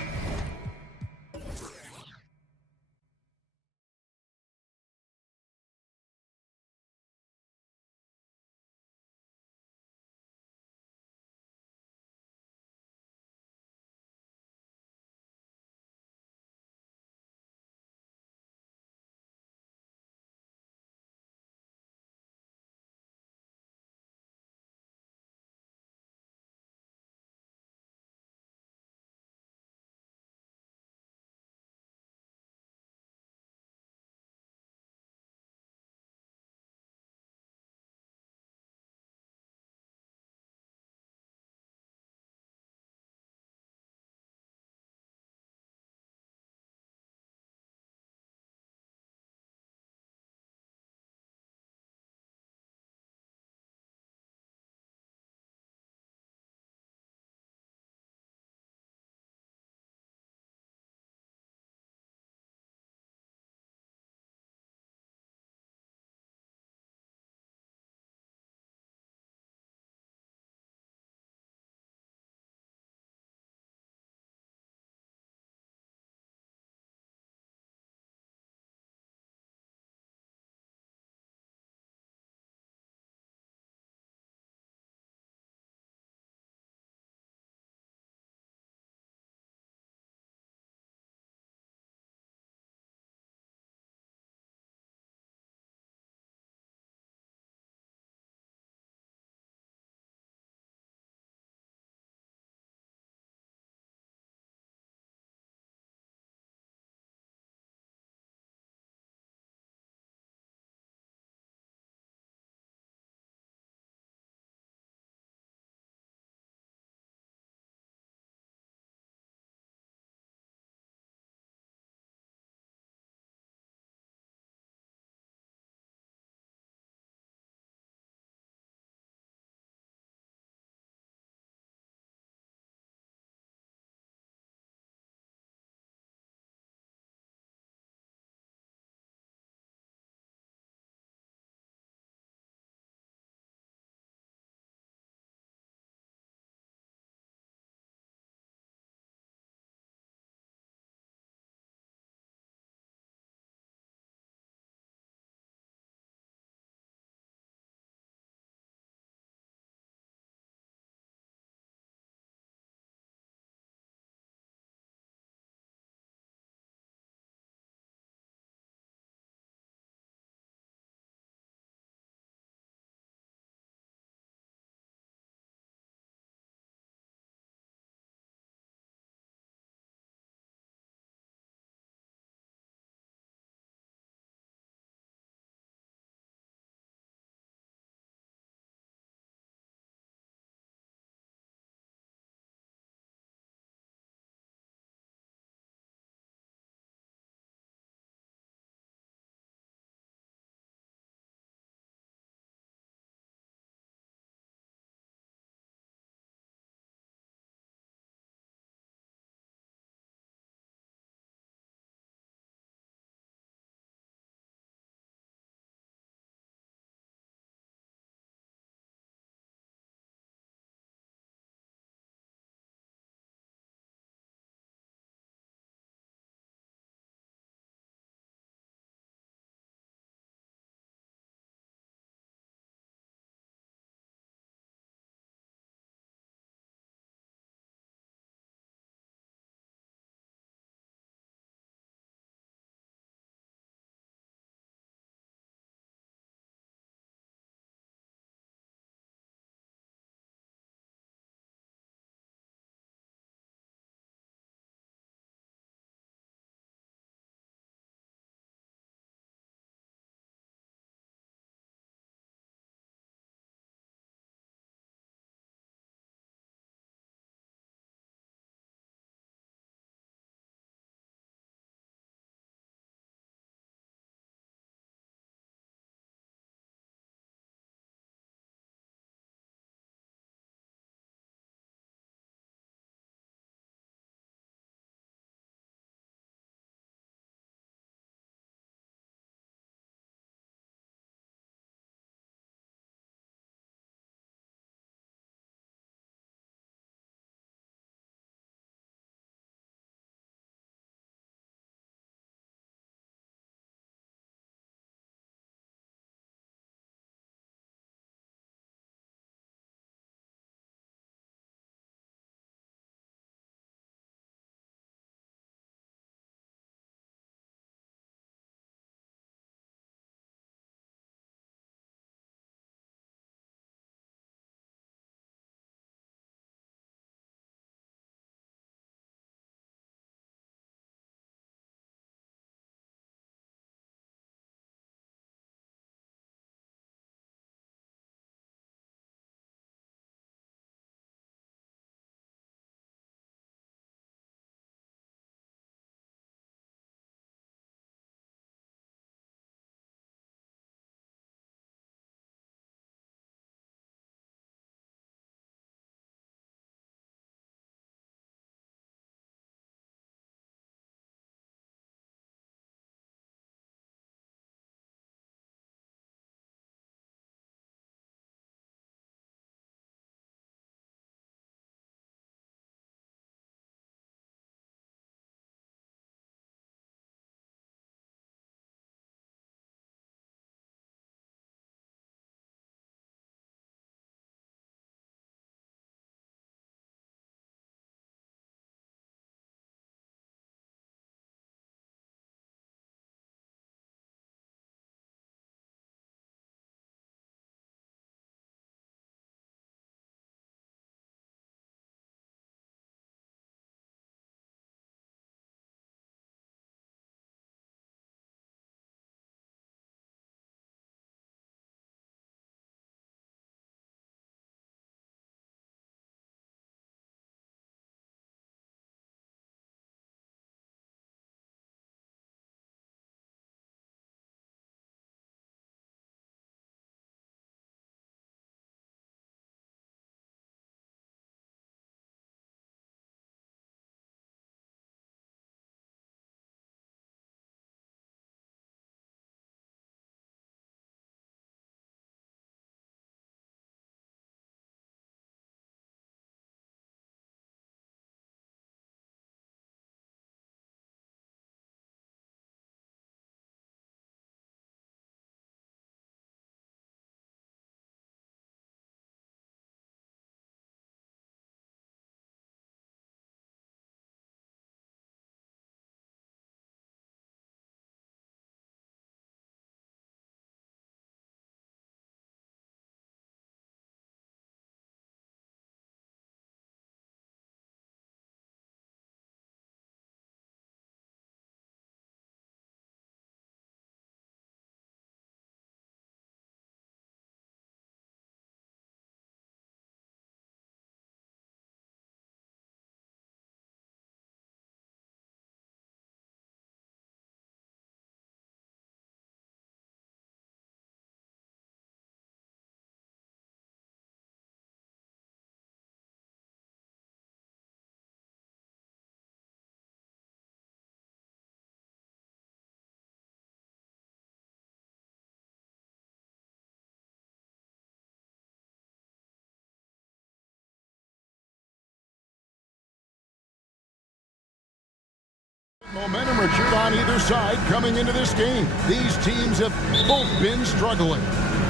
Momentum retreat on either side coming into this game. These teams have both been struggling.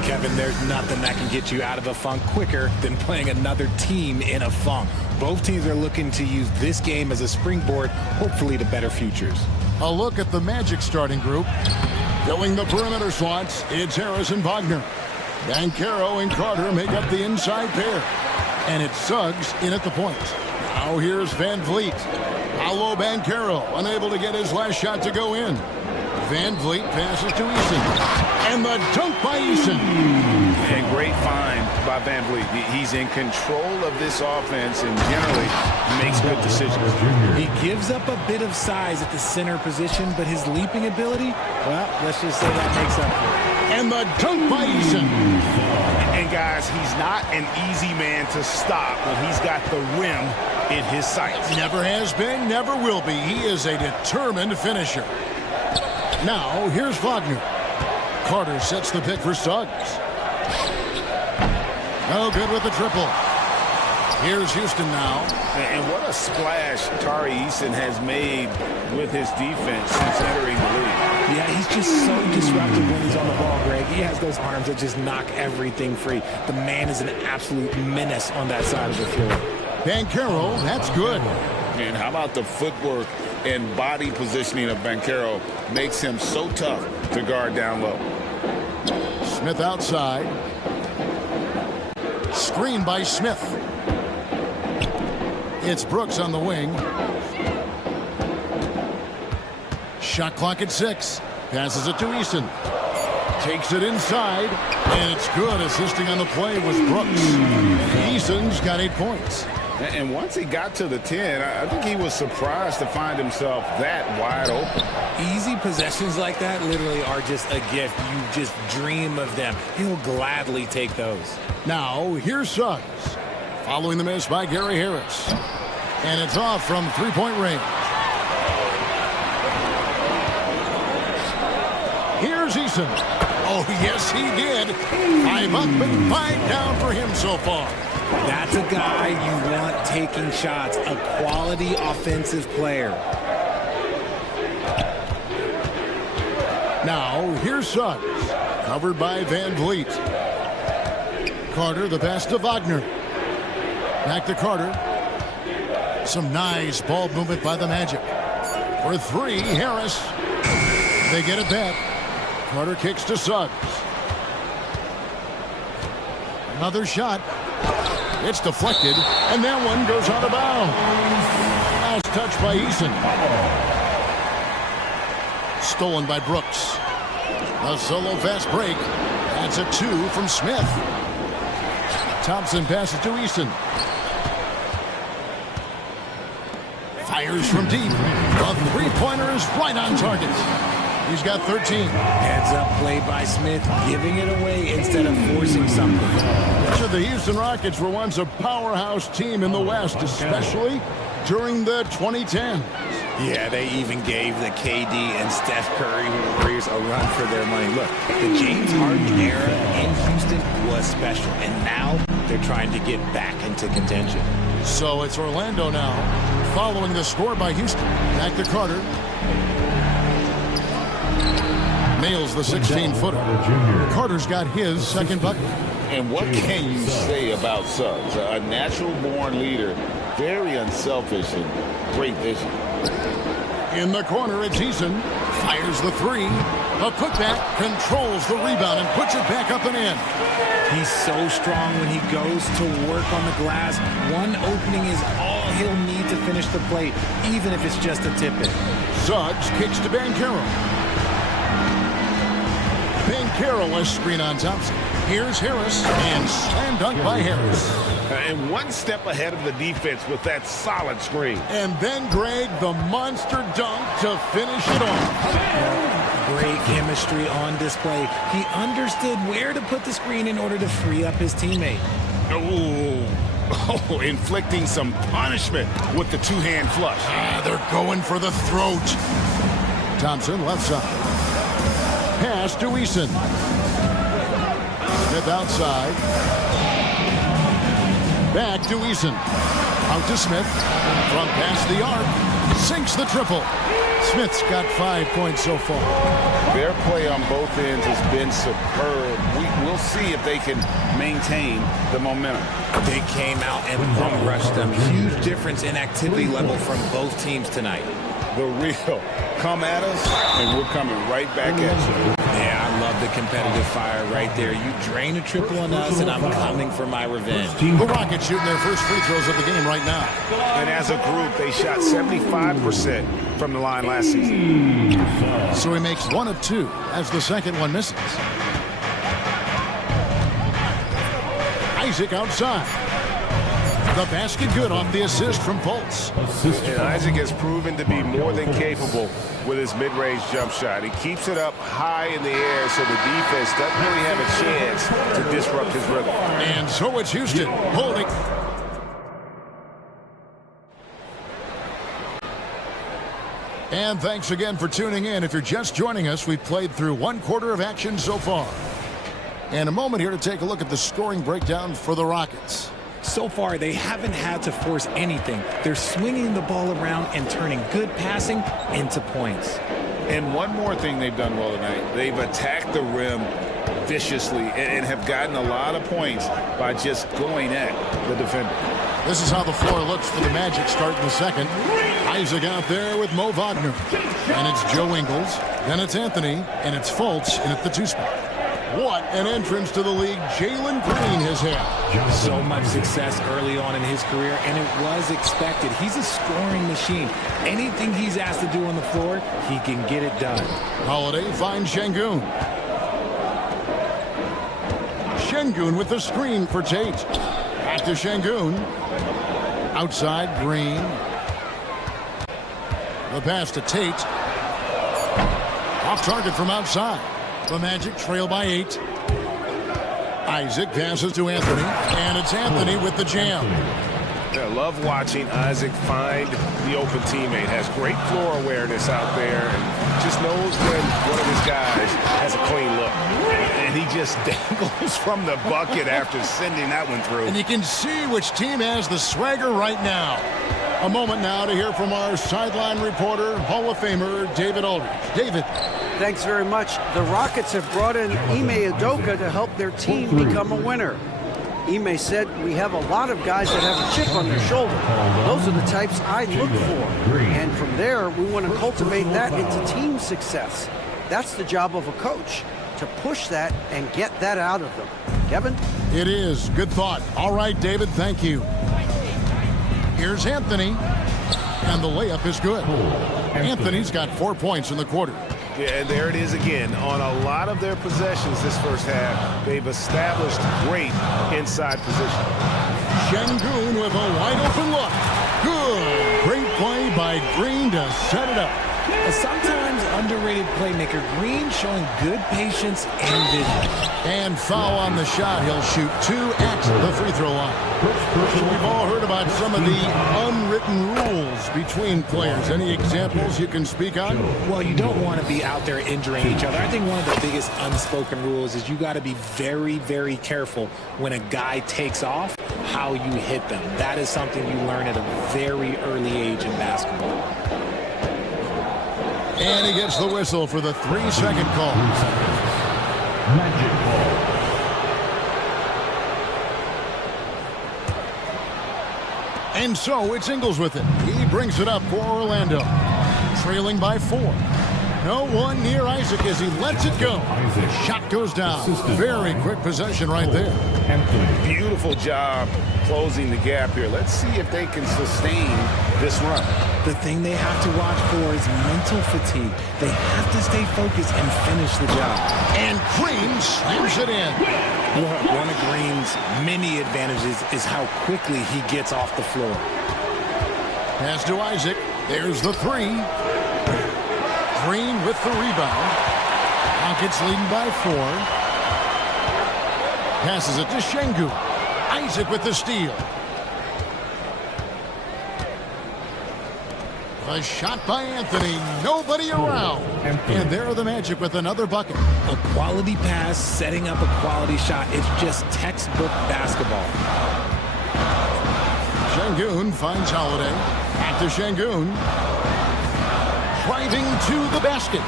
Kevin, there's nothing that can get you out of a funk quicker than playing another team in a funk. Both teams are looking to use this game as a springboard, hopefully to better futures. A look at the Magic starting group. Filling the perimeter slots, it's Harris and Wagner. Bancaro and Carter make up the inside pair. And it's Suggs in at the point. Now here's Van Vliet. Paolo Bancaro unable to get his last shot to go in. Van Vliet passes to Eason. And the dunk by Eason. And great find by Van Vliet. He's in control of this offense and generally makes good decisions. He gives up a bit of size at the center position, but his leaping ability, well, let's just say that makes up for it. And the dunk by Eason. And guys, he's not an easy man to stop when he's got the rim in his sights. Never has been, never will be. He is a determined finisher. Now, here's Wagner. Carter sets the pick for Suggs. No good with the triple. Here's Houston now. And what a splash Tari Eason has made with his defense since entering the league. Yeah, he's just so disruptive when he's on the ball, Greg. He has those arms that just knock everything free. The man is an absolute menace on that side of the floor. Bancaro, that's good. And how about the footwork and body positioning of Bancaro makes him so tough to guard down low. Smith outside. Screen by Smith. It's Brooks on the wing. Shot clock at 6. Passes it to Eason. Takes it inside. And it's good. Assisting on the play was Brooks. Eason's got 8 points. And once he got to the 10, I think he was surprised to find himself that wide open. Easy possessions like that literally are just a gift. You just dream of them. He'll gladly take those. Now, here's Suggs. Following the miss by Gary Harris. And it's off from three-point range. Here's Eason. Oh, yes, he did. 5 up and 5 down for him so far. That's a guy you want taking shots, a quality offensive player. Now, here's Suggs, covered by Van Vliet. Carter, the pass to Wagner. Back to Carter. Some nice ball movement by the Magic. For 3, Harris. They get it back. Carter kicks to Suggs. Another shot. It's deflected, and that one goes out of bounds. Last touch by Eason. Stolen by Brooks. A solo fast break. That's a 2 from Smith. Thompson passes to Eason. Fires from deep. The three-pointer is right on target. He's got 13. Heads up play by Smith, giving it away instead of forcing something. The Houston Rockets were once a powerhouse team in the West, especially during the 2010s. Yeah, they even gave the KD and Steph Curry Warriors a run for their money. Look, the James Harden era in Houston was special, and now they're trying to get back into contention. So it's Orlando now, following the score by Houston. Back to Carter. Nails the 16-footer. Carter's got his second bucket. And what can you say about Suggs? A natural-born leader, very unselfish and great vision. In the corner, it's Eason. Fires the 3. A putback, controls the rebound and puts it back up and in. He's so strong when he goes to work on the glass. One opening is all he'll need to finish the play, even if it's just a tip-in. Suggs kicks to Bancaro. Bancaro, a screen on Thompson. Here's Harris, and slam dunk by Harris. And one step ahead of the defense with that solid screen. And then, Greg, the monster dunk to finish it off. Great chemistry on display. He understood where to put the screen in order to free up his teammate. Oh, inflicting some punishment with the two-hand flush. They're going for the throat. Thompson, left side. Pass to Eason. Smith outside. Back to Eason. Out to Smith. From past the arc. Sinks the triple. Smith's got 5 points so far. Their play on both ends has been superb. We'll see if they can maintain the momentum. They came out and bum rushed them. Huge difference in activity level from both teams tonight. The real come at us, and we're coming right back at you. Yeah, I love the competitive fire right there. You drain a triple on us, and I'm coming for my revenge. The Rockets shooting their first free throws of the game right now. And as a group, they shot 75% from the line last season. So he makes 1 of 2 as the second one misses. Isaac outside. The basket good off the assist from Fultz. And Isaac has proven to be more than capable with his mid-range jump shot. He keeps it up high in the air so the defense doesn't really have a chance to disrupt his rhythm. And so it's Houston holding. And thanks again for tuning in. If you're just joining us, we've played through 1 quarter of action so far. And a moment here to take a look at the scoring breakdown for the Rockets. So far, they haven't had to force anything. They're swinging the ball around and turning good passing into points. And one more thing they've done well tonight. They've attacked the rim viciously and have gotten a lot of points by just going at the defender. This is how the floor looks for the Magic starting the second. Isaac out there with Mo Wagner. And it's Joe Ingles. Then it's Anthony. And it's Fultz in at the 2 spot. What an entrance to the league Jalen Green has had. So much success early on in his career, and it was expected. He's a scoring machine. Anything he's asked to do on the floor, he can get it done. Holiday finds Şengün. Şengün with the screen for Tate. Back to Şengün. Outside, Green. The pass to Tate. Off target from outside. The Magic trail by 8. Isaac passes to Anthony, and it's Anthony with the jam. I love watching Isaac find the open teammate. Has great floor awareness out there, and just knows when one of his guys has a clean look. And he just dangles from the bucket after sending that one through. And you can see which team has the swagger right now. A moment now to hear from our sideline reporter, Hall of Famer David Aldridge. David. Thanks very much. The Rockets have brought in Ime Udoka to help their team become a winner. Ime said, we have a lot of guys that have a chip on their shoulder. Those are the types I look for. And from there, we want to cultivate that into team success. That's the job of a coach, to push that and get that out of them. Kevin? It is. Good thought. All right, David, thank you. Here's Anthony. And the layup is good. Anthony's got 4 points in the quarter. Yeah, and there it is again. On a lot of their possessions this first half, they've established great inside position. Şengün with a wide open look. Good. Great play by Green to set it up. A sometimes underrated playmaker, Green showing good patience and vision. And foul on the shot. He'll shoot 2 at the free throw line. So we've all heard about some of the unwritten rules between players. Any examples you can speak on? Well, you don't want to be out there injuring each other. I think one of the biggest unspoken rules is you got to be very, very careful when a guy takes off, how you hit them. That is something you learn at a very early age in basketball. And he gets the whistle for the 3-second call. Magic ball. And so it's Ingles with it. He brings it up for Orlando. Trailing by 4. No one near Isaac as he lets it go. Shot goes down. Very quick possession right there. Beautiful job closing the gap here. Let's see if they can sustain this run. The thing they have to watch for is mental fatigue. They have to stay focused and finish the job. And Green slams it in. One of Green's many advantages is how quickly he gets off the floor. Pass to Isaac. There's the 3. Green with the rebound. Rockets leading by 4. Passes it to Şengün. Isaac with the steal. A shot by Anthony. Nobody around. And there are the Magic with another bucket. A quality pass, setting up a quality shot. It's just textbook basketball. Şengün finds Holiday. Back to Şengün. driving to the basket.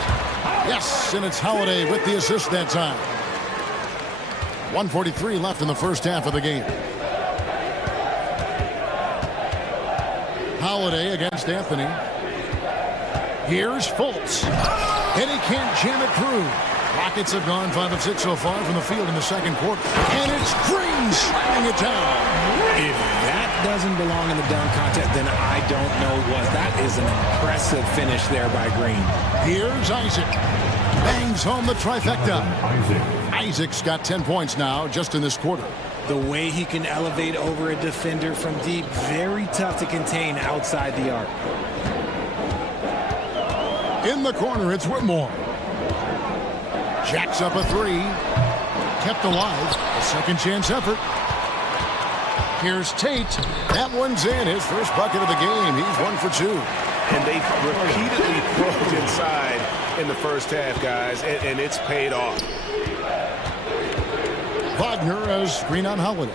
Yes, and it's Holiday with the assist that time. 1:43 left in the first half of the game. Holiday against Anthony. Here's Fultz. And he can't jam it through. Rockets have gone 5 of 6 so far from the field in the second quarter. And it's Green slamming it down. If that doesn't belong in the dunk contest, then I don't know what. That is an impressive finish there by Green. Here's Isaac. Bangs home the trifecta. Isaac's got 10 points now just in this quarter. The way he can elevate over a defender from deep, very tough to contain outside the arc. In the corner, it's Whitmore. Jacks up a three. Kept alive. A second chance effort. Here's Tate. That one's in. His first bucket of the game. He's 1 for 2. And they've repeatedly broke inside in the first half, guys, and it's paid off. Wagner as screen on Holiday.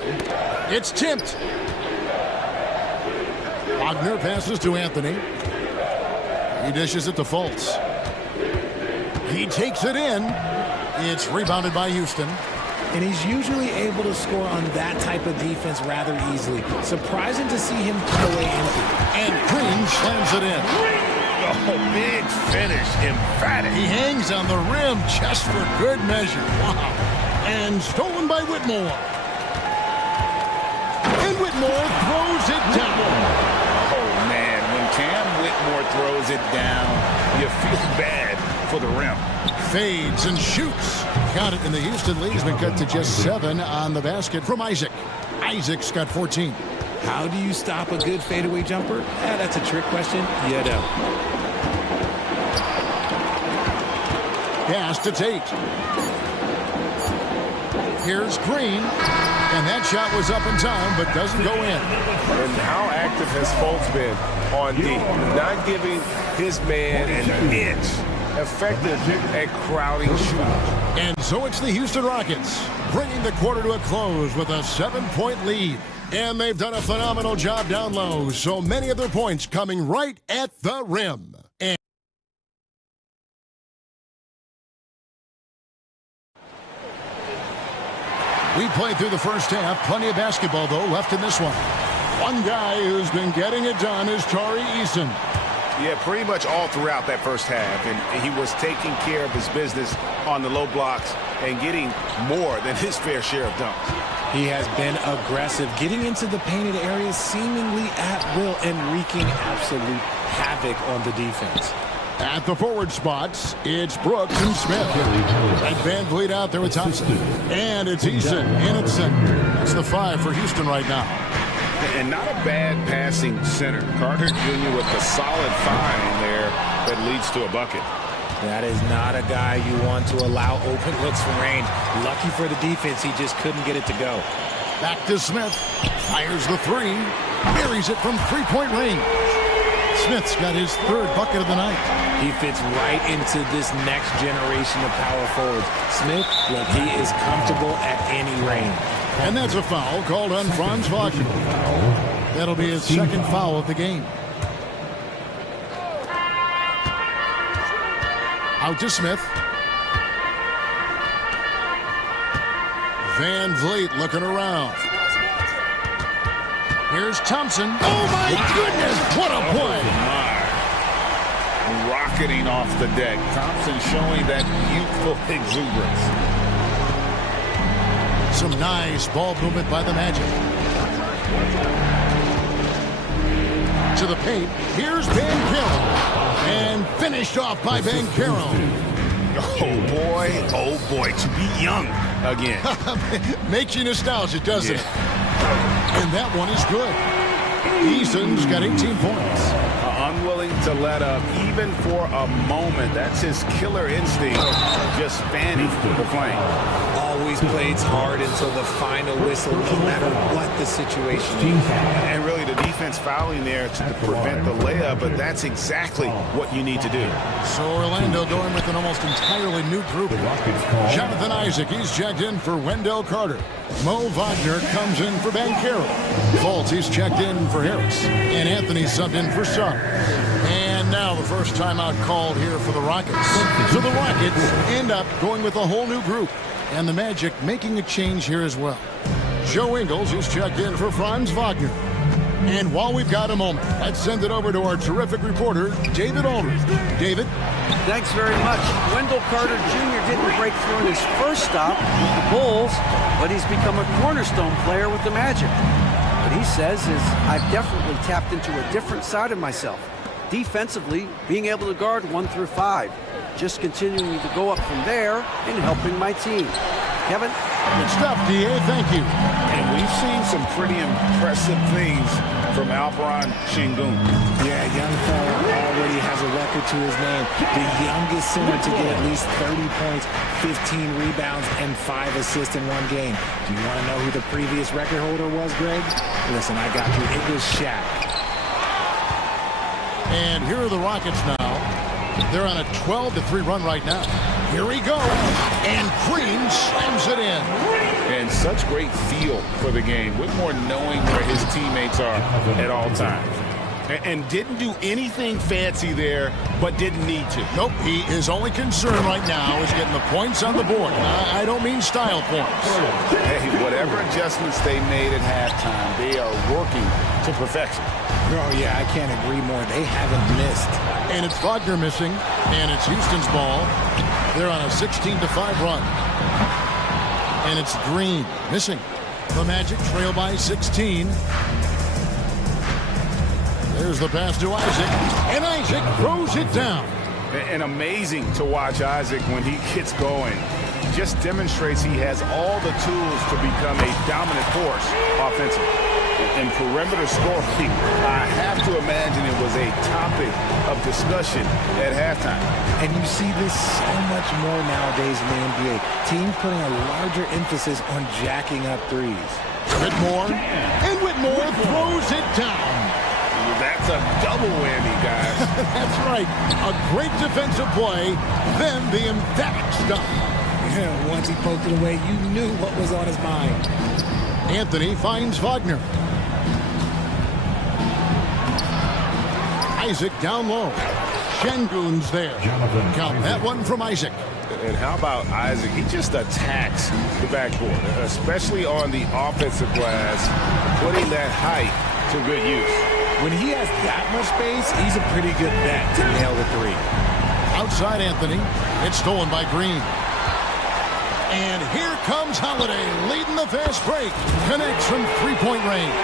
It's tipped. Wagner passes to Anthony. He dishes it to Fultz. He takes it in. It's rebounded by Houston. And he's usually able to score on that type of defense rather easily. Surprising to see him put away empty. And Green slams it in. Oh, big finish, emphatic. He hangs on the rim just for good measure. Wow. And stolen by Whitmore. And Whitmore throws it down. Oh, man, when Cam Whitmore throws it down, you feel bad for the rim. Fades and shoots. Got it, and the Houston lead has been cut to just 7 on the basket from Isaac. Isaac's got 14. How do you stop a good fadeaway jumper? That's a trick question. You know. Pass to Tate. Here's Green. And that shot was up in time, but doesn't go in. And how active has Fultz been on D? Not giving his man an inch. Effective at crowding shooters. And so it's the Houston Rockets bringing the quarter to a close with a 7-point lead. And they've done a phenomenal job down low. So many of their points coming right at the rim. And we played through the first half. Plenty of basketball, though, left in this one. One guy who's been getting it done is Tari Eason. Yeah, pretty much all throughout that first half. And he was taking care of his business on the low blocks and getting more than his fair share of dunks. He has been aggressive, getting into the painted areas seemingly at will and wreaking absolute havoc on the defense. At the forward spots, it's Brooks and Smith. And Van Vliet out there with Thompson. And it's Eason. That's the 5 for Houston right now. And not a bad passing center. Carter Jr. with the solid find there that leads to a bucket. That is not a guy you want to allow open looks from range. Lucky for the defense, he just couldn't get it to go. Back to Smith. Fires the 3. Buries it from 3-point range. Smith's got his 3rd bucket of the night. He fits right into this next generation of power forwards. Smith, look, he is comfortable at any range. And that's a foul called on Franz Wagner. That'll be his 2nd foul of the game. Out to Smith. Van Vliet looking around. Here's Thompson. Oh, my goodness. What a play. Rocketing off the deck. Thompson showing that youthful exuberance. Some nice ball movement by the Magic. To the paint. Here's Banchero. And finished off by Banchero. Oh boy, to be young again. Makes you nostalgic, doesn't it? And that one is good. Eason's got 18 points. Unwilling to let up, even for a moment. That's his killer instinct, just fanning the flame. Always plays hard until the final whistle, no matter what the situation is. And really, the defense fouling there to prevent the layup, but that's exactly what you need to do. So Orlando going with an almost entirely new group. Jonathan Isaac, he's checked in for Wendell Carter. Mo Wagner comes in for Banchero. Fultz, he's checked in for Harris. And Anthony subbed in for Sugg. And now the first timeout called here for the Rockets. So the Rockets end up going with a whole new group. And the Magic making a change here as well. Joe Ingles is checked in for Franz Wagner. And while we've got a moment, let's send it over to our terrific reporter, David Aldridge. David? Thanks very much. Wendell Carter Jr. didn't break through in his first stop with the Bulls, but he's become a cornerstone player with the Magic. What he says is, I've definitely tapped into a different side of myself. Defensively, being able to guard 1 through 5. Just continuing to go up from there and helping my team. Kevin? Good stuff, D.A. Thank you. And we've seen some pretty impressive things from Alperon Şengün. Yeah, young fella already has a record to his name. The youngest center to get at least 30 points, 15 rebounds, and 5 assists in one game. Do you want to know who the previous record holder was, Greg? Listen, I got you. It was Shaq. And here are the Rockets now. They're on a 12-3 run right now. Here we go. And Green slams it in. And such great feel for the game. Whitmore knowing where his teammates are at all times. And didn't do anything fancy there, but didn't need to. Nope, his only concern right now is getting the points on the board. I don't mean style points. Hey, whatever adjustments they made at halftime, they are working to perfection. Oh, yeah, I can't agree more. They haven't missed. And it's Wagner missing, and it's Houston's ball. They're on a 16-5 run. And it's Green missing. The Magic trail by 16. There's the pass to Isaac, and Isaac throws it down. And amazing to watch Isaac when he gets going. Just demonstrates he has all the tools to become a dominant force offensively. And perimeter scoring, I have to imagine it was a topic of discussion at halftime. And you see this so much more nowadays in the NBA. Teams putting a larger emphasis on jacking up threes. Whitmore, and Whitmore throws it down. That's a double whammy, guys. That's right. A great defensive play, then the emphatic stuff. Yeah, once he poked it away, you knew what was on his mind. Anthony finds Wagner. Isaac down low. Şengün's there. Count that one from Isaac. And how about Isaac? He just attacks the backboard, especially on the offensive glass, putting that height to good use. When he has that much space, he's a pretty good bet to nail the three. Outside Anthony. It's stolen by Green. And here comes Holiday leading the fast break. Connects from three-point range.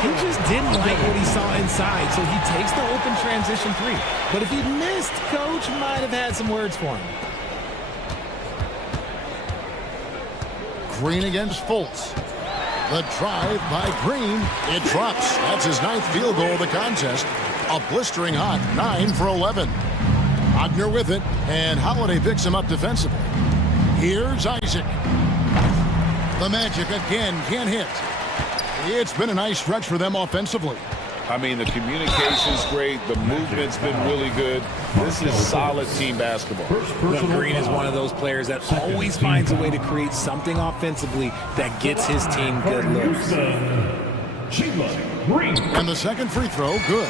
He just didn't like what he saw inside, so he takes the open transition three. But if he missed, Coach might have had some words for him. Green against Fultz. The drive by Green. It drops. That's his 9th field goal of the contest. A blistering hot 9 for 11. Wagner with it, and Holiday picks him up defensively. Here's Isaac. The Magic again can't hit. It's been a nice stretch for them offensively. I mean, the communication's great. The movement's been really good. This is solid team basketball. Look, Green is one of those players that always finds a way to create something offensively that gets his team good looks. And the second free throw, good.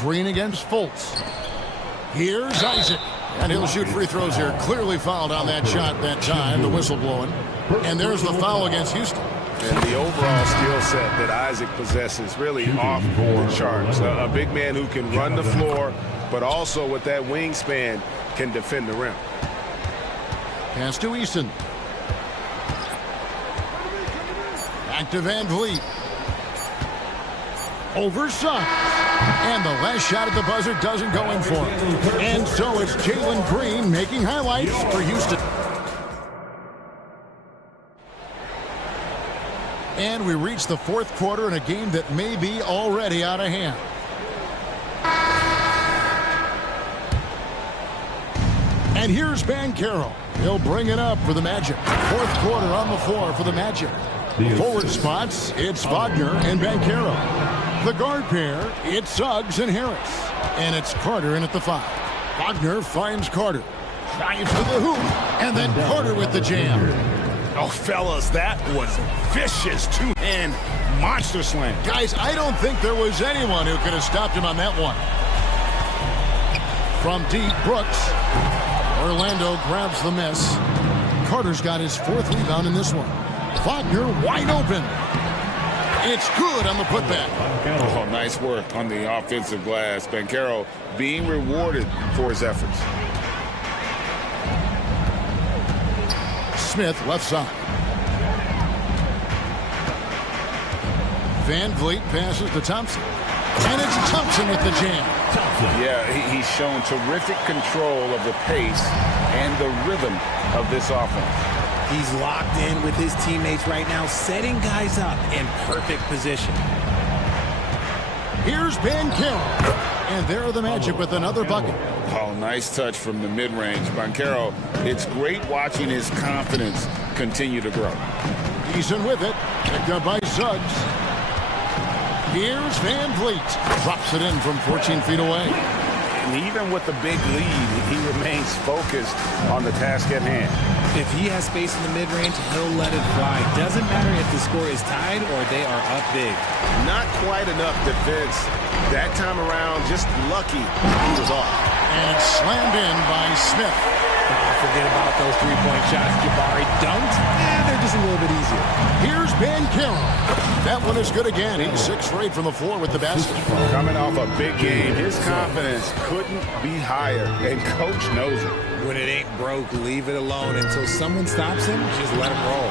Green against Fultz. Here's Isaac. And he'll shoot free throws here. Clearly fouled on that shot that time, the whistle blowing. And there's the foul against Houston. And the overall skill set that Isaac possesses really off the charts. A big man who can run the floor, but also with that wingspan can defend the rim. Pass to Easton. Back to Van Vliet. Over Suggs. And the last shot at the buzzer doesn't go in for him. And so it's Jalen Green making highlights for Houston. And we reach the fourth quarter in a game that may be already out of hand. And here's Banchero. He'll bring it up for the Magic. Fourth quarter on the floor for the Magic. Forward spots, it's Wagner and Banchero. The guard pair, it's Suggs and Harris. And it's Carter in at the 5. Wagner finds Carter. Drives to the hoop, and then Carter with the jam. Oh, fellas, that was vicious two-hand monster slam. Guys, I don't think there was anyone who could have stopped him on that one. From deep, Brooks. Orlando grabs the miss. Carter's got his 4th rebound in this one. Wagner wide open. It's good on the putback. Oh, nice work on the offensive glass. Banchero being rewarded for his efforts. Smith left side. Van Vliet passes to Thompson. And it's Thompson with the jam. Yeah, he's shown terrific control of the pace and the rhythm of this offense. He's locked in with his teammates right now, setting guys up in perfect position. Here's Banchero. And there are the Magic with another bucket. Oh, nice touch from the mid-range. Banchero, it's great watching his confidence continue to grow. Eason with it. Picked up by Suggs. Here's Van Vliet. Drops it in from 14 feet away. And even with the big lead, he remains focused on the task at hand. If he has space in the mid-range, he'll let it fly. Doesn't matter if the score is tied or they are up big. Not quite enough defense. That time around, just lucky he was off. And it's slammed in by Smith. Forget about those three-point shots. Jabari dunked. They're just a little bit easier. Here's Banchero. That one is good again. He's 6 for 8 from the floor with the basket. Coming off a big game, his confidence couldn't be higher, and coach knows it. When it ain't broke, leave it alone until someone stops him. Just let him roll.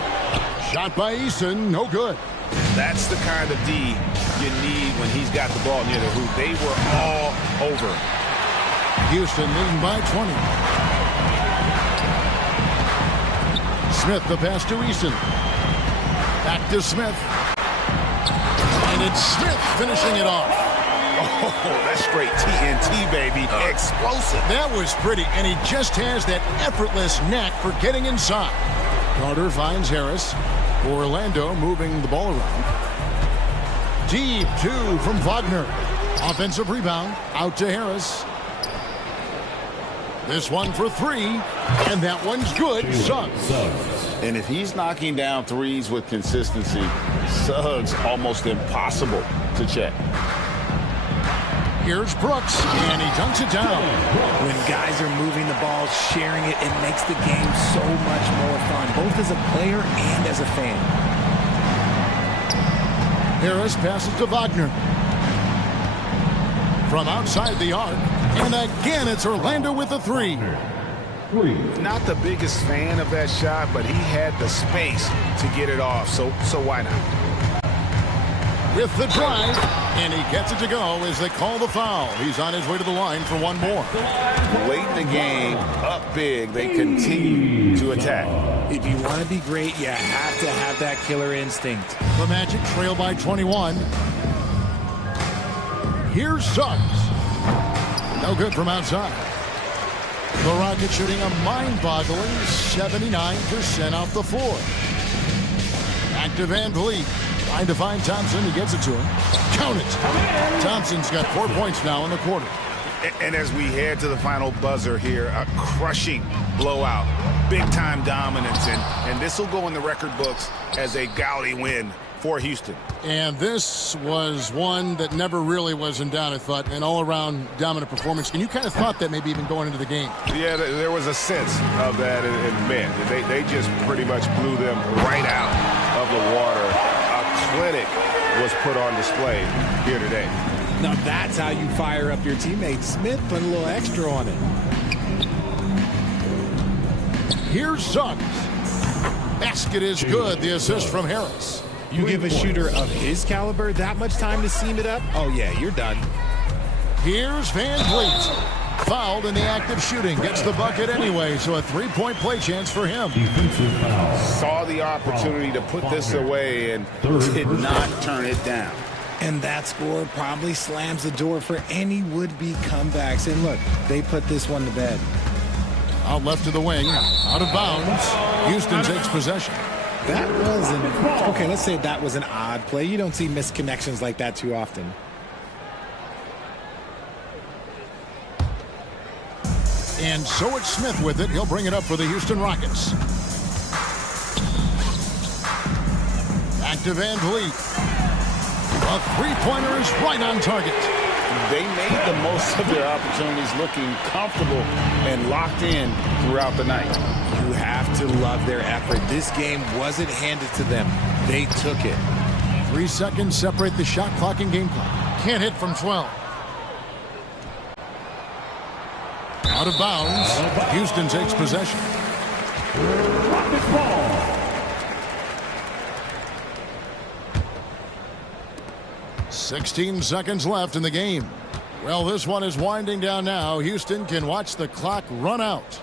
Shot by Eason, no good. That's the kind of D you need when he's got the ball near the hoop. They were all over. Houston leading by 20. Smith, the pass to Eason. Back to Smith. And it's Smith finishing it off. Oh, that's straight TNT, baby. Explosive. That was pretty, and he just has that effortless knack for getting inside. Carter finds Harris. Orlando moving the ball around. Deep 2 from Wagner. Offensive rebound. Out to Harris. This one for 3, and that one's good. Suggs. And if he's knocking down threes with consistency, Suggs almost impossible to check. Here's Brooks, and he dunks it down. When guys are moving the ball, sharing it, it makes the game so much more fun, both as a player and as a fan. Harris passes to Wagner. From outside the arc, and again it's Orlando with the 3. Not the biggest fan of that shot, but he had the space to get it off, so why not? With the drive, and he gets it to go as they call the foul. He's on his way to the line for one more. Late in the game, up big, they continue to attack. If you want to be great, you have to have that killer instinct. The Magic trail by 21. Here's Suggs. No good from outside. The Rockets shooting a mind-boggling 79% off the floor. Back to Van Vliet. Trying to find Thompson. He gets it to him. Count it. Thompson's got 4 points now in the quarter. And as we head to the final buzzer here, a crushing blowout. Big-time dominance. And this will go in the record books as a gaudy win for Houston. And this was one that never really was in doubt, I thought. An all-around dominant performance. And you kind of thought that maybe even going into the game. Yeah, there was a sense of that. And man, they just pretty much blew them right out of the water. Clinic was put on display here today. Now that's how you fire up your teammates. Smith put a little extra on it. Here's Suggs. Basket is good. The assist from Harris. You give a shooter of his caliber that much time to seam it up? Oh yeah, you're done. Here's Van Vliet. Fouled in the act of shooting. Gets the bucket anyway, so a 3-point play chance for him. Saw the opportunity to put this away and did not turn it down. And that score probably slams the door for any would-be comebacks. And look, they put this one to bed. Out left to the wing. Out of bounds. Houston takes possession. That was okay, let's say that was an odd play. You don't see missed connections like that too often. And so it's Smith with it. He'll bring it up for the Houston Rockets. Back to Van Vliet. A three-pointer is right on target. They made the most of their opportunities, looking comfortable and locked in throughout the night. You have to love their effort. This game wasn't handed to them. They took it. 3 seconds separate the shot clock and game clock. Can't hit from 12. Out of bounds. Houston takes possession. Rockets ball. 16 seconds left in the game. Well, this one is winding down now. Houston can watch the clock run out.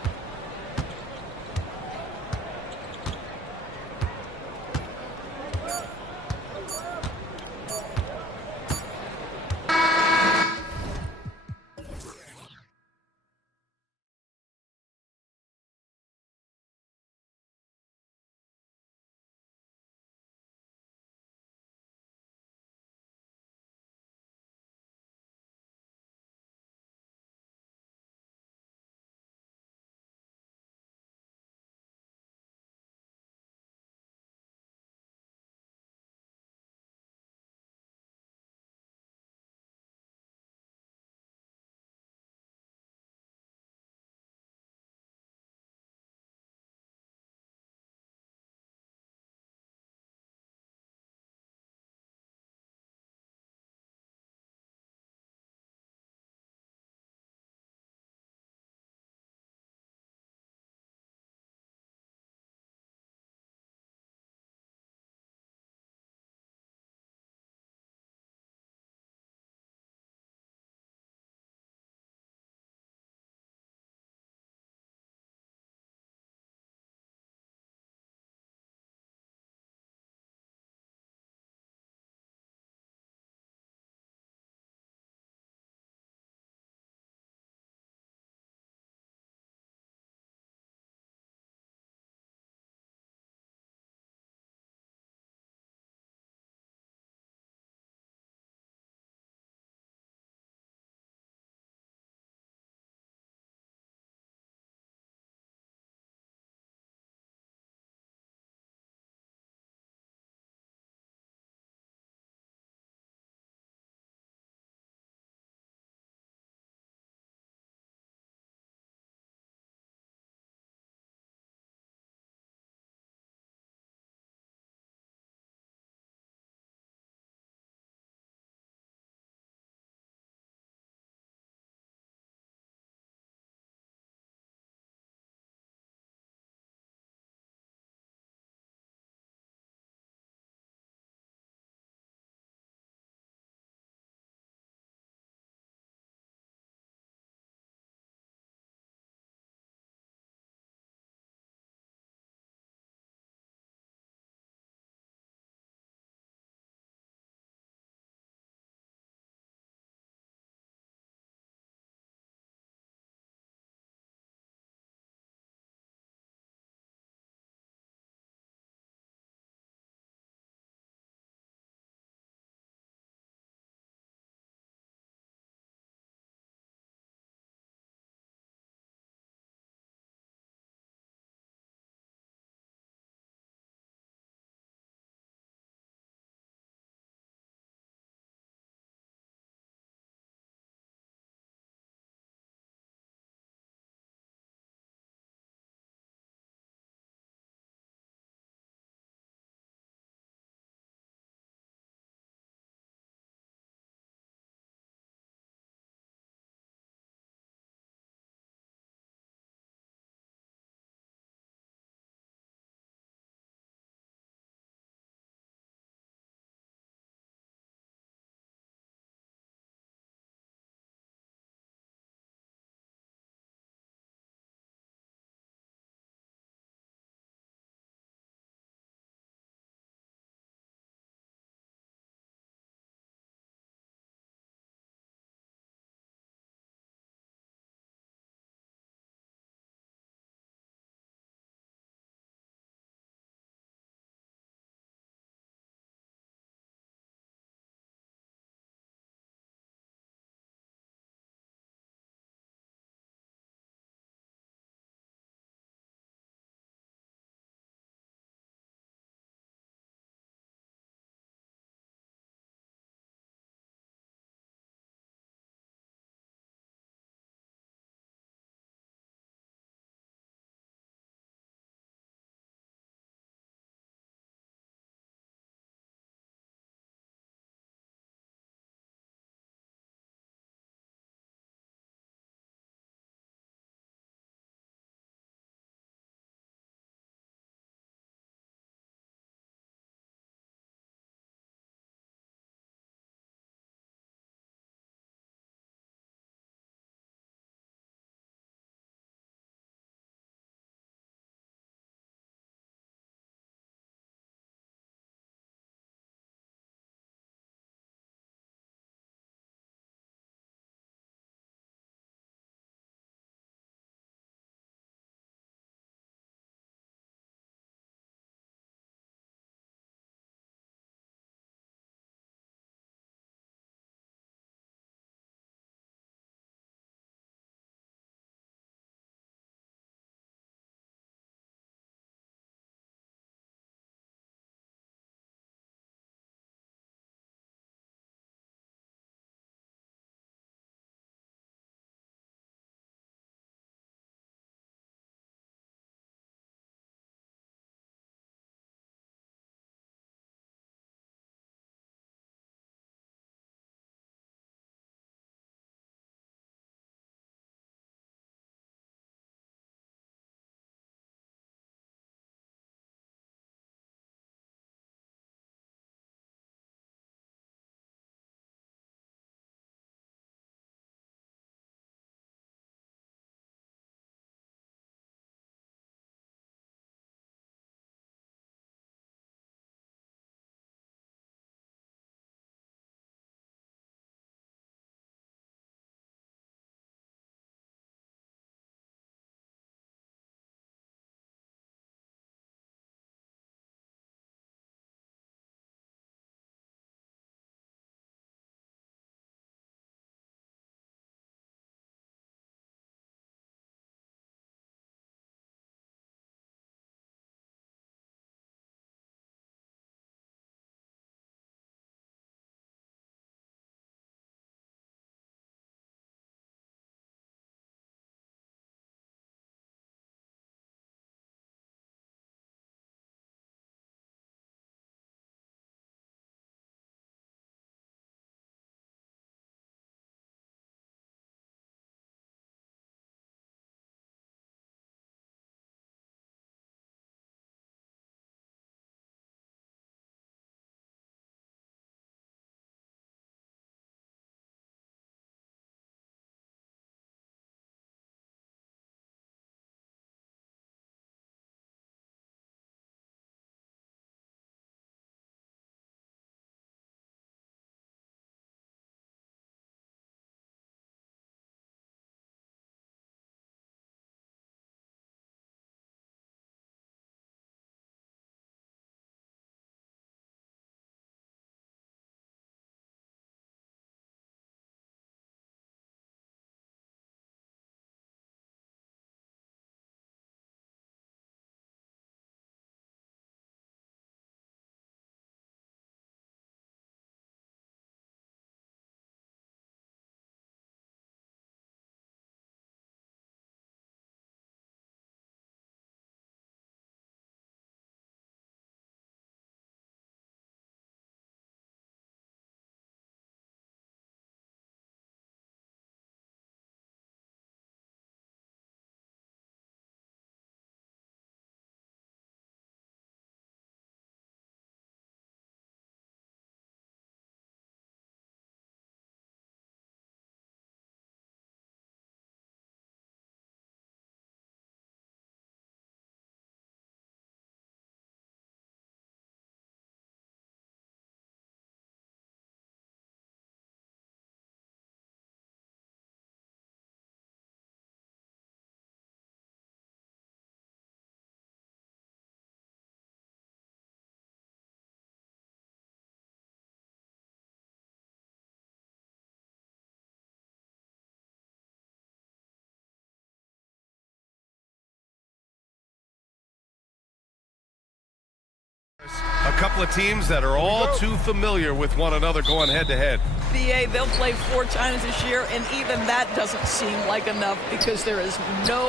couple of teams that are all too familiar with one another going head-to-head. BA, they'll play 4 times this year, and even that doesn't seem like enough because there is no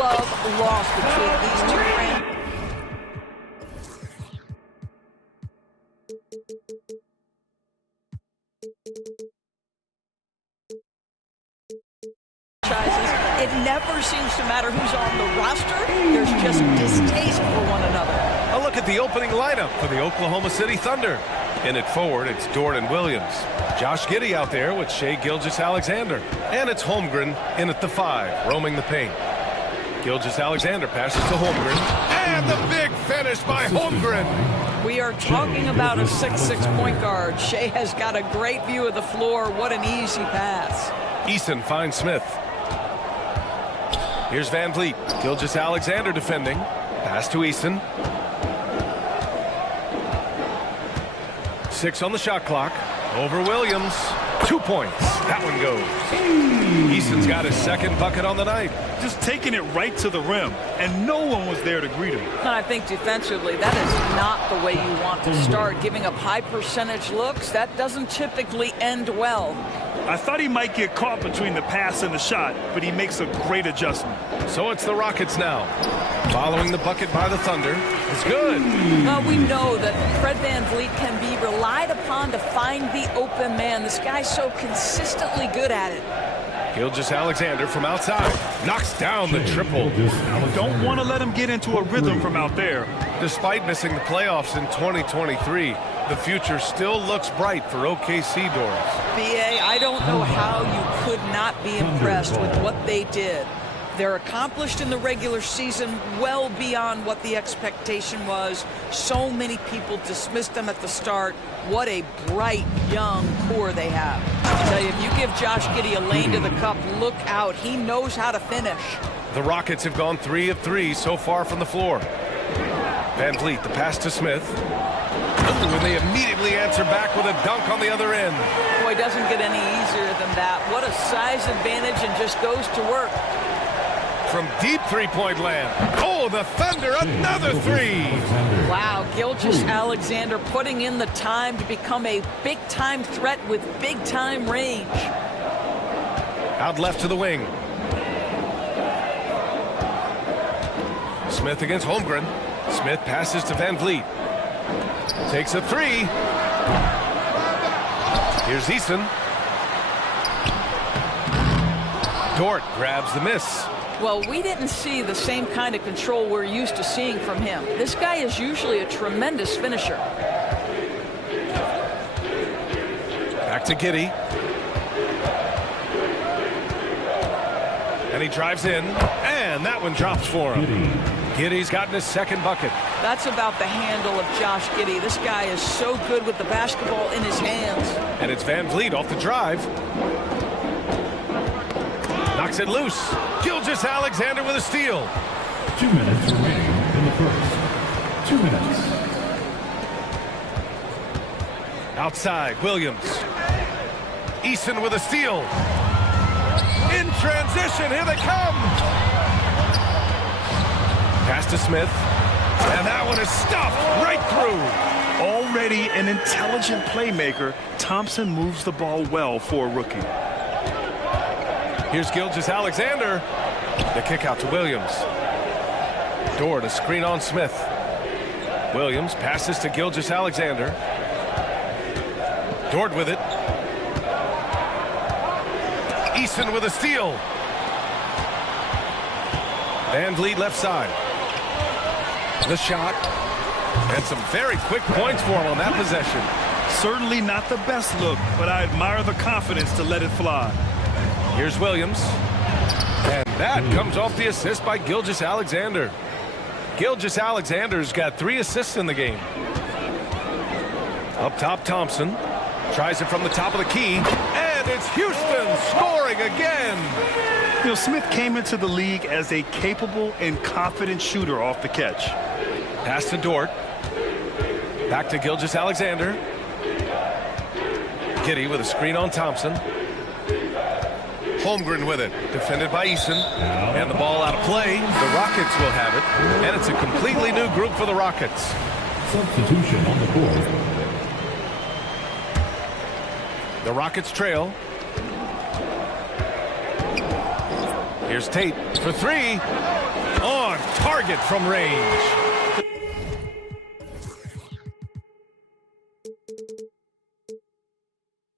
love lost between these two franchises. It never seems to matter who's on the roster. There's just distaste for one another. A look at the opening lineup for the Oklahoma City Thunder. In at forward, it's Jordan Williams. Josh Giddey out there with Shai Gilgeous-Alexander. And it's Holmgren in at the 5, roaming the paint. Gilgeous-Alexander passes to Holmgren. And the big finish by Holmgren. We are talking about a 6'6" point guard. Shai has got a great view of the floor. What an easy pass. Eason finds Smith. Here's Van Vliet. Gilgeous-Alexander defending. Pass to Eason. 6 on the shot clock. Over Williams. 2 points. That one goes. Eason's got his second bucket on the night. Just taking it right to the rim, and no one was there to greet him. I think defensively, that is not the way you want to start. Giving up high percentage looks, that doesn't typically end well. I thought he might get caught between the pass and the shot, but he makes a great adjustment. So it's the Rockets now. Following the bucket by the Thunder. It's good. Well, we know that Fred VanVleet can be relied upon to find the open man. This guy's so consistently good at it. Gilgeous-Alexander from outside. Knocks down the triple. Don't want to let him get into a rhythm from out there. Despite missing the playoffs in 2023, the future still looks bright for OKC doors. BA, I don't know how you could not be impressed with what they did. They're accomplished in the regular season well beyond what the expectation was. So many people dismissed them at the start. What a bright, young core they have. I tell you, if you give Josh Giddey a lane to the cup, look out. He knows how to finish. The Rockets have gone 3 of 3 so far from the floor. Van Vliet, the pass to Smith. Ooh, and they immediately answer back with a dunk on the other end. Boy, doesn't get any easier than that. What a size advantage, and just goes to work. From deep three-point land. Oh, the Thunder, another 3. Wow, Gilgeous-Alexander putting in the time to become a big-time threat with big-time range. Out left to the wing. Smith against Holmgren. Smith passes to Van Vliet. Takes a 3. Here's Eason. Dort grabs the miss. Well, we didn't see the same kind of control we're used to seeing from him. This guy is usually a tremendous finisher. Back to Giddey. And he drives in, and that one drops for him. Giddey's gotten his second bucket. That's about the handle of Josh Giddey. This guy is so good with the basketball in his hands. And it's Van Vliet off the drive. Knocks it loose. Gilgeous-Alexander with a steal. 2 minutes remaining in the first. 2 minutes. Outside, Williams. Eason with a steal. In transition, here they come. Pass to Smith. And that one is stuffed right through. Already an intelligent playmaker, Thompson moves the ball well for a rookie. Here's Gilgeous-Alexander. The kick out to Williams. Dort, a screen on Smith. Williams passes to Gilgeous-Alexander. Dort with it. Eason with a steal. Van Vliet left side. The shot. And some very quick points for him on that possession. Certainly not the best look, but I admire the confidence to let it fly. Here's Williams. And that comes off the assist by Gilgeous-Alexander. Gilgeous-Alexander's got 3 assists in the game. Up top, Thompson. Tries it from the top of the key. And it's Houston scoring again. You know, Smith came into the league as a capable and confident shooter off the catch. Pass to Dort. Back to Gilgeous-Alexander. Giddey with a screen on Thompson. Holmgren with it, defended by Eason, and the ball out of play. The Rockets will have it, and it's a completely new group for the Rockets. Substitution on the court. The Rockets trail. Here's Tate for three. On target from range.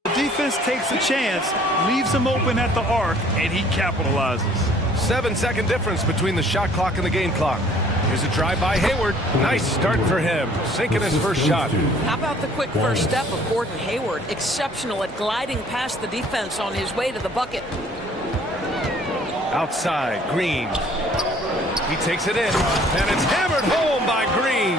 The defense takes a chance, leaves him open at the arc, and he capitalizes. 7-second difference between the shot clock and the game clock. Here's a drive by Hayward. Nice start for him, sinking his first shot. How about the quick first step of Gordon Hayward? Exceptional at gliding past the defense on his way to the bucket. Outside, Green. He takes it in, and it's hammered home by Green.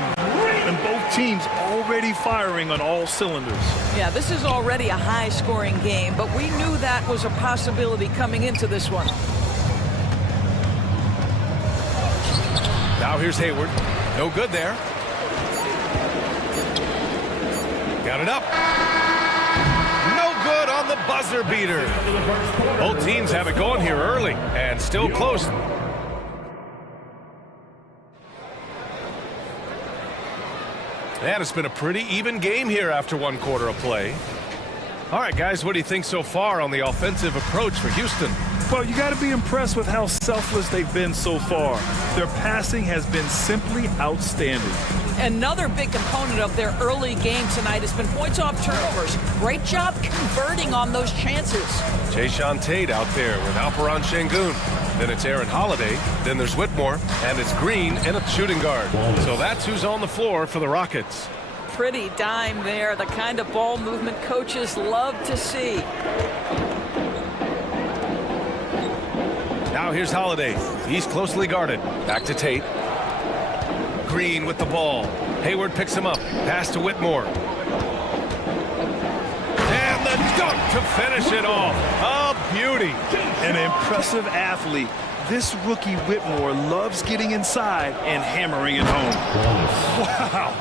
And both teams already firing on all cylinders. Yeah, this is already a high-scoring game, but we knew that was a possibility coming into this one. Now here's Hayward. No good there. Got it up. No good on the buzzer beater. Both teams have it going here early and still close. And it's been a pretty even game here after one quarter of play. All right, guys, what do you think so far on the offensive approach for Houston? Well, you got to be impressed with how selfless they've been so far. Their passing has been simply outstanding. Another big component of their early game tonight has been points off turnovers. Great job converting on those chances. Jayshawn Tate out there with Alperon Şengün. Then it's Aaron Holiday. Then there's Whitmore. And it's Green in a shooting guard. So that's who's on the floor for the Rockets. Pretty dime there. The kind of ball movement coaches love to see. Now here's Holiday. He's closely guarded. Back to Tate. Green with the ball. Hayward picks him up. Pass to Whitmore. And the dunk to finish it off. A beauty. An impressive athlete. This rookie Whitmore loves getting inside and hammering it home. Wow.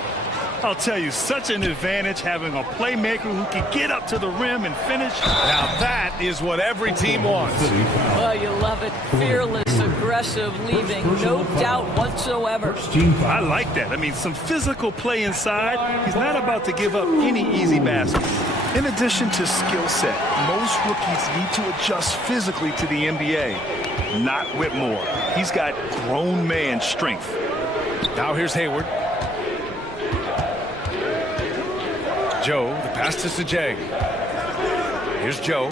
I'll tell you, such an advantage having a playmaker who can get up to the rim and finish. Now that is what every team wants. Well, you love it. Fearless, aggressive, leaving no doubt whatsoever. I like that. I mean, some physical play inside. He's not about to give up any easy baskets. In addition to skill set, most rookies need to adjust physically to the NBA. Not Whitmore. He's got grown man strength. Now here's Hayward. Joe, the pass to Sajang. Here's Joe.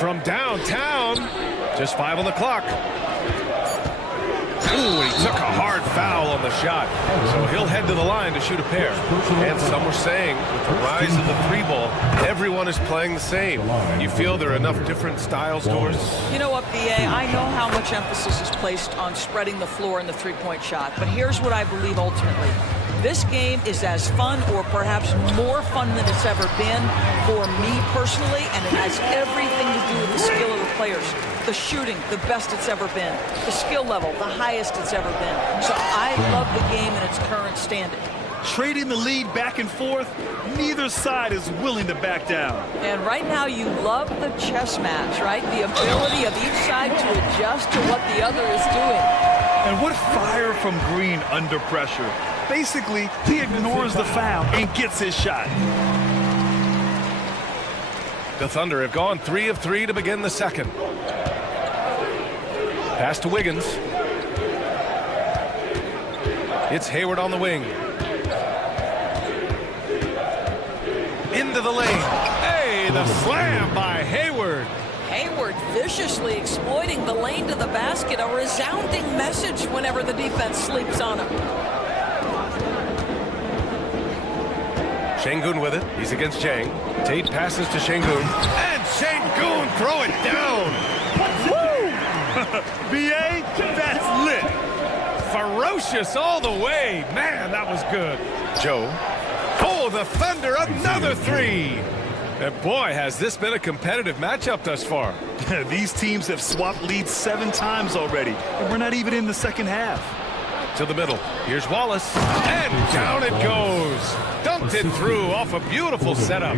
From downtown, just 5 on the clock. Ooh, he took a hard foul on the shot. So he'll head to the line to shoot a pair. And some were saying, with the rise of the three ball, everyone is playing the same. You feel there are enough different styles, Doris? You know what, B.A., I know how much emphasis is placed on spreading the floor in the three-point shot. But here's what I believe ultimately. This game is as fun or perhaps more fun than it's ever been for me personally, and it has everything to do with the skill of the players. The shooting, the best it's ever been. The skill level, the highest it's ever been. So I love the game in its current standing. Trading the lead back and forth, neither side is willing to back down. And right now you love the chess match, right? The ability of each side to adjust to what the other is doing. And what fire from Green under pressure. Basically, he ignores the foul and gets his shot. The Thunder have gone 3 of 3 to begin the second. Pass to Wiggins. It's Hayward on the wing. Into the lane. Hey, the slam by Hayward. Hayward viciously exploiting the lane to the basket. A resounding message whenever the defense sleeps on him. Şengün with it. He's against Jang. Tate passes to Şengün. And Şengün throw it down. Woo! B.A., that's lit. Ferocious all the way. Man, that was good. Joe. Oh, the Thunder, another three. And boy, has this been a competitive matchup thus far. These teams have swapped leads 7 times already, and we're not even in the second half. To the middle. Here's Wallace. And down it goes. Dunked it through off a beautiful setup.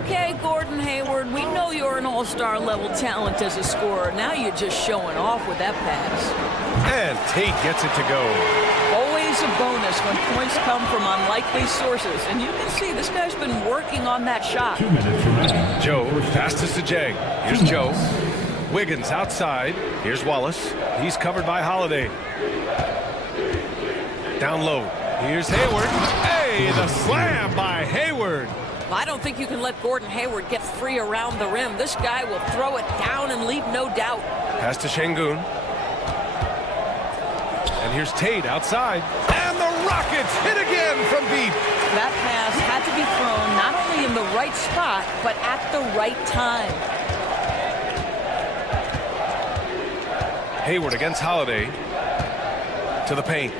Okay, Gordon Hayward, we know you're an all-star level talent as a scorer. Now you're just showing off with that pass. And Tate gets it to go. Always always a bonus when points come from unlikely sources. And you can see this guy's been working on that shot. 2 minutes remaining. Joe passes to Jay. Here's Joe. Wiggins outside. Here's Wallace. He's covered by Holiday. Down low. Here's Hayward. Hey, the slam by Hayward. I don't think you can let Gordon Hayward get free around the rim. This guy will throw it down and leave no doubt. Pass to Şengün. And here's Tate outside. And the Rockets hit again from deep. That pass had to be thrown not only in the right spot, but at the right time. Hayward against Holiday. To the paint.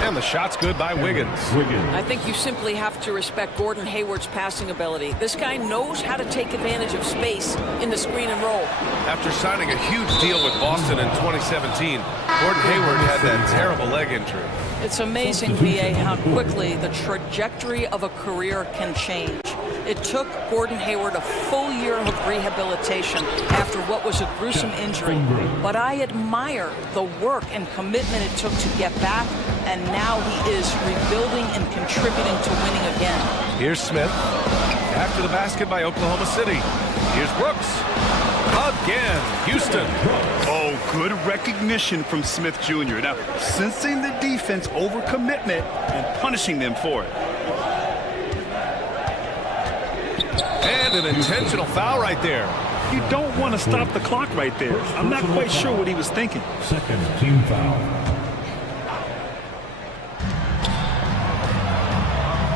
And the shot's good by Wiggins. I think you simply have to respect Gordon Hayward's passing ability. This guy knows how to take advantage of space in the screen and roll. After signing a huge deal with Boston in 2017, Gordon Hayward had that terrible leg injury. It's amazing, B.A., how quickly the trajectory of a career can change. It took Gordon Hayward a full year of rehabilitation after what was a gruesome injury. But I admire the work and commitment it took to get back, and now he is rebuilding and contributing to winning again. Here's Smith. After the basket by Oklahoma City. Here's Brooks. Again, Houston. Oh, good recognition from Smith Jr. Now, sensing the defense overcommitment and punishing them for it. And an intentional foul right there. You don't want to stop the clock right there. I'm not quite sure what he was thinking. Second team foul.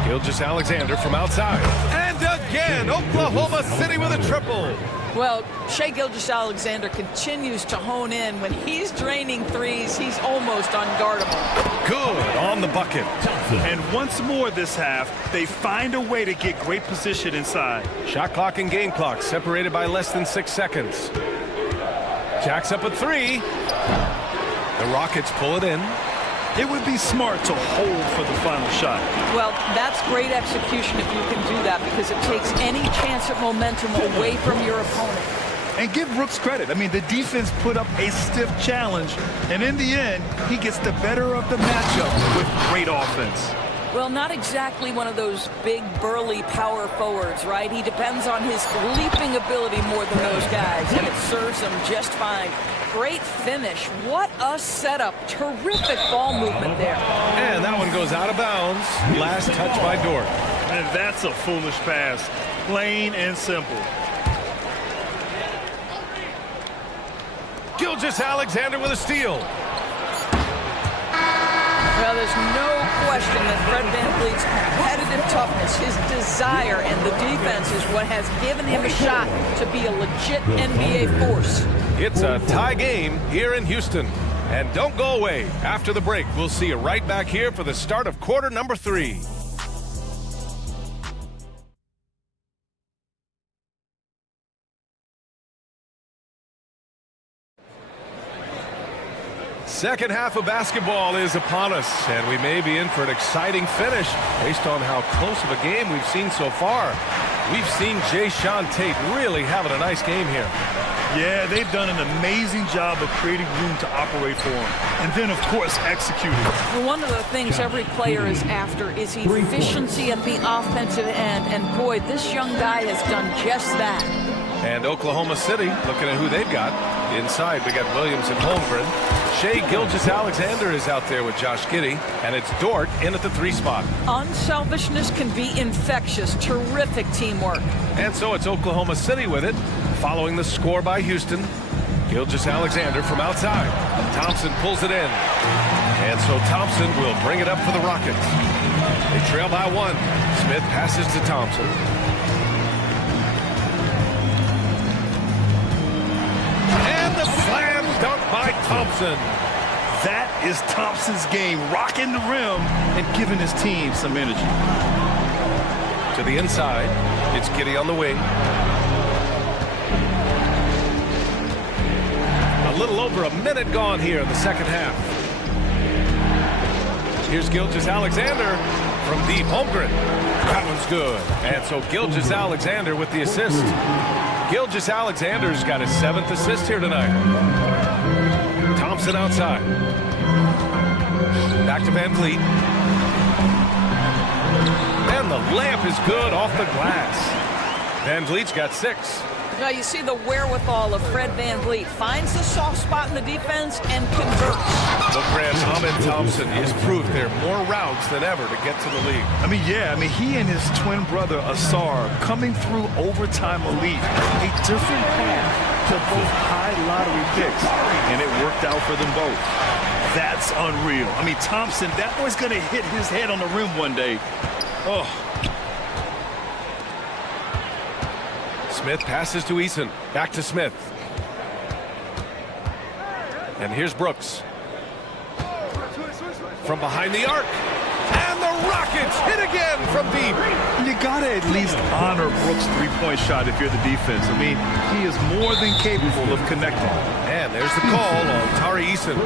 Gilgeous-Alexander from outside. And again, Oklahoma City with a triple. Well, Shai Gilgeous-Alexander continues to hone in. When he's draining threes, he's almost unguardable. Good on the bucket. And once more this half, they find a way to get great position inside. Shot clock and game clock separated by less than 6 seconds. Jacks up a three. The Rockets pull it in. It would be smart to hold for the final shot. Well, that's great execution if you can do that, because it takes any chance of momentum away from your opponent. And give Brooks credit. I mean, the defense put up a stiff challenge, and in the end, he gets the better of the matchup with great offense. Well, not exactly one of those big, burly power forwards, right? He depends on his leaping ability more than those guys, and it serves him just fine. Great finish. What a setup. Terrific ball movement there. And that one goes out of bounds. Last touch by Dort. And that's a foolish pass. Plain and simple. Gilgeous-Alexander with a steal. Well, there's no question that Fred VanVleet's competitive toughness, his desire, and the defense is what has given him a shot to be a legit NBA force. It's a tie game here in Houston. And don't go away. After the break, we'll see you right back here for the start of quarter number 3. Second half of basketball is upon us, and we may be in for an exciting finish based on how close of a game we've seen so far. We've seen Jae'Sean Tate really having a nice game here. Yeah, they've done an amazing job of creating room to operate for him. And then, of course, executing. Well, one of the things every player is after is efficiency at the offensive end. And boy, this young guy has done just that. And Oklahoma City, looking at who they've got. Inside, we got Williams and Holmgren. Shai Gilgeous-Alexander is out there with Josh Giddey, and it's Dort in at the 3 spot. Unselfishness can be infectious. Terrific teamwork. And so it's Oklahoma City with it, following the score by Houston. Gilgeous-Alexander from outside. Thompson pulls it in. And so Thompson will bring it up for the Rockets. They trail by 1. Smith passes to Thompson. And the slam dunk by Thompson. That is Thompson's game, rocking the rim and giving his team some energy. To the inside, it's Giddey on the wing. A little over a minute gone here in the second half. Here's Gilgeous-Alexander from deep. Holmgren. That one's good. And so Gilgeous-Alexander with the assist. Gilgeous-Alexander's got his 7th assist here tonight. Thompson outside. Back to Van Vliet. And the layup is good off the glass. Van Vliet's got 6. Now you see the wherewithal of Fred Van Vliet. Finds the soft spot in the defense and converts. Well, Grant, Ahmed Thompson is proof there are more routes than ever to get to the league. He and his twin brother Asar coming through overtime elite. A different path to both high lottery picks, and it worked out for them both. That's unreal. Thompson, that boy's gonna hit his head on the rim one day. Oh. Smith passes to Eason. Back to Smith. And here's Brooks. From behind the arc. And the Rockets hit again from deep. You gotta at least honor Brooks' three-point shot if you're the defense. He is more than capable of connecting. And there's the call on Tari Eason.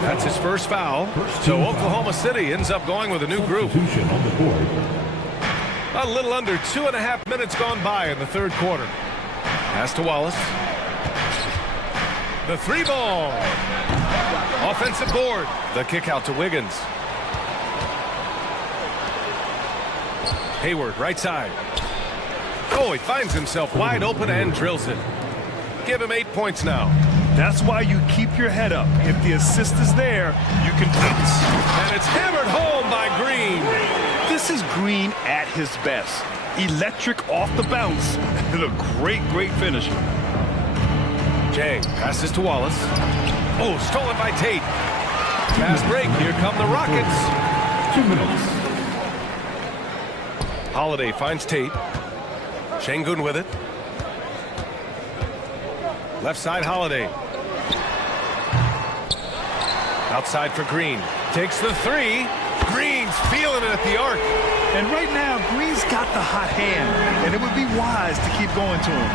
That's his first foul. So Oklahoma City ends up going with a new group. A little under 2.5 minutes gone by in the third quarter. Pass to Wallace. The 3-ball. Offensive board. The kick out to Wiggins. Hayward, right side. Oh, he finds himself wide open and drills it. Give him 8 points now. That's why you keep your head up. If the assist is there, you can pounce. And it's hammered home by Green. This is Green at his best. Electric off the bounce. And a great, great finisher. Jang passes to Wallace. Oh, stolen by Tate. Fast break. Here come the Rockets. 2 minutes. Holiday finds Tate. Şengün with it. Left side, Holiday. Outside for Green. Takes the 3. Green's feeling it at the arc. And right now, Green's got the hot hand, and it would be wise to keep going to him.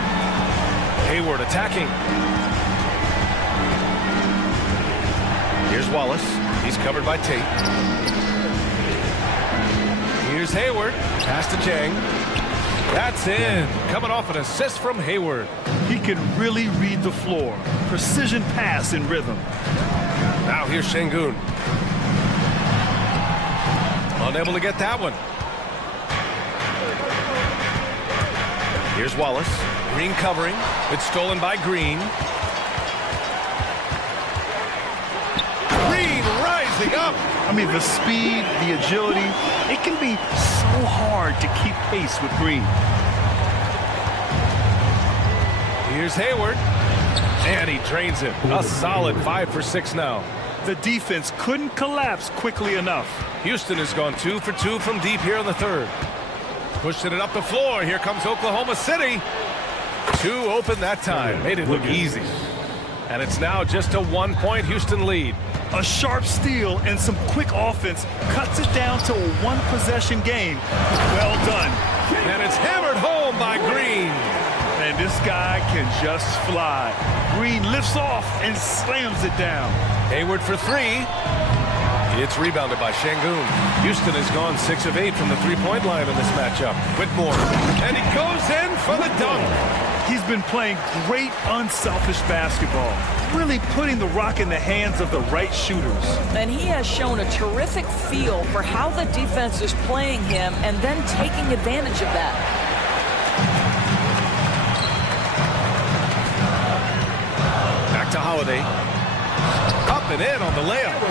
Hayward attacking. Here's Wallace. He's covered by Tate. Here's Hayward. Pass to Jang. That's in. Coming off an assist from Hayward. He can really read the floor. Precision pass in rhythm. Now here's Şengün. Unable to get that one. Here's Wallace. Green covering. It's stolen by Green. Green rising up. The speed, the agility, it can be so hard to keep pace with Green. Here's Hayward. And he drains it. A solid 5 for 6 now. The defense couldn't collapse quickly enough. Houston has gone 2 for 2 from deep here in the third. Pushing it up the floor. Here comes Oklahoma City. 2 open that time. Made it look easy. And it's now just a 1-point Houston lead. A sharp steal and some quick offense cuts it down to a 1-possession game. Well done. And it's hammered home by Green. And this guy can just fly. Green lifts off and slams it down. Hayward for 3. It's rebounded by Şengün. Houston has gone 6 of 8 from the three-point line in this matchup. Whitmore. And he goes in for the dunk. He's been playing great, unselfish basketball. Really putting the rock in the hands of the right shooters. And he has shown a terrific feel for how the defense is playing him and then taking advantage of that. Back to Holiday. Up and in on the layup.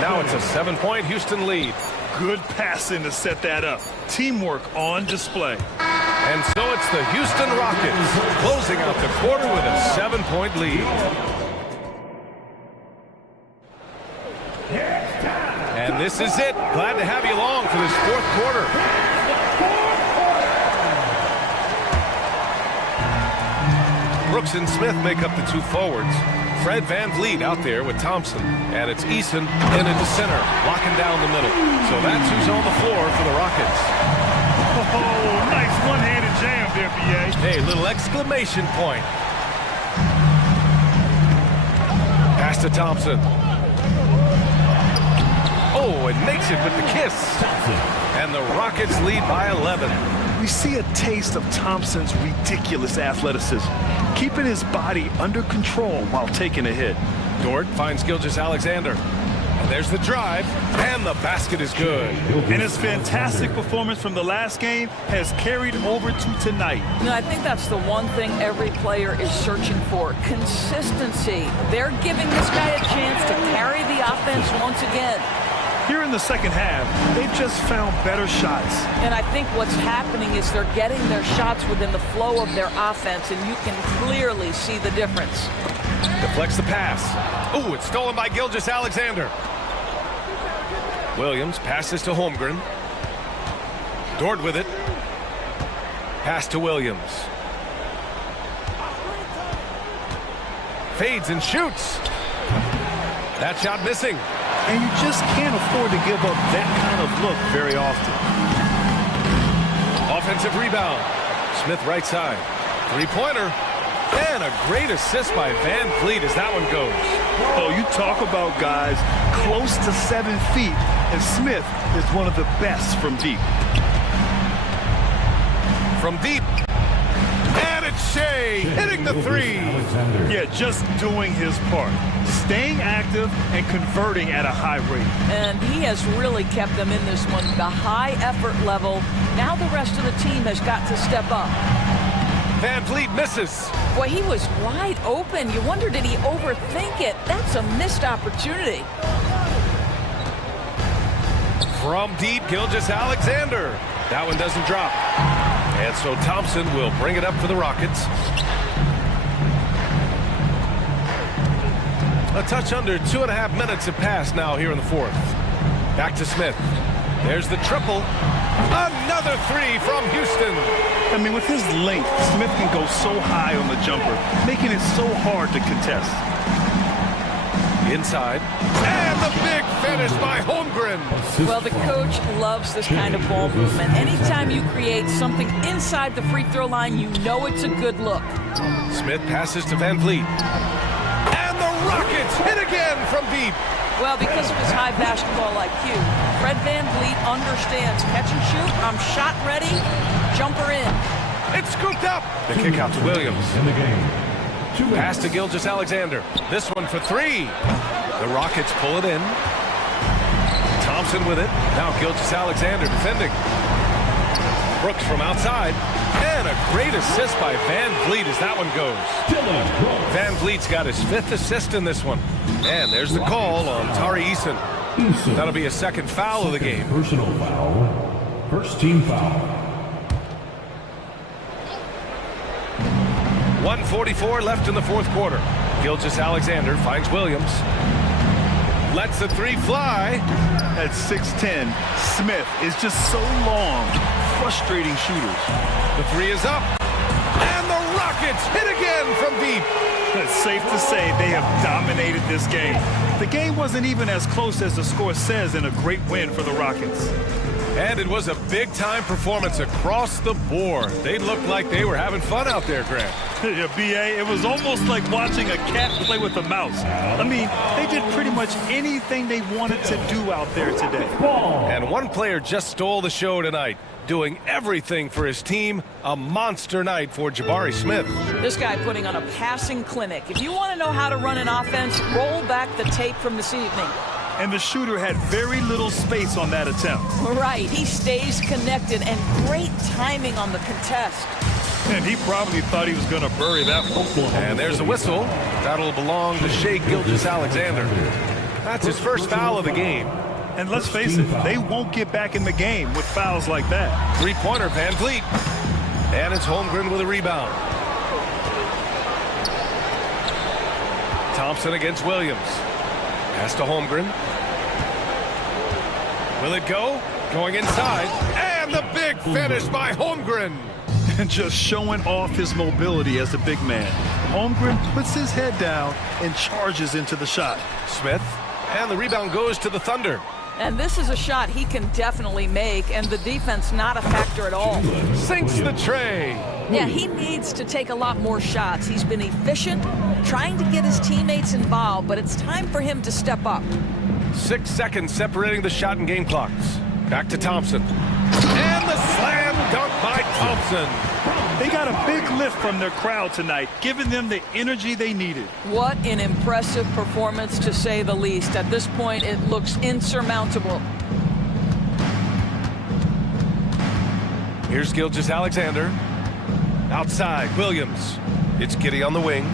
Now it's a 7-point Houston lead. Good passing to set that up. Teamwork on display. And so it's the Houston Rockets closing out the quarter with a 7-point lead. And this is it. Glad to have you along for this fourth quarter. Brooks and Smith make up the 2 forwards. Fred Van Vliet out there with Thompson. And it's Eason in at the center, locking down the middle. So that's who's on the floor for the Rockets. Oh, nice one-handed jam there, B.A. Hey, little exclamation point. Pass to Thompson. Oh, and makes it with the kiss. And the Rockets lead by 11. We see a taste of Thompson's ridiculous athleticism, keeping his body under control while taking a hit. Dort finds Gilgeous-Alexander. And there's the drive, and the basket is good. And his fantastic performance from the last game has carried over to tonight. No, I think that's the one thing every player is searching for, consistency. They're giving this guy a chance to carry the offense once again. Here in the second half, they've just found better shots. And I think what's happening is they're getting their shots within the flow of their offense, and you can clearly see the difference. Deflects the pass. Ooh, it's stolen by Gilgeous-Alexander. Williams passes to Holmgren. Dort with it. Pass to Williams. Fades and shoots. That shot missing. And you just can't afford to give up that kind of look very often. Offensive rebound. Smith right side. Three-pointer. And a great assist by Van Vliet as that one goes. Oh, you talk about guys close to 7 feet, and Smith is one of the best from deep. From deep. And it's Shea hitting the three. Yeah, just doing his part. Staying active and converting at a high rate. And he has really kept them in this one. The high effort level. Now the rest of the team has got to step up. Van Vliet misses. Boy, he was wide open. You wonder, did he overthink it? That's a missed opportunity. From deep, Gilgeous-Alexander. That one doesn't drop. And so Thompson will bring it up for the Rockets. A touch under 2.5 minutes have passed now here in the fourth. Back to Smith. There's the triple. Another three from Houston. I mean, with his length, Smith can go so high on the jumper, making it so hard to contest. Inside. And the big finish by Holmgren. Well, the coach loves this kind of ball movement. Anytime you create something inside the free throw line, you know it's a good look. Smith passes to Van Vliet. And the Rockets hit again from deep. Well, because of his high basketball IQ, Fred Van Vliet understands catch and shoot. I'm shot ready. Jumper in. It's scooped up. The kick out to Williams. In the game. Pass to Gilgeous-Alexander. This one for three. The Rockets pull it in. Thompson with it. Now Gilgeous-Alexander defending. Brooks from outside. And a great assist by Van Vliet as that one goes. Van Vliet's got his 5th assist in this one. And there's the call on Tari Eason. That'll be a second foul of the game. Personal foul. First team foul. 1:44 left in the fourth quarter. Gilgeous-Alexander finds Williams. Lets the three fly. At 6'10", Smith is just so long, frustrating shooters. The three is up. And the Rockets hit again from deep. It's safe to say they have dominated this game. The game wasn't even as close as the score says in a great win for the Rockets. And it was a big-time performance across the board. They looked like they were having fun out there, Grant. Yeah, B.A., it was almost like watching a cat play with a mouse. I mean, they did pretty much anything they wanted to do out there today. And one player just stole the show tonight, doing everything for his team. A monster night for Jabari Smith. This guy putting on a passing clinic. If you want to know how to run an offense, roll back the tape from this evening. And the shooter had very little space on that attempt. Right, he stays connected and great timing on the contest. And he probably thought he was going to bury that one. And there's a whistle. That'll belong to Shea Gilgeous-Alexander. That's his first foul of the game. And let's face it, they won't get back in the game with fouls like that. Three-pointer, Van Vliet. And it's Holmgren with a rebound. Thompson against Williams. Pass to Holmgren. Will it go? Going inside. And the big finish by Holmgren. And just showing off his mobility as a big man. Holmgren puts his head down and charges into the shot. Smith. And the rebound goes to the Thunder. And this is a shot he can definitely make, and the defense not a factor at all. Sinks the tray. Yeah, he needs to take a lot more shots. He's been efficient, trying to get his teammates involved, but it's time for him to step up. 6 seconds separating the shot and game clocks. Back to Thompson. And the slam dunk by Thompson. They got a big lift from their crowd tonight, giving them the energy they needed. What an impressive performance, to say the least. At this point, it looks insurmountable. Here's Gilgeous-Alexander. Outside, Williams. It's Giddey on the wing.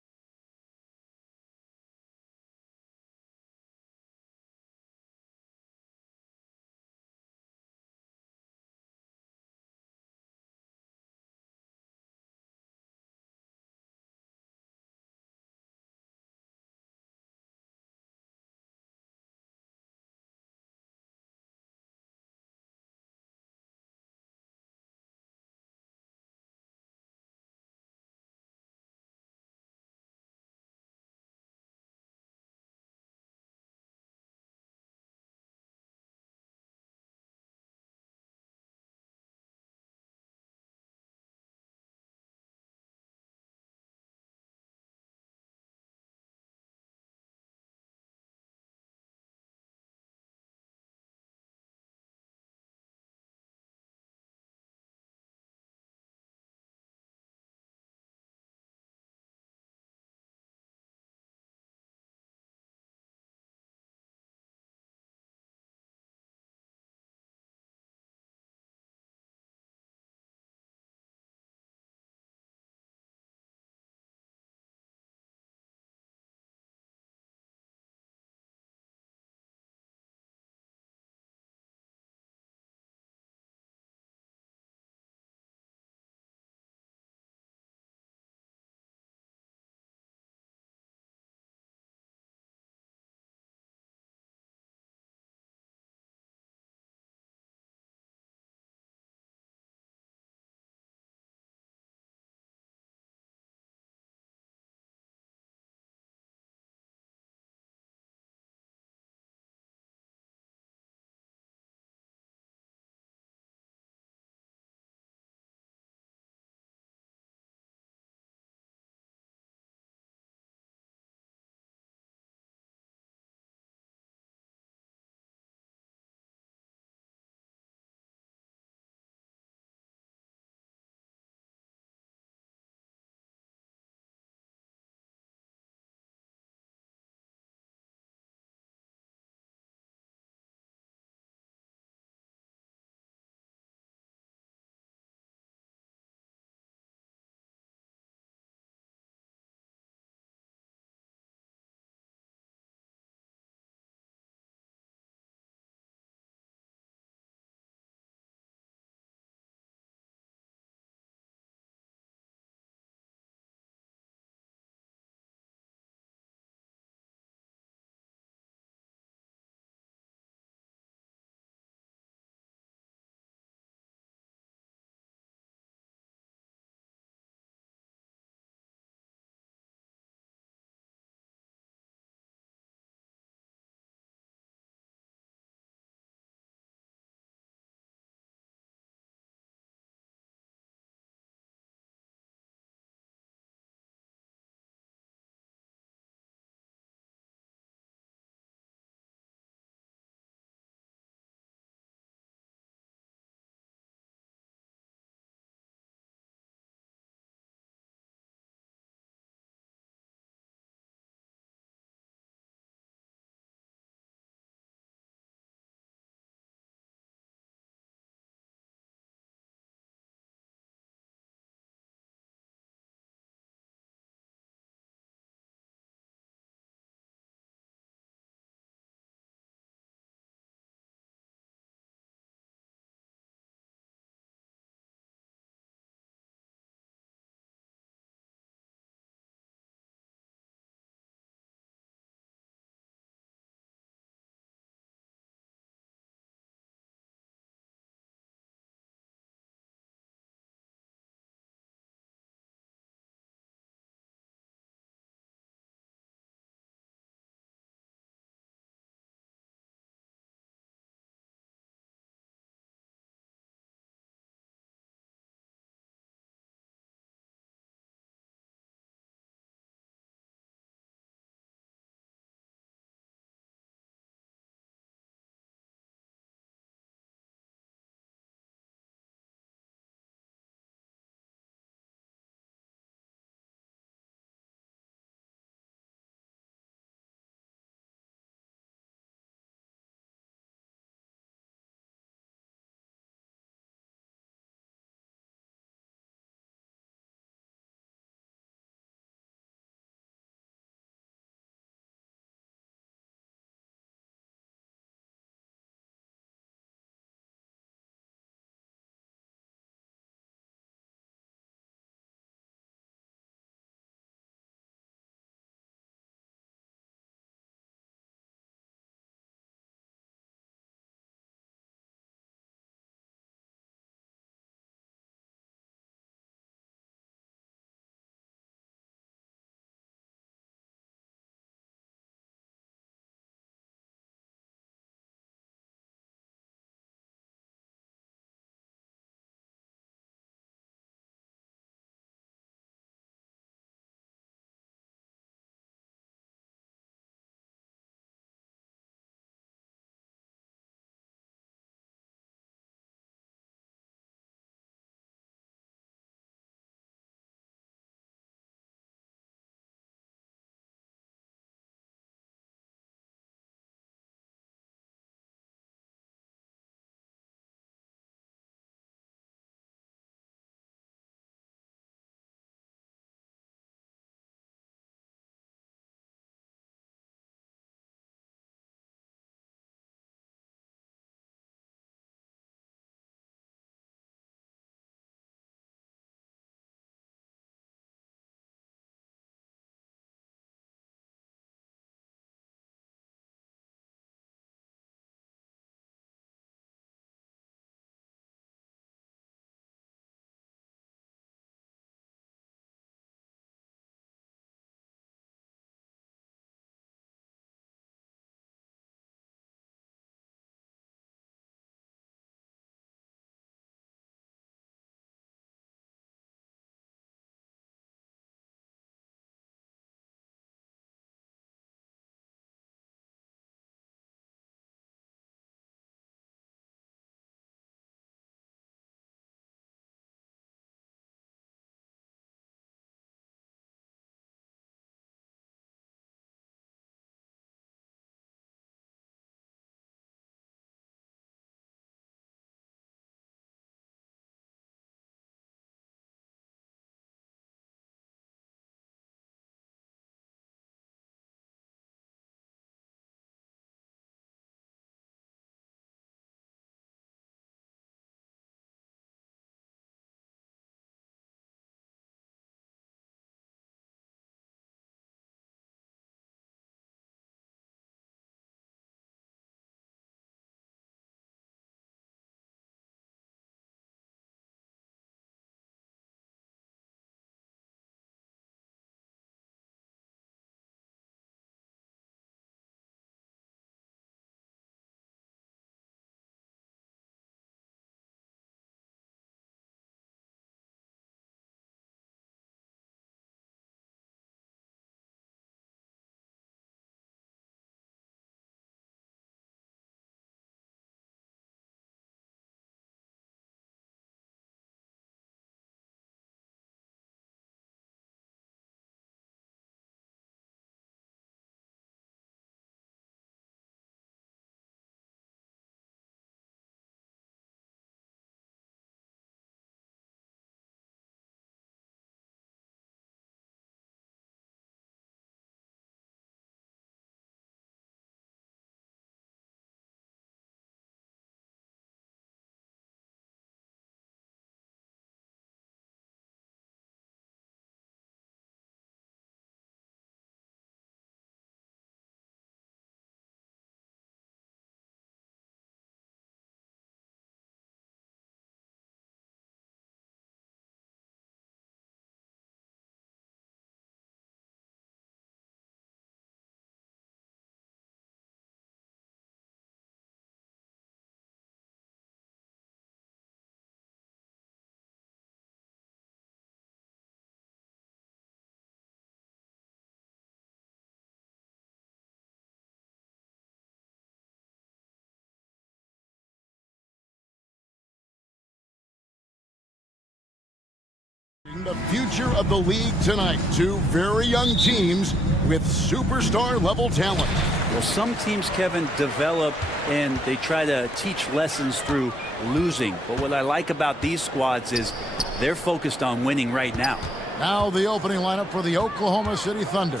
And the future of the league tonight. Two very young teams with superstar-level talent. Well, some teams, Kevin, develop and they try to teach lessons through losing. But what I like about these squads is they're focused on winning right now. Now the opening lineup for the Oklahoma City Thunder.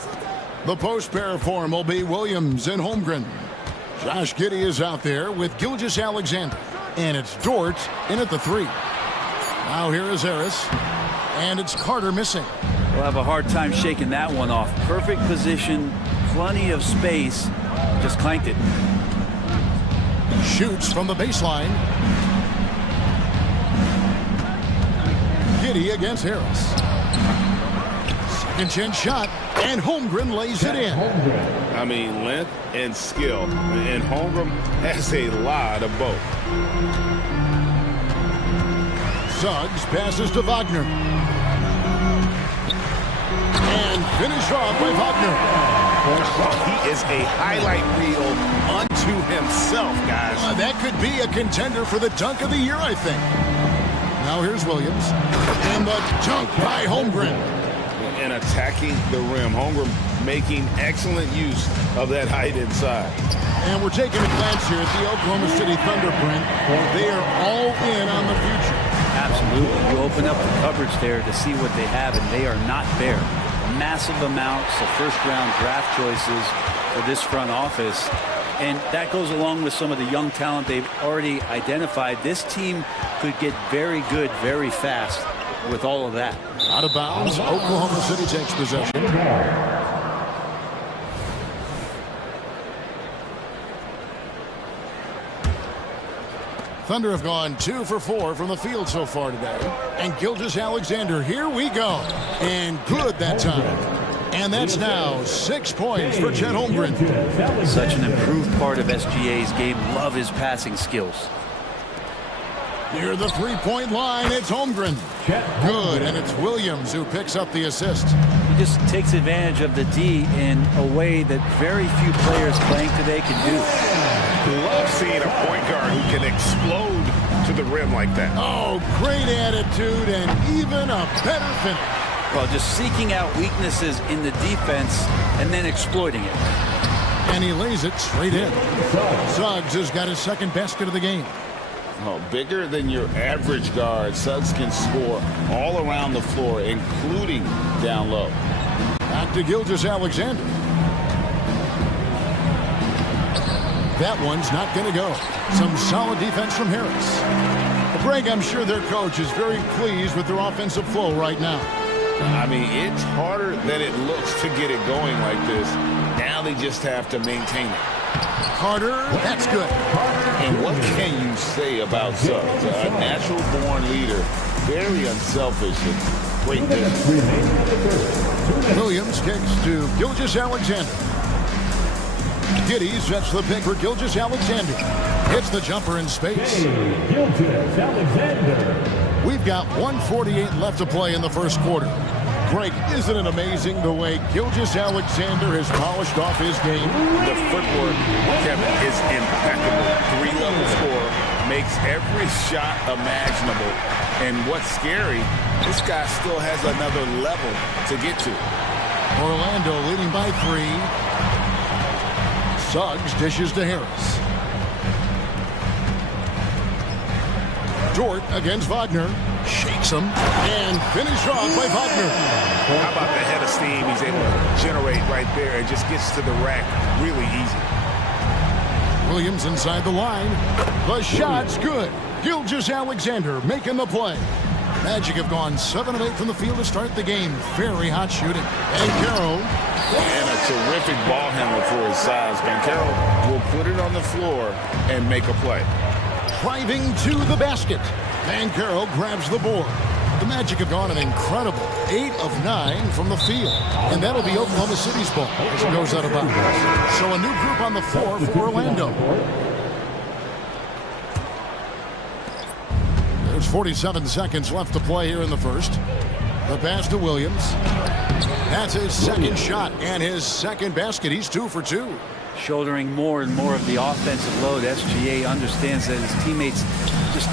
The post pair form will be Williams and Holmgren. Josh Giddey is out there with Gilgeous-Alexander. And it's Dort in at the 3. Now here is Harris. And it's Carter missing. We'll have a hard time shaking that one off. Perfect position, plenty of space. Just clanked it. Shoots from the baseline. Giddey against Harris. Second chance shot, and Holmgren lays it in. I mean, length and skill. And Holmgren has a lot of both. Suggs passes to Wagner. And finished off by Wagner. He is a highlight reel unto himself, guys. That could be a contender for the dunk of the year, I think. Now here's Williams. And the dunk by Holmgren. And attacking the rim. Holmgren making excellent use of that height inside. And we're taking a glance here at the Oklahoma City Thunder, Brent. They are all in on the future. Absolutely. You open up the coverage there to see what they have, and they are not bare. Massive amounts of first-round draft choices for this front office. And that goes along with some of the young talent they've already identified. This team could get very good very fast with all of that. Out of bounds, Oklahoma City takes possession. Thunder have gone 2 for 4 from the field so far today. And Gilgeous-Alexander, here we go. And good that time. And that's now 6 points for Chet Holmgren. Such an improved part of SGA's game. Love his passing skills. Near the three-point line, it's Holmgren. Good, and it's Williams who picks up the assist. He just takes advantage of the D in a way that very few players playing today can do. Love seeing a point guard who can explode to the rim like that. Oh, great attitude and even a better finish. Well, just seeking out weaknesses in the defense and then exploiting it. And he lays it straight in. Suggs has got his second basket of the game. Oh, bigger than your average guard, Suggs can score all around the floor, including down low. Back to Gilgeous-Alexander. That one's not going to go. Some solid defense from Harris. Greg, I'm sure their coach is very pleased with their offensive flow right now. I mean, it's harder than it looks to get it going like this. Now they just have to maintain it. Carter, that's good. And what can you say about Suggs? A natural-born leader, very unselfish and great business. Williams kicks to Gilgeous-Alexander. Giddey sets the pick for Gilgeous-Alexander. Hits the jumper in space. Gilgeous-Alexander. We've got 1:48 left to play in the first quarter. Greg, isn't it amazing the way Gilgeous-Alexander has polished off his game? The footwork, Kevin, is impeccable. 3-level score, makes every shot imaginable. And what's scary, this guy still has another level to get to. Orlando leading by 3. Suggs dishes to Harris. Dort against Wagner. Shakes him. And finished off by Wagner. How about the head of steam he's able to generate right there and just gets to the rack really easy. Williams inside the line. The shot's good. Gilgeous-Alexander making the play. Magic have gone 7 of 8 from the field to start the game. Very hot shooting. And Carroll. And a terrific ball handler for his size. Carroll will put it on the floor and make a play. Driving to the basket. Carroll grabs the board. The Magic have gone an incredible 8 of 9 from the field. And that'll be Oklahoma City's ball as it goes out of bounds. So a new group on the floor for Orlando. There's 47 seconds left to play here in the first. The pass to Williams. That's his second shot and his second basket. He's 2 for 2. Shouldering more and more of the offensive load. SGA understands that his teammates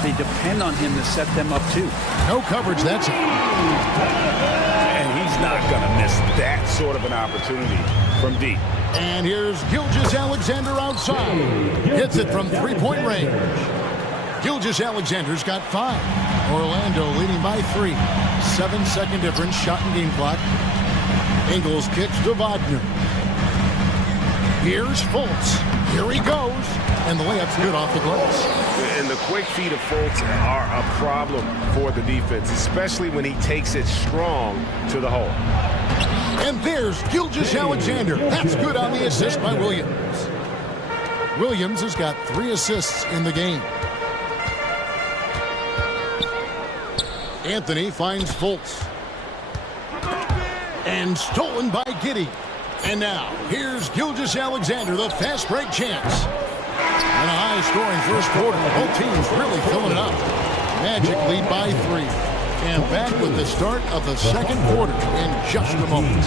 they depend on him to set them up too. No coverage, that's it. And he's not going to miss that sort of an opportunity from deep. And here's Gilgeous-Alexander outside. Hits it from three-point range. Gilgeous-Alexander's got 5. Orlando leading by 3. 7-second difference, shot and game clock. Ingles kicks to Wagner. Here's Fultz. Here he goes. And the layup's good off the glass. And the quick feet of Fultz are a problem for the defense, especially when he takes it strong to the hole. And there's Gilgeous-Alexander. That's good on the assist by Williams. Williams has got 3 assists in the game. Anthony finds Fultz. And stolen by Giddey. And now, here's Gilgeous-Alexander, the fast break chance. And a high-scoring first quarter. Both teams really filling it up. Magic lead by 3. And back with the start of the second quarter in just a moment.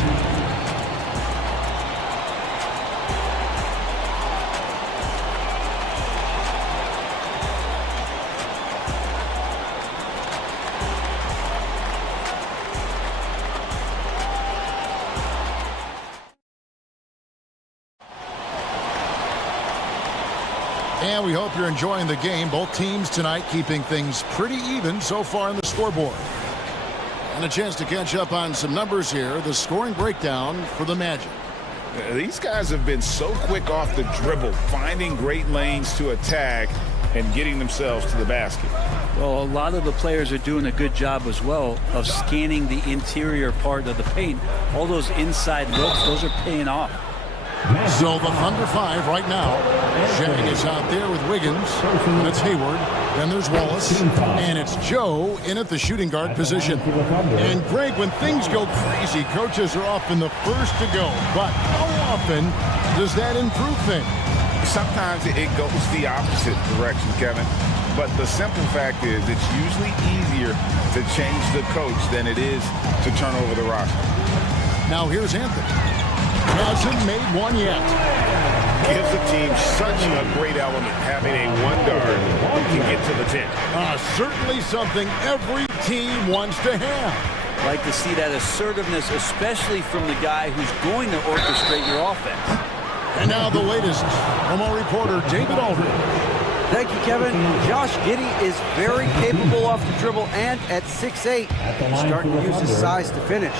And we hope you're enjoying the game. Both teams tonight keeping things pretty even so far on the scoreboard. And a chance to catch up on some numbers here. The scoring breakdown for the Magic. These guys have been so quick off the dribble, finding great lanes to attack and getting themselves to the basket. Well, a lot of the players are doing a good job as well of scanning the interior part of the paint. All those inside looks, those are paying off. So the Thunder 5 right now. Shang is out there with Wiggins. And it's Hayward. Then there's Wallace. And it's Joe in at the shooting guard position. And Greg, when things go crazy, coaches are often the first to go. But how often does that improve things? Sometimes it goes the opposite direction, Kevin. But the simple fact is it's usually easier to change the coach than it is to turn over the roster. Now here's Anthony. Hasn't made one yet. Gives the team such a great element having a one guard who can get to the 10. Certainly something every team wants to have. Like to see that assertiveness, especially from the guy who's going to orchestrate your offense. And now the latest from our reporter, David Aldridge. Thank you, Kevin. Josh Giddey is very capable off the dribble, and at 6'8", he's starting to use his size to finish.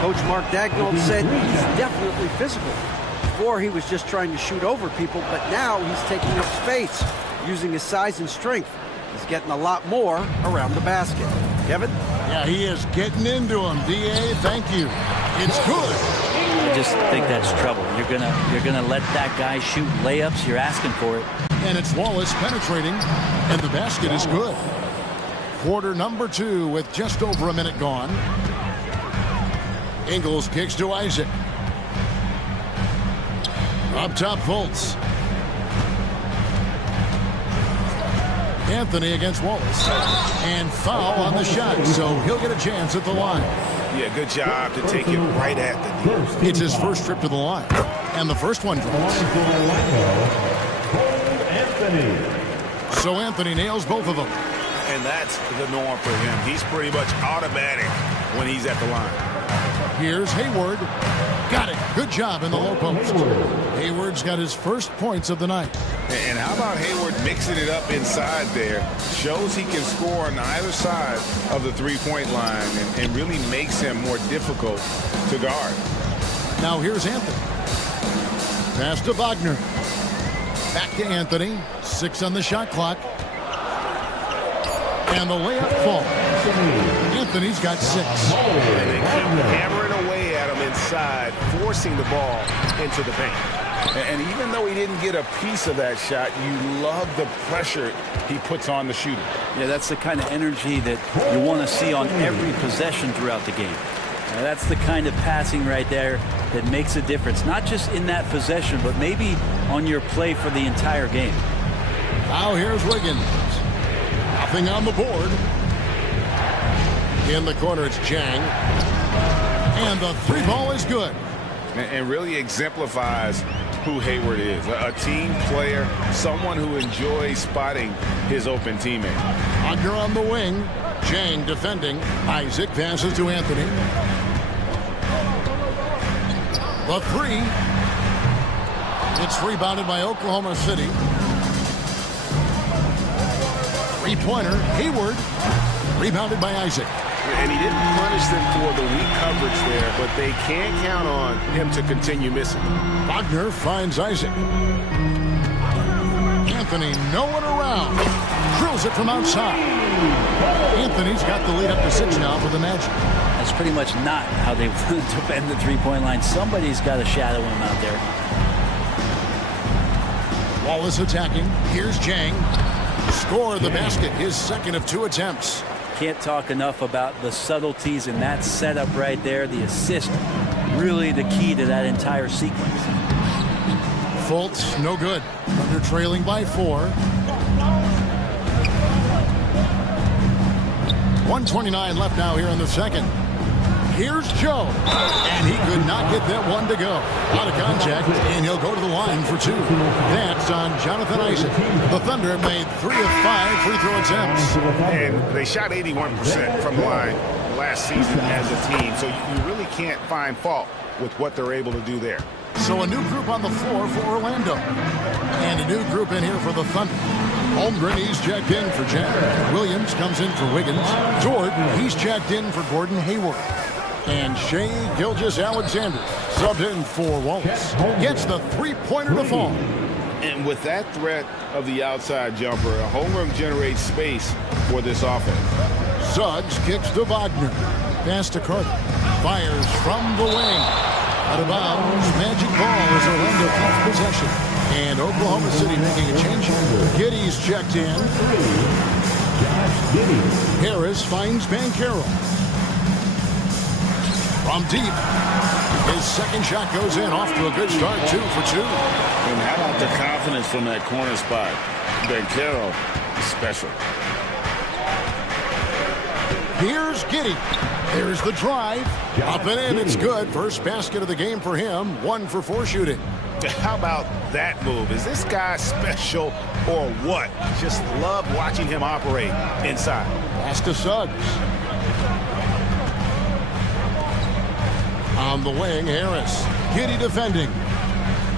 Coach Mark Daigneault said he's definitely physical. Before, he was just trying to shoot over people, but now he's taking up space, using his size and strength. He's getting a lot more around the basket. Kevin? Yeah, he is getting into him. D.A., thank you. It's good. I just think that's trouble. You're gonna let that guy shoot layups. You're asking for it. And it's Wallace penetrating, and the basket is good. Quarter number 2 with just over a minute gone. Ingles kicks to Isaac. Up top, Fultz. Anthony against Wallace. And foul on the shot, so he'll get a chance at the line. Yeah, good job to take it right at the net. It's his first trip to the line. And the first one drops. So Anthony nails both of them. And that's the norm for him. He's pretty much automatic when he's at the line. Here's Hayward. Got it. Good job in the low post. Hayward's got his first points of the night. And how about Hayward mixing it up inside there? Shows he can score on either side of the three-point line and really makes him more difficult to guard. Now here's Anthony. Pass to Wagner. Back to Anthony. 6 on the shot clock. And the layup falls. Anthony's got 6. And they keep hammering away at him inside, forcing the ball into the paint. And even though he didn't get a piece of that shot, you love the pressure he puts on the shooter. Yeah, that's the kind of energy that you want to see on every possession throughout the game. Now, that's the kind of passing right there that makes a difference, not just in that possession, but maybe on your play for the entire game. Now here's Wiggins. Nothing on the board. In the corner, it's Chang. And the 3 ball is good. And really exemplifies who Hayward is. A team player, someone who enjoys spotting his open teammate. Wagner on the wing. Jang defending. Isaac passes to Anthony. The three. It's rebounded by Oklahoma City. Three-pointer, Hayward. Rebounded by Isaac. And he didn't punish them for the weak coverage there, but they can't count on him to continue missing. Wagner finds Isaac. Anthony nowhere around. Drills it from outside. Anthony's got the lead up to 6 now for the Magic. That's pretty much not how they defend the three-point line. Somebody's got to shadow him out there. Wallace attacking. Here's Jang. Score the basket, his second of 2 attempts. Can't talk enough about the subtleties in that setup right there. The assist, really the key to that entire sequence. Fultz, no good. Under trailing by 4. 1:29 left now here in the second. Here's Joe. And he could not get that one to go. Out of contact, and he'll go to the line for 2. That's on Jonathan Isaac. The Thunder made 3 of 5 free throw attempts. And they shot 81% from the line last season as a team, so you really can't find fault with what they're able to do there. So a new group on the floor for Orlando. And a new group in here for the Thunder. Holmgren, he's checked in for Jack. Williams comes in for Wiggins. Jordan, he's checked in for Gordon Hayward. And Shea Gilgeous-Alexander subbed in for Wallace. Gets the three-pointer to fall. And with that threat of the outside jumper, Holmgren generates space for this offense. Suggs kicks to Wagner. Pass to Carter. Fires from the wing. Out of bounds. Magic ball as Orlando keeps possession. And Oklahoma City making a change. Giddey's checked in. Harris finds Banchero. From deep. His second shot goes in. Off to a good start. 2 for 2. And how about the confidence from that corner spot? Banchero is special. Here's Giddey. There's the drive. Up and in. It's good. First basket of the game for him. 1 for 4 shooting. How about that move? Is this guy special or what? Just love watching him operate inside. Pass to Suggs. On the wing, Harris. Giddey defending.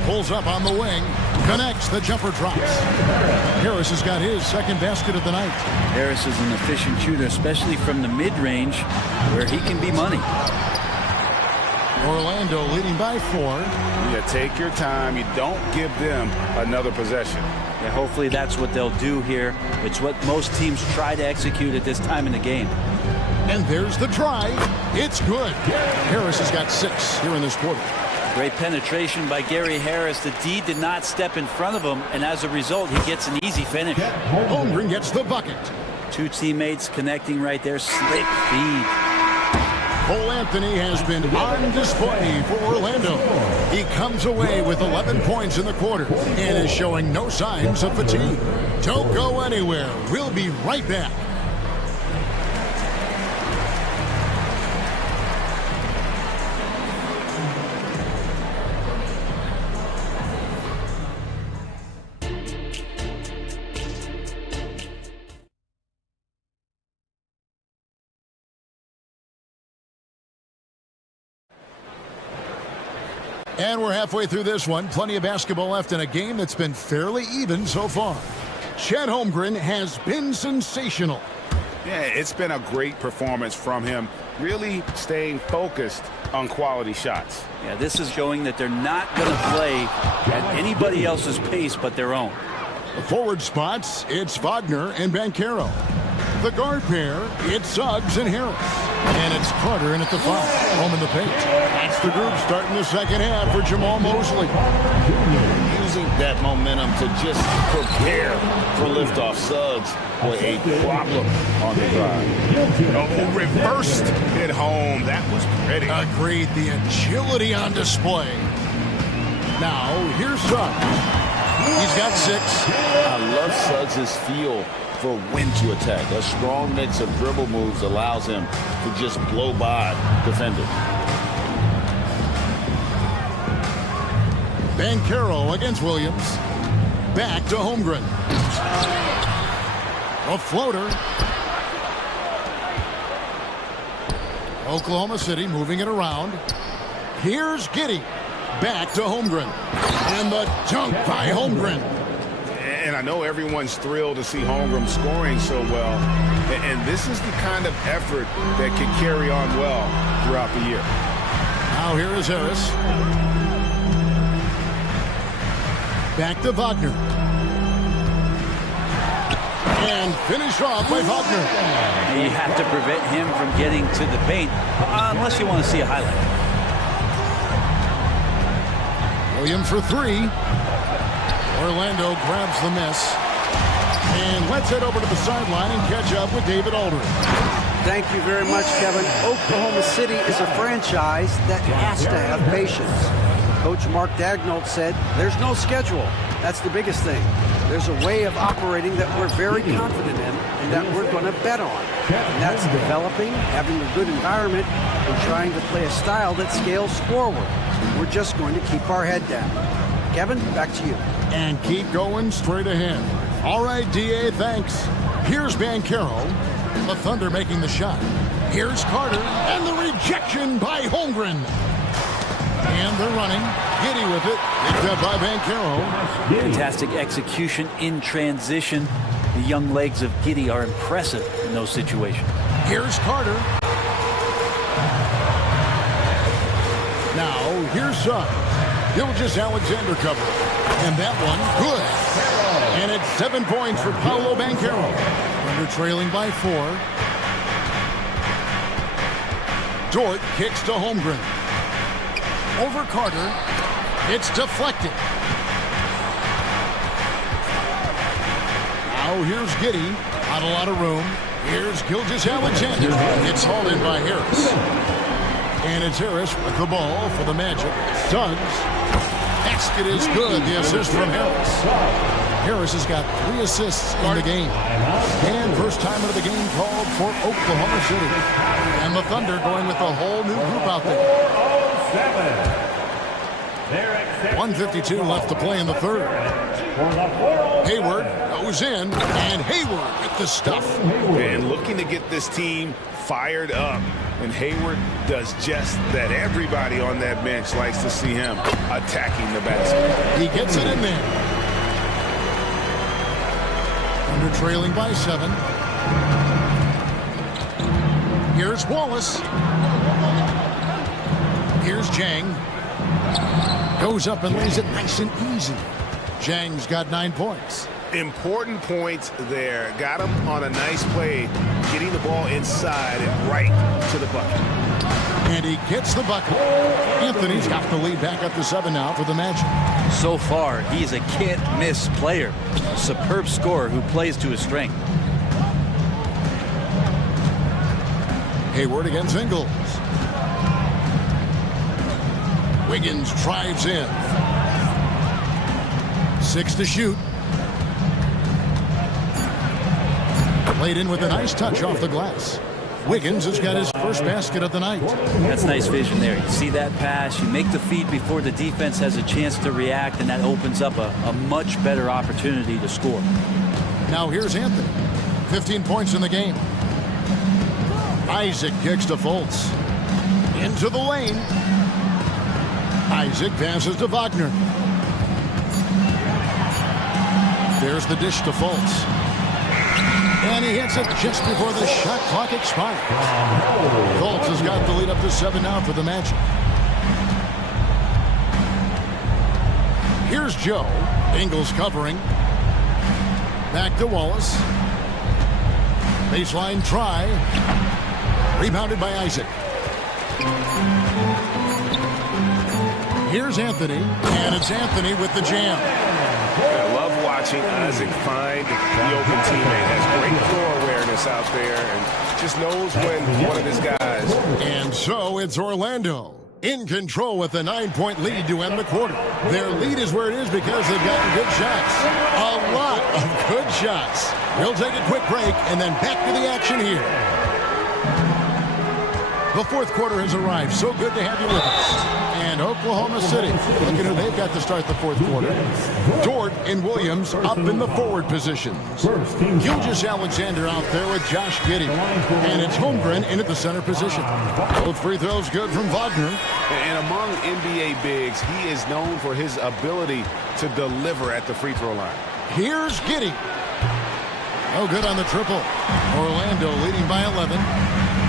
Pulls up on the wing. Connects. The jumper drops. Harris has got his second basket of the night. Harris is an efficient shooter, especially from the mid-range, where he can be money. Orlando leading by 4. Yeah, take your time. You don't give them another possession. Yeah, hopefully that's what they'll do here. It's what most teams try to execute at this time in the game. And there's the drive. It's good. Harris has got 6 here in this quarter. Great penetration by Gary Harris. The D did not step in front of him, and as a result, he gets an easy finish. Holmgren gets the bucket. 2 teammates connecting right there. Slick feed. Cole Anthony has been on display for Orlando. He comes away with 11 points in the quarter and is showing no signs of fatigue. Don't go anywhere. We'll be right back. And we're halfway through this one. Plenty of basketball left in a game that's been fairly even so far. Chet Holmgren has been sensational. Yeah, it's been a great performance from him, really staying focused on quality shots. Yeah, this is showing that they're not going to play at anybody else's pace but their own. The forward spots, it's Wagner and Banchero. The guard pair, it's Suggs and Harris. And it's Carter in at the 5, home in the paint. That's the group starting the second half for Jamal Mosley. Using that momentum to just prepare for liftoff. Suggs with a problem on the drive. Oh, reversed it home. That was pretty. Agreed. The agility on display. Now, here's Suggs. He's got 6. I love Suggs' feel for when to attack. A strong mix of dribble moves allows him to just blow by defenders. Bankero against Williams. Back to Holmgren. A floater. Oklahoma City moving it around. Here's Giddey. Back to Holmgren. And the dunk by Holmgren. And I know everyone's thrilled to see Holmgren scoring so well. And this is the kind of effort that can carry on well throughout the year. Now here is Harris. Back to Wagner. And finished off by Wagner. You have to prevent him from getting to the paint, unless you want to see a highlight. Williams for three. Orlando grabs the miss. And let's head over to the sideline and catch up with David Aldridge. Thank you very much, Kevin. Oklahoma City is a franchise that has to have patience. Coach Mark Daigneault said, there's no schedule. That's the biggest thing. There's a way of operating that we're very confident in and that we're going to bet on. And that's developing, having a good environment, and trying to play a style that scales forward. We're just going to keep our head down. Kevin, back to you. And keep going straight ahead. All right, D.A., thanks. Here's Bankero. The Thunder making the shot. Here's Carter. And the rejection by Holmgren. And they're running. Giddey with it. Picked up by Bankero. Fantastic execution in transition. The young legs of Giddey are impressive in those situations. Here's Carter. Now, here's Gilgeous-Alexander cover. And that one, good. And it's 7 points for Paolo Bankero. Under trailing by 4. Dort kicks to Holmgren. Over Carter. It's deflected. Now here's Giddey. Not a lot of room. Here's Gilgeous-Alexander. It's hauled in by Harris. And it's Harris with the ball for the Magic. Suggs. Basket is good. The assist from Harris. Harris has got 3 assists in the game. And first time of the game called for Oklahoma City. And the Thunder going with a whole new group out there. 1:52 left to play in the third. Hayward goes in, and Hayward with the stuff. And looking to get this team fired up. And Hayward does just that. Everybody on that bench likes to see him attacking the basket. He gets it in there. Under trailing by 7. Here's Wallace. Here's Jang. Goes up and lays it nice and easy. Jang's got 9 points. Important points there. Got him on a nice play, getting the ball inside and right to the bucket. And he gets the bucket. Anthony's got the lead back up to 7 now for the Magic. So far, he's a can't-miss player. A superb scorer who plays to his strength. Hayward against Ingles. Wiggins drives in. 6 to shoot. Played in with a nice touch off the glass. Wiggins has got his first basket of the night. That's nice vision there. You see that pass, you make the feed before the defense has a chance to react, and that opens up a much better opportunity to score. Now here's Anthony. 15 points in the game. Isaac kicks to Fultz. Into the lane. Isaac passes to Wagner. There's the dish to Fultz. And he hits it just before the shot clock expires. Fultz has got the lead up to 7 now for the Magic. Here's Joe. Ingles covering. Back to Wallace. Baseline try. Rebounded by Isaac. Here's Anthony. And it's Anthony with the jam. I love watching Isaac find the open teammate. Has great floor awareness out there and just knows when one of his guys. And so it's Orlando in control with a 9-point lead to end the quarter. Their lead is where it is because they've gotten good shots. A lot of good shots. We'll take a quick break and then back to the action here. The fourth quarter has arrived. So good to have you with us. And Oklahoma City, look at who they've got to start the fourth quarter. Dort and Williams up in the forward positions. Gilgeous-Alexander out there with Josh Giddey. And it's Holmgren in at the center position. Both free throws good from Wagner. And among NBA bigs, he is known for his ability to deliver at the free throw line. Here's Giddey. No good on the triple. Orlando leading by 11.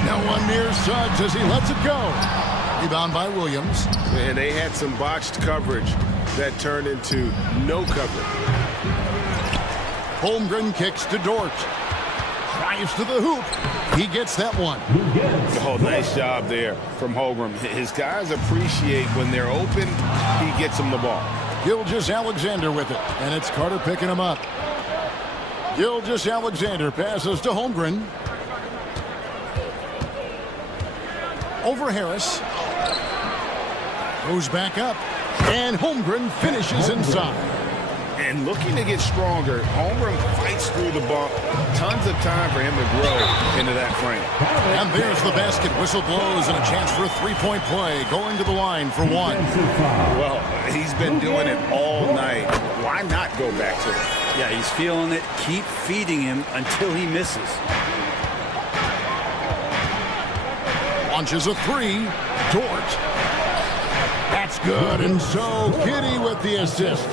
No one near Suggs as he lets it go. Rebound by Williams. And they had some botched coverage that turned into no coverage. Holmgren kicks to Dort. Drives to the hoop. He gets that one. Oh, nice job there from Holmgren. His guys appreciate when they're open, he gets them the ball. Gilgeous-Alexander with it. And it's Carter picking him up. Gilgeous-Alexander passes to Holmgren. Over Harris. Goes back up. And Holmgren finishes inside. And looking to get stronger, Holmgren fights through the bump. Tons of time for him to grow into that frame. And there's the basket. Whistle blows and a chance for a three-point play. Going to the line for one. Well, he's been doing it all night. Why not go back to it? Yeah, he's feeling it. Keep feeding him until he misses. Launches a three. Dort. That's good. And so Giddey with the assist.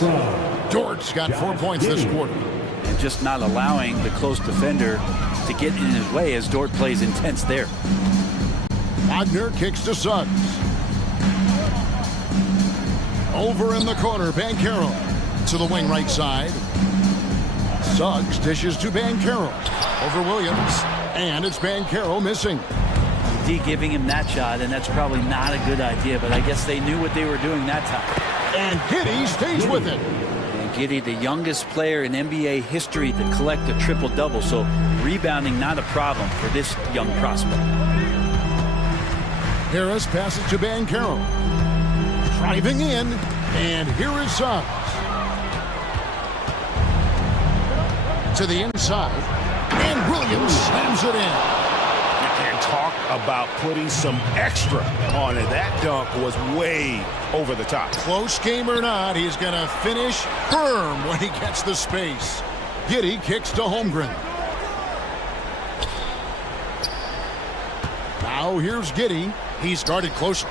Dort's got 4 points this quarter. And just not allowing the close defender to get in his way as Dort plays intense there. Wagner kicks to Suggs. Over in the corner, Banchero to the wing right side. Suggs dishes to Banchero. Over Williams. And it's Banchero missing. D giving him that shot, and that's probably not a good idea, but I guess they knew what they were doing that time. And Giddey stays with it. And Giddey, the youngest player in NBA history to collect a triple-double, so rebounding not a problem for this young prospect. Harris passes to Banchero. Driving in, and here is Suggs. To the inside, and Williams slams it in. Talk about putting some extra on it. That dunk was way over the top. Close game or not, he's going to finish firm when he gets the space. Giddey kicks to Holmgren. Now here's Giddey. He's guarded closely.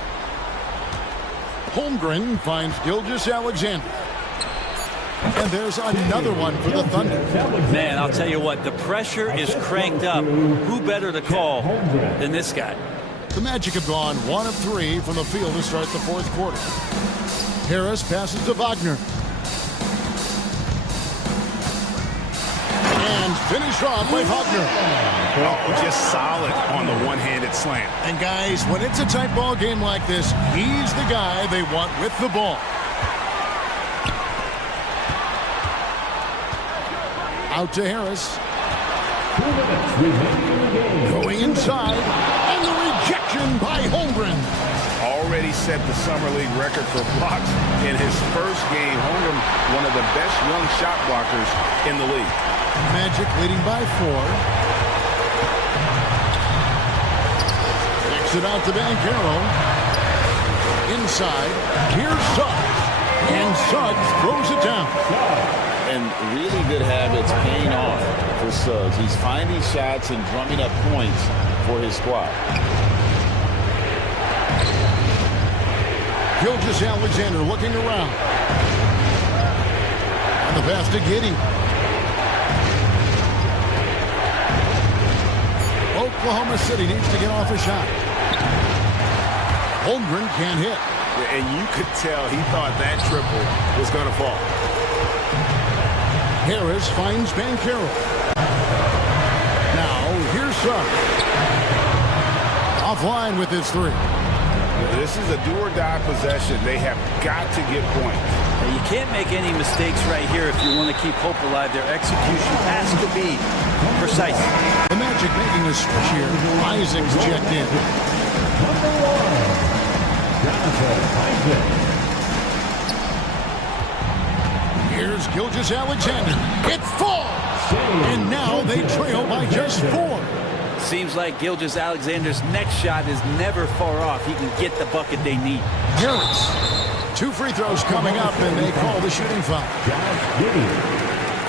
Holmgren finds Gilgeous-Alexander. And there's another one for the Thunder. Man, I'll tell you what, the pressure is cranked up. Who better to call than this guy? The Magic have gone 1 of 3 from the field to start the fourth quarter. Harris passes to Wagner. And finished off by Wagner. Oh, just solid on the one-handed slam. And guys, when it's a tight ball game like this, he's the guy they want with the ball. Out to Harris. 2 minutes remaining in the game. Going inside. And the rejection by Holmgren. Already set the Summer League record for blocks in his first game. Holmgren, one of the best young shot blockers in the league. Magic leading by 4. Kicks it out to Banchero. Inside. Here's Suggs. And Suggs throws it down. And really good habits paying off for Suggs. He's finding shots and drumming up points for his squad. Gilgeous-Alexander looking around. And the pass to Giddey. Oklahoma City needs to get off a shot. Holmgren can't hit. And you could tell he thought that triple was going to fall. Harris finds Banchero. Now, here's Suggs. Offline with his 3. This is a do-or-die possession. They have got to get points. You can't make any mistakes right here if you want to keep hope alive. Their execution has to be precise. The Magic making a switch here. Isaac's checked in. Number 1, Jonathan Isaac. Here's Gilgeous-Alexander. It falls! And now they trail by just 4. Seems like Gilgeous-Alexander's next shot is never far off. He can get the bucket they need. Harris. 2 free throws coming up, and they call the shooting foul. Josh Giddey.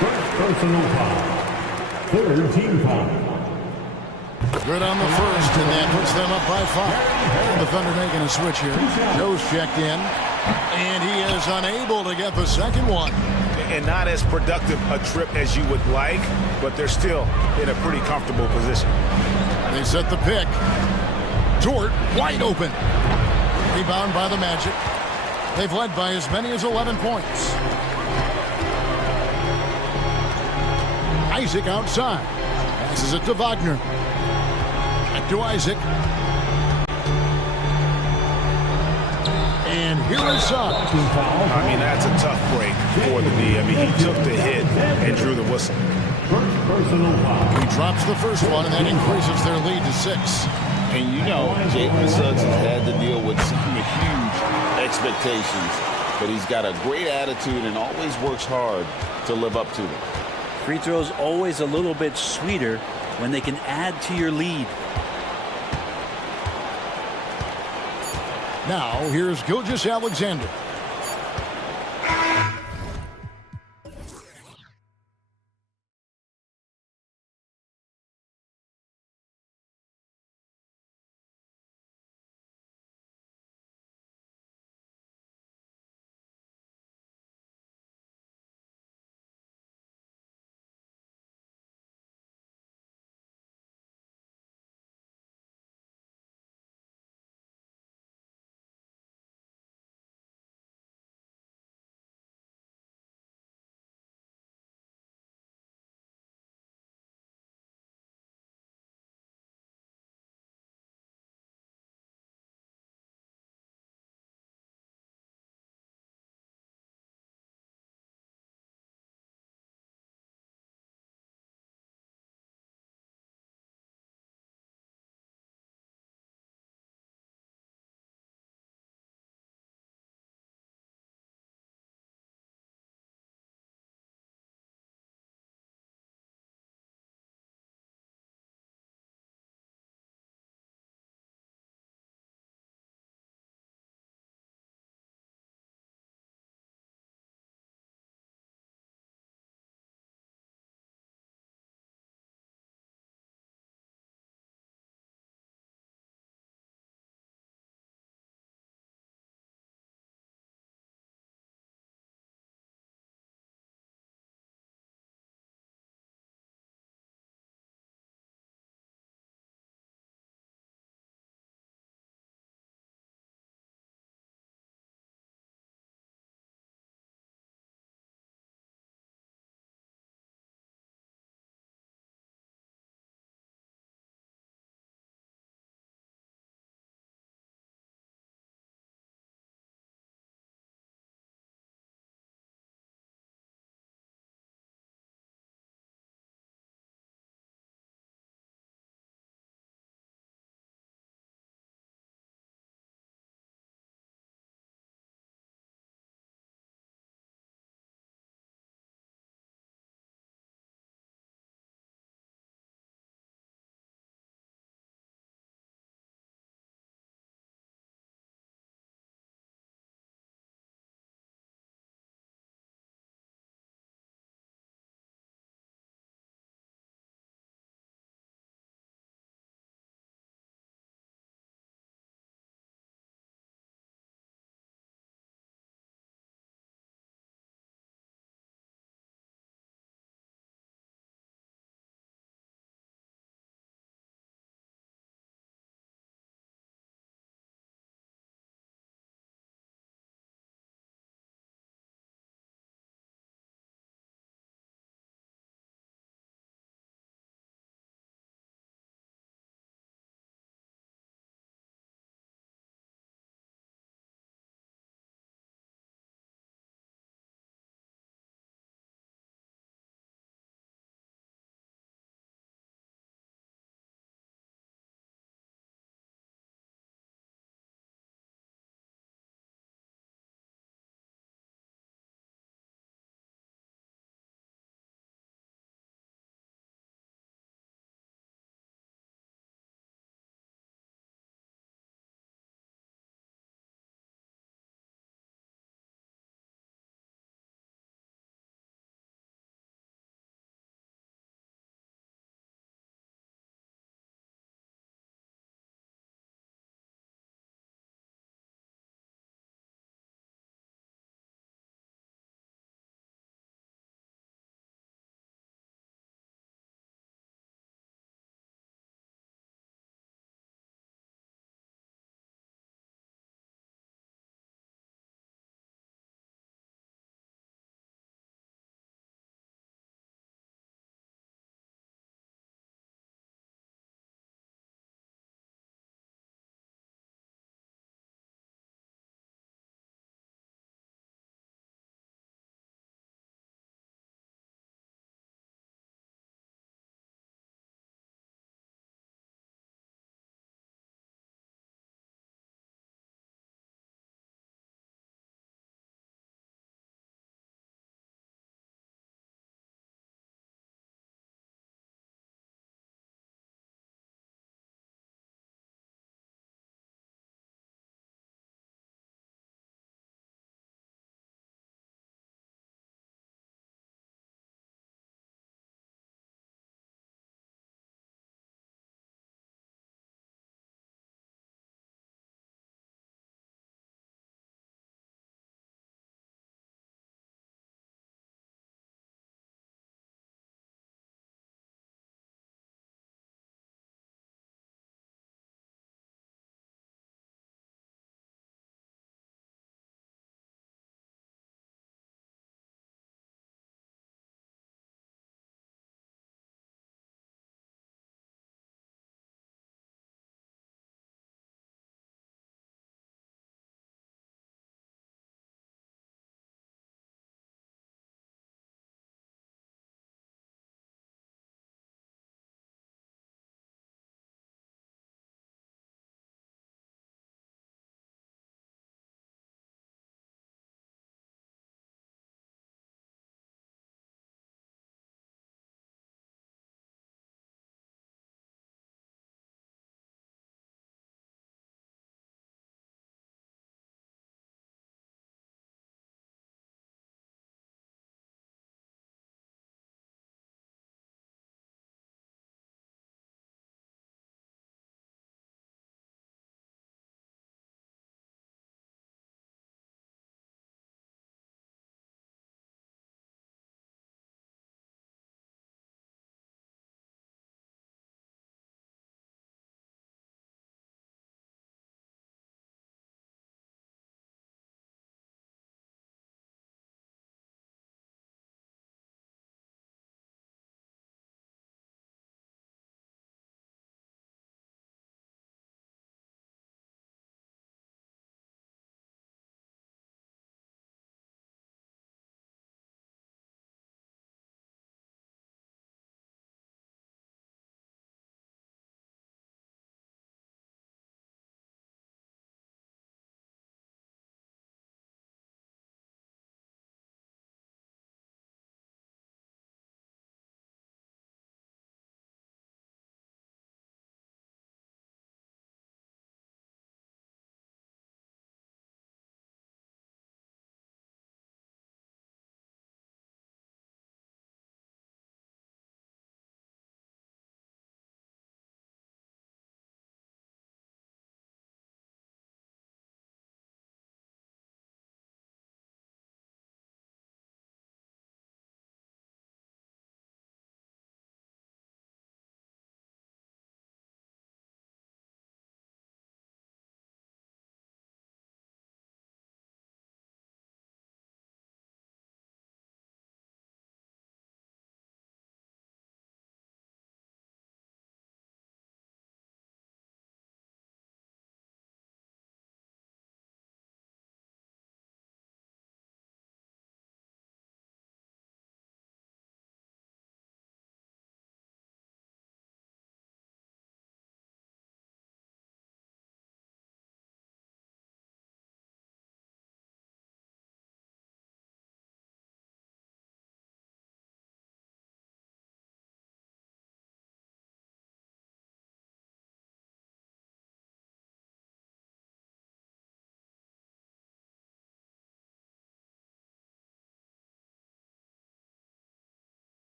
First personal foul. Third team foul. Good on the first, and that puts them up by 5. The Thunder making a switch here. Joe's checked in, and he is unable to get the second one. And not as productive a trip as you would like, but they're still in a pretty comfortable position. They set the pick. Dort wide open. Rebound by the Magic. They've led by as many as 11 points. Isaac outside. Passes it to Wagner. Back to Isaac. And here is Suggs. I mean, that's a tough break for the D. I mean, he took the hit and drew the whistle. First personal foul. He drops the first one, and that increases their lead to 6. And you know, Jalen Suggs has had to deal with some huge expectations, but he's got a great attitude and always works hard to live up to them. Free throws always a little bit sweeter when they can add to your lead. Now, here's Gilgeous-Alexander.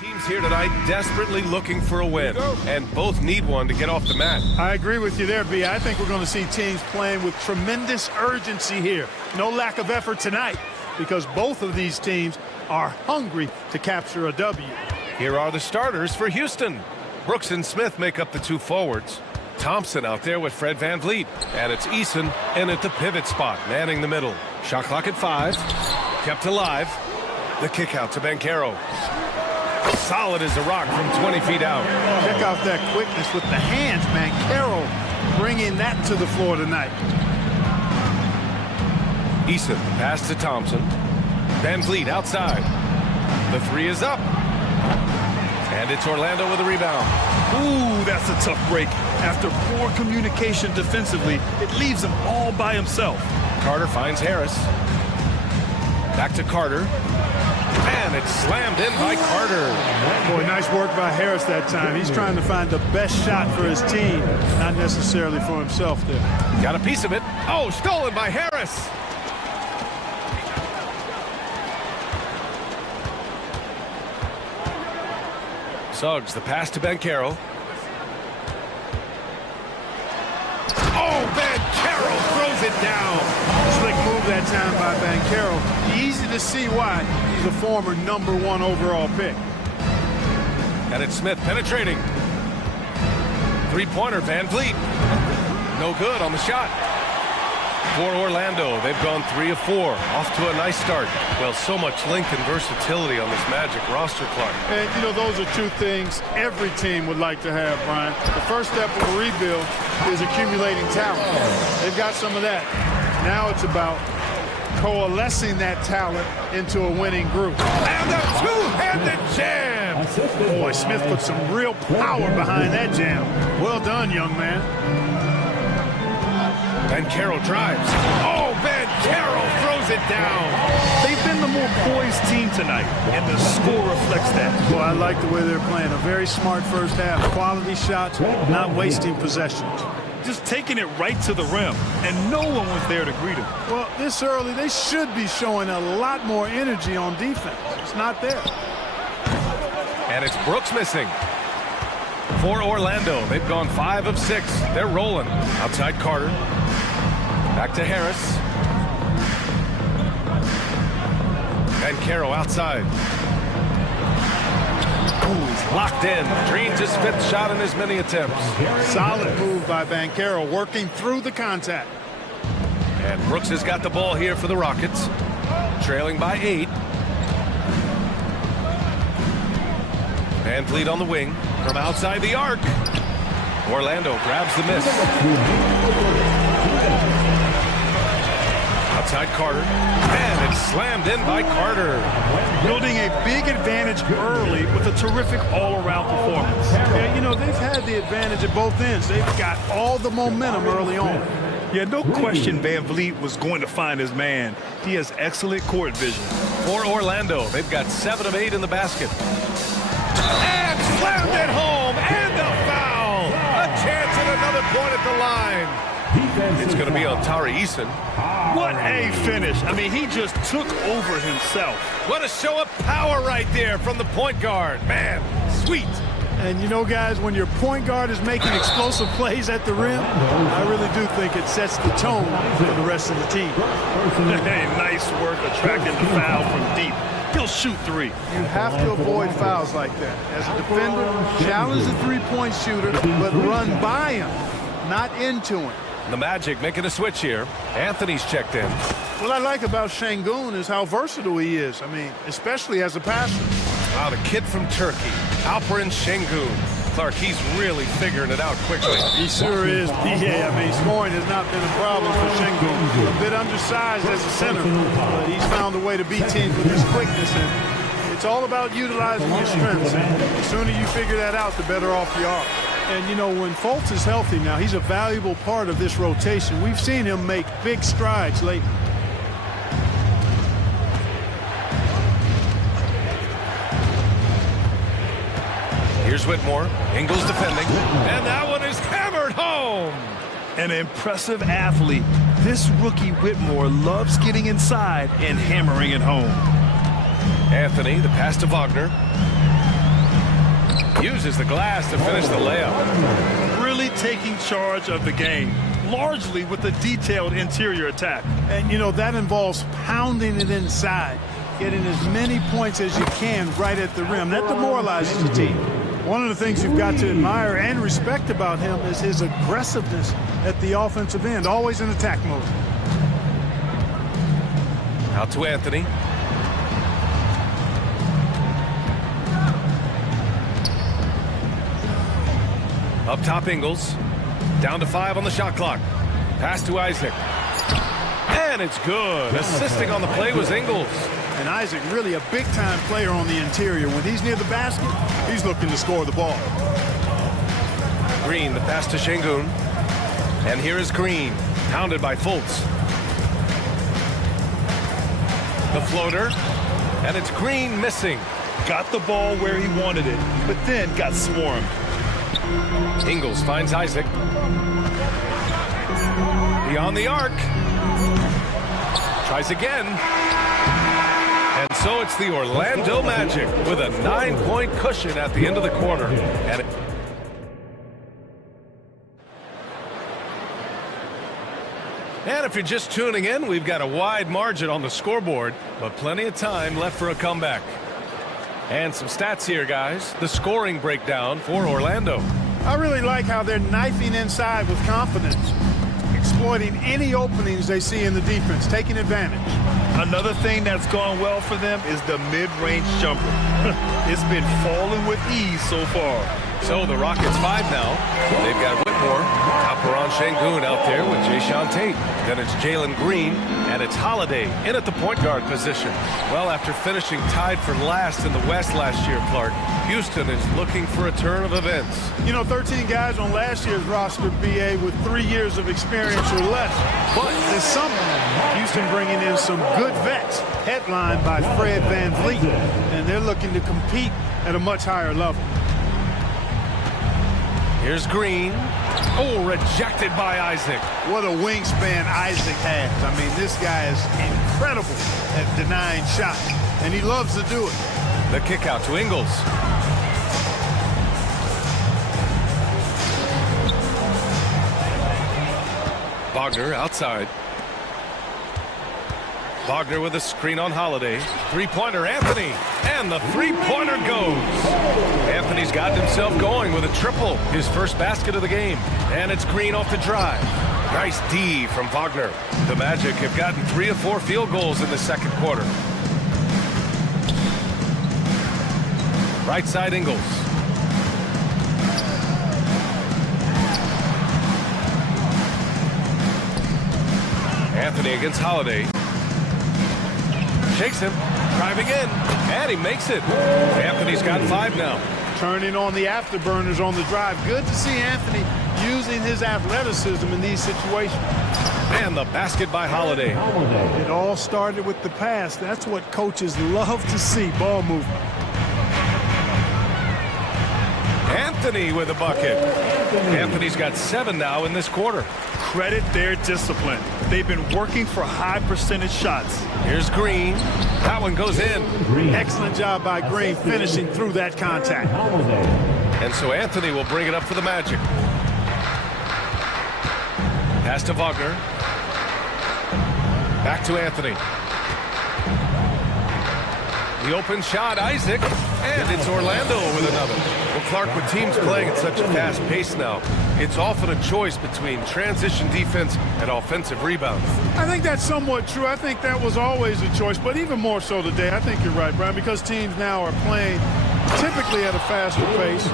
Teams here tonight desperately looking for a win, and both need one to get off the mat. I agree with you there, B. I think we're going to see teams playing with tremendous urgency here. No lack of effort tonight because both of these teams are hungry to capture a W. Here are the starters for Houston. Brooks and Smith make up the two forwards. Thompson out there with Fred VanVleet. And it's Eason in at the pivot spot, manning the middle. Shot clock at 5. Kept alive. The kick out to Banchero. Solid as a rock from 20 feet out. Check out that quickness with the hands, man. Carroll bringing that to the floor tonight. Eason pass to Thompson. VanVleet outside. The three is up. And it's Orlando with a rebound. Ooh, that's a tough break. After poor communication defensively, it leaves him all by himself. Carter finds Harris. Back to Carter. And it's slammed in by Carter. Boy, nice work by Harris that time. He's trying to find the best shot for his team, not necessarily for himself there. Got a piece of it. Oh, stolen by Harris. Suggs, the pass to Banchero. Oh, Banchero throws it down. Slick move that time by Banchero. Easy to see why he's a former #1 overall pick. And it's Smith penetrating. Three-pointer, VanVleet. No good on the shot. For Orlando, they've gone 3 of 4. Off to a nice start. Well, so much length and versatility on this Magic roster, Clark. And, you know, those are two things every team would like to have, Brian. The first step of a rebuild is accumulating talent. They've got some of that. Now it's about coalescing that talent into a winning group. And a two-handed jam! Boy, Smith put some real power behind that jam. Well done, young man. Banchero drives. Oh, Banchero throws it down. They've been the more poised team tonight, and the score reflects that. Boy, I like the way they're playing. A very smart first half. Quality shots, not wasting possessions. Just taking it right to the rim, and no one was there to greet him. Well, this early, they should be showing a lot more energy on defense. It's not there. And it's Brooks missing. For Orlando, they've gone 5 of 6. They're rolling. Outside Carter. Back to Harris. Banchero outside. Ooh, he's locked in. Dreams his 5th shot in as many attempts. Solid move by Banchero, working through the contact. And Brooks has got the ball here for the Rockets. Trailing by 8. VanVleet on the wing from outside the arc. Orlando grabs the miss. Outside Carter. And it's slammed in by Carter. Building a big advantage early with a terrific all-around performance. Yeah, you know, they've had the advantage at both ends. They've got all the momentum early on. Yeah, no question VanVleet was going to find his man. He has excellent court vision. For Orlando, they've got 7 of 8 in the basket. And slammed it home, and a foul! A chance at another point at the line. It's going to be on Tari Eason. What a finish. I mean, he just took over himself. What a show of power right there from the point guard. Man, sweet. And you know, guys, when your point guard is making explosive plays at the rim, I really do think it sets the tone for the rest of the team. Hey, nice work attracting the foul from deep. He'll shoot 3. You have to avoid fouls like that. As a defender, challenge the three-point shooter, but run by him, not into him. The Magic making a switch here. Anthony's checked in. What I like about Şengün is how versatile he is. I mean, especially as a passer. Wow, the kid from Turkey, Alperen Şengün. Clark, he's really figuring it out quickly. He sure is. Yeah, I mean, scoring has not been a problem for Şengün. A bit undersized as a center, but he's found a way to beat teams with his quickness. And it's all about utilizing your strengths. And the sooner you figure that out, the better off you are. And, you know, when Fultz is healthy now, he's a valuable part of this rotation. We've seen him make big strides lately. Here's Whitmore. Ingles defending. And that one is hammered home. An impressive athlete. This rookie Whitmore loves getting inside and hammering it home. Anthony, the pass to Wagner. Uses the glass to finish the layup. Really taking charge of the game, largely with a detailed interior attack. And, you know, that involves pounding it inside, getting as many points as you can right at the rim. That demoralizes the team. One of the things you've got to admire and respect about him is his aggressiveness at the offensive end, always in attack mode. Out to Anthony. Up top, Ingles. Down to 5 on the shot clock. Pass to Isaac. And it's good. Assisting on the play was Ingles. And Isaac, really a big-time player on the interior. When he's near the basket, he's looking to score the ball. Green, the pass to Şengün. And here is Green, pounded by Fultz. The floater, and it's Green missing. Got the ball where he wanted it, but then got swarmed. Ingles finds Isaac. Beyond the arc. Tries again. And so it's the Orlando Magic with a 9-point cushion at the end of the quarter. And if you're just tuning in, we've got a wide margin on the scoreboard, but plenty of time left for a comeback. And some stats here, guys. The scoring breakdown for Orlando. I really like how they're knifing inside with confidence, exploiting any openings they see in the defense, taking advantage. Another thing that's gone well for them is the mid-range jumper. It's been falling with ease so far. So the Rockets 5 now. They've got Whitmore, Alperen Şengün out there with Jayshawn Tate. Then it's Jalen Green, and it's Holiday in at the point guard position. Well, after finishing tied for last in the West last year, Clark, Houston is looking for a turn of events. You know, 13 guys on last year's roster, BA, with 3 years of experience or less. But this summer, Houston bringing in some good vets, headlined by Fred VanVleet, and they're looking to compete at a much higher level. Here's Green. Oh, rejected by Isaac. What a wingspan Isaac has. I mean, this guy is incredible at denying shots, and he loves to do it. The kick out to Ingles. Wagner outside. Wagner with a screen on Holiday. Three-pointer, Anthony. And the three-pointer goes. Anthony's gotten himself going with a triple. His first basket of the game. And it's Green off the drive. Nice D from Wagner. The Magic have gotten 3 of 4 field goals in the second quarter. Right side, Ingles. Anthony against Holiday. Shakes him, driving in, and he makes it. Anthony's got 5 now. Turning on the afterburners on the drive. Good to see Anthony using his athleticism in these situations. And the basket by Holiday. It all started with the pass. That's what coaches love to see, ball movement. Anthony with a bucket. Anthony's got 7 now in this quarter. Credit their discipline. They've been working for high percentage shots. Here's Green. That one goes in. Excellent job by Green finishing through that contact. And so Anthony will bring it up for the Magic. Pass to Wagner. Back to Anthony. The open shot, Isaac. And it's Orlando with another. Well, Clark, with teams playing at such a fast pace now, it's often a choice between transition defense and offensive rebound. I think that's somewhat true. I think that was always a choice, but even more so today. I think you're right, Brian, because teams now are playing typically at a faster pace.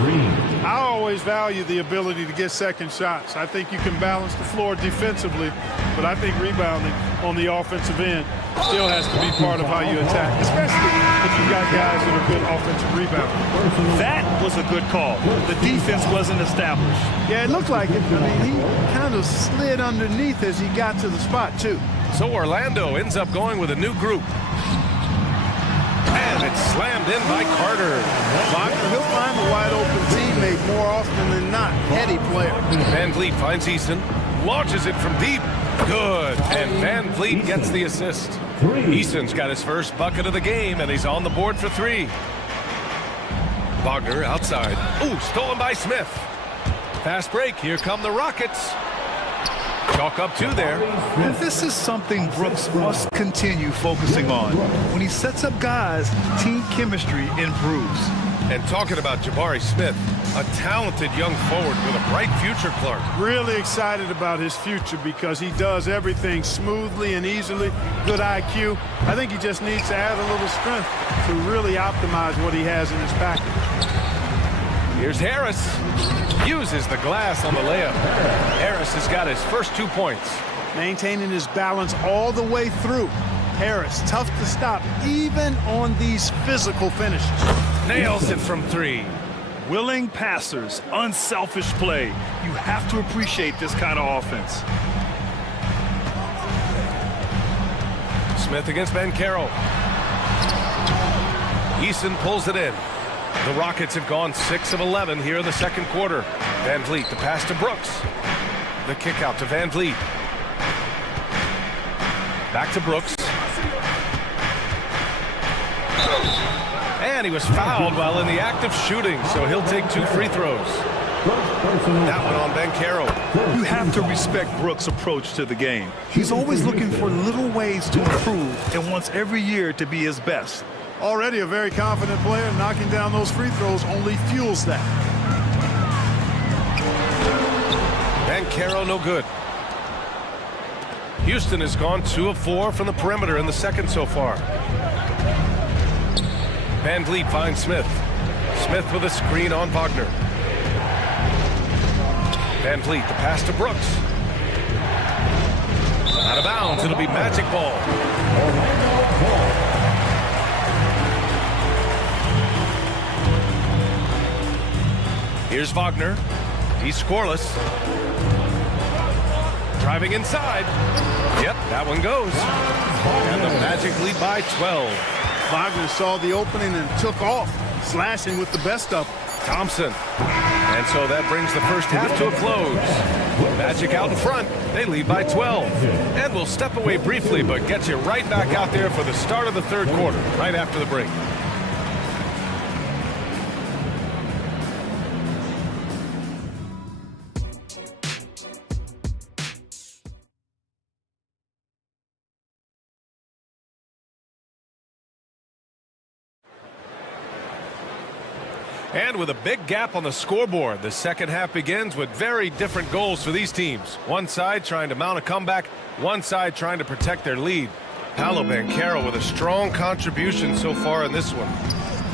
I always value the ability to get second shots. I think you can balance the floor defensively, but I think rebounding on the offensive end still has to be part of how you attack, especially if you've got guys that are good offensive rebounders. That was a good call. The defense wasn't established. Yeah, it looked like it. I mean, he kind of slid underneath as he got to the spot, too. So Orlando ends up going with a new group. And it's slammed in by Carter. He'll find a wide-open teammate more often than not. Heady player. VanVleet finds Eason. Launches it from deep. Good. And VanVleet gets the assist. Eason's got his first bucket of the game, and he's on the board for 3. Wagner outside. Ooh, stolen by Smith. Fast break. Here come the Rockets. Chalk up two there. And this is something Brooks must continue focusing on. When he sets up guys, team chemistry improves. And talking about Jabari Smith, a talented young forward with a bright future, Clark. Really excited about his future because he does everything smoothly and easily. Good IQ. I think he just needs to add a little strength to really optimize what he has in his package. Here's Harris. Uses the glass on the layup. Harris has got his first 2 points. Maintaining his balance all the way through. Harris, tough to stop, even on these physical finishes. Nails it from three. Willing passers, unselfish play. You have to appreciate this kind of offense. Smith against Bankero. Eason pulls it in. The Rockets have gone 6 of 11 here in the second quarter. Van Vliet, the pass to Brooks. The kick out to Van Vliet. Back to Brooks. And he was fouled while in the act of shooting, so he'll take 2 free throws. That one on Bankero. You have to respect Brooks' approach to the game. He's always looking for little ways to improve and wants every year to be his best. Already a very confident player, knocking down those free throws only fuels that. Bankero no good. Houston has gone 2 of 4 from the perimeter in the second so far. Van Vliet finds Smith. Smith with a screen on Wagner. Van Vliet, the pass to Brooks. Out of bounds, it'll be magic ball. Here's Wagner. He's scoreless. Driving inside. Yep, that one goes. And the Magic lead by 12. Wagner saw the opening and took off, slashing with the best of them. Thompson. And so that brings the first half to a close. Magic out in front. They lead by 12. And we'll step away briefly, but get you right back out there for the start of the third quarter, right after the break. And with a big gap on the scoreboard, the second half begins with very different goals for these teams. One side trying to mount a comeback, one side trying to protect their lead. Paolo Banchero with a strong contribution so far in this one.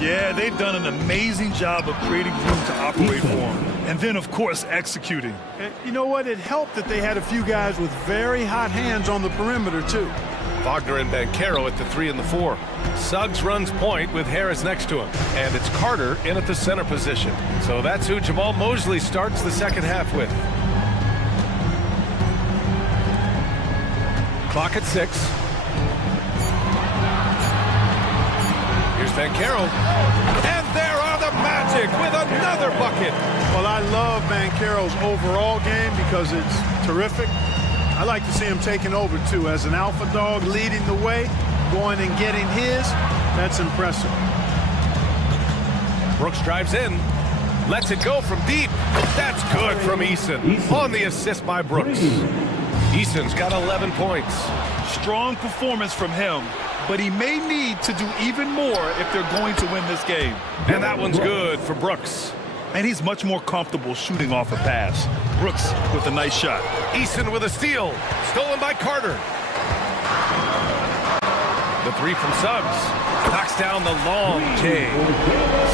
Yeah, they've done an amazing job of creating room to operate for him. And then, of course, executing. And you know what? It helped that they had a few guys with very hot hands on the perimeter, too. Wagner and Banchero at the 3 and the 4. Suggs runs point with Harris next to him. And it's Carter in at the center position. So that's who Jamal Mosley starts the second half with. Clock at 6. Here's Banchero. And there are the Magic with another bucket. Well, I love Banchero's overall game because it's terrific. I like to see him taking over, too, as an alpha dog, leading the way, going and getting his. That's impressive. Brooks drives in, lets it go from deep. That's good from Eason on the assist by Brooks. Eason's got 11 points. Strong performance from him, but he may need to do even more if they're going to win this game. And that one's good for Brooks. And he's much more comfortable shooting off a pass. Brooks with a nice shot. Eason with a steal. Stolen by Carter. The 3 from Suggs. Knocks down the long J.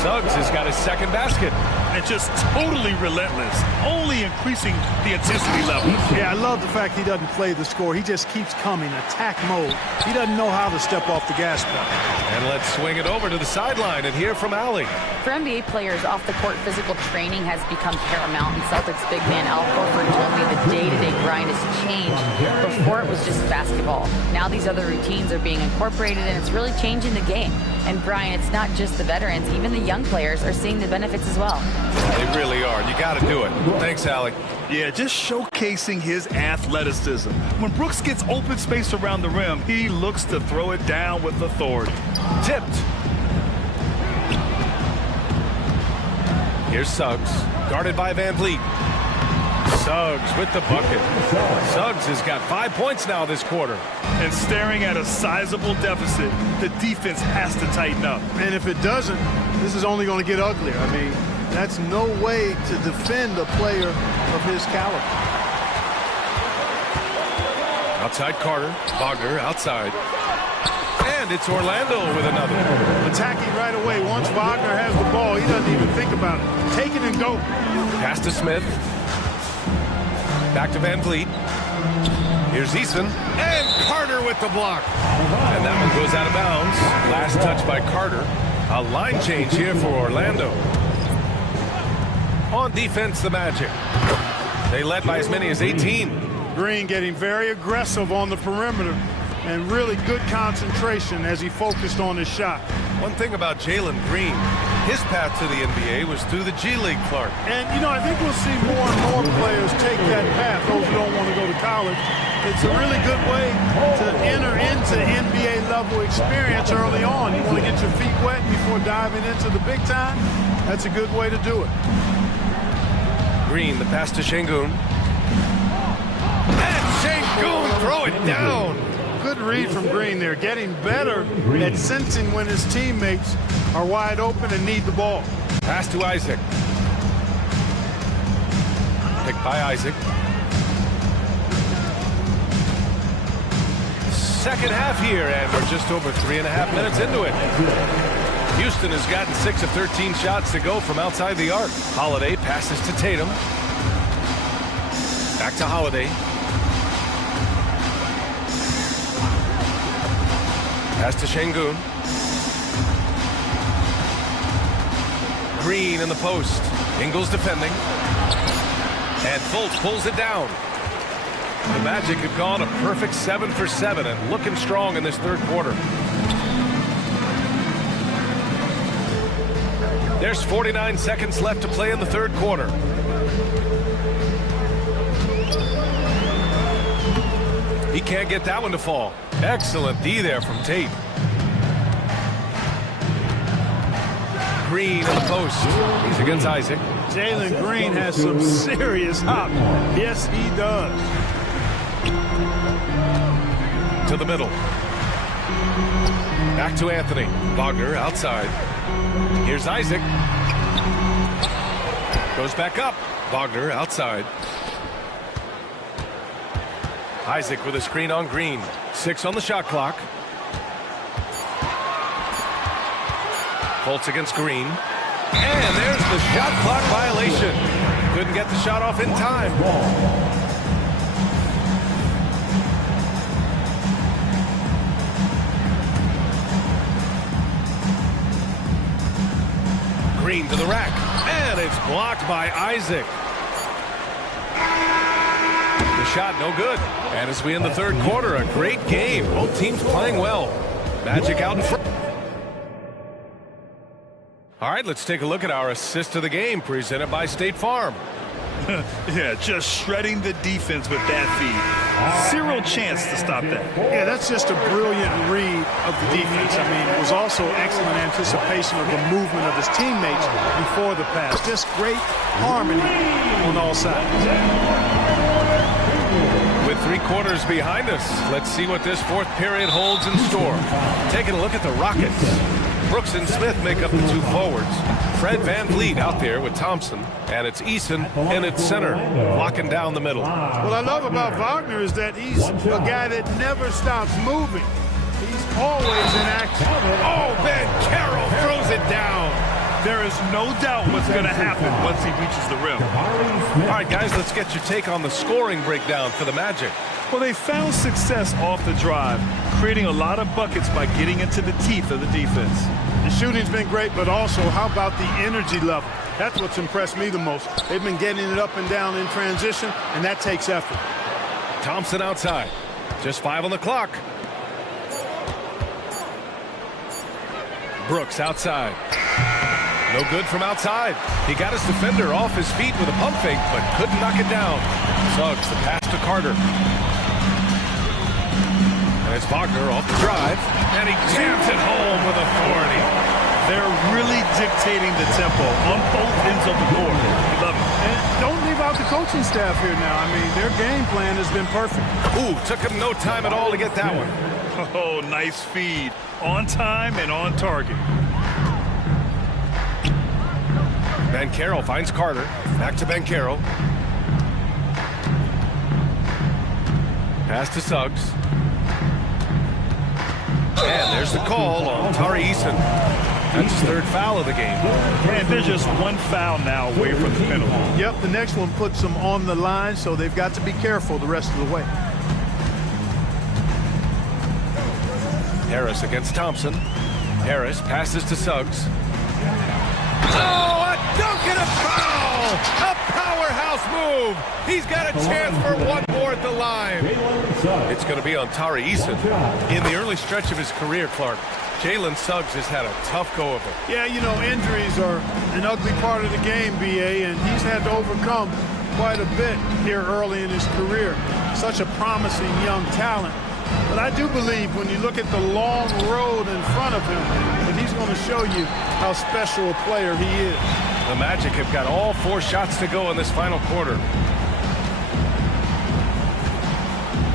Suggs has got his second basket. And just totally relentless, only increasing the intensity level. Yeah, I love the fact he doesn't play the score. He just keeps coming, attack mode. He doesn't know how to step off the gas pedal. And let's swing it over to the sideline and hear from Allie. For NBA players, off-the-court physical training has become paramount, and Celtics big man Al Horford told me the day-to-day grind has changed. Before, it was just basketball. Now these other routines are being incorporated, and it's really changing the game. And Brian, it's not just the veterans, even the young players are seeing the benefits as well. They really are. You got to do it. Thanks, Allie. Yeah, just showcasing his athleticism. When Brooks gets open space around the rim, he looks to throw it down with authority. Tipped. Here's Suggs, guarded by Van Vliet. Suggs with the bucket. Suggs has got 5 points now this quarter. And staring at a sizable deficit, the defense has to tighten up. And if it doesn't, this is only going to get uglier. I mean, that's no way to defend a player of his caliber. Outside Carter, Wagner outside. And it's Orlando with another. Attacking right away. Once Wagner has the ball, he doesn't even think about it. Take it and go. Pass to Smith. Back to Van Vliet. Here's Eason. And Carter with the block. And that one goes out of bounds. Last touch by Carter. A line change here for Orlando. On defense, the Magic. They led by as many as 18. Green getting very aggressive on the perimeter and really good concentration as he focused on his shot. One thing about Jalen Green, his path to the NBA was through the G League, Clark. And, you know, I think we'll see more and more players take that path, those who don't want to go to college. It's a really good way to enter into NBA level experience early on. You want to get your feet wet before diving into the big time? That's a good way to do it. Green, the pass to Şengün. And Şengün, throw it down. Good read from Green there, getting better at sensing when his teammates are wide open and need the ball. Pass to Isaac. Picked by Isaac. Second half here, and we're just over 3.5 minutes into it. Houston has gotten 6 of 13 shots to go from outside the arc. Holiday passes to Tatum. Back to Holiday. Pass to Şengün. Green in the post. Ingles defending. And Fultz pulls it down. The Magic have gone a perfect 7 for 7 and looking strong in this third quarter. There's 49 seconds left to play in the third quarter. He can't get that one to fall. Excellent D there from Tate. Green in the post. He's against Isaac. Jalen Green has some serious hop. Yes, he does. To the middle. Back to Anthony. Wagner outside. Here's Isaac. Goes back up. Wagner outside. Isaac with a screen on Green. 6 on the shot clock. Fultz against Green. And there's the shot clock violation. Couldn't get the shot off in time. Green to the rack. And it's blocked by Isaac. The shot no good. And as we end the third quarter, a great game. Both teams playing well. Magic out in front. All right, let's take a look at our assist of the game presented by State Farm. Yeah, just shredding the defense with that feed. Zero chance to stop that. Yeah, that's just a brilliant read of the defense. I mean, it was also excellent anticipation of the movement of his teammates before the pass. Just great harmony on all sides. With 3 quarters behind us, let's see what this fourth period holds in store. Taking a look at the Rockets. Brooks and Smith make up the 2 forwards. Fred Van Vliet out there with Thompson, and it's Eason in its center, locking down the middle. What I love about Wagner is that he's a guy that never stops moving. He's always in action. Oh, Ben Carroll throws it down. There is no doubt what's going to happen once he reaches the rim. All right, guys, let's get your take on the scoring breakdown for the Magic. Well, they found success off the drive, creating a lot of buckets by getting into the teeth of the defense. The shooting's been great, but also how about the energy level? That's what's impressed me the most. They've been getting it up and down in transition, and that takes effort. Thompson outside. Just 5 on the clock. Brooks outside. No good from outside. He got his defender off his feet with a pump fake, but couldn't knock it down. Suggs the pass to Carter. And it's Wagner off the drive, and he jams it home with authority. They're really dictating the tempo on both ends of the court. We love it. And don't leave out the coaching staff here now. I mean, their game plan has been perfect. Ooh, took him no time at all to get that one. Oh, nice feed. On time and on target. Banchero finds Carter. Back to Banchero. Pass to Suggs. And there's the call on Tari Eason. That's his third foul of the game. And they're just one foul now away from the penalty. Yep, the next one puts them on the line, so they've got to be careful the rest of the way. Harris against Thompson. Harris passes to Suggs. Oh, a dunk and a foul! A powerhouse move! He's got a chance for one more at the line. It's going to be on Tari Eason. In the early stretch of his career, Clark, Jalen Suggs has had a tough go of it. Yeah, you know, injuries are an ugly part of the game, BA, and he's had to overcome quite a bit here early in his career. Such a promising young talent. But I do believe when you look at the long road in front of him, that he's going to show you how special a player he is. The Magic have got all 4 shots to go in this final quarter.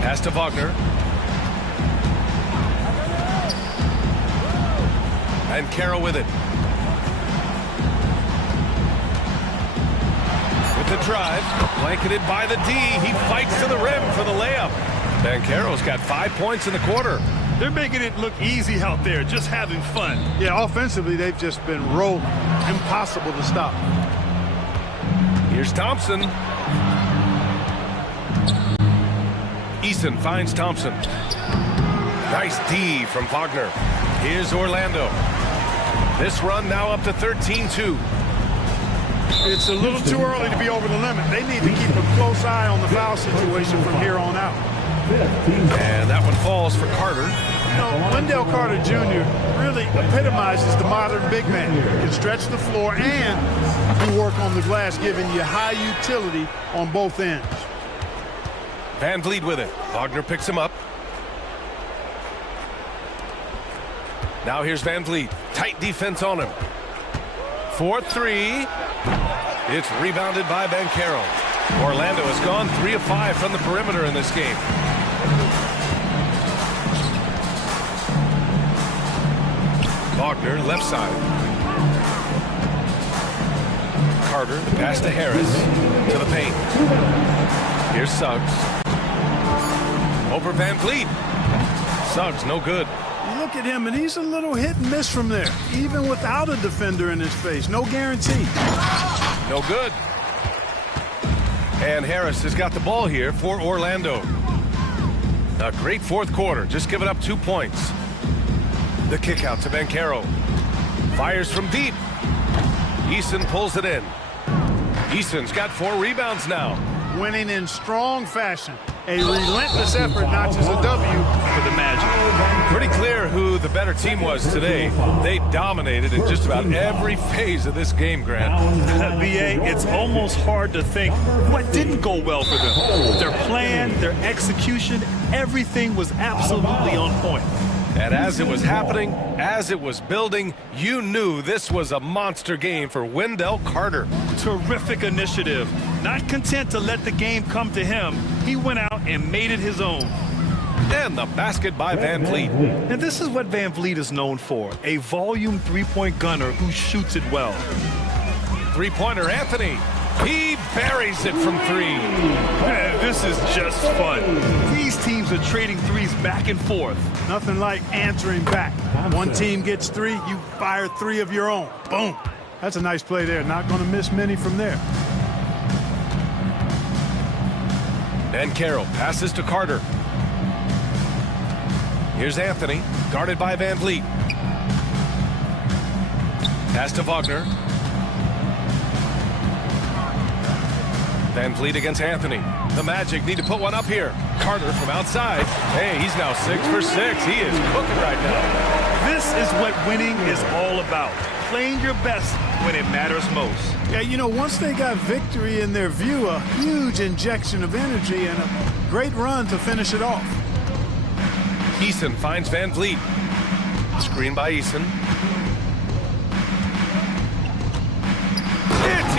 Pass to Wagner. And Carroll with it. With the drive, blanketed by the D. He fights to the rim for the layup. Banchero's got 5 points in the quarter. They're making it look easy out there, just having fun. Yeah, offensively, they've just been rolling. Impossible to stop. Here's Thompson. Eason finds Thompson. Nice D from Wagner. Here's Orlando. This run now up to 13-2. It's a little too early to be over the limit. They need to keep a close eye on the foul situation from here on out. And that one falls for Carter. You know, Wendell Carter Jr. really epitomizes the modern big man. He can stretch the floor and do work on the glass, giving you high utility on both ends. Van Vliet with it. Wagner picks him up. Now here's Van Vliet. Tight defense on him. 4-3. It's rebounded by Banchero. Orlando has gone 3 of 5 from the perimeter in this game. Wagner, left side. Carter, the pass to Harris. To the paint. Here's Suggs. Over Van Vliet. Suggs, no good. You look at him, and he's a little hit and miss from there, even without a defender in his face. No guarantee. No good. And Harris has got the ball here for Orlando. A great fourth quarter, just giving up 2 points. The kick out to Banchero. Fires from deep. Eason pulls it in. Eason's got 4 rebounds now. Winning in strong fashion. A relentless effort notches a W for the Magic. Pretty clear who the better team was today. They dominated in just about every phase of this game, Grant. BA, it's almost hard to think what didn't go well for them. Their plan, their execution, everything was absolutely on point. And as it was happening, as it was building, you knew this was a monster game for Wendell Carter. Terrific initiative. Not content to let the game come to him, he went out and made it his own. And the basket by Van Vliet. And this is what Van Vliet is known for, a volume three-point gunner who shoots it well. Three-pointer Anthony. He buries it from 3. Man, this is just fun. These teams are trading threes back and forth. Nothing like answering back. One team gets 3, you fire 3 of your own. Boom. That's a nice play there. Not going to miss many from there. Banchero passes to Carter. Here's Anthony, guarded by Van Vliet. Pass to Wagner. Van Vliet against Anthony. The Magic need to put one up here. Carter from outside. Hey, he's now 6 for 6. He is cooking right now. This is what winning is all about. Playing your best when it matters most. Yeah, you know, once they got victory in their view, a huge injection of energy and a great run to finish it off. Eason finds Van Vliet. Screen by Eason.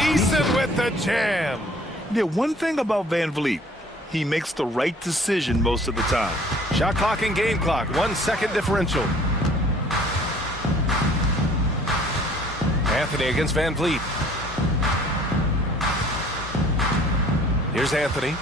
Decent with the jam. Yeah, one thing about Van Vliet, he makes the right decision most of the time. Shot clock and game clock, 1 second differential. Anthony against Van Vliet. Here's Anthony.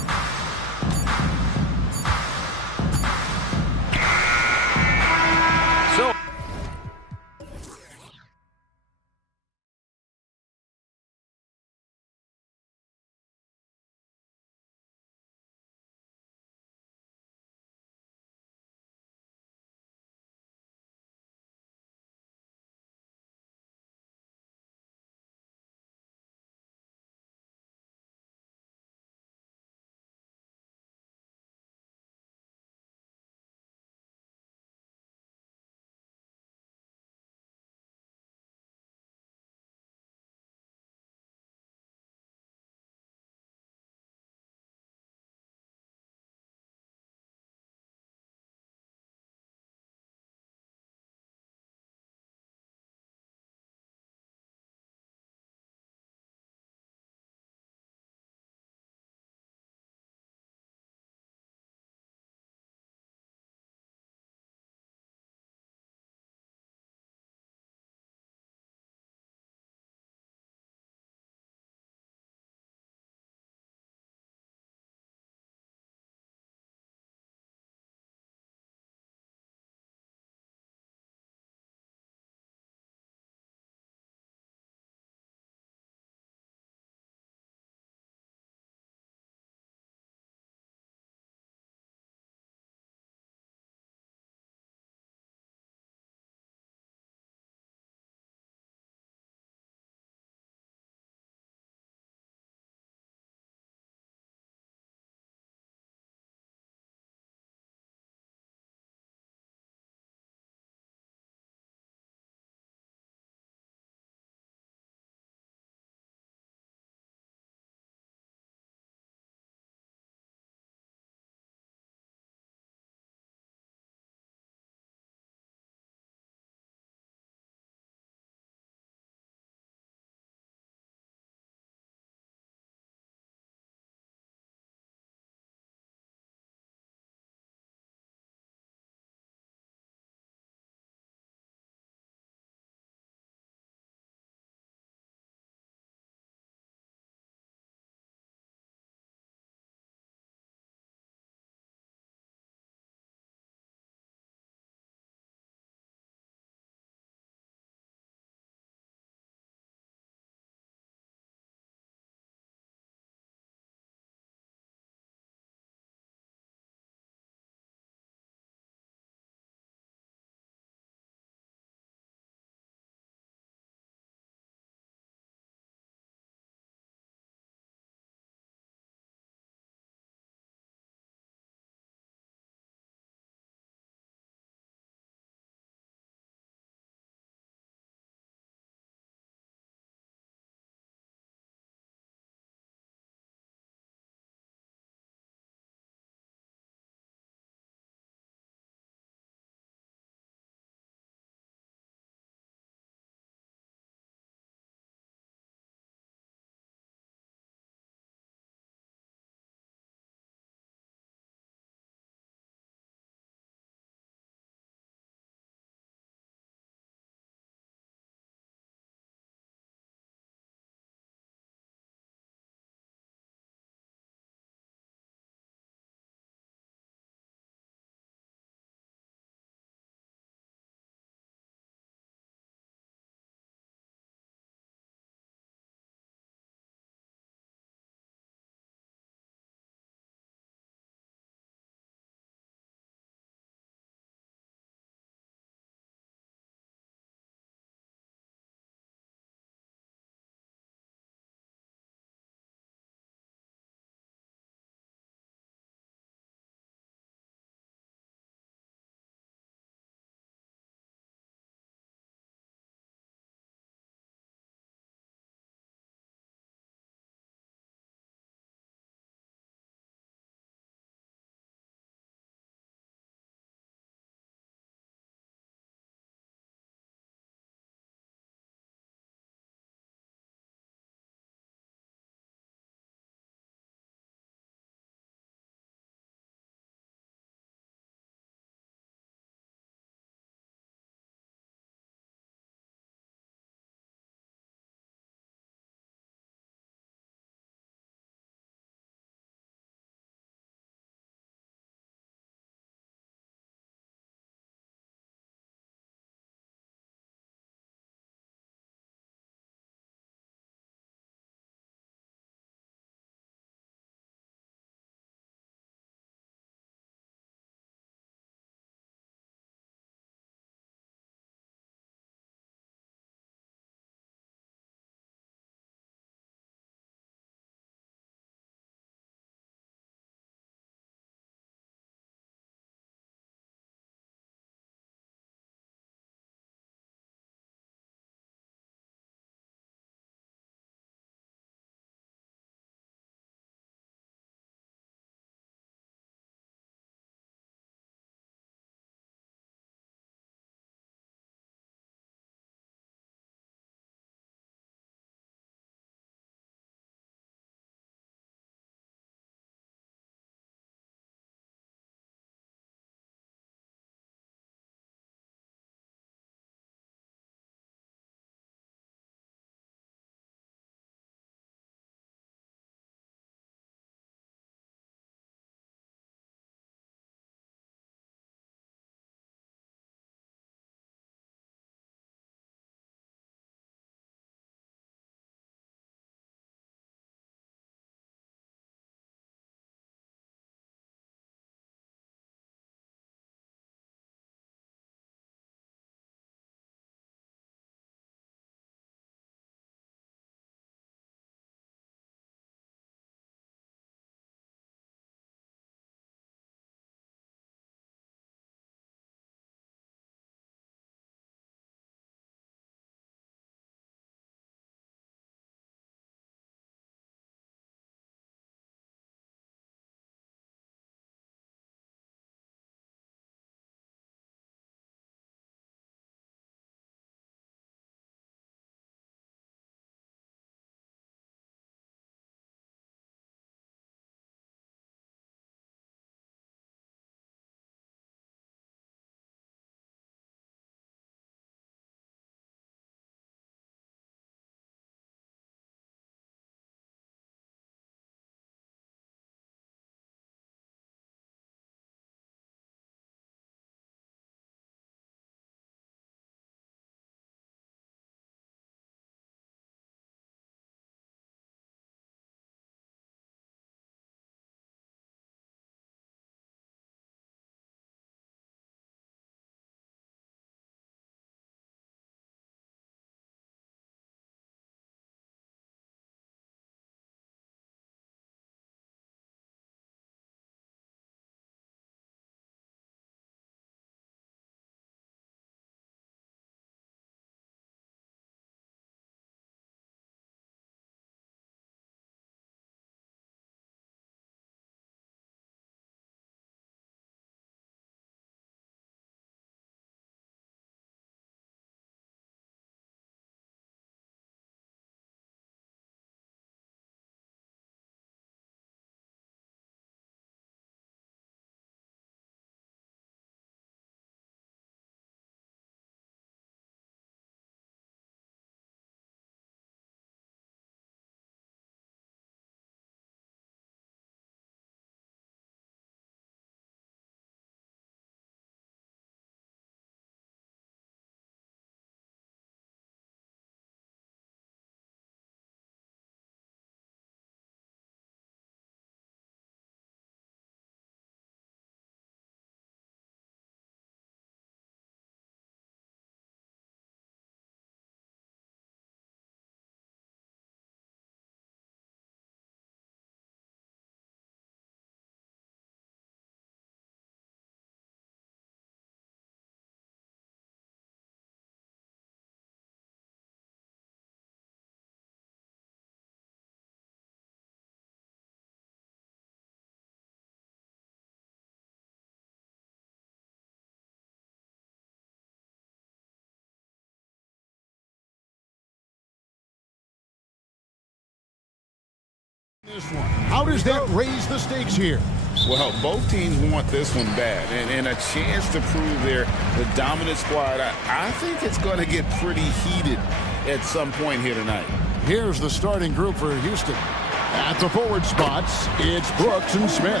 This one. How does that raise the stakes here? Well, both teams want this one bad, and a chance to prove they're the dominant squad. I think it's going to get pretty heated at some point here tonight. Here's the starting group for Houston. At the forward spots, it's Brooks and Smith.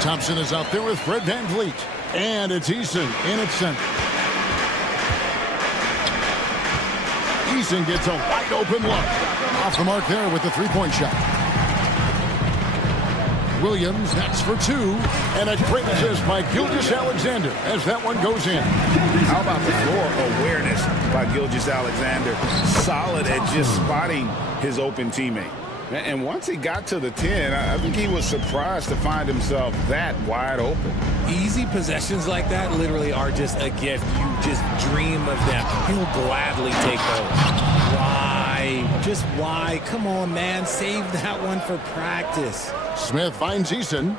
Thompson is out there with Fred VanVleet. And it's Eason in its center. Eason gets a wide open look. Off the mark there with the three-point shot. Williams, that's for two. And a great assist by Gilgeous-Alexander as that one goes in. How about the floor awareness by Gilgeous-Alexander? Solid at just spotting his open teammate. And once he got to the 10, I think he was surprised to find himself that wide open. Easy possessions like that literally are just a gift. You just dream of them. He'll gladly take those. Why? Just why? Come on, man. Save that one for practice. Smith finds Eason.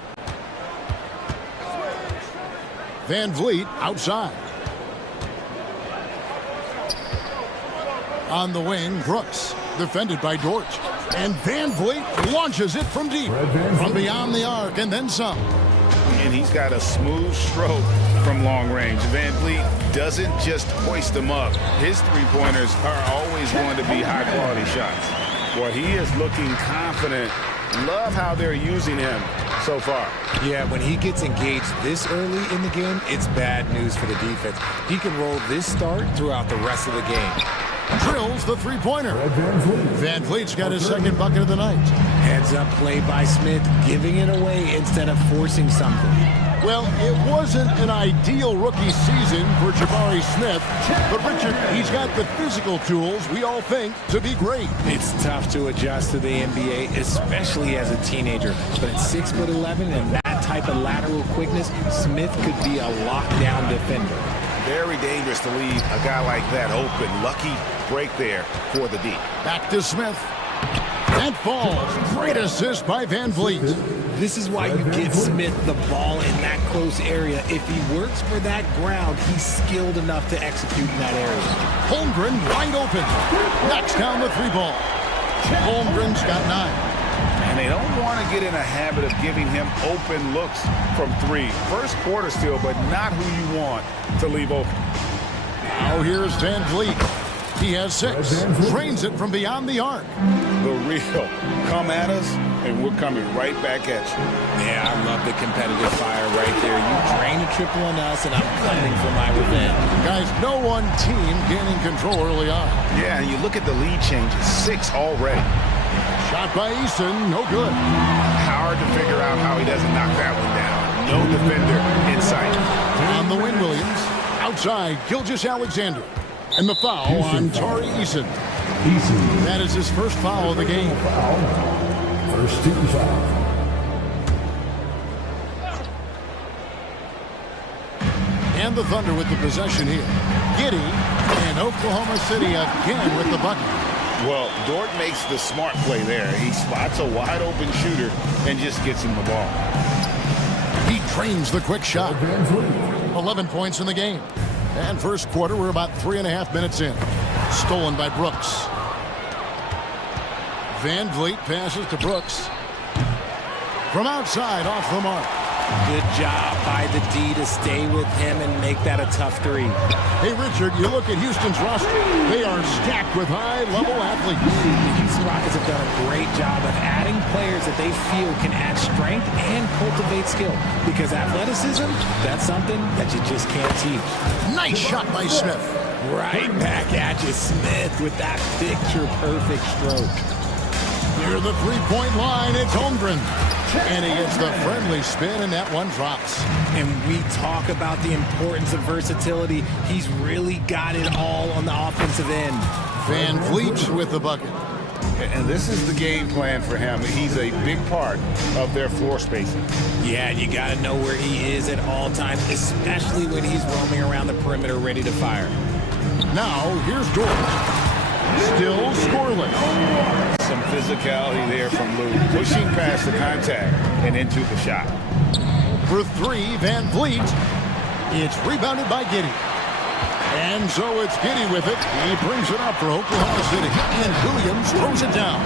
VanVleet outside. On the wing, Brooks, defended by Dort. And VanVleet launches it from deep, from beyond the arc, and then some. And he's got a smooth stroke from long range. VanVleet doesn't just hoist them up. His three-pointers are always going to be high-quality shots. Boy, he is looking confident. Love how they're using him so far. Yeah, when he gets engaged this early in the game, it's bad news for the defense. He can roll this start throughout the rest of the game. Drills the three-pointer. VanVleet's got his second bucket of the night. Heads-up play by Smith, giving it away instead of forcing something. Well, it wasn't an ideal rookie season for Jabari Smith, but Richard, he's got the physical tools we all think to be great. It's tough to adjust to the NBA, especially as a teenager. But at 6'11" and that type of lateral quickness, Smith could be a lockdown defender. Very dangerous to leave a guy like that open. Lucky break there for the D. Back to Smith. And falls. Great assist by VanVleet. This is why you get Smith the ball in that close area. If he works for that ground, he's skilled enough to execute in that area. Holmgren wide open. Knocks down the three ball. Holmgren's got 9. And they don't want to get in a habit of giving him open looks from three. First quarter still, but not who you want to leave open. Now here's VanVleet. He has 6. Drains it from beyond the arc. The real. Come at us, and we're coming right back at you. Yeah, I love the competitive fire right there. You drain a triple on us, and I'm coming for my revenge. Guys, no one team gaining control early on. Yeah, and you look at the lead changes. 6 already. Shot by Eason, no good. Hard to figure out how he doesn't knock that one down. No defender in sight. On the wing, Williams. Outside, Gilgeous-Alexander. And the foul on Tari Eason. That is his first foul of the game. First team foul. And the Thunder with the possession here. Giddey and Oklahoma City again with the bucket. Well, Dort makes the smart play there. He spots a wide open shooter and just gets him the ball. He trains the quick shot. 11 points in the game. And first quarter, we're about 3.5 minutes in. Stolen by Brooks. VanVleet passes to Brooks. From outside, off the mark. Good job by the D to stay with him and make that a tough three. Hey, Richard, you look at Houston's roster. They are stacked with high-level athletes. The Houston Rockets have done a great job of adding players that they feel can add strength and cultivate skill. Because athleticism, that's something that you just can't teach. Nice shot by Smith. Right back at you, Smith, with that picture-perfect stroke. Near the three-point line, it's Holmgren. And he gets the friendly spin, and that one drops. And we talk about the importance of versatility. He's really got it all on the offensive end. VanVleet with the bucket. And this is the game plan for him. He's a big part of their floor spacing. Yeah, you got to know where he is at all times, especially when he's roaming around the perimeter ready to fire. Now, here's Dort. Still scoreless. Some physicality there from Lou, pushing past the contact and into the shot. For 3, VanVleet. It's rebounded by Giddey. And so it's Giddey with it. He brings it up for Oklahoma City. And Williams throws it down.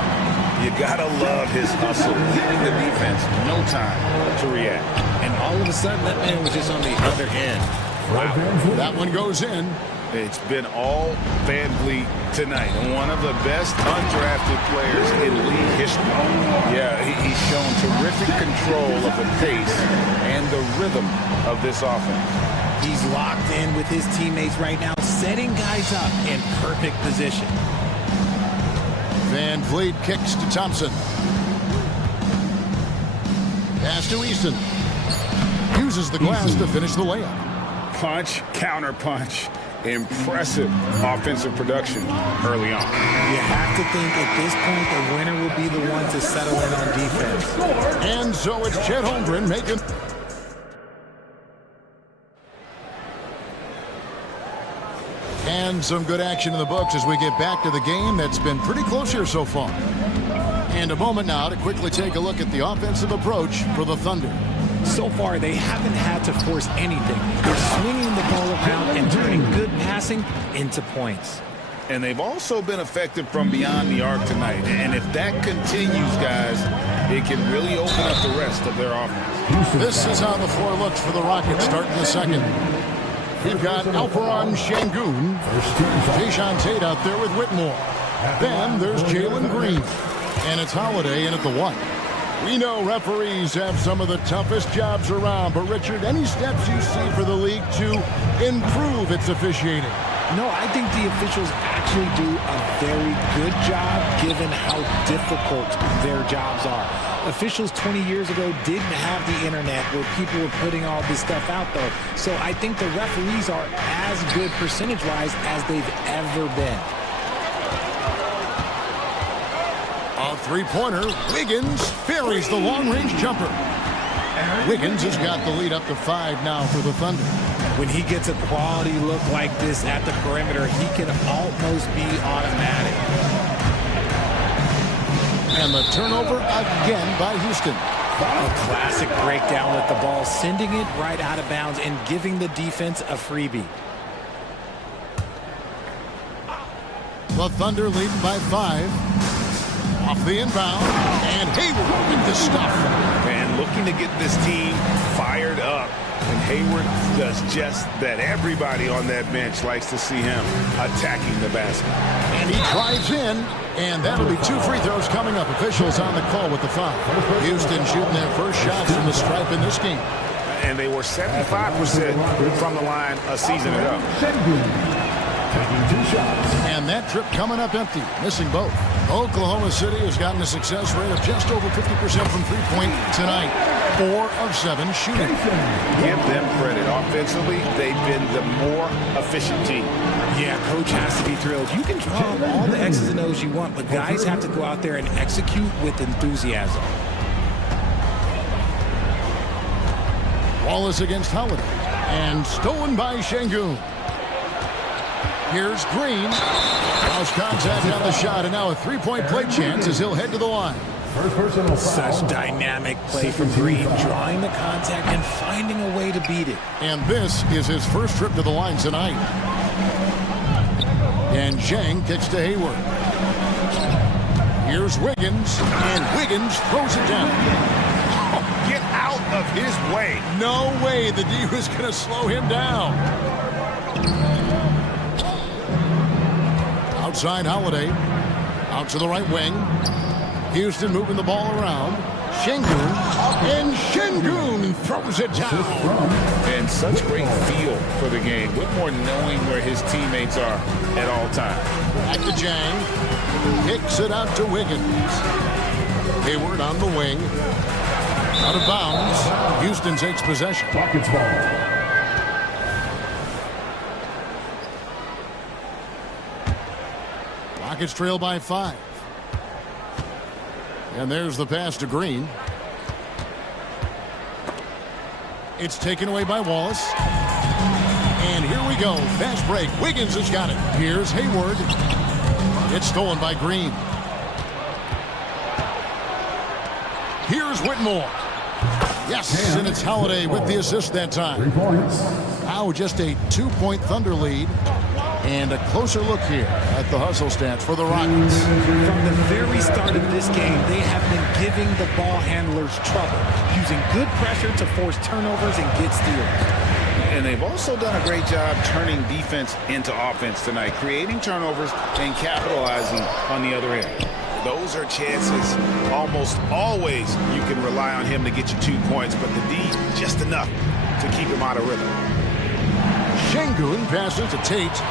You gotta love his hustle, leaving the defense no time to react. And all of a sudden, that man was just on the other end. Wow. That one goes in. It's been all Van Vliet tonight. One of the best undrafted players in league history. Yeah, he's shown terrific control of the pace and the rhythm of this offense. He's locked in with his teammates right now, setting guys up in perfect position. Van Vliet kicks to Thompson. Pass to Easton. Uses the glass to finish the layup. Punch, counter punch. Impressive offensive production early on. You have to think at this point the winner will be the one to settle in on defense. And so it's Chet Holmgren making... And some good action in the books as we get back to the game that's been pretty close here so far. And a moment now to quickly take a look at the offensive approach for the Thunder. So far, they haven't had to force anything. They're swinging the ball around and turning good passing into points. And they've also been effective from beyond the arc tonight. And if that continues, guys, it can really open up the rest of their offense. This is how the floor looks for the Rockets starting the second. We've got Alperon Şengün, Jason Tate out there with Whitmore. Then there's Jalen Green. And it's Holiday in at the 1. We know referees have some of the toughest jobs around, but Richard, any steps you see for the league to improve its officiating? No, I think the officials actually do a very good job given how difficult their jobs are. Officials 20 years ago didn't have the internet where people were putting all this stuff out though. So I think the referees are as good percentage-wise as they've ever been. A three-pointer. Wiggins buries the long-range jumper. Wiggins has got the lead up to 5 now for the Thunder. When he gets a quality look like this at the perimeter, he can almost be automatic. And the turnover again by Houston. A classic breakdown with the ball, sending it right out of bounds and giving the defense a freebie. The Thunder leading by 5. Off the inbound, and Hayward with the stuff. And looking to get this team fired up. And Hayward does just that. Everybody on that bench likes to see him attacking the basket. And he drives in, and that'll be 2 free throws coming up. Officials on the call with the foul. Houston shooting their first shots from the stripe in this game. And they were 75% from the line a season ago. And that trip coming up empty, missing both. Oklahoma City has gotten a success rate of just over 50% from three-point tonight. 4 of 7 shooting. Give them credit. Offensively, they've been the more efficient team. Yeah, coach has to be thrilled. You can draw up all the X's and O's you want, but guys have to go out there and execute with enthusiasm. Wallace against Holiday. And stolen by Şengün. Here's Green. House contact on the shot, and now a three-point play chance as he'll head to the line. Such dynamic play from Green, drawing the contact and finding a way to beat it. And this is his first trip to the line tonight. And Zhang kicks to Hayward. Here's Wiggins, and Wiggins throws it down. Oh, get out of his way. No way the D was going to slow him down. Outside Holiday. Out to the right wing. Houston moving the ball around. Şengün. And Şengün throws it down. And such great feel for the game. Whitmore knowing where his teammates are at all times. Back to Zhang. Kicks it out to Wiggins. Hayward on the wing. Out of bounds. Houston takes possession. Rockets ball. Rockets trail by 5. And there's the pass to Green. It's taken away by Wallace. And here we go. Fast break. Wiggins has got it. Here's Hayward. It's stolen by Green. Here's Whitmore. Yes, and it's Holiday with the assist that time. 3 points. Now just a 2-point Thunder lead. And a closer look here at the hustle stats for the Rockets. From the very start of this game, they have been giving the ball handlers trouble, using good pressure to force turnovers and get steals. And they've also done a great job turning defense into offense tonight, creating turnovers and capitalizing on the other end. Those are chances almost always you can rely on him to get you 2 points, but the D, just enough to keep him out of rhythm. Şengün passes to Tate.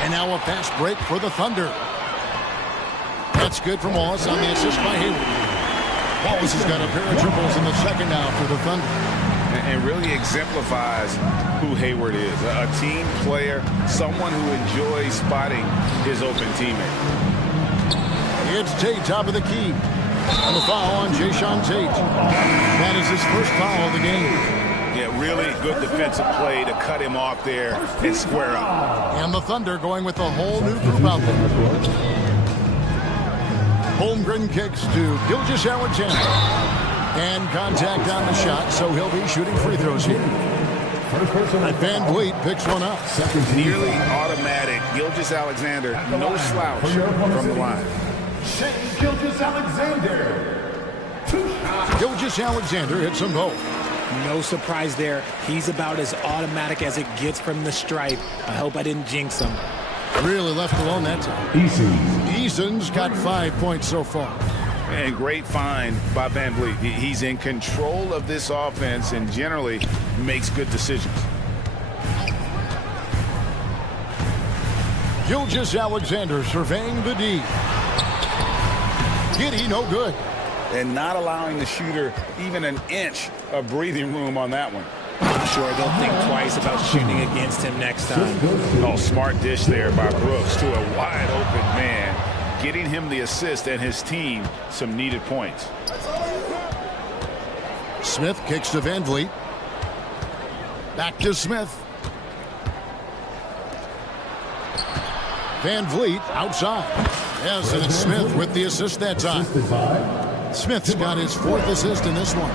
And now a fast break for the Thunder. That's good from Wallace on the assist by Hayward. Wallace has got a pair of triples in the second now for the Thunder. And really exemplifies who Hayward is. A team player, someone who enjoys spotting his open teammate. It's Tate, top of the key. And the foul on Jason Tate. That is his first foul of the game. Yeah, really good defensive play to cut him off there and square up. And the Thunder going with a whole new group out there. Holmgren kicks to Gilgeous-Alexander. And contact on the shot, so he'll be shooting free throws here. And Van Vliet picks one up. Nearly automatic. Gilgeous-Alexander, no slouch from the line. Gilgeous-Alexander hits them both. No surprise there. He's about as automatic as it gets from the stripe. I hope I didn't jinx him. Really left alone that time. Eason's got 5 points so far. And great find by Van Vliet. He's in control of this offense and generally makes good decisions. Gilgeous-Alexander surveying the D. Giddy, no good. And not allowing the shooter even an inch of breathing room on that one. I'm sure they'll think twice about shooting against him next time. Oh, smart dish there by Brooks to a wide open man, getting him the assist and his team some needed points. Smith kicks to Van Vliet. Back to Smith. Van Vliet outside. Yes, and it's Smith with the assist that time. Smith's got his 4th assist in this one.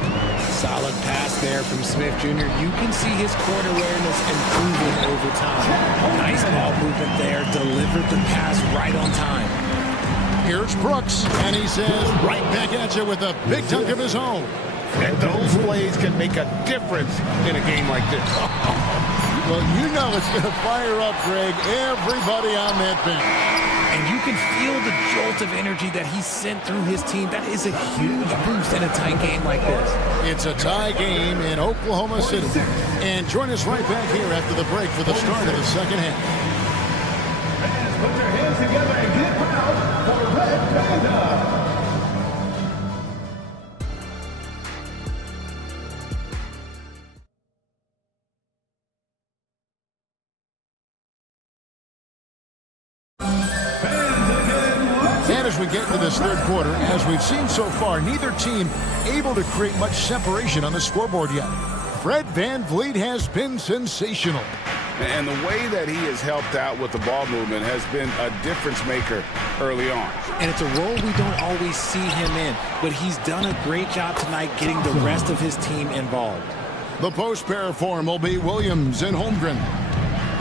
Solid pass there from Smith Jr. You can see his court awareness improving over time. Nice ball movement there. Delivered the pass right on time. Here's Brooks, and he says right back at you with a big dunk of his own. And those plays can make a difference in a game like this. Well, you know it's going to fire up, Greg, everybody on that bench. And you can feel the jolt of energy that he sent through his team. That is a huge boost in a tight game like this. It's a tie game in Oklahoma City. And join us right back here after the break for the start of the second half. Fans, put your hands together and get proud for Red Panda. As we get into this third quarter, as we've seen so far, neither team able to create much separation on the scoreboard yet. Fred Van Vliet has been sensational. And the way that he has helped out with the ball movement has been a difference maker early on. And it's a role we don't always see him in, but he's done a great job tonight getting the rest of his team involved. The post pair form will be Williams and Holmgren.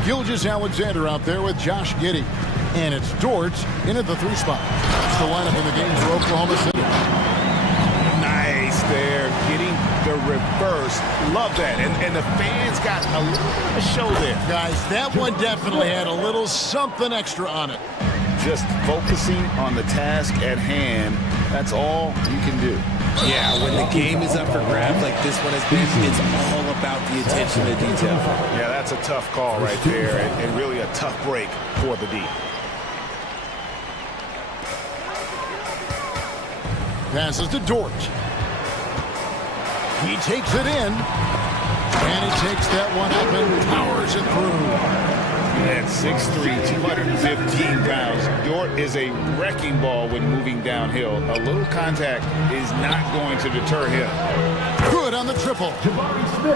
Gilgeous-Alexander out there with Josh Giddey. And it's Dort in at the 3 spot. That's the lineup in the game for Oklahoma City. Nice there, getting the reverse. Love that. And the fans got a show there. Guys, that one definitely had a little something extra on it. Just focusing on the task at hand. That's all you can do. Yeah, when the game is up for grabs like this one has been, it's all about the attention to detail. Yeah, that's a tough call right there, and really a tough break for the D. Passes to Dort. He takes it in. And he takes that one up and powers it through. At 6'3", 215 pounds, Dort is a wrecking ball when moving downhill. A little contact is not going to deter him. Good on the triple.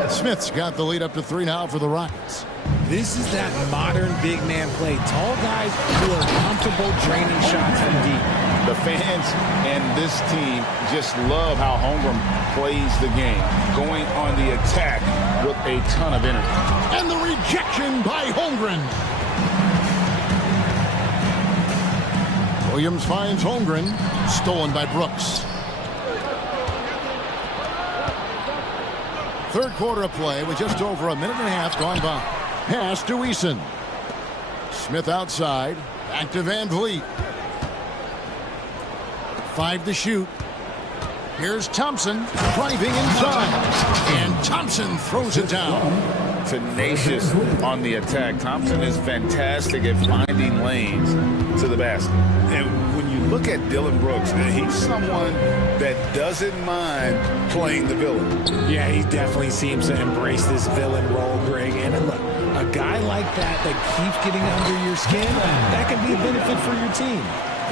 Smith's got the lead up to 3 now for the Rockets. This is that modern big man play. Tall guys who are comfortable draining shots from deep. The fans and this team just love how Holmgren plays the game, going on the attack with a ton of energy. And the rejection by Holmgren. Williams finds Holmgren. Stolen by Brooks. Third quarter of play with just over a minute and a half gone by. Pass to Eason. Smith outside. Back to Van Vliet. 5 to shoot. Here's Thompson driving inside. And Thompson throws it down. Tenacious on the attack. Thompson is fantastic at finding lanes to the basket. And when you look at Dylan Brooks, he's someone that doesn't mind playing the villain. Yeah, he definitely seems to embrace this villain role, Greg. And look, a guy like that keeps getting under your skin, that can be a benefit for your team.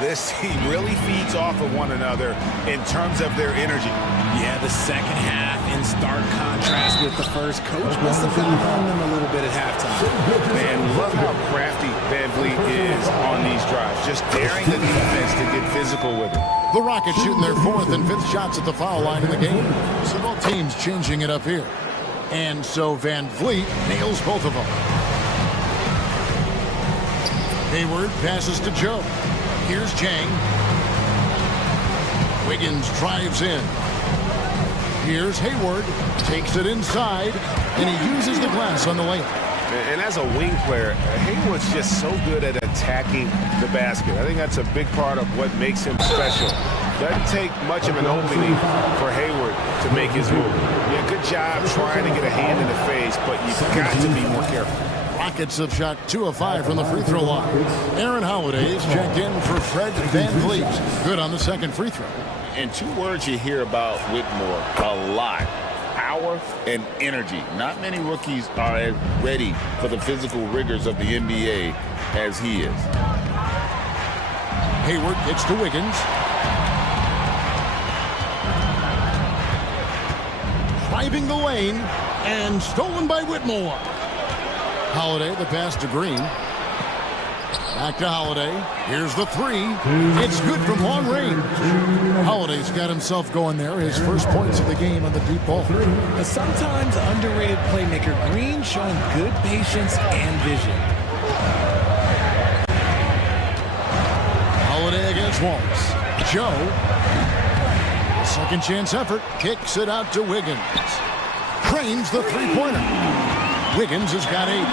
This team really feeds off of one another in terms of their energy. Yeah, the second half in stark contrast with the first. Coach must have gotten on them a little bit at halftime. Man, look how crafty Van Vliet is on these drives. Just daring the defense to get physical with it. The Rockets shooting their 4th and 5th shots at the foul line in the game. So both teams changing it up here. And so Van Vliet nails both of them. Hayward passes to Joe. Here's Jang. Wiggins drives in. Here's Hayward. Takes it inside. And he uses the glass on the layup. And as a wing player, Hayward's just so good at attacking the basket. I think that's a big part of what makes him special. Doesn't take much of an opening for Hayward to make his move. Yeah, good job trying to get a hand in the face, but you've got to be more careful. Rockets have shot 2 of 5 from the free throw line. Aaron Holiday is checked in for Fred Van Vliet. Good on the second free throw. And 2 words you hear about Whitmore a lot: power and energy. Not many rookies are as ready for the physical rigors of the NBA as he is. Hayward gets to Wiggins. Driving the lane and stolen by Whitmore. Holiday, the pass to Green. Back to Holiday. Here's the 3. It's good from long range. Holiday's got himself going there. His first points of the game on the deep ball. A sometimes underrated playmaker, Green, showing good patience and vision. Holiday against Walls. Joe. Second chance effort. Kicks it out to Wiggins. Cranes the three-pointer. Wiggins has got 8. You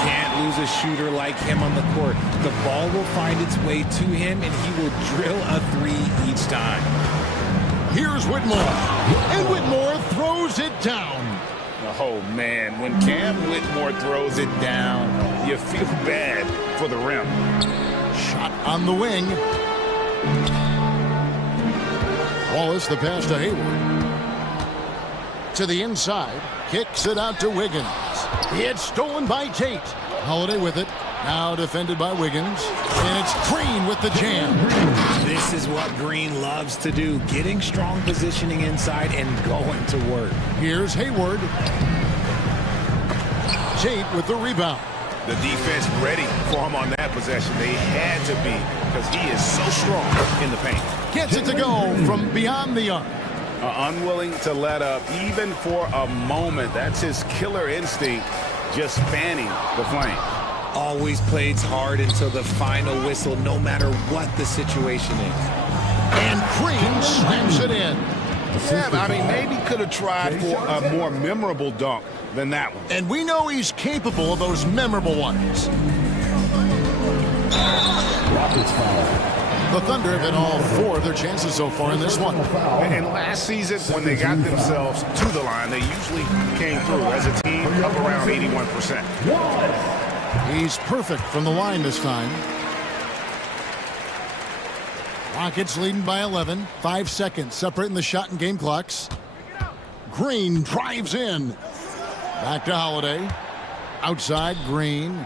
can't lose a shooter like him on the court. The ball will find its way to him, and he will drill a 3 each time. Here's Whitmore. And Whitmore throws it down. Oh, man. When Cam Whitmore throws it down, you feel bad for the rim. Shot on the wing. Wallace, the pass to Hayward. To the inside. Kicks it out to Wiggins. It's stolen by Tate. Holiday with it. Now defended by Wiggins. And it's Green with the jam. This is what Green loves to do. Getting strong positioning inside and going to work. Here's Hayward. Tate with the rebound. The defense ready for him on that possession. They had to be, because he is so strong in the paint. Gets it to go from beyond the arc. Unwilling to let up even for a moment. That's his killer instinct, just fanning the flame. Always plays hard until the final whistle, no matter what the situation is. And Green slams it in. Yeah, I mean, maybe could have tried for a more memorable dunk than that one. And we know he's capable of those memorable ones. Rockets foul. The Thunder have had all 4 of their chances so far in this one. And last season, when they got themselves to the line, they usually came through as a team up around 81%. He's perfect from the line this time. Rockets leading by 11. 5 seconds separating the shot and game clocks. Green drives in. Back to Holiday. Outside, Green.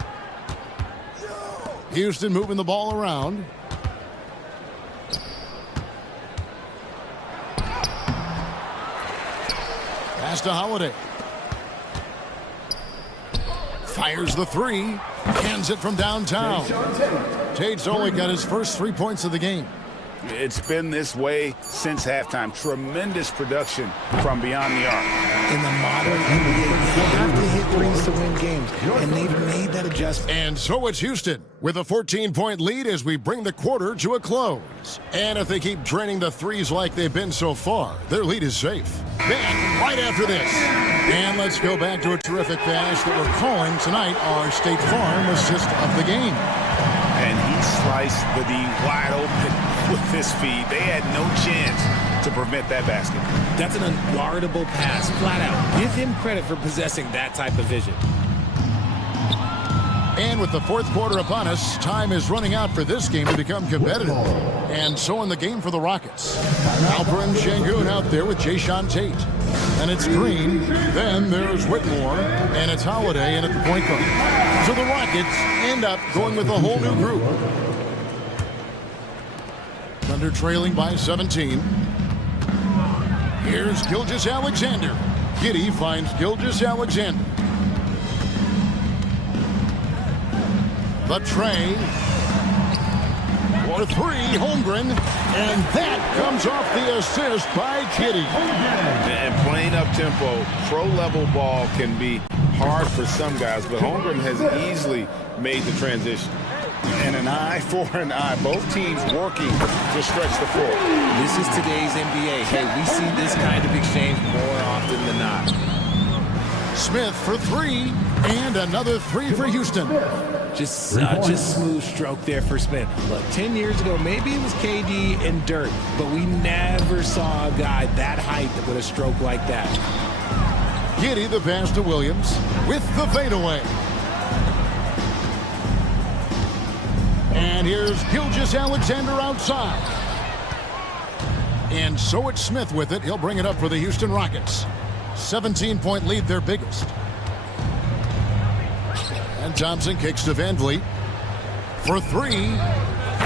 Houston moving the ball around. Pass to Holiday. Fires the 3. Cans it from downtown. Tate's only got his first 3 points of the game. It's been this way since halftime. Tremendous production from beyond the arc. In the modern NBA, you have to hit threes to win games, and they've made that adjustment. And so it's Houston with a 14-point lead as we bring the quarter to a close. And if they keep draining the threes like they've been so far, their lead is safe. Back right after this. And let's go back to a terrific pass that we're calling tonight our State Farm assist of the game. And he sliced the D wide open with his feet. They had no chance to prevent that basket. That's an unguardable pass, flat out. Give him credit for possessing that type of vision. And with the fourth quarter upon us, time is running out for this game to become competitive. And so in the game for the Rockets. Alperin Şengün out there with Jayshawn Tate. And it's Green. Then there's Whitmore. And it's Holiday in at the point guard. So the Rockets end up going with a whole new group. Thunder trailing by 17. Here's Gilgeous-Alexander. Giddey finds Gilgeous-Alexander. The tray for three, Holmgren, and that comes off the assist by Giddey. And playing up tempo, pro-level ball can be hard for some guys, but Holmgren has easily made the transition. And an eye for an eye. Both teams working to stretch the floor. This is today's NBA. Hey, we see this kind of exchange more often than not. Smith for three, and another three for Houston. Just such a smooth stroke there for Smith. Look, 10 years ago, maybe it was KD and Dirk, but we never saw a guy that height with a stroke like that. Giddey the pass to Williams with the fadeaway. And here's Gilgeous-Alexander outside. And so it's Smith with it. He'll bring it up for the Houston Rockets. 17-point lead, their biggest. And Thompson kicks to Van Vliet for three.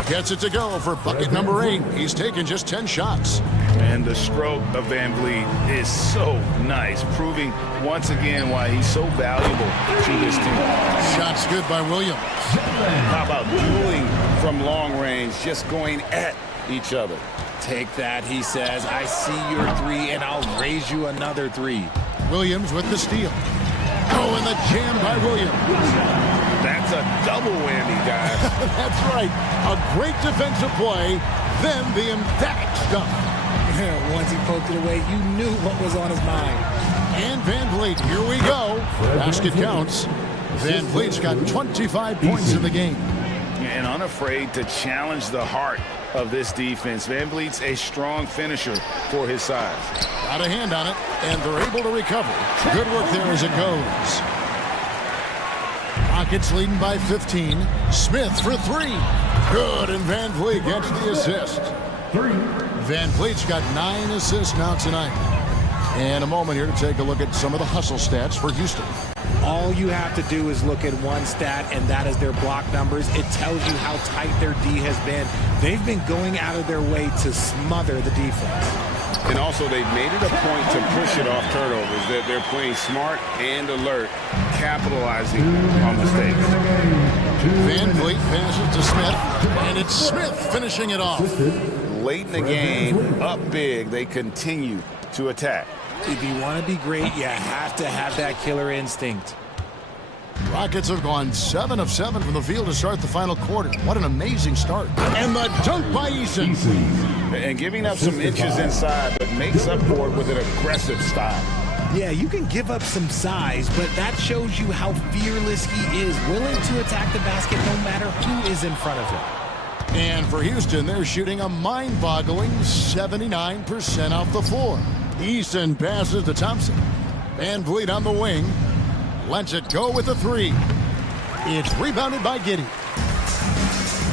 Gets it to go for bucket number 8. He's taken just 10 shots. And the stroke of Van Vliet is so nice, proving once again why he's so valuable to this team. Shots good by Williams. How about dueling from long range, just going at each other? Take that, he says. I see your three, and I'll raise you another three. Williams with the steal. Oh, and the jam by Williams. That's a double whammy, guys. That's right. A great defensive play, then the emphatic stuff. Once he poked it away, you knew what was on his mind. And Van Vliet, here we go. Basket counts. Van Vliet's got 25 points in the game. And unafraid to challenge the heart of this defense. Van Vliet's a strong finisher for his size. Got a hand on it, and they're able to recover. Good work there as it goes. Rockets leading by 15. Smith for three. Good, and Van Vliet gets the assist. Van Vliet's got 9 assists now tonight. And a moment here to take a look at some of the hustle stats for Houston. All you have to do is look at one stat, and that is their block numbers. It tells you how tight their D has been. They've been going out of their way to smother the defense. And also, they've made it a point to push it off turnovers. They're playing smart and alert, capitalizing on mistakes. Van Vliet passes to Smith, and it's Smith finishing it off. Late in the game, up big, they continue to attack. If you want to be great, you have to have that killer instinct. Rockets have gone 7 of 7 from the field to start the final quarter. What an amazing start. And the dunk by Eason. And giving up some inches inside, but makes up for it with an aggressive style. Yeah, you can give up some size, but that shows you how fearless he is, willing to attack the basket no matter who is in front of him. And for Houston, they're shooting a mind-boggling 79% off the floor. Eason passes to Thompson. Van Vliet on the wing. Lets it go with a three. It's rebounded by Giddey.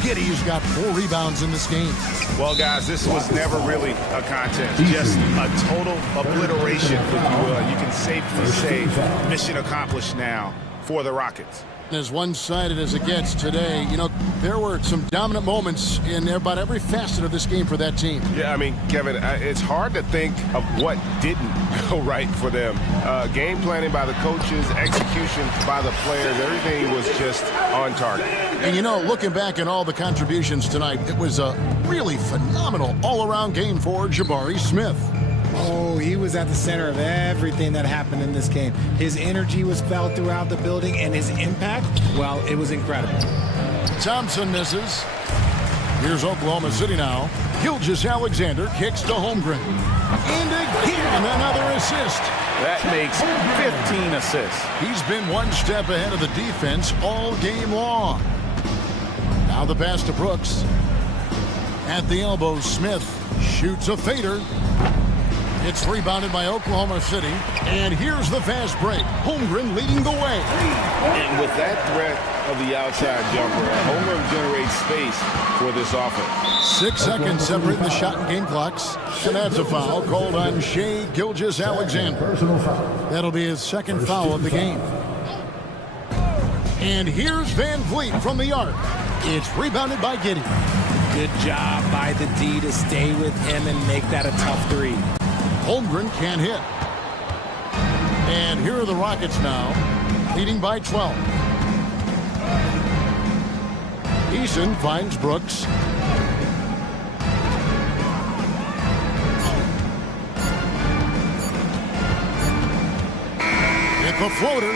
Giddey's got 4 rebounds in this game. Well, guys, this was never really a contest. Just a total obliteration, if you will. You can safely say mission accomplished now for the Rockets. As one-sided as it gets today, you know, there were some dominant moments in about every facet of this game for that team. Yeah, I mean, Kevin, it's hard to think of what didn't go right for them. Game planning by the coaches, execution by the players, everything was just on target. And, you know, looking back at all the contributions tonight, it was a really phenomenal all-around game for Jabari Smith. Oh, he was at the center of everything that happened in this game. His energy was felt throughout the building, and his impact, well, it was incredible. Thompson misses. Here's Oklahoma City now. Gilgeous-Alexander kicks to Holmgren. And again, another assist. That makes 15 assists. He's been one step ahead of the defense all game long. Now the pass to Brooks. At the elbow, Smith shoots a fader. It's rebounded by Oklahoma City. And here's the fast break. Holmgren leading the way. And with that threat of the outside jumper, Holmgren generates space for this offense. 6 seconds separate the shot and game clocks. And that's a foul called on Shai Gilgeous-Alexander. Personal foul. That'll be his second foul of the game. And here's Van Vliet from the arc. It's rebounded by Giddey. Good job by the D to stay with him and make that a tough three. Holmgren can't hit. And here are the Rockets now, leading by 12. Eason finds Brooks. It's a floater.